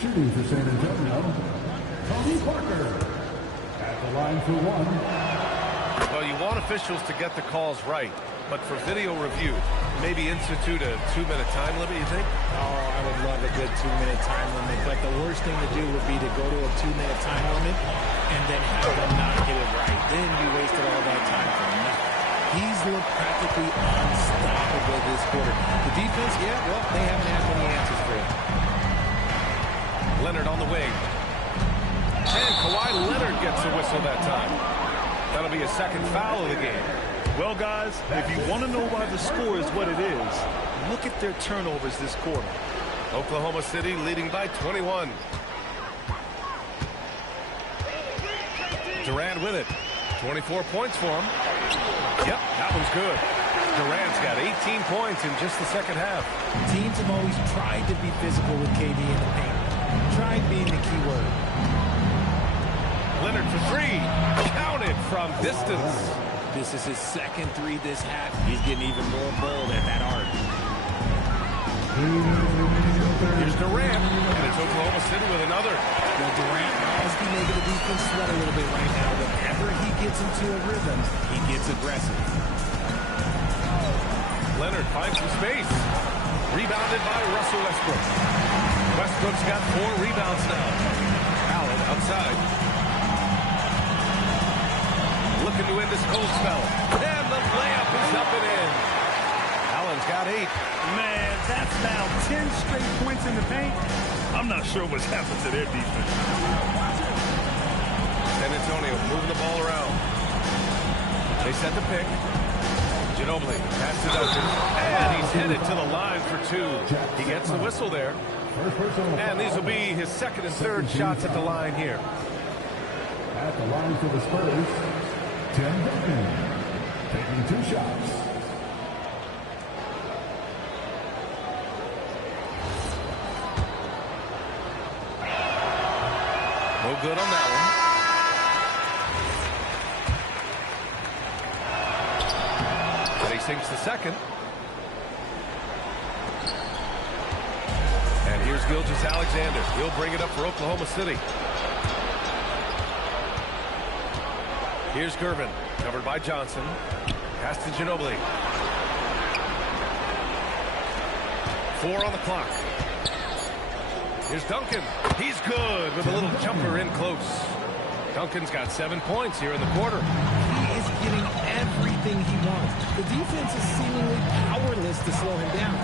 Shooting for San Antonio, Tony Parker. At the line for one. Well, you want officials to get the calls right, but for video review, maybe institute a 2-minute time limit, you think? Oh, I would love a good 2-minute time limit, but the worst thing to do would be to go to a 2-minute time limit and then have them not get it right. Then you wasted all that time for nothing. He's looked practically unstoppable this quarter. The defense, yeah, well, they haven't had many answers for him. Leonard on the wing. And Kawhi Leonard gets the whistle that time. That'll be a second foul of the game. Well, guys, if you want to know why the score is what it is, look at their turnovers this quarter. Oklahoma City leading by 21. Durant with it. 24 points for him. Yep, that one's good. Durant's got 18 points in just the second half. Teams have always tried to be physical with KD in the paint. Tried being the key word. Leonard for three. Counted from distance. This is his second three this half. He's getting even more bold at that arc. Here's Durant, and it's Oklahoma City with another. Well, Durant must be making the defense sweat a little bit right now. Whenever he gets into a rhythm, he gets aggressive. Leonard finds some space. Rebounded by Russell Westbrook. Westbrook's got 4 rebounds now. Allen outside. Looking to end this cold spell. And the layup is up and in. Allen's got 8. Man, that's now 10 straight points in the paint. I'm not sure what's happened to their defense. San Antonio moving the ball around. They set the pick. Ginobili pass to Duncan. And he's headed to the line for 2. He gets the whistle there. And these will be his second and third shots at the line here. At the line for the Spurs, Tim Duncan taking 2 shots. No good on that one. And he sinks the second. And here's Gilgeous-Alexander. He'll bring it up for Oklahoma City. Here's Gervin, covered by Johnson. Pass to Ginobili. 4 on the clock. Here's Duncan. He's good with a little jumper in close. Duncan's got 7 points here in the quarter. He is getting everything he wants. The defense is seemingly powerless to slow him down.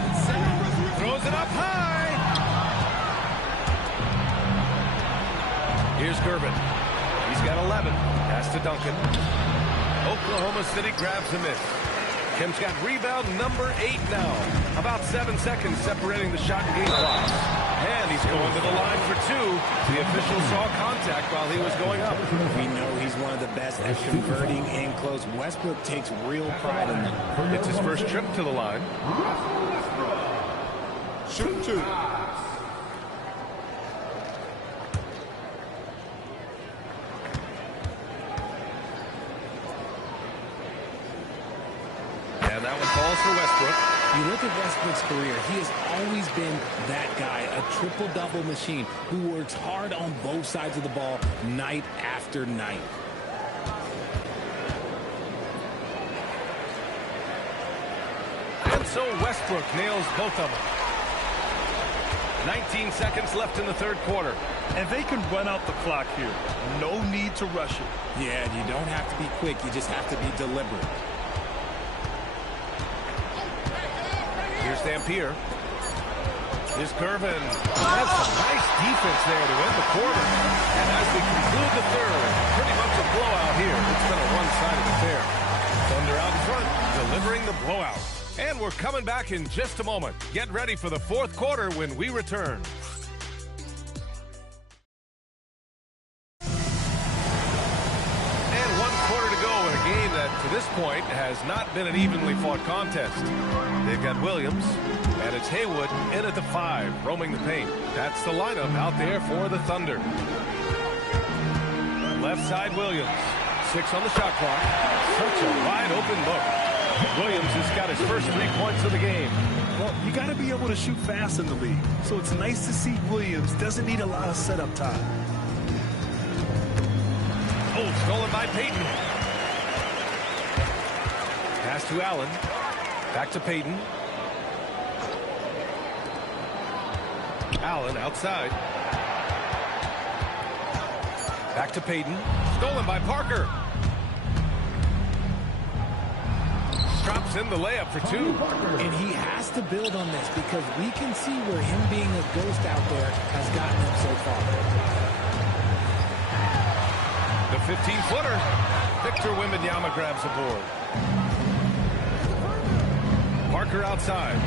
Throws it up high. Here's Gervin. He's got 11. Pass to Duncan. Oklahoma City grabs the miss. Kim's got rebound number 8 now. About 7 seconds separating the shot and game clock. And he's going to the line for 2. The official saw contact while he was going up. We know he's one of the best at converting in close. Westbrook takes real pride in that. It's his first trip to the line. Shoot 2. And that one falls for Westbrook. You look at Westbrook's career, he has always been that guy, a triple-double machine who works hard on both sides of the ball night after night. And so Westbrook nails both of them. 19 seconds left in the third quarter. And they can run out the clock here. No need to rush it. Yeah, you don't have to be quick. You just have to be deliberate. Here's Dampier. Here's Gervin. That's some nice defense there to end the quarter. And as we conclude the third, pretty much a blowout here. It's been a one-sided affair. Thunder out in front, delivering the blowout. And we're coming back in just a moment. Get ready for the fourth quarter when we return. this point has not been an evenly fought contest. They've got Williams, and it's Haywood in at the 5, roaming the paint. That's the lineup out there for the Thunder. Left side, Williams. 6 on the shot clock. Such a wide open look. Williams has got his first 3 points of the game. Well, you got to be able to shoot fast in the league. So it's nice to see Williams doesn't need a lot of setup time. Oh, stolen by Payton. Pass to Allen. Back to Payton. Allen outside. Back to Payton. Stolen by Parker. Drops in the layup for 2. And he has to build on this because we can see where him being a ghost out there has gotten him so far. The 15-footer. Victor Wembanyama grabs the board. Parker outside.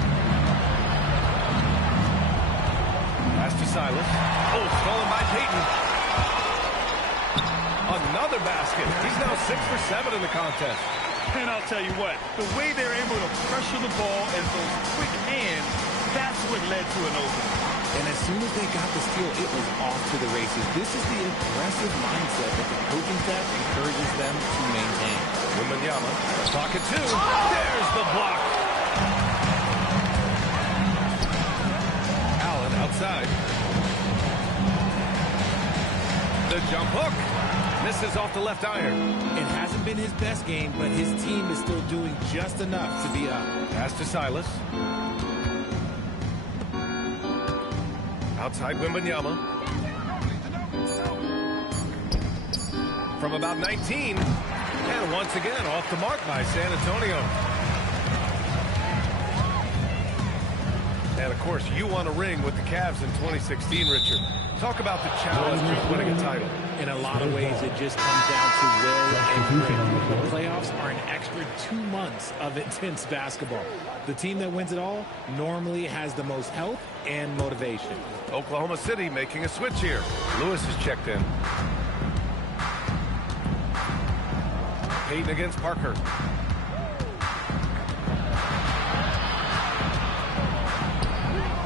Pass to Silas. Oh, stolen by Payton. Another basket. He's now 6 for 7 in the contest. And I'll tell you what, the way they're able to pressure the ball and those quick hands, that's what led to an opening. And as soon as they got the steal, it was off to the races. This is the aggressive mindset that the coaching staff encourages them to maintain. Wembanyama, pocket 2. There's the block. Allen outside. The jump hook. Misses off the left iron. It hasn't been his best game, but his team is still doing just enough to be up. Pass to Silas. Outside Wembanyama. From about 19. And once again, off the mark by San Antonio. And, of course, you won a ring with the Cavs in 2016, Richard. Talk about the challenge of winning a title. In a lot of ways, it just comes down to will and grit. The playoffs are an extra 2 months of intense basketball. The team that wins it all normally has the most health and motivation. Oklahoma City making a switch here. Lewis is checked in. Payton against Parker.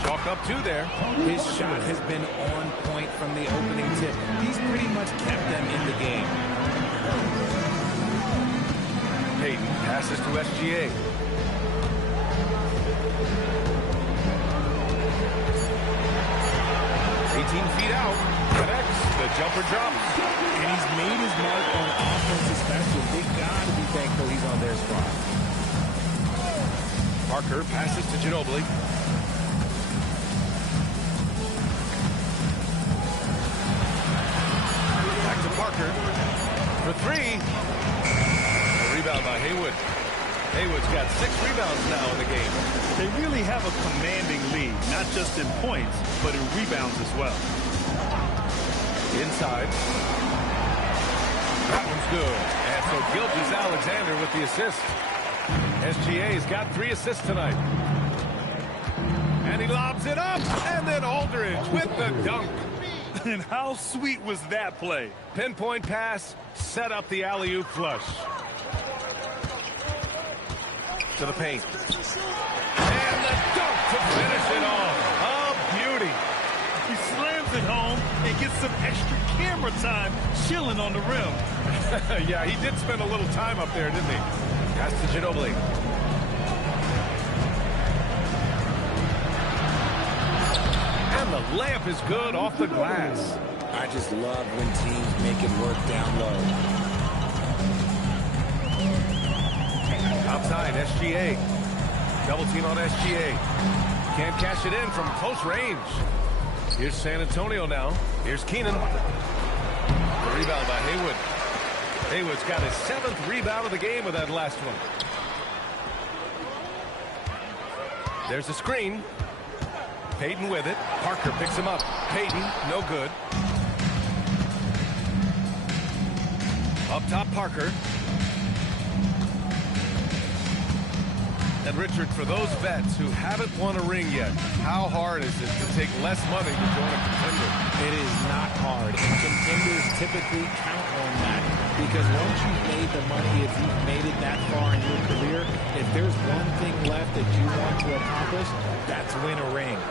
Chalk up 2 there. His shot has been on point from the opening tip. He's pretty much kept them in the game. Payton passes to SGA. Feet out, connects, the jumper drops. And he's made his mark on offense especially. They gotta be thankful he's on their spot. Parker passes to Ginobili. Back to Parker for 3. A rebound by Haywood. Haywood's got 6 rebounds now in the game. They really have a commanding lead, not just in points, but in rebounds as well. Inside. That one's good. And so Gilgeous-Alexander with the assist. SGA's got 3 assists tonight. And he lobs it up. And then Aldridge with the dunk. And how sweet was that play? Pinpoint pass, set up the alley-oop flush. To the paint. And the dunk to finish it off. A beauty. He slams it home and gets some extra camera time chilling on the rim. Yeah, he did spend a little time up there, didn't he? Pass to Ginobili. And the layup is good off the glass. I just love when teams make it work down low. Outside, SGA. Double team on SGA. Can't cash it in from close range. Here's San Antonio now. Here's Keenan. The rebound by Haywood. Haywood's got his 7th rebound of the game with that last one. There's a screen. Payton with it. Parker picks him up. Payton, no good. Up top, Parker. And Richard, for those vets who haven't won a ring yet, how hard is it to take less money to join a contender? It is not hard, and contenders typically count on that. Because once you've made the money, if you've made it that far in your career, if there's one thing left that you want to accomplish, that's win a ring.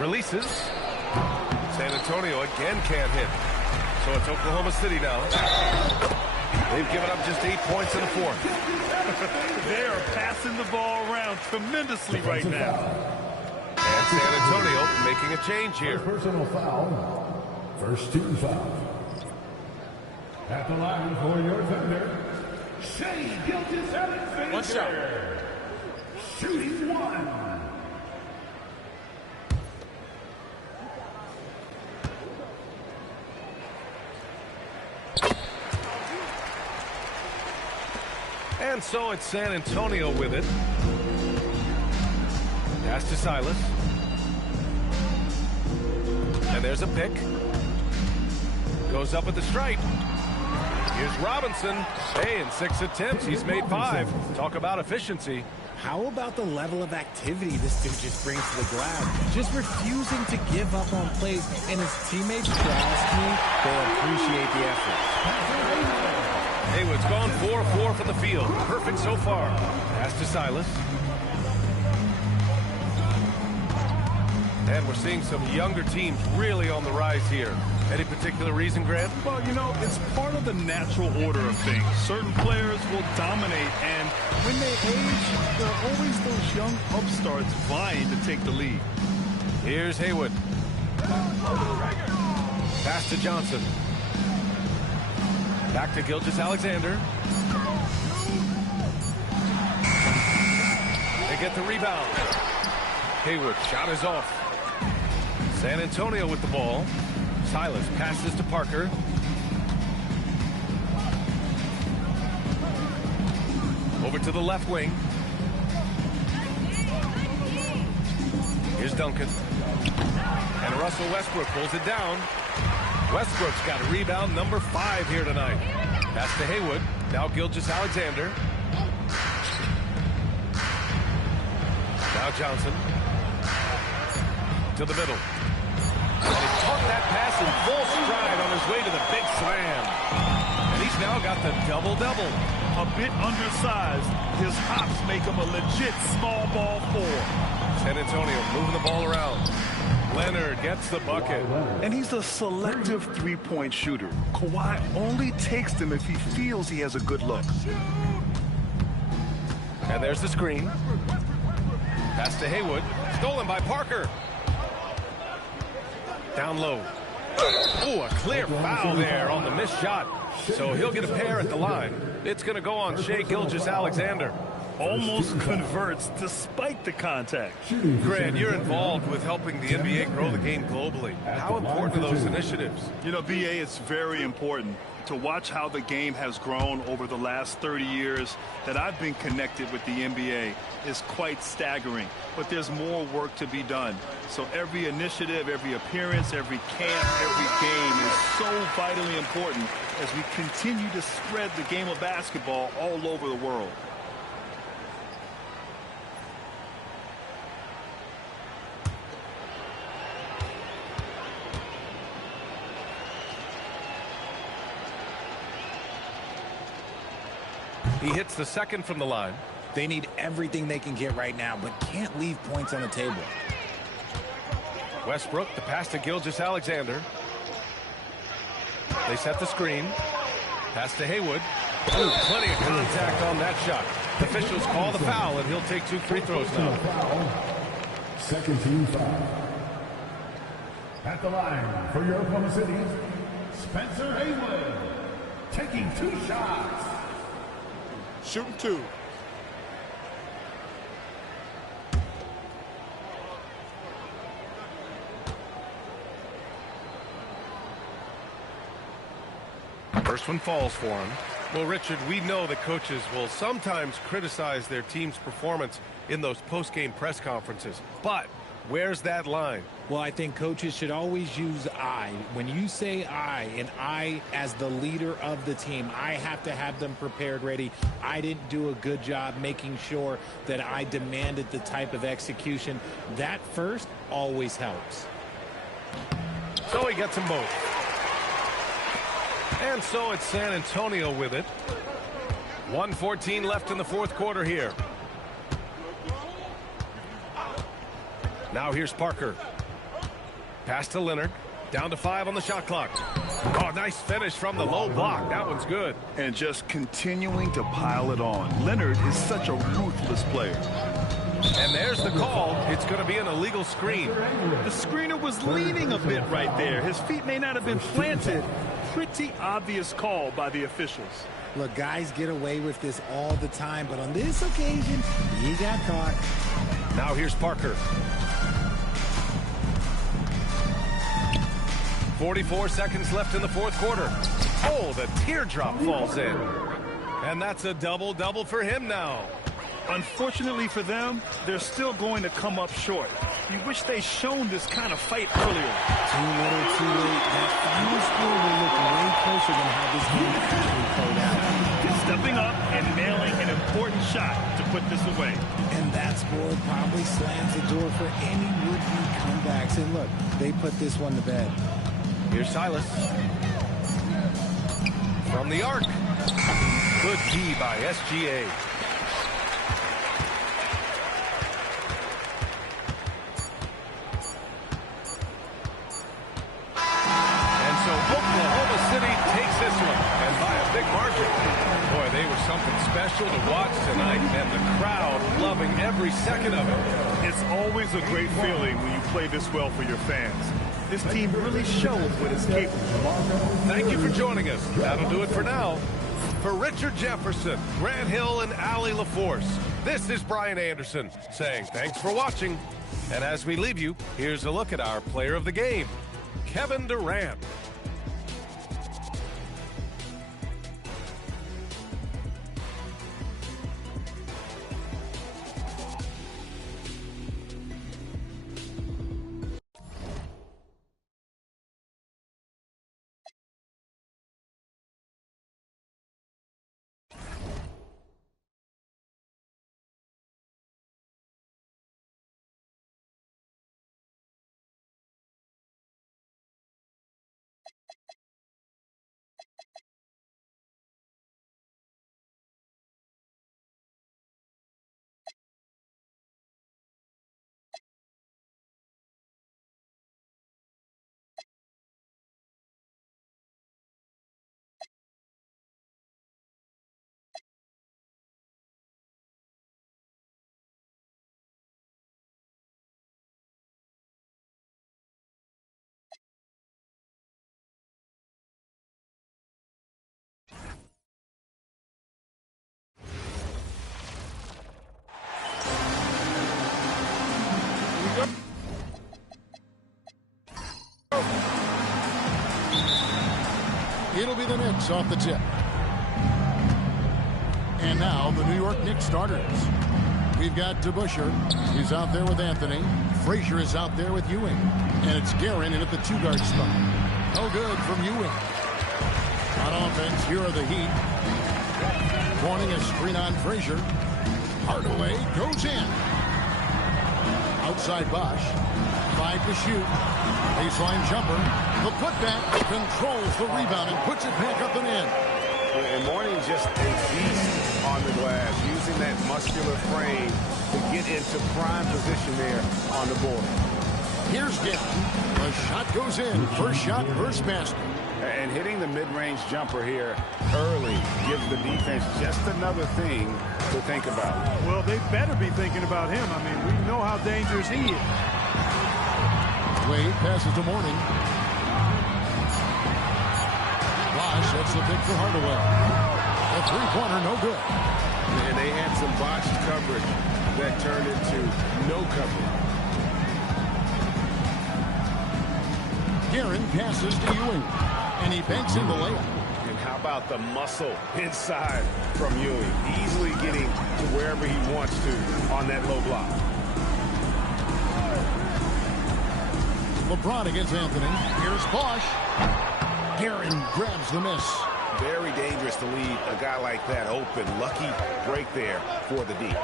Releases. San Antonio again can't hit. So it's Oklahoma City now. They've given up just 8 points in the fourth. They are passing the ball around tremendously right now. And San Antonio making a change here. Personal foul. First team foul. At the line for your defender, Shea Gilgeous-Alexander. One shot. Shooting one. And so it's San Antonio with it. Pass to Silas. And there's a pick. Goes up at the stripe. Here's Robinson. Hey, in 6 attempts, he's made 5. Talk about efficiency. How about the level of activity this dude just brings to the glass? Just refusing to give up on plays. And his teammates, trust me, they appreciate the effort. Haywood's gone 4-4 from the field. Perfect so far. Pass to Silas. And we're seeing some younger teams really on the rise here. Any particular reason, Grant? Well, you know, it's part of the natural order of things. Certain players will dominate, and when they age, there are always those young upstarts vying to take the lead. Here's Haywood. Pass to Johnson. Back to Gilgeous-Alexander. They get the rebound. Haywood, shot is off. San Antonio with the ball. Silas passes to Parker. Over to the left wing. Here's Duncan. And Russell Westbrook pulls it down. Westbrook's got a rebound, number 5 here tonight. Pass to Haywood. Now Gilgeous-Alexander. Now Johnson. To the middle. And he took that pass in full stride on his way to the big slam. And he's now got the double-double. A bit undersized. His hops make him a legit small ball 4. San Antonio moving the ball around. Leonard gets the bucket. And he's a selective three-point shooter. Kawhi only takes them if he feels he has a good look. And there's the screen. Pass to Haywood. Stolen by Parker. Down low. Oh, a clear foul there on the missed shot. So he'll get a pair at the line. It's going to go on Shea Gilgeous-Alexander. Almost converts despite the contact. Grant, you're involved with helping the NBA grow the game globally. How important are those initiatives? You know, BA, it's very important to watch how the game has grown over the last 30 years that I've been connected with the NBA is quite staggering. But there's more work to be done. So every initiative, every appearance, every camp, every game is so vitally important as we continue to spread the game of basketball all over the world. He hits the second from the line. They need everything they can get right now, but can't leave points on the table. Westbrook, the pass to Gilgeous-Alexander. They set the screen. Pass to Haywood. Ooh, plenty of contact on that shot. The officials call the foul, and he'll take 2 free throws now. Second team foul. At the line for your Oklahoma City, Spencer Haywood. Taking 2 shots. Shooting 2. First one falls for him. Well, Richard, we know that coaches will sometimes criticize their team's performance in those post-game press conferences. But Where's that line? Well, I think coaches should always use I. When you say I, and I as the leader of the team, I have to have them prepared, ready. I didn't do a good job making sure that I demanded the type of execution. That first always helps. So he gets them both. And so it's San Antonio with it. 1:14 left in the fourth quarter here. Now here's Parker. Pass to Leonard. Down to 5 on the shot clock. Oh, nice finish from the low block. That one's good. And just continuing to pile it on. Leonard is such a ruthless player. And there's the call. It's going to be an illegal screen. The screener was leaning a bit right there. His feet may not have been planted. Pretty obvious call by the officials. Look, guys get away with this all the time, but on this occasion, he got caught. Now here's Parker. 44 seconds left in the fourth quarter. Oh, the teardrop falls in. And that's a double-double for him now. Unfortunately for them, they're still going to come up short. You wish they'd shown this kind of fight earlier. Too little, too late. That final score will look way closer than how this game actually played out. Stepping up and nailing an important shot to put this away. And that score probably slams the door for any would-be comebacks. And look, they put this one to bed. Here's Silas. From the arc. Good D by SGA. And so Oklahoma City takes this one, and by a big margin. Boy, they were something special to watch tonight, and the crowd loving every second of it. It's always a great feeling when you play this well for your fans. This team really shows what it's capable of. Thank you for joining us. That'll do it for now. For Richard Jefferson, Grant Hill, and Allie LaForce, this is Brian Anderson saying thanks for watching. And as we leave you, here's a look at our player of the game, Kevin Durant. It'll be the Knicks off the tip. And now the New York Knicks starters. We've got DeBusschere. He's out there with Anthony. Frazier is out there with Ewing. And it's Guerin in at the two-guard spot. No good from Ewing. On offense, here are the Heat. Warning a screen on Frazier. Hardaway goes in. Outside Bosch. 5 to shoot. Baseline jumper. The putback controls the rebound and puts it back up and in. And Mourning just a beast on the glass, using that muscular frame to get into prime position there on the board. Here's Guerin. The shot goes in. First shot, first basket. And hitting the mid-range jumper here early gives the defense just another thing to think about. Well, they better be thinking about him. I mean, we know how dangerous he is. Wade passes to Mourning. Bosch sets the pick for Hardaway. A three-pointer, no good. And they had some botched coverage that turned into no coverage. Guerin passes to Ewing. And he banks in the layup. And how about the muscle inside from Ewing? Easily getting to wherever he wants to on that low block. LeBron against Anthony. Here's Bosch. Aaron grabs the miss. Very dangerous to leave a guy like that open. Lucky break there for the D.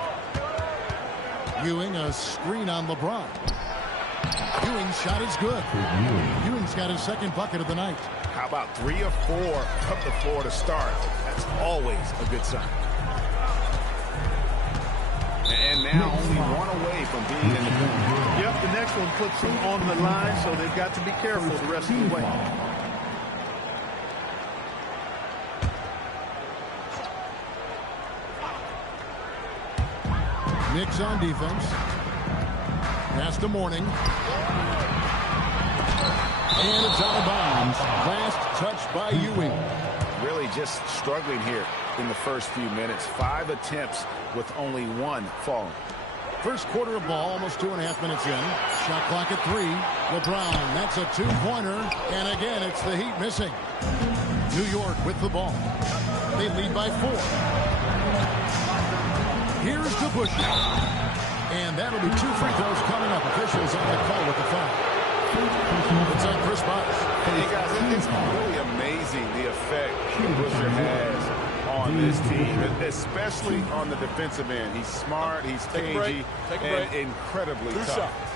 Ewing, a screen on LeBron. Ewing's shot is good. Ewing's got his second bucket of the night. How about 3 or 4 from the floor to start? That's always a good sign. And now only 1 away from being in the corner. Yep, the next one puts them on the line, so they've got to be careful the rest of the way. Knicks on defense. Pass to Mourning. And it's out of bounds. Last touch by Ewing. Really just struggling here in the first few minutes. 5 attempts with only 1 falling. First quarter of ball, almost 2.5 minutes in. Shot clock at 3. LeBron, that's a 2-pointer. And again, it's the Heat missing. New York with the ball. They lead by 4. Here's the Bush. And that'll be 2 free throws coming up. Officials on the call with the foul. It's on Chris Bosh. Hey guys, it's really amazing the effect the Busher has on this team, especially on the defensive end. He's smart, he's cagey, and incredibly tough. Shots.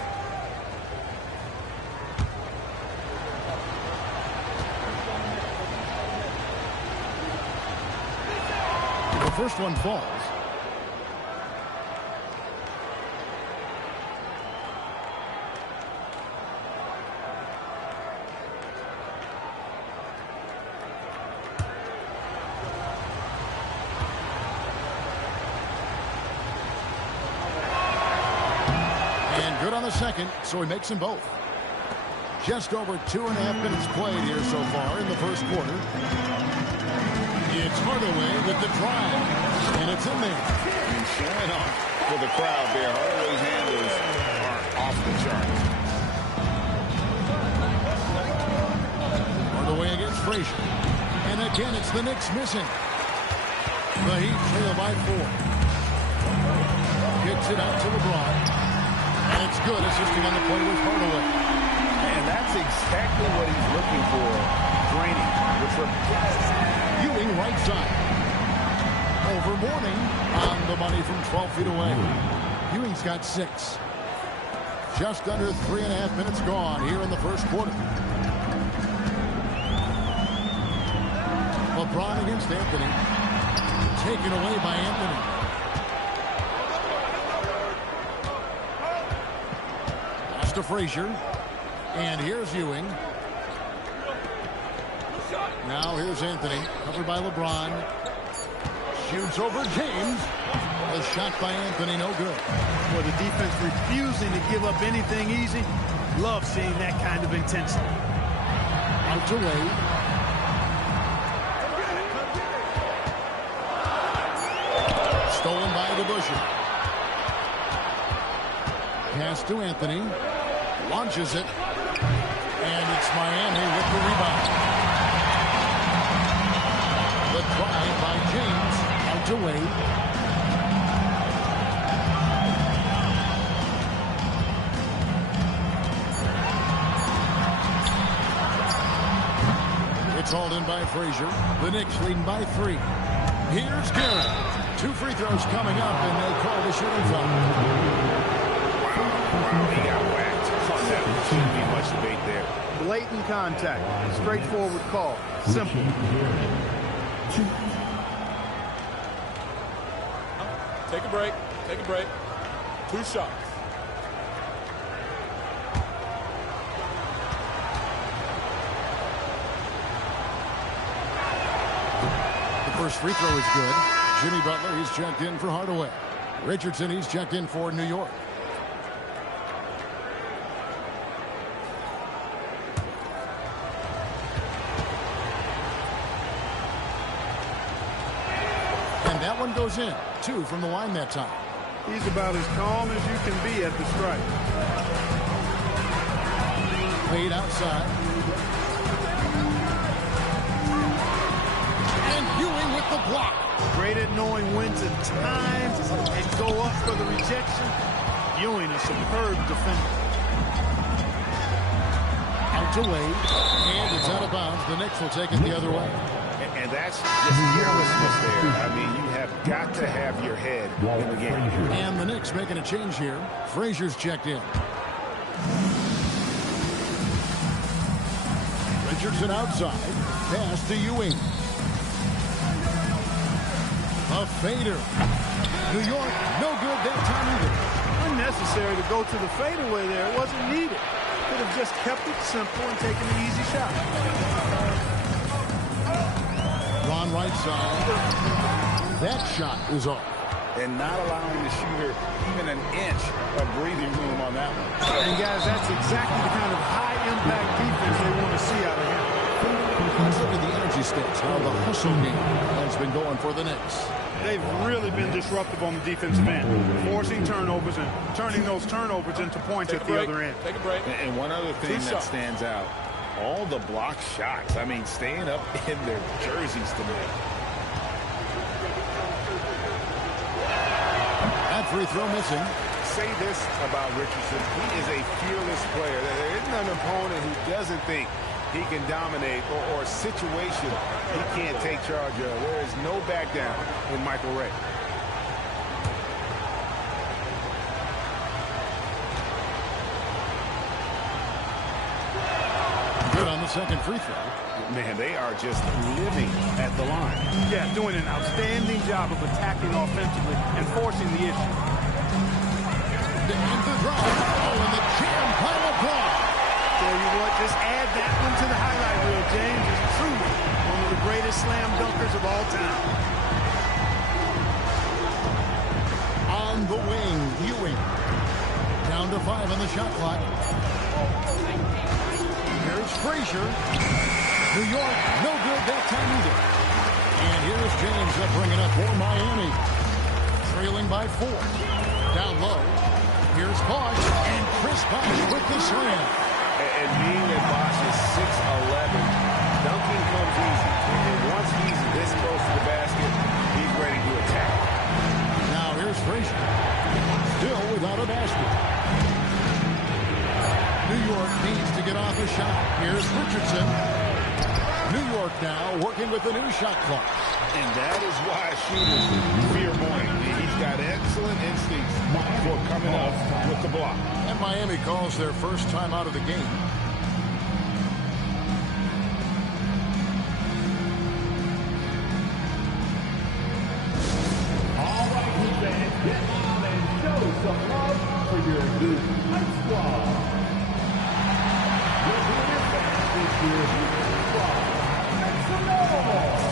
The first one falls. Good on the second, so he makes them both. Just over 2.5 minutes played here so far in the first quarter. It's Hardaway with the drive, and it's in there. And showing off for the crowd there. Hardaway's handles are off the charts. Hardaway against Frazier. And again, it's the Knicks missing. The Heat trail by 4. Gets it out to LeBron. And it's good, assisting on the play with Hardaway. And that's exactly what he's looking for. Draining. Ewing right side. Over Mourning on the money from 12 feet away. Ewing's got 6. Just under 3.5 minutes gone here in the first quarter. LeBron against Anthony. Taken away by Anthony. To Frazier, and here's Ewing. Now here's Anthony, covered by LeBron. Shoots over James. A shot by Anthony, no good. Well, the defense refusing to give up anything easy. Love seeing that kind of intensity. Out to Wade. Stolen by the Busher. Pass to Anthony. Launches it, and it's Miami with the rebound. The drive by James, out to Wade. It's hauled in by Frazier. The Knicks leading by 3. Here's Garrett. 2 free throws coming up, and they call the shooting foul. Wow, he got whacked. That shouldn't be much debate there. Blatant contact. Straightforward call. Simple. Take a break. Take a break. 2 shots. The first free throw is good. Jimmy Butler, he's checked in for Hardaway. Richardson, he's checked in for New York. That one goes in. 2 from the line that time. He's about as calm as you can be at the strike. Played outside. And Ewing with the block. Great at knowing when to time and go up for the rejection. Ewing, a superb defender. to Wade. And it's out of bounds. The Knicks will take it the other way. And that's just carelessness there. I mean, you have got to have your head in the game. And the Knicks making a change here. Frazier's checked in. Richardson outside. Pass to Ewing. A fader. New York, no good that time either. Unnecessary to go to the fadeaway there. It wasn't needed. Could have just kept it simple and taken the easy shot. Ron right side. That shot is off. And not allowing the shooter even an inch of breathing room on that one. And guys, that's exactly the kind of high-impact defense they want to see out of him. Let's look at the energy stats, how the hustle game has been going for the Knicks. They've really been disruptive on the defensive end, forcing turnovers and turning those turnovers into points at the other end. Take a break. And one other thing that stands out, all the block shots. I mean, staying up in their jerseys tonight. That free throw missing. Say this about Richardson. He is a fearless player. There isn't an opponent who doesn't think he can dominate or a situation he can't take charge of. There is no back down in Michael Ray. Good on the second free throw. Man, they are just living at the line. Yeah, doing an outstanding job of attacking offensively and forcing the issue. The drive. Oh, and the jam pile block. Tell you what, just add that one to the highlight reel. James is truly one of the greatest slam dunkers of all time. On the wing, Ewing. Down to 5 on the shot clock. Here's Frazier. New York, no good that time either. And here's James up bringing up for Miami. Trailing by 4. Down low. Here's Bosch. And Chris Bosch with the slam. And being that Bosch is 6'11", dunking comes easy. And once he's this close to the basket, he's ready to attack. Now here's Frazier. Still without a basket. New York needs to get off a shot. Here's Richardson. New York now working with the new shot clock. And that is why shooters fear Boyne. He's got excellent instincts for coming up with the block. And Miami calls their first time out of the game. All right, you fans, get on and show some love for your new Hype Squad. Your winner fans is your Hype Squad. Make some noise!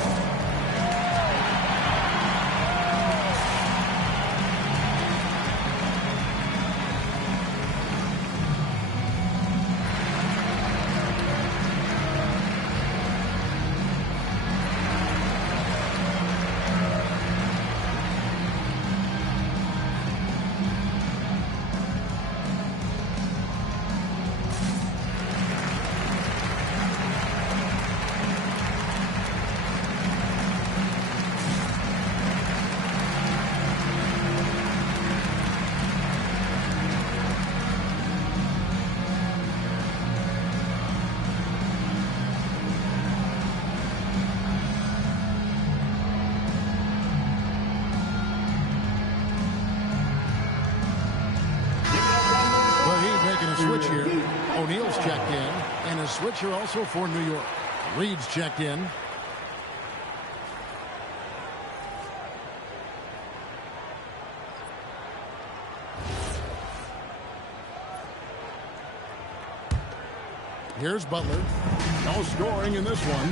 Switch here. O'Neal's checked in. And a switcher also for New York. Reed's checked in. Here's Butler. No scoring in this one.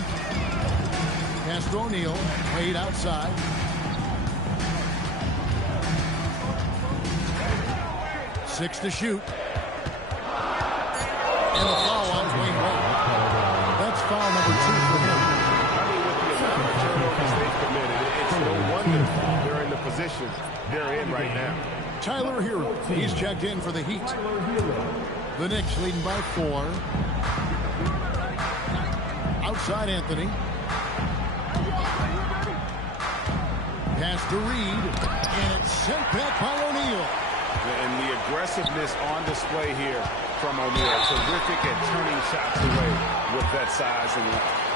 Pass to O'Neal. Played outside. Six to shoot. And a foul on Dwayne Wade. That's foul number 2 for him. I mean, with the amount of turnovers they've committed, it's no wonder they're in the position they're in right now. Tyler Hero, he's checked in for the Heat. The Knicks leading by 4. Outside Anthony. Pass to Reed. And it's sent back by O'Neal. And the aggressiveness on display here from O'Neal. Terrific at turning shots away with that size and length.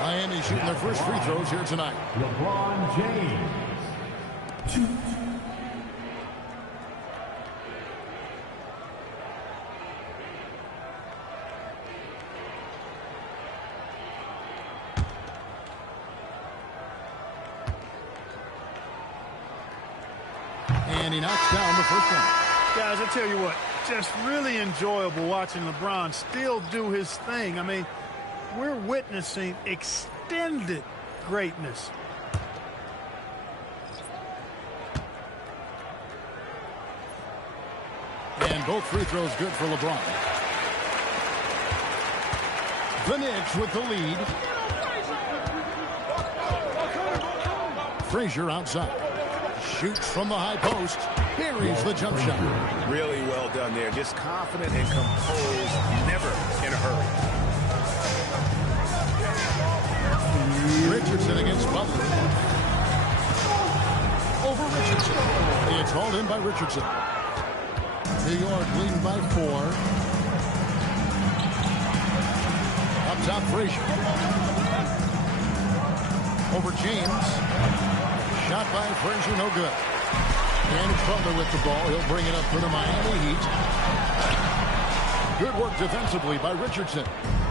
Miami shooting their first free throws here tonight. LeBron James. And he knocks down the first one. Guys, I tell you what, just really enjoyable watching LeBron still do his thing. I mean, we're witnessing extended greatness. And both free throws good for LeBron. The Knicks with the lead. Frazier outside. Shoots from the high post. Buries the jump shot. Really well done there. Just confident and composed. Never in a hurry. Richardson against Butler. Over Richardson. It's hauled in by Richardson. New York leading by 4. Up top, Frazier. Over James. Shot by Frazier, no good. And it's Butler with the ball. He'll bring it up for the Miami Heat. Good work defensively by Richardson.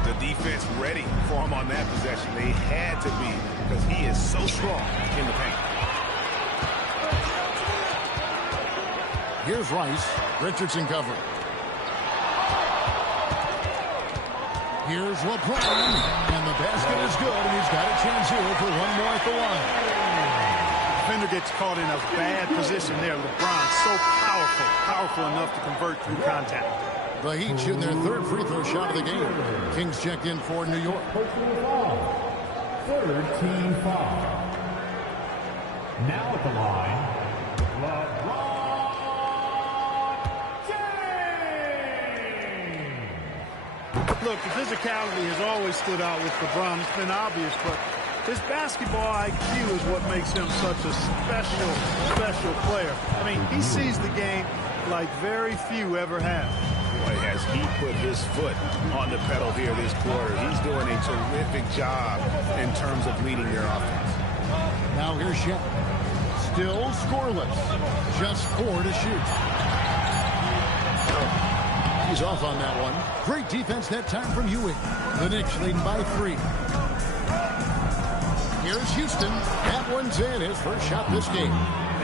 The defense ready for him on that possession. They had to be because he is so strong in the paint. Here's Rice. Richardson covering. Here's LeBron. And the basket is good, and he's got a chance here for one more at the line. Defender gets caught in a bad position there. LeBron so powerful enough to convert through contact. The Heat shooting their third free throw shot of the game. Kings check in for New York. Third team foul. Now at the line, LeBron James. Look, the physicality has always stood out with LeBron. It's been obvious, but his basketball IQ is what makes him such a special player. I mean, he sees the game like very few ever have. Boy, has he put his foot on the pedal here this quarter. He's doing a terrific job in terms of leading their offense. Now here's Shaq. Still scoreless. Just 4 to shoot. He's off on that one. Great defense that time from Ewing. The Knicks leading by 3. Here's Houston. That one's in. His first shot this game.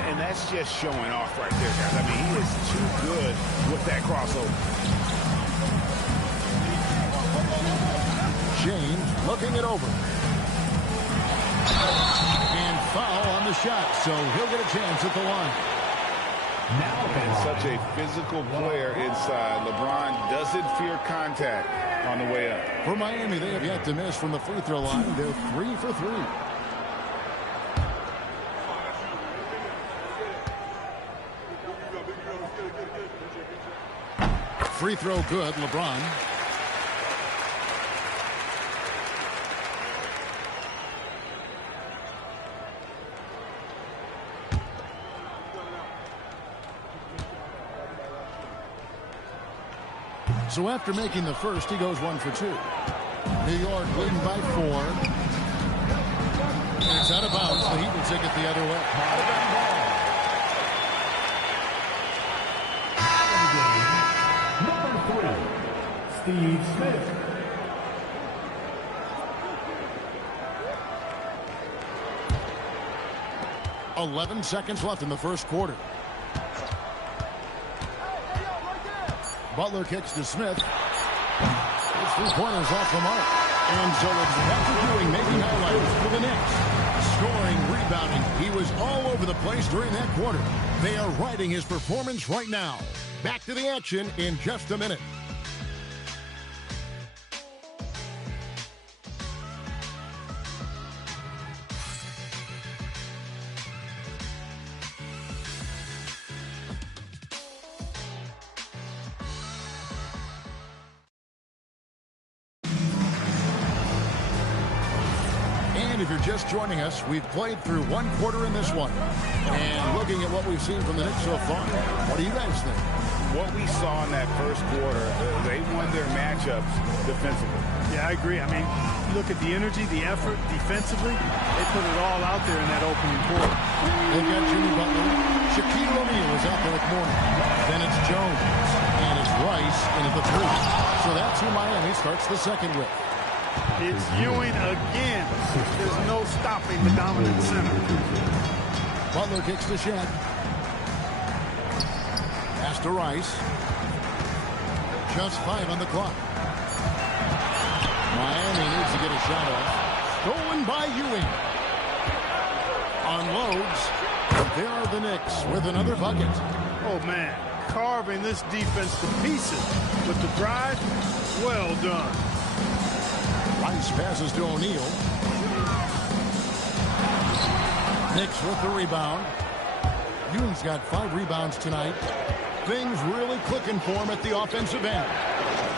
And that's just showing off right there, guys. I mean, he is too good with that crossover. James looking it over. And foul on the shot, so he'll get a chance at the line. And such a physical player inside. LeBron doesn't fear contact on the way up. For Miami, they have yet to miss from the free throw line. They're 3 for 3. Free throw good, LeBron. So after making the first, he goes 1 for 2. New York leading by 4. It's out of bounds. The Heat will take it the other way. Number 3, Steve Smith. .11 seconds left in the first quarter. Butler kicks to Smith. His 3-pointers off the mark. And so it's Patrick Ewing making highlights for the Knicks. Scoring, rebounding. He was all over the place during that quarter. They are riding his performance right now. Back to the action in just a minute. And if you're just joining us, we've played through one quarter in this one. And looking at what we've seen from the Knicks so far, what do you guys think? What we saw in that first quarter, they won their matchups defensively. Yeah, I agree. I mean, look at the energy, the effort defensively. They put it all out there in that opening quarter. They've got Jimmy Butler. Shaquille O'Neal is out there at corner. Then it's Jones. And it's Rice into the three. So that's who Miami starts the second with. It's Ewing again. There's no stopping the dominant center. Butler kicks to Shaq. Pass to Rice. Just 5 on the clock. Miami needs to get a shot off. Stolen by Ewing. Unloads. But there are the Knicks with another bucket. Oh, man. Carving this defense to pieces with the drive. Well done. Rice passes to O'Neal. Knicks with the rebound. Ewing's got 5 rebounds tonight. Things really clicking for him at the offensive end.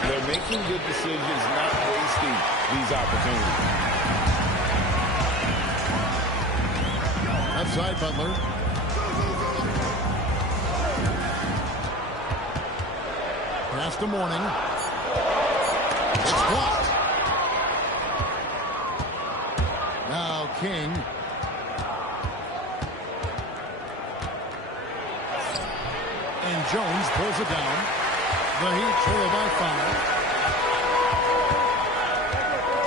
They're making good decisions, not wasting these opportunities. Outside Butler. Pass to Mourning. It's blocked. Now King. And Jones pulls it down. The Heat trail by 5.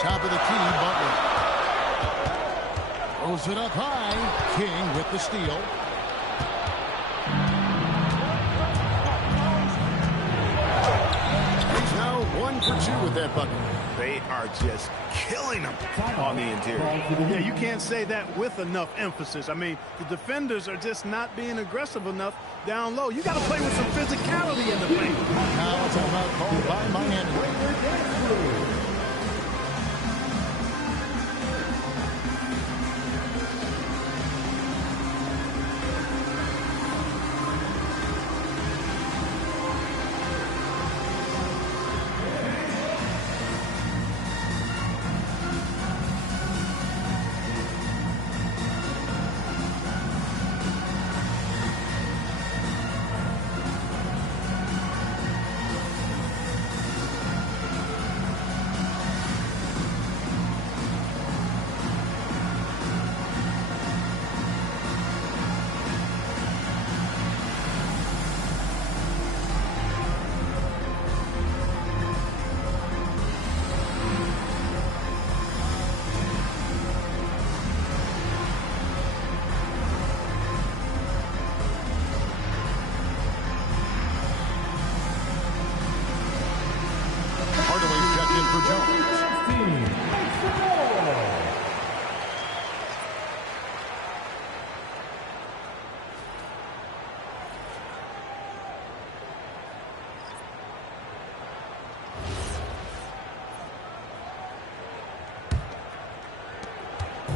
Top of the key, Butler. Throws it up high. King with the steal. He's now 1 for 2 with that bucket. They are just killing them on the interior. Yeah, you can't say that with enough emphasis. I mean, the defenders are just not being aggressive enough down low. You got to play with some physicality in the paint. Now it's a foul called by Miami.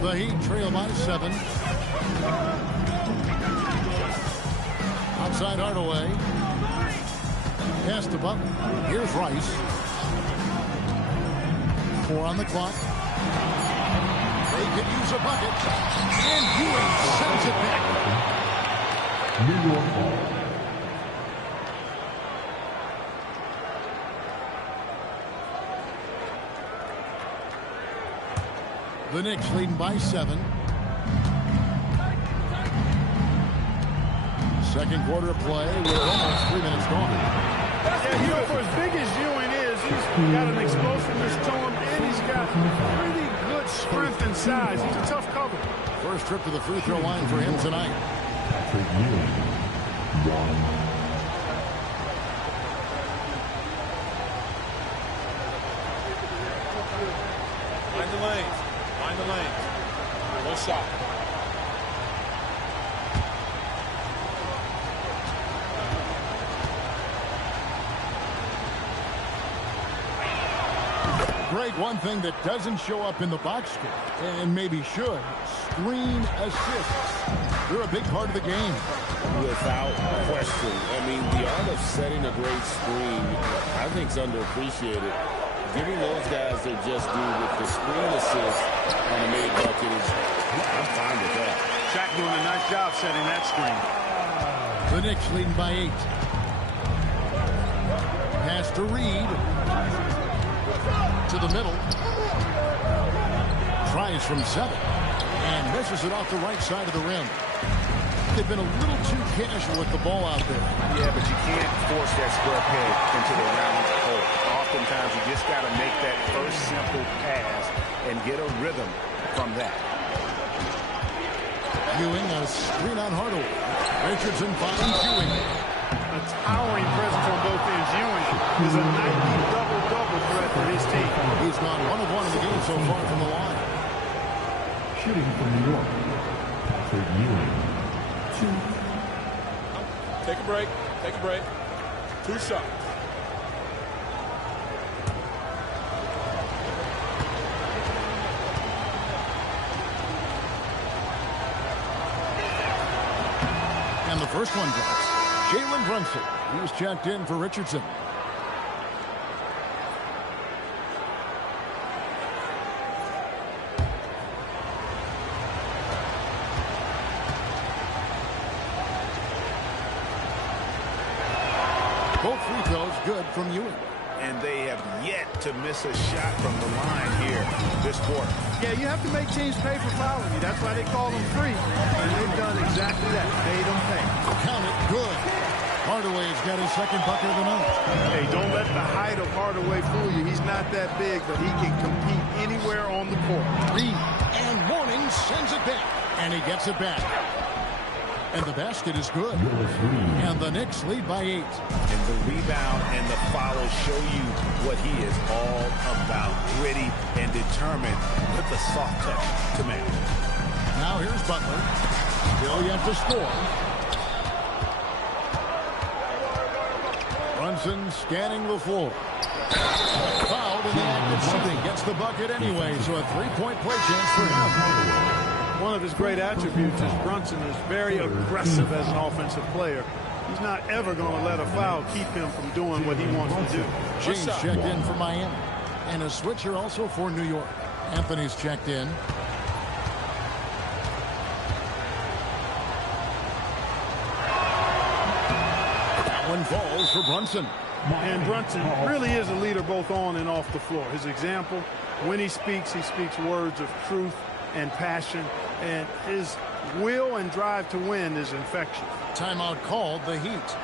The Heat trail by 7. Outside Hardaway. Pass to Butler. Here's Rice. 4 on the clock. They could use a bucket. And Ewing sends it back. New York ball. The Knicks leading by 7. Second quarter of play with almost 3 minutes gone. Yeah, you know, for as big as Ewing is, he's got an explosiveness to him, and he's got pretty good strength and size. He's a tough cover. First trip to the free throw line for him tonight. Patrick Ewing, 1. Find the lanes. Find the lanes. No shot. Greg, one thing that doesn't show up in the box score, and maybe should, screen assists. They're a big part of the game. Without question. I mean, the art of setting a great screen, I think, is underappreciated. Giving those guys their just due with the screen assist on the made bucket is, I'm fine with that. Shaq doing a nice job setting that screen. The Knicks leading by 8. Pass to Reed. To the middle. Tries from 7. And misses it off the right side of the rim. They've been a little too casual with the ball out there. Yeah, but you can't force that square peg into the round hole. Oftentimes, you just got to make that first simple pass and get a rhythm from that. Ewing on a screen on Hardaway. Richardson finds Ewing. A towering presence on both ends. Ewing is a nightly double-double threat for his team. He's gone 1 of 1 in the game so far from the line. Shooting from New York, Patrick Ewing. 2. Take a break. Take a break. 2 shots. And the first one drops. Jalen Brunson. He was checked in for Richardson. Both free throws good from Ewing. And they have yet to miss a shot from the line here this quarter. Yeah, you have to make teams pay for fouling you. That's why they call them free. And they've done exactly that. Made them pay. Count it. Good. Hardaway's got his second bucket of the night. Hey, don't let the height of Hardaway fool you. He's not that big, but he can compete anywhere on the court. Reed and Mourning sends it back. And he gets it back. And the basket is good. And the Knicks lead by 8. And the rebound and the follow show you what he is all about. Gritty and determined with a soft touch to man. Now here's Butler. Still yet to score. Brunson scanning the floor. Fouled in the act of shooting. Gets the bucket anyway, so a 3-point play chance for him. One of his great attributes is Brunson is very aggressive as an offensive player. He's not ever going to let a foul keep him from doing what he wants to do. James checked in for Miami. And a switcher also for New York. Anthony's checked in. That one falls for Brunson. And Brunson really is a leader both on and off the floor. His example, when he speaks words of truth and passion, and his will and drive to win is infectious. Timeout called, the Heat.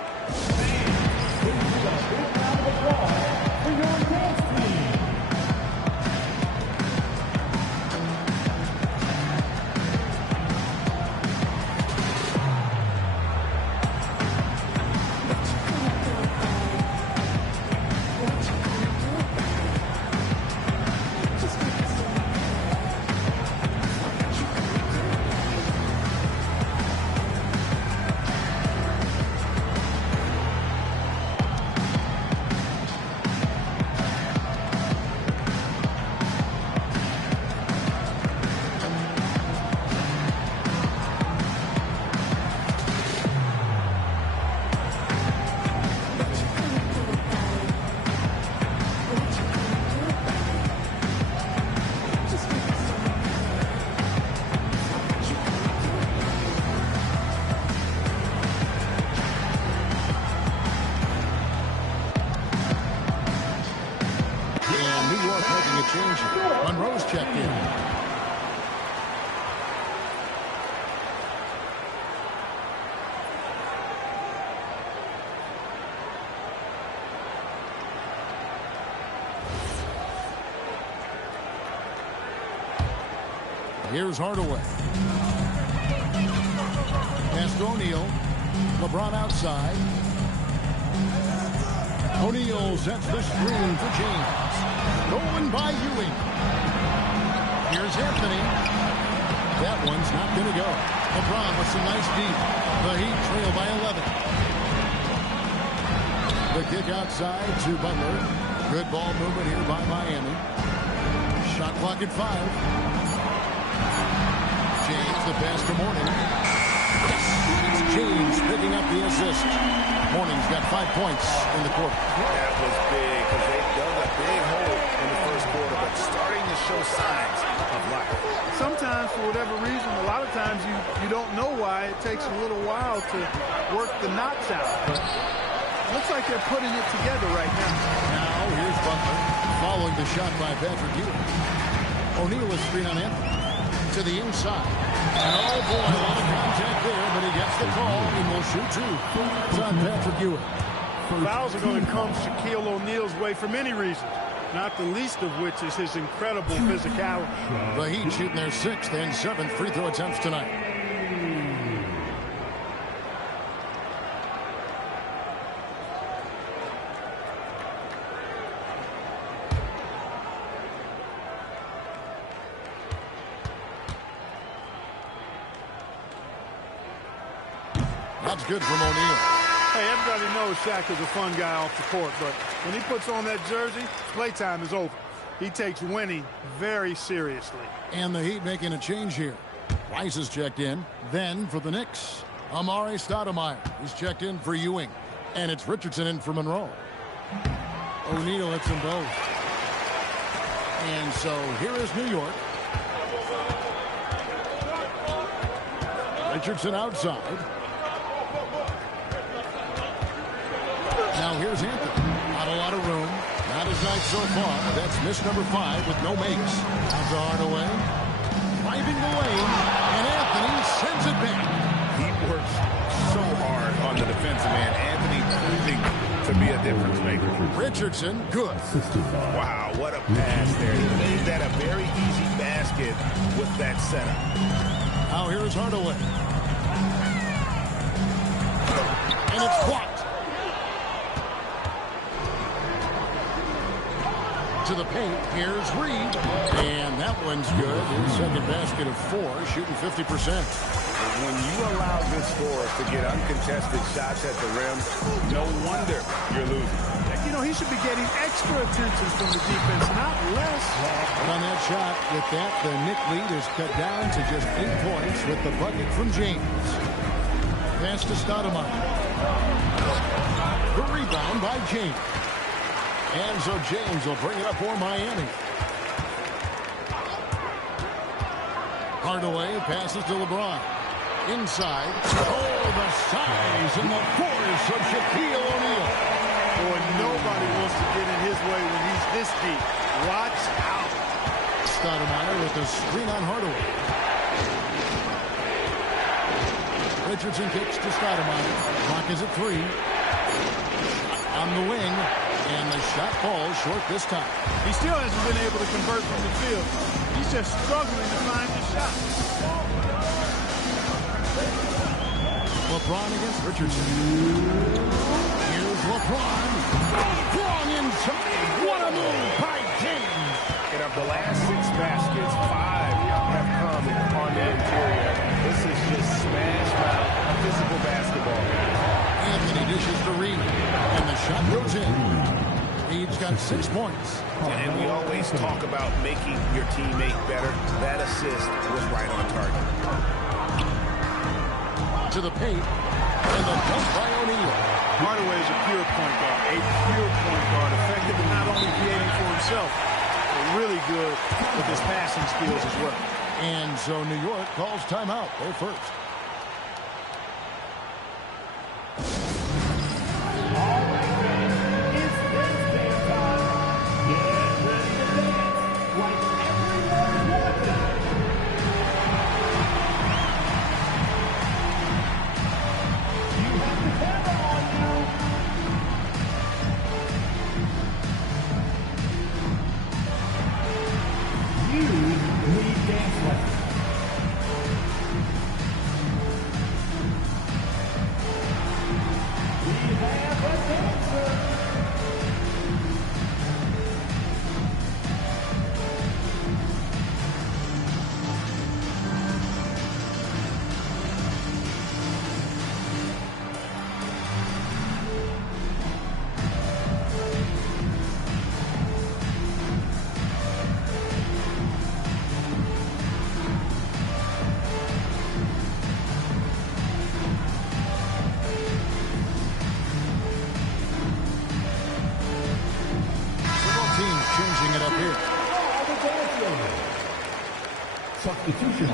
Monroe's checked in. Here's Hardaway. Pass to O'Neal. LeBron outside. O'Neal sets the screen for James. Going by Ewing. Here's Anthony. That one's not going to go. LeBron with some nice deep. The Heat trail by 11. The kick outside to Butler. Good ball movement here by Miami. Shot clock at 5. James, the pass to Mourning. It's James picking up the assist. Mourning's got 5 points in the quarter. That was big because they dug a big hole but starting to show signs of life. Sometimes, for whatever reason, a lot of times you don't know why. It takes a little while to work the knots out. But it looks like they're putting it together right now. Now, here's Butler following the shot by Patrick Ewing. O'Neal is screen on him to the inside. And oh boy, a lot of contact there, but he gets the call and will shoot two. It's on Patrick Ewing. Fouls are going to come Shaquille O'Neal's way for many reasons, not the least of which is his incredible physicality. The Heat shooting their 6th and 7th free throw attempts tonight. That's good from O'Neal. Hey, everybody knows Shaq is a fun guy off the court, but when he puts on that jersey, playtime is over. He takes winning very seriously. And the Heat making a change here. Rice is checked in. Then for the Knicks, Amari Stoudemire. He's checked in for Ewing. And it's Richardson in for Monroe. O'Neal hits them both. And so here is New York. Richardson outside. Now here's Anthony. Not a lot of room. Not his night so far. That's miss number 5 with no makes. Out to Hardaway. Driving the lane. And Anthony sends it back. He works so hard on the defensive end. Anthony proving to be a difference maker. Richardson, good. Wow, what a pass there. He made that a very easy basket with that setup. Now here's Hardaway. And it's blocked. To the paint, here's Reed. And that one's good. His second basket of 4, shooting 50%. When you allow this force to get uncontested shots at the rim, no wonder you're losing. You know, he should be getting extra attention from the defense, not less. But on that shot, with that, the Knick lead is cut down to just 8 points with the bucket from James. Pass to Stoudemire. The rebound by James. And so James will bring it up for Miami. Hardaway passes to LeBron. Inside. Oh, the size and the force of Shaquille O'Neal. Boy, nobody wants to get in his way when he's this deep. Watch out. Stoudemire with a screen on Hardaway. Richardson kicks to Stoudemire. Clock is at 3. On the wing. And the shot falls short this time. He still hasn't been able to convert from the field. He's just struggling to find the shot. LeBron against Richardson. Here's LeBron. LeBron inside. What a move by James. And of the last 6 baskets, 5 have come on the interior. This is just smash mouth physical basketball. Anthony dishes to Reed. And the shot goes in. Reed's got 6 points. And we always talk about making your teammate better. That assist was right on target. To the paint. And the dunk by O'Neal. Hardaway is a pure point guard. A pure point guard. Effective in not only creating for himself, but really good with his passing skills as well. And so New York calls timeout. They're first.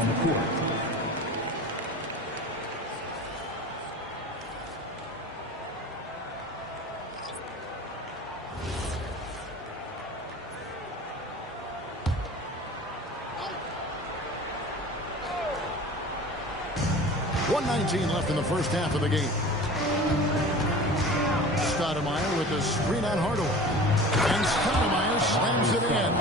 on the court. .119 left in the first half of the game. Stoudemire with the screen on Hardaway. And Stoudemire slams it in.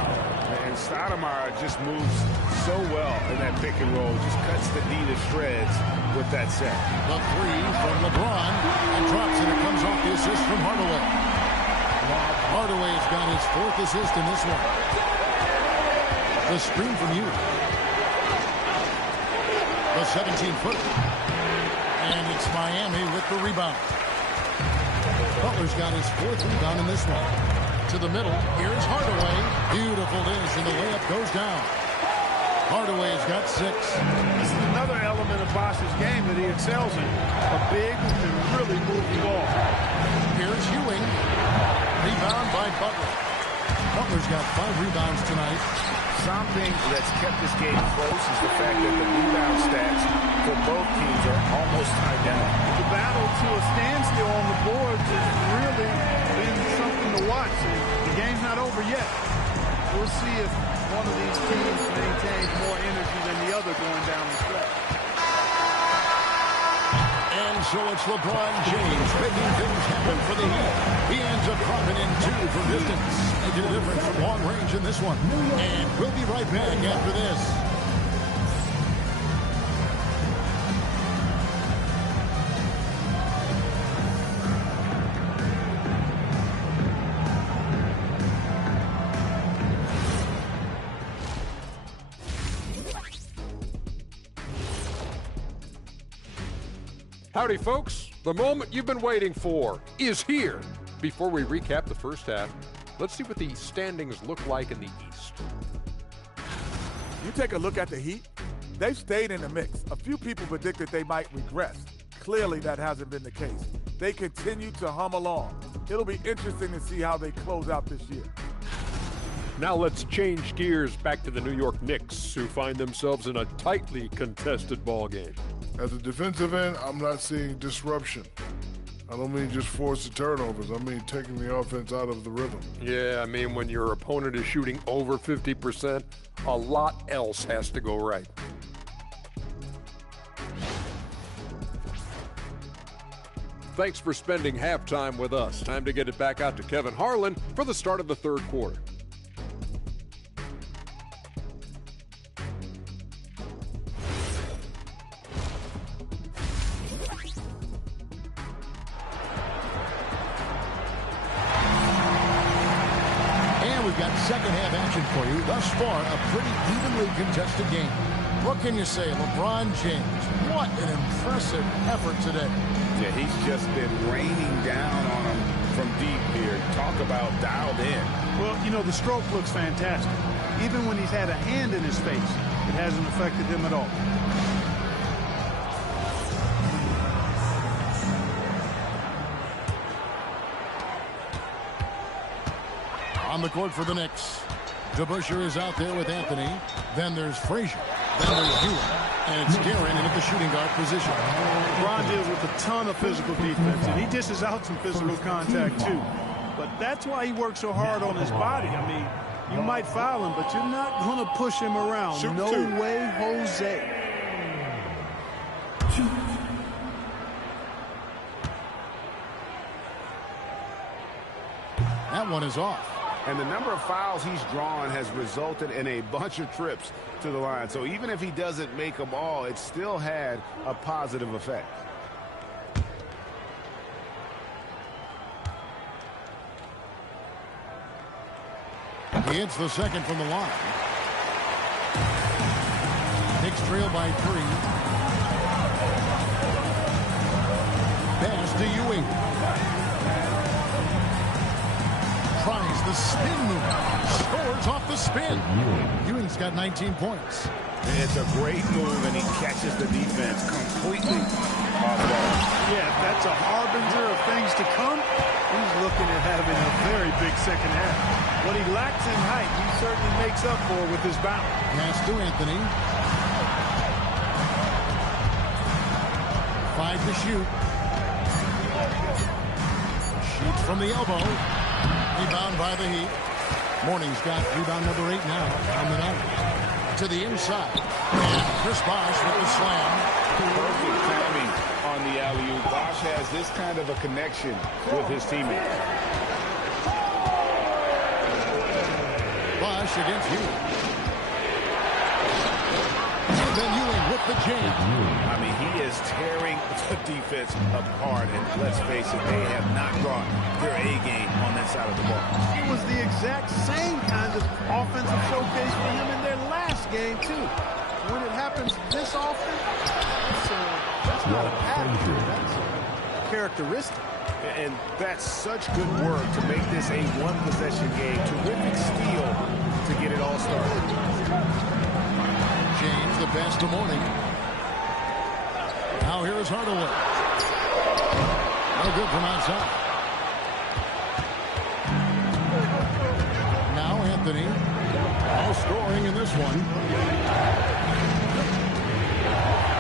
And Stoudemire just moves so well in that pick and roll. Just cuts the D to shreds with that set. The three from LeBron. And drops it. It comes off the assist from Hardaway. Hardaway's got his fourth assist in this one. The screen from you. The 17-footer. And it's Miami with the rebound. Butler's got his fourth rebound in this one. To the middle. Here's Hardaway. Beautiful dish, and the layup goes down. Hardaway's got 6. This is another element of Bosh's game that he excels in. A big and really moving ball. Here's Ewing. Rebound by Butler. Butler's got 5 rebounds tonight. Something that's kept this game close is the fact that the rebound stats for both teams are almost identical. The battle to a standstill on the boards has really been something to watch. The game's not over yet. We'll see if one of these teams maintains more energy than the other going down the stretch. And so it's LeBron James making things happen for the Heat. He ends up dropping in 2 from distance, making a difference from long range in this one. And we'll be right back after this. Howdy, folks. The moment you've been waiting for is here. Before we recap the first half, let's see what the standings look like in the East. You take a look at the Heat, they've stayed in the mix. A few people predicted they might regress. Clearly, that hasn't been the case. They continue to hum along. It'll be interesting to see how they close out this year. Now let's change gears back to the New York Knicks, who find themselves in a tightly contested ball game. At the defensive end, I'm not seeing disruption. I don't mean just forcing turnovers. I mean taking the offense out of the rhythm. Yeah, I mean when your opponent is shooting over 50%, a lot else has to go right. Thanks for spending halftime with us. Time to get it back out to Kevin Harlan for the start of the third quarter. Second half action for you. Thus far, a pretty evenly contested game. What can you say, LeBron James? What an impressive effort today. Yeah, he's just been raining down on him from deep here. Talk about dialed in. Well, you know, the stroke looks fantastic. Even when he's had a hand in his face, it hasn't affected him at all. On the court for the Knicks. DeBusschere is out there with Anthony. Then there's Frazier. Then there's Hewitt. And it's Guerin in at the shooting guard position. LeBron deals with a ton of physical defense, and he dishes out some physical contact too. But that's why he works so hard on his body. I mean, you might foul him, but you're not going to push him around. No way, Jose. That one is off. And the number of fouls he's drawn has resulted in a bunch of trips to the line. So even if he doesn't make them all, it still had a positive effect. He hits the second from the line. Knicks trail by 3. Pass to Ewing. Tries the spin move. Scores off the spin. Ewing's got 19 points. It's a great move, and he catches the defense completely off balance. Yeah, that's a harbinger of things to come. He's looking at having a very big second half. What he lacks in height, he certainly makes up for with his bounce. Pass to Anthony. 5 to shoot. Shoots from the elbow. Rebound by the Heat. Mourning's got rebound number 8 now on the night. To the inside. And Chris Bosh with the slam. Perfect timing on the alley-oop. Bosh has this kind of a connection with his teammates. Bosh against Ewing. And then Ewing with the jam. I mean, he is tearing the defense apart. And let's face it, they have not brought their A game on that side of the ball. It was the exact same kind of offensive showcase for him in their last game, too. When it happens this often, that's not a pattern. That's a characteristic. And that's such good work to make this a one-possession game. Terrific steal to get it all started. James, the best of Mourning. Now here is Hardaway. No good from outside. Now Anthony. All scoring in this one.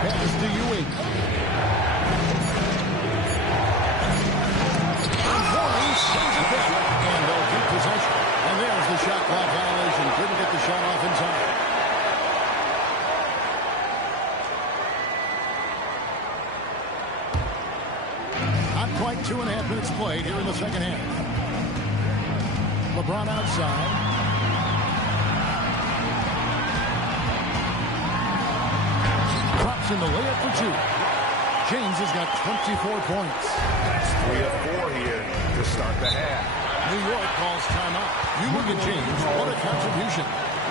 Pass to Ewing. And Mourning sends it back. And they'll keep possession. And there's the shot clock violation. Couldn't get the shot off in time. Not quite 2.5 minutes played here in the second half. LeBron outside. Drops in the layup for 2. James has got 24 points. That's 3 of 4 here to start the half. New York calls timeout. You look at James. What a contribution.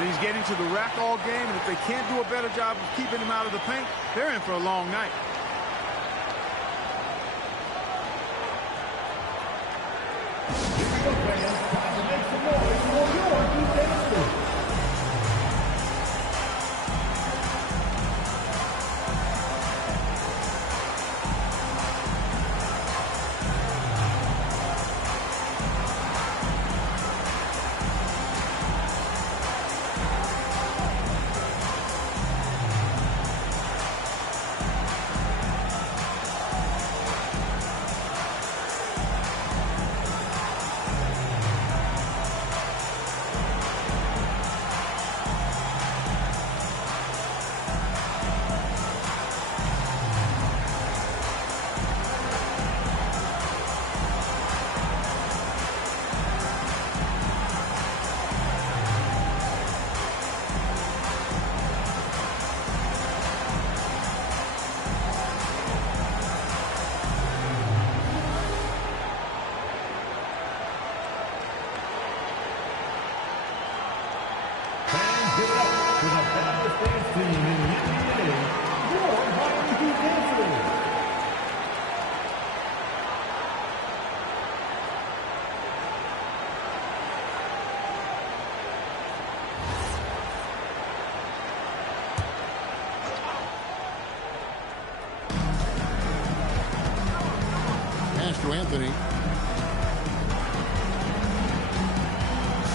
He's getting to the rack all game, and if they can't do a better job of keeping him out of the paint, they're in for a long night. To Anthony.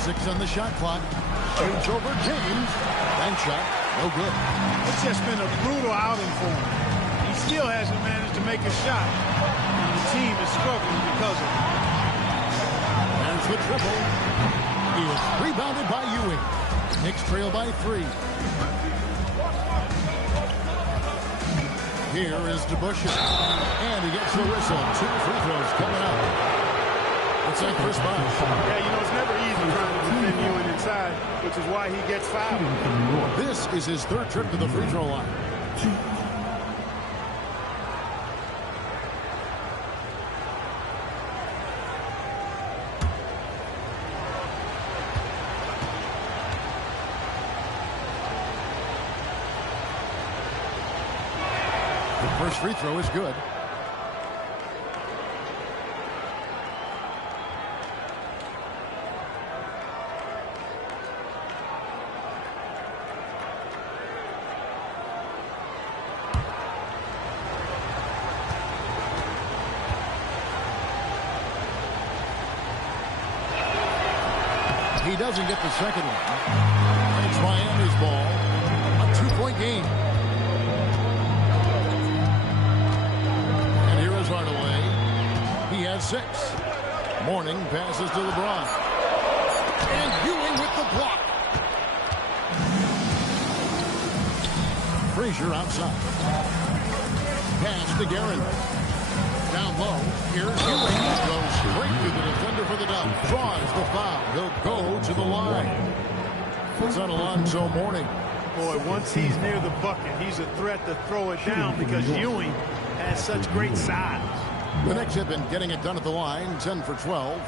6 on the shot clock. Shoots over James. Bank shot. No good. It's just been a brutal outing for him. He still hasn't managed to make a shot. And the team is struggling because of it. There's the triple. He is rebounded by Ewing. Knicks trail by 3. Here is DeBusschere. And he gets the whistle. 2 free throws coming up. It's like Chris Bosh. Yeah, you know, it's never easy trying to defend Ewing inside, which is why he gets fouled. This is his 3rd trip to the free throw line. First free throw is good. He doesn't get the second one. It's Miami's ball. A 2-point game. 6. Mourning passes to LeBron. And Ewing with the block. Frazier outside. Pass to Guerin. Down low. Here's Ewing. Goes straight to the defender for the dunk. Draws the foul. He'll go to the line. It's on Alonzo Mourning. Boy, once he's near the bucket, he's a threat to throw it down because Ewing has such great size. The Knicks have been getting it done at the line, 10 for 12.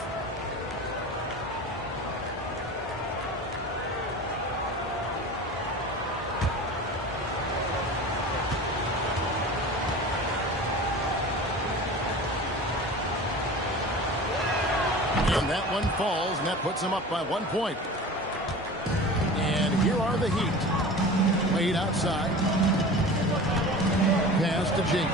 And that one falls, and that puts him up by 1 point. And here are the Heat. Wade outside. Pass to James.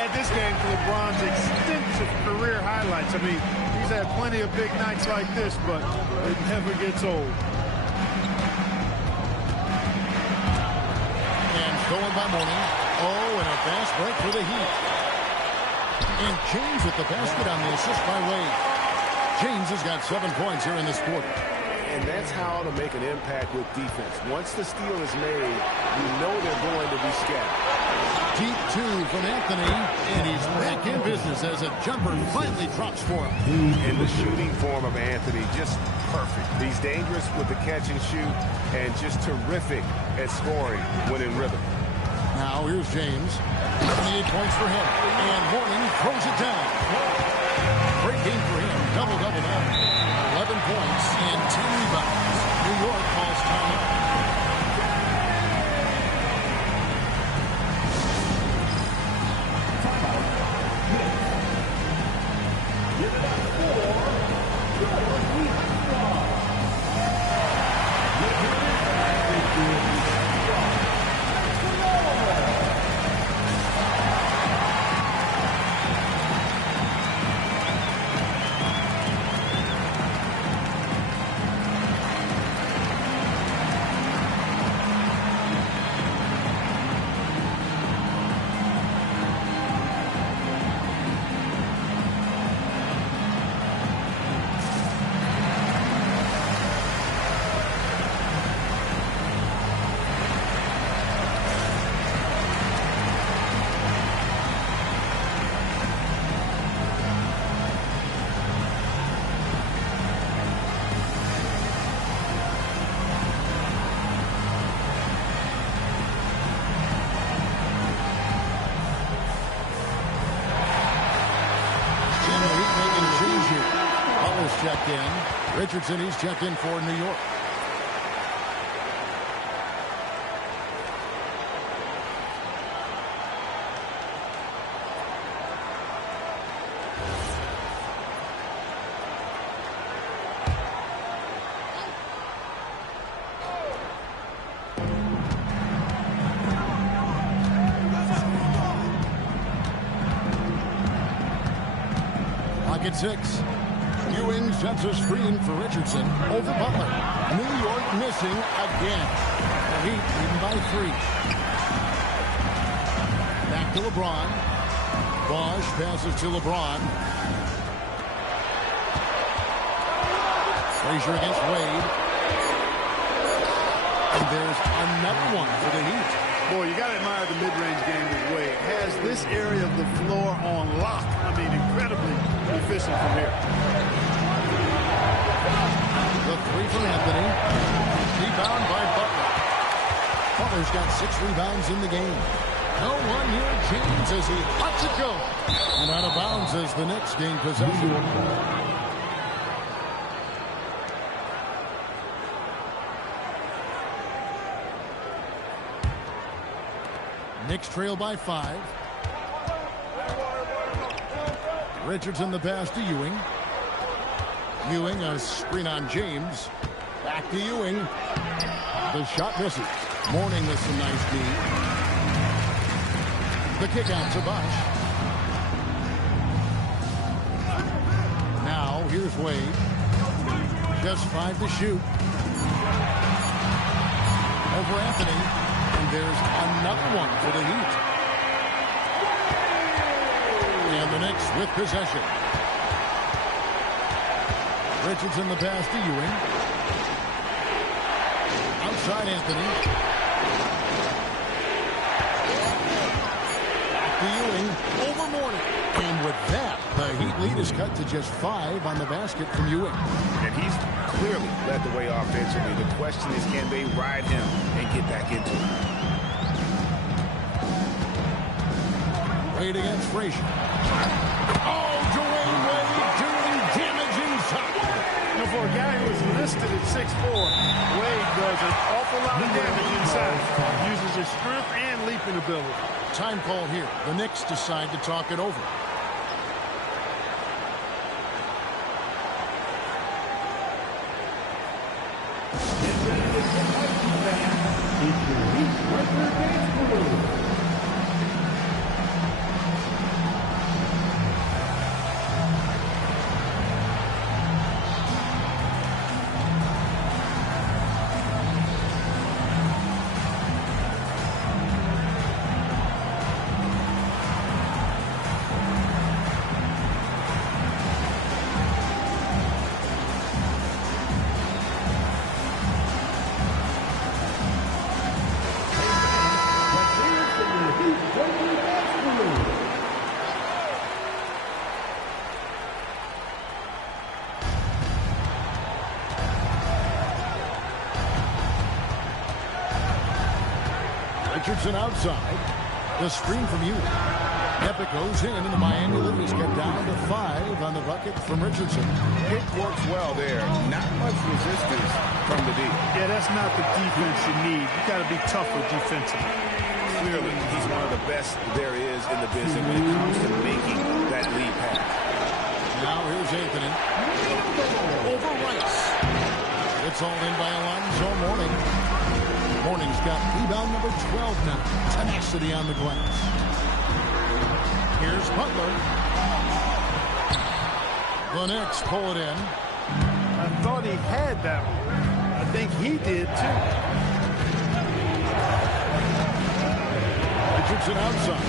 Add this game to LeBron's extensive career highlights. I mean, he's had plenty of big nights like this, but it never gets old. And going by Mourning. Oh, and a fast break for the Heat. And James with the basket on the assist by Wade. James has got 7 points here in this quarter. And that's how to make an impact with defense. Once the steal is made, you know they're going to be scattered. Deep 2 from Anthony, and he's back in business as a jumper finally drops for him. And the shooting form of Anthony, just perfect. He's dangerous with the catch and shoot, and just terrific at scoring when in rhythm. Now here's James. 28 points for him, and Mourning throws it down. Great game for him. Double-double now. 11 points and 10 rebounds. New York calls timeout. Checked in. Richardson, he's checked in for New York. Pocket 6. Ewing sets a screen for Richardson over Butler. New York missing again. The Heat leading by 3. Back to LeBron. Bosch passes to LeBron. Frazier against Wade. And there's another one for the Heat. Boy, you got to admire the mid-range game with Wade. Has this area of the floor on lock. I mean, incredibly efficient from here. The 3 from Anthony. Rebound by Butler. Butler's got 6 rebounds in the game. No one near James as he lets it go. And out of bounds as the Knicks gain possession. Knicks trail by 5. Richardson the pass to Ewing. Ewing, a screen on James. Back to Ewing. The shot misses. Mourning with some nice D. The kick out to Bosch. Now, here's Wade. Just 5 to shoot. over Anthony. And there's another one for the Heat. And the Knicks with possession. Richardson the pass to Ewing. Outside Anthony. Back to Ewing. Over Mourning. And with that, the Heat lead is cut to just 5 on the basket from Ewing. And he's clearly led the way offensively. The question is, can they ride him and get back into it? Wade against Frazier. Oh, Dwayne Wade doing damage inside. For a guy who is listed at 6'4", Wade does an awful lot of damage inside. Uses his strength and leaping ability. Time call here. The Knicks decide to talk it over. Richardson outside. The screen from Ewing. Epic goes in, and the Miami Liberties get down to 5 on the bucket from Richardson. It works well there. Not much resistance from the D. Yeah, that's not the defense you need. You got to be tougher defensively. Clearly, he's one of the best there is in the business when it comes to making that lead pass. Now here's Anthony. Over Rice. It's all in by Alonzo Mourning. Mourning's got rebound number 12 now. Tenacity on the glass. Here's Butler. The Knicks pull it in. I thought he had that one. I think he did too. Richardson outside.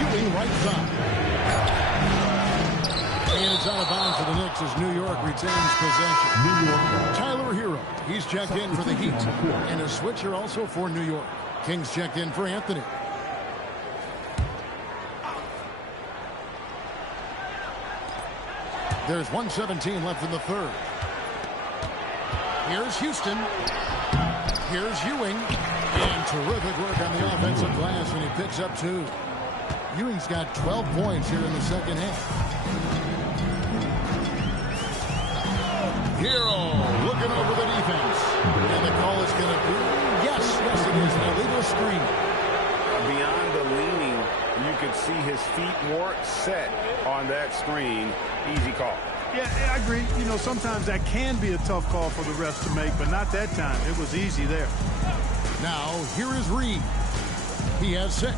Ewing right side. And it's out of bounds for the Knicks as New York retains possession. Tyler Hero, he's checked in for the Heat. And a switcher also for New York. Kings checked in for Anthony. There's 1:17 left in the third. Here's Houston. Here's Ewing. And terrific work on the offensive glass, and he picks up 2. Ewing's got 12 points here in the second half. Hero looking over the defense. And the call is going to be, yes, it is, an illegal screen. Beyond the leaning, you could see his feet weren't set on that screen. Easy call. Yeah, I agree. You know, sometimes that can be a tough call for the refs to make, but not that time. It was easy there. Now, here is Reed. He has 6.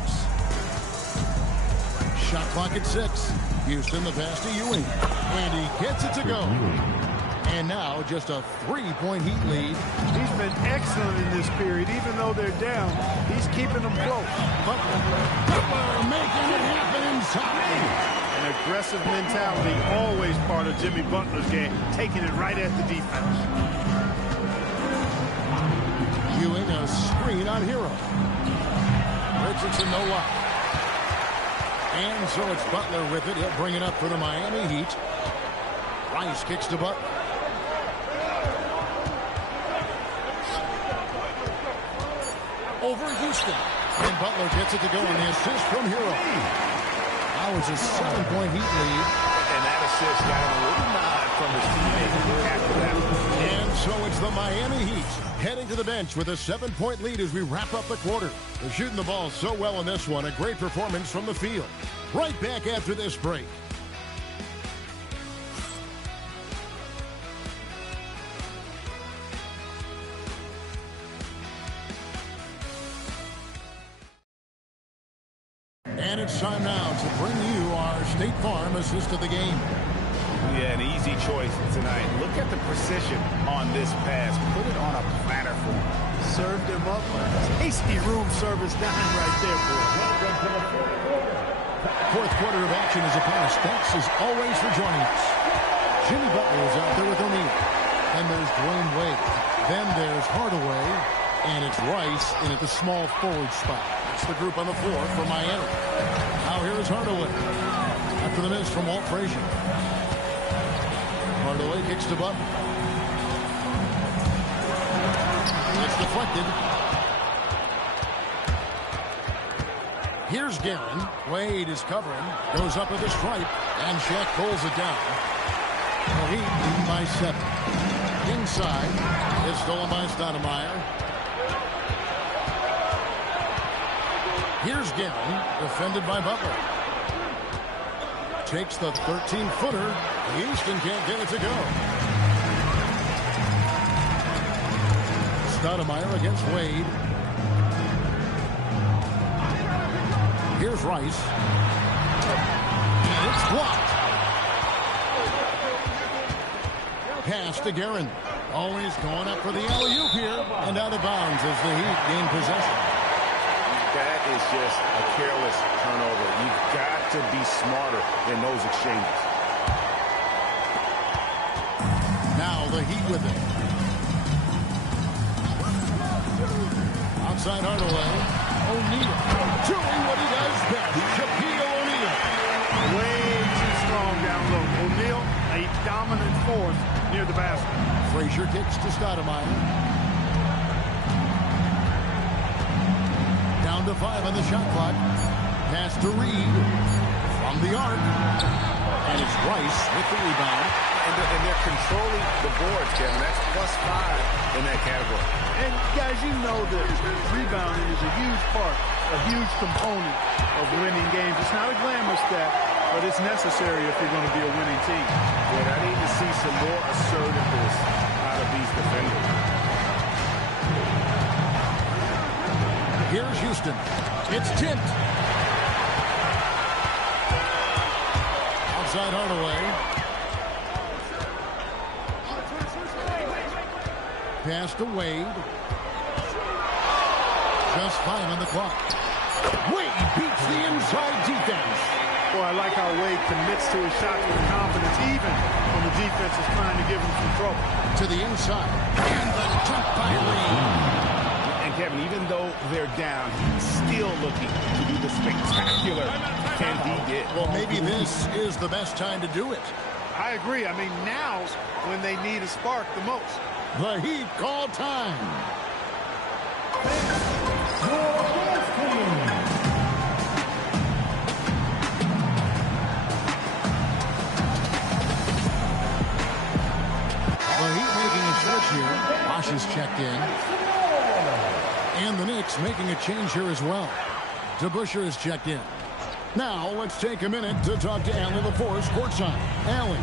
Shot clock at 6. Houston the pass to Ewing. And he gets it to go. And now just a 3-point Heat lead. He's been excellent in this period. Even though they're down, he's keeping them close. Butler making it happen inside. An aggressive mentality, always part of Jimmy Butler's game, taking it right at the defense. Ewing a screen on Hero. Richardson no luck. And so it's Butler with it. He'll bring it up for the Miami Heat. Rice kicks to Butler. Over Houston. And Butler gets it to go on the assist from Hero. That was a 7-point Heat lead. And that assist got him a little nod from his teammate after that. And so it's the Miami Heat heading to the bench with a 7-point lead as we wrap up the quarter. They're shooting the ball so well in this one. A great performance from the field. Right back after this break. And it's time now to bring you our State Farm assist of the game. Yeah, an easy choice tonight. Look at the precision on this pass. Put it on a platter for him. Served him up. Tasty room service dime right there, boy. Fourth quarter of action is upon us. Thanks as always for joining us. Jimmy Butler is out there with O'Neal. Then there's Dwayne Wade. Then there's Hardaway. And it's Rice in at the small forward spot. That's the group on the floor for Miami. Now here is Hardaway. After the miss from Walt Frazier. Hardaway kicks to Butler. It's deflected. Here's Guerin. Wade is covering. Goes up with a stripe. And Shaq pulls it down. The Heat lead by 7. Inside. It's stolen by Stoudemire. Here's Guerin. Defended by Butler. Takes the 13-footer. Houston can't get it to go. Stoudemire against Wade. Here's Rice. And it's blocked. Pass to Guerin. Always going up for the alley-oop here. And out of bounds as the Heat gain possession. That is just a careless turnover. You've got to be smarter in those exchanges. Now the Heat with it. Outside Hardaway. O'Neal doing what he does best. Shaquille O'Neal. Way too strong down low. O'Neal, a dominant force near the basket. Frazier kicks to Stoudemire. Down to 5 on the shot clock. Pass to Reed from the arc. And it's Rice with the rebound. And they're controlling the boards, Kevin. That's +5 in that category. And guys, you know that rebounding is a huge part, a huge component of winning games. It's not a glamour stat, but it's necessary if you're going to be a winning team. But I need to see some more assertiveness out of these defenders. Here's Houston. It's tipped. Outside Hardaway. Pass to Wade. Just 5 on the clock. Wade beats the inside defense. Boy, I like how Wade commits to his shots with confidence, even when the defense is trying to give him some trouble. To the inside. And the dunk by Reed. And Kevin, even though they're down, he's still looking to do the spectacular Candy did. Well, maybe this is the best time to do it. I agree. I mean, now's when they need a spark the most. The Heat call time. The Heat making a switch here. Bosh is checked in. And the Knicks making a change here as well. DeBusschere is checked in. Now let's take a minute to talk to Allie LaForce courtside. Allie.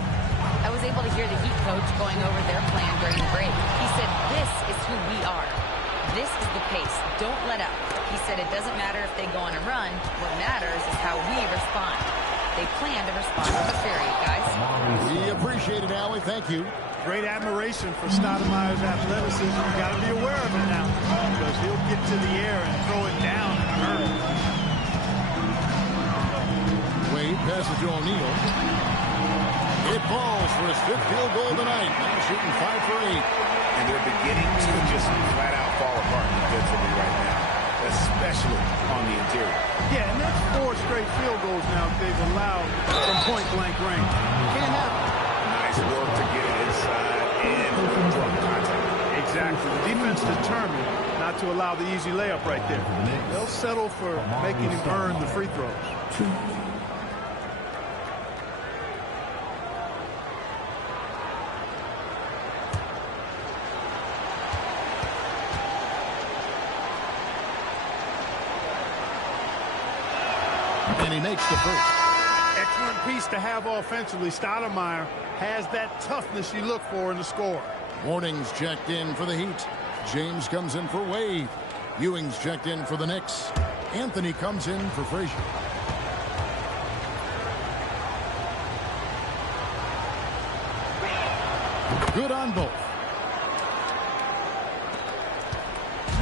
I was able to hear the Heat coach going over their plan during the break. He said, this is who we are. This is the pace. Don't let up. He said it doesn't matter if they go on a run. What matters is how we respond. They plan to respond with a fury, guys. We appreciate it, Allie. Thank you. Great admiration for Stoudemire's athleticism. You got to be aware of it now, because he'll get to the air and throw it down and earn. Wade passes to O'Neal. It falls for his 5th field goal tonight. Now shooting 5 for 8. And they're beginning to just flat out fall apart defensively right now, especially on the interior. Yeah, and that's 4 straight field goals now they've allowed from point-blank range. Can't happen. Nice work to get it inside and draw contact. Exactly. The defense determined not to allow the easy layup right there. They'll settle for making him earn the free throws. And he makes the first. Excellent piece to have offensively. Stoudemire has that toughness you look for in the score. Warnings checked in for the Heat. James comes in for Wade. Ewing's checked in for the Knicks. Anthony comes in for Frazier. Good on both.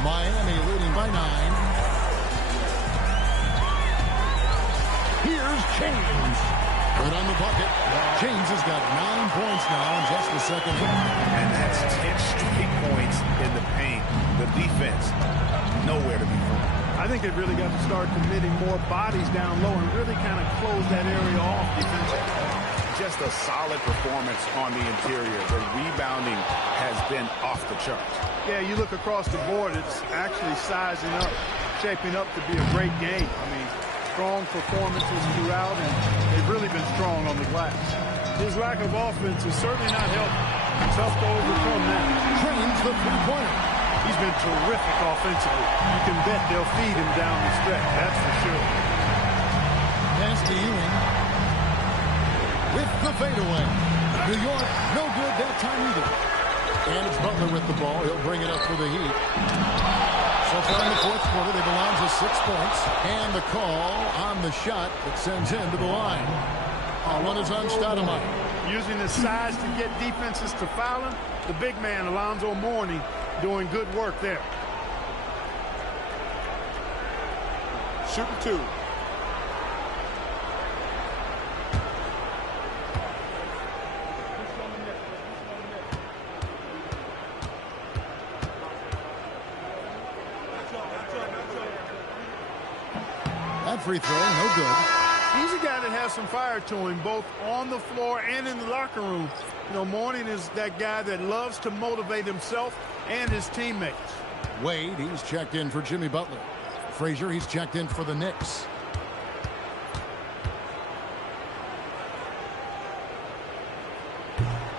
Miami leading by 9. Here's James. Good on the bucket. James has got 9 points now in just the second half. And that's 10 straight points in the paint. The defense, nowhere to be found. I think they've really got to start committing more bodies down low and really kind of close that area off defensively. Just a solid performance on the interior. The rebounding has been off the charts. Yeah, you look across the board, it's actually sizing up, shaping up to be a great game. I mean, strong performances throughout, and they've really been strong on the glass. His lack of offense is certainly not helping. It's tough to overcome that. James the three-pointer. He's been terrific offensively. You can bet they'll feed him down the stretch, that's for sure. Pass to Ewing. With the fadeaway. New York, no good that time either. And it's Butler with the ball. He'll bring it up for the Heat. So far in the fourth quarter, they've allowed just 6 points. And the call on the shot that sends him to the line. One is on Stoudemire. Using his size to get defenses to foul him, the big man, Alonzo Mourning, doing good work there. Shooting 2. That free throw, no good. He's a guy that has some fire to him, both on the floor and in the locker room. You know, Mourning is that guy that loves to motivate himself and his teammates. Wade, he's checked in for Jimmy Butler. Frazier, he's checked in for the Knicks.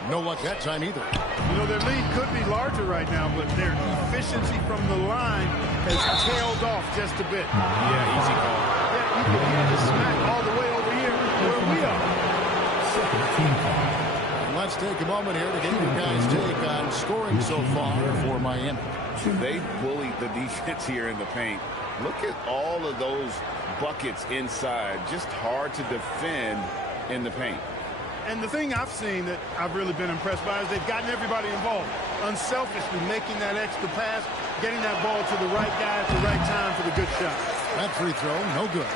No luck that time either. You know, their lead could be larger right now, but their efficiency from the line has tailed off just a bit. Yeah, easy call. Yeah, you can hear the smack all the way over here where we are. And let's take a moment here to get you guys' take on scoring so far for Miami. They bullied the defense here in the paint. Look at all of those buckets inside. Just hard to defend in the paint. And the thing I've seen that I've really been impressed by is they've gotten everybody involved. Unselfishly making that extra pass, getting that ball to the right guy at the right time for the good shot. That free throw, no good.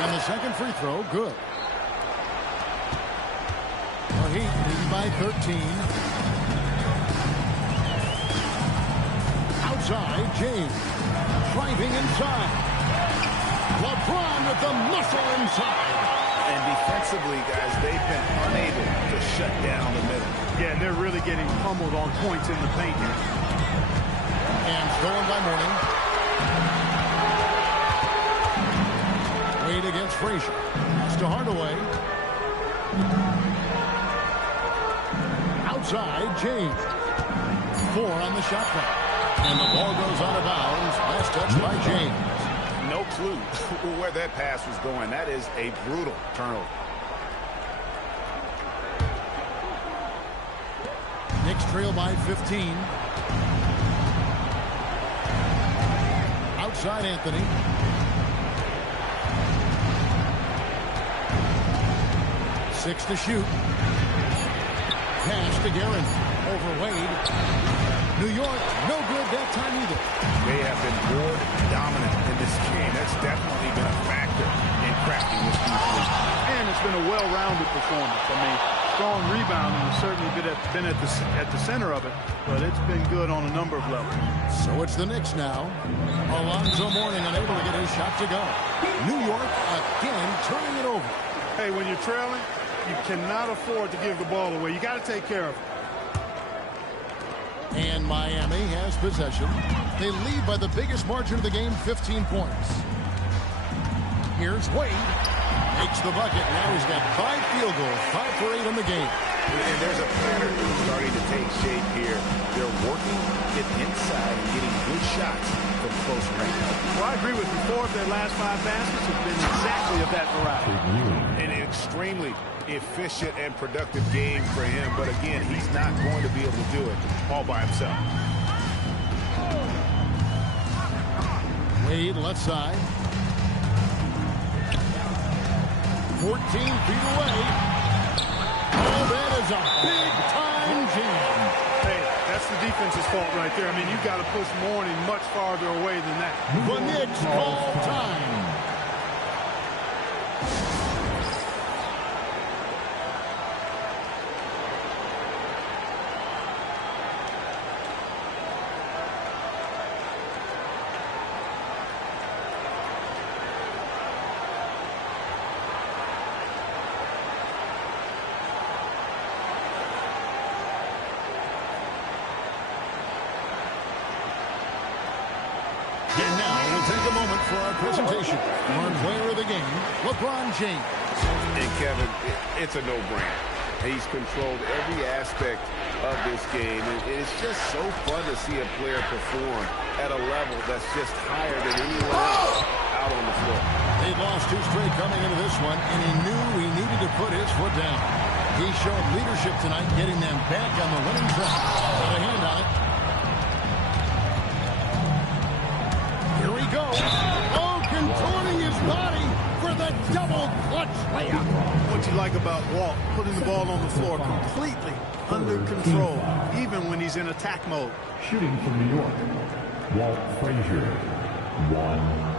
And the second free throw, good. The Heat lead by 13. Outside, James. Driving inside. LeBron with the muscle inside. And defensively, guys, they've been unable to shut down the middle. Yeah, they're really getting pummeled on points in the paint here. And stolen by Mourning. Wade against Frazier. Pass to Hardaway. Outside, James. 4 on the shot clock. And the ball goes out of bounds. Last touch by James. No clue where that pass was going. That is a brutal turnover. Knicks trail by 15. Outside, Anthony. Six to shoot. Pass to Guerin. Over Wade. New York, no good that time either. They have been board dominant in this game. That's definitely been a factor in crafting this defense. And it's been a well-rounded performance. I mean, strong rebounding has certainly been at the center of it, but it's been good on a number of levels. So it's the Knicks now. Alonzo Mourning unable to get his shot to go. New York again turning it over. Hey, when you're trailing, you cannot afford to give the ball away. You got to take care of it. And Miami has possession. They lead by the biggest margin of the game, 15 points. Here's Wade. Makes the bucket. Now he's got 5 field goals, 5 for 8 in the game. And there's a pattern starting to take shape here. They're working it inside and getting good shots from close range. Well, I agree with you. 4 of their last 5 baskets have been exactly of that variety. And extremely efficient and productive game for him. But again, he's not going to be able to do it all by himself. Wade left side. 14 feet away. Oh, that is a big-time jam. Hey, that's the defense's fault right there. I mean, you got to push Mourning much farther away than that. The Knicks call time. And now we'll take a moment for our presentation. Our player of the game, LeBron James. And Kevin, it's a no-brainer. He's controlled every aspect of this game. And it's just so fun to see a player perform at a level that's just higher than anyone else out on the floor. They lost 2 straight coming into this one, and he knew he needed to put his foot down. He showed leadership tonight, getting them back on the winning track. Got a hand on it. Here we go. Oh, contorting his body for the double clutch layup. What you like about Walt, putting the ball on the floor completely under control, even when he's in attack mode. Shooting from New York, Walt Frazier, 1.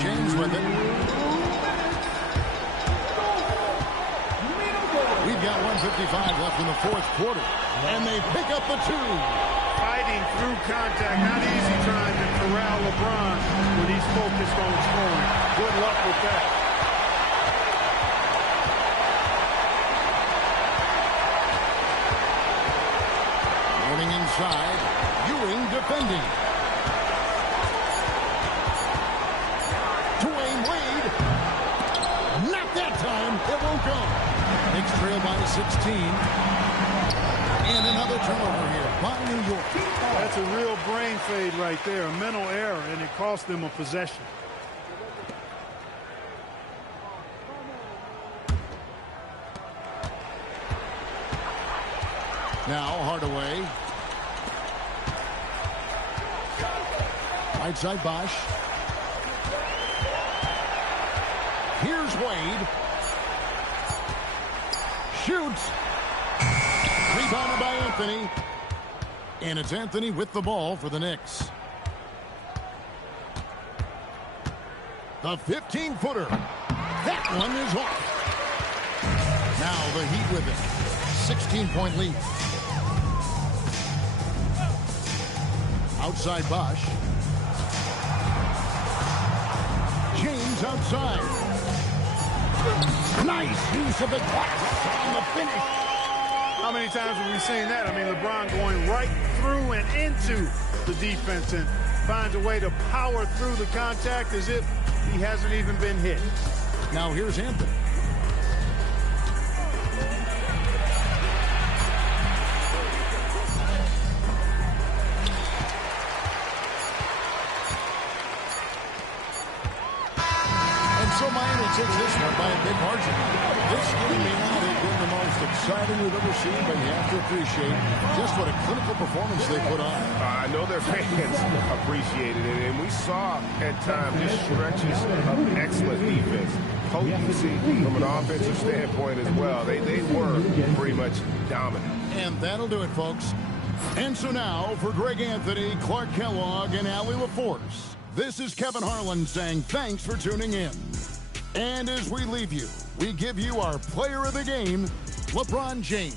James with it. We've got 1:55 left in the 4th quarter. And they pick up the 2. Fighting through contact. Not easy trying to corral LeBron when he's focused on scoring. Good luck with that. Running inside. Ewing defending. It won't go. Knicks trail by 16. And another turnover here by New York. That's a real brain fade right there. A mental error, and it cost them a possession. Now Hardaway. Right side Bosch. Here's Wade. Shoots. Rebounded by Anthony. And it's Anthony with the ball for the Knicks. The 15-footer. That one is off. Now the Heat with it. 16-point lead. Outside Bosch. James outside. Nice use of the glass on the finish. How many times have we seen that? I mean, LeBron going right through and into the defense and finds a way to power through the contact as if he hasn't even been hit. Now here's Anthony. So Miami takes this one by a big margin. This game may not have been the most exciting we've ever seen, but you have to appreciate just what a clinical performance they put on. I know their fans appreciated it, and we saw at times just stretches of excellent defense. Potency from an offensive standpoint as well. They were pretty much dominant. And that'll do it, folks. And so now, for Greg Anthony, Clark Kellogg, and Allie LaForce, this is Kevin Harlan saying thanks for tuning in. And as we leave you, we give you our player of the game, LeBron James.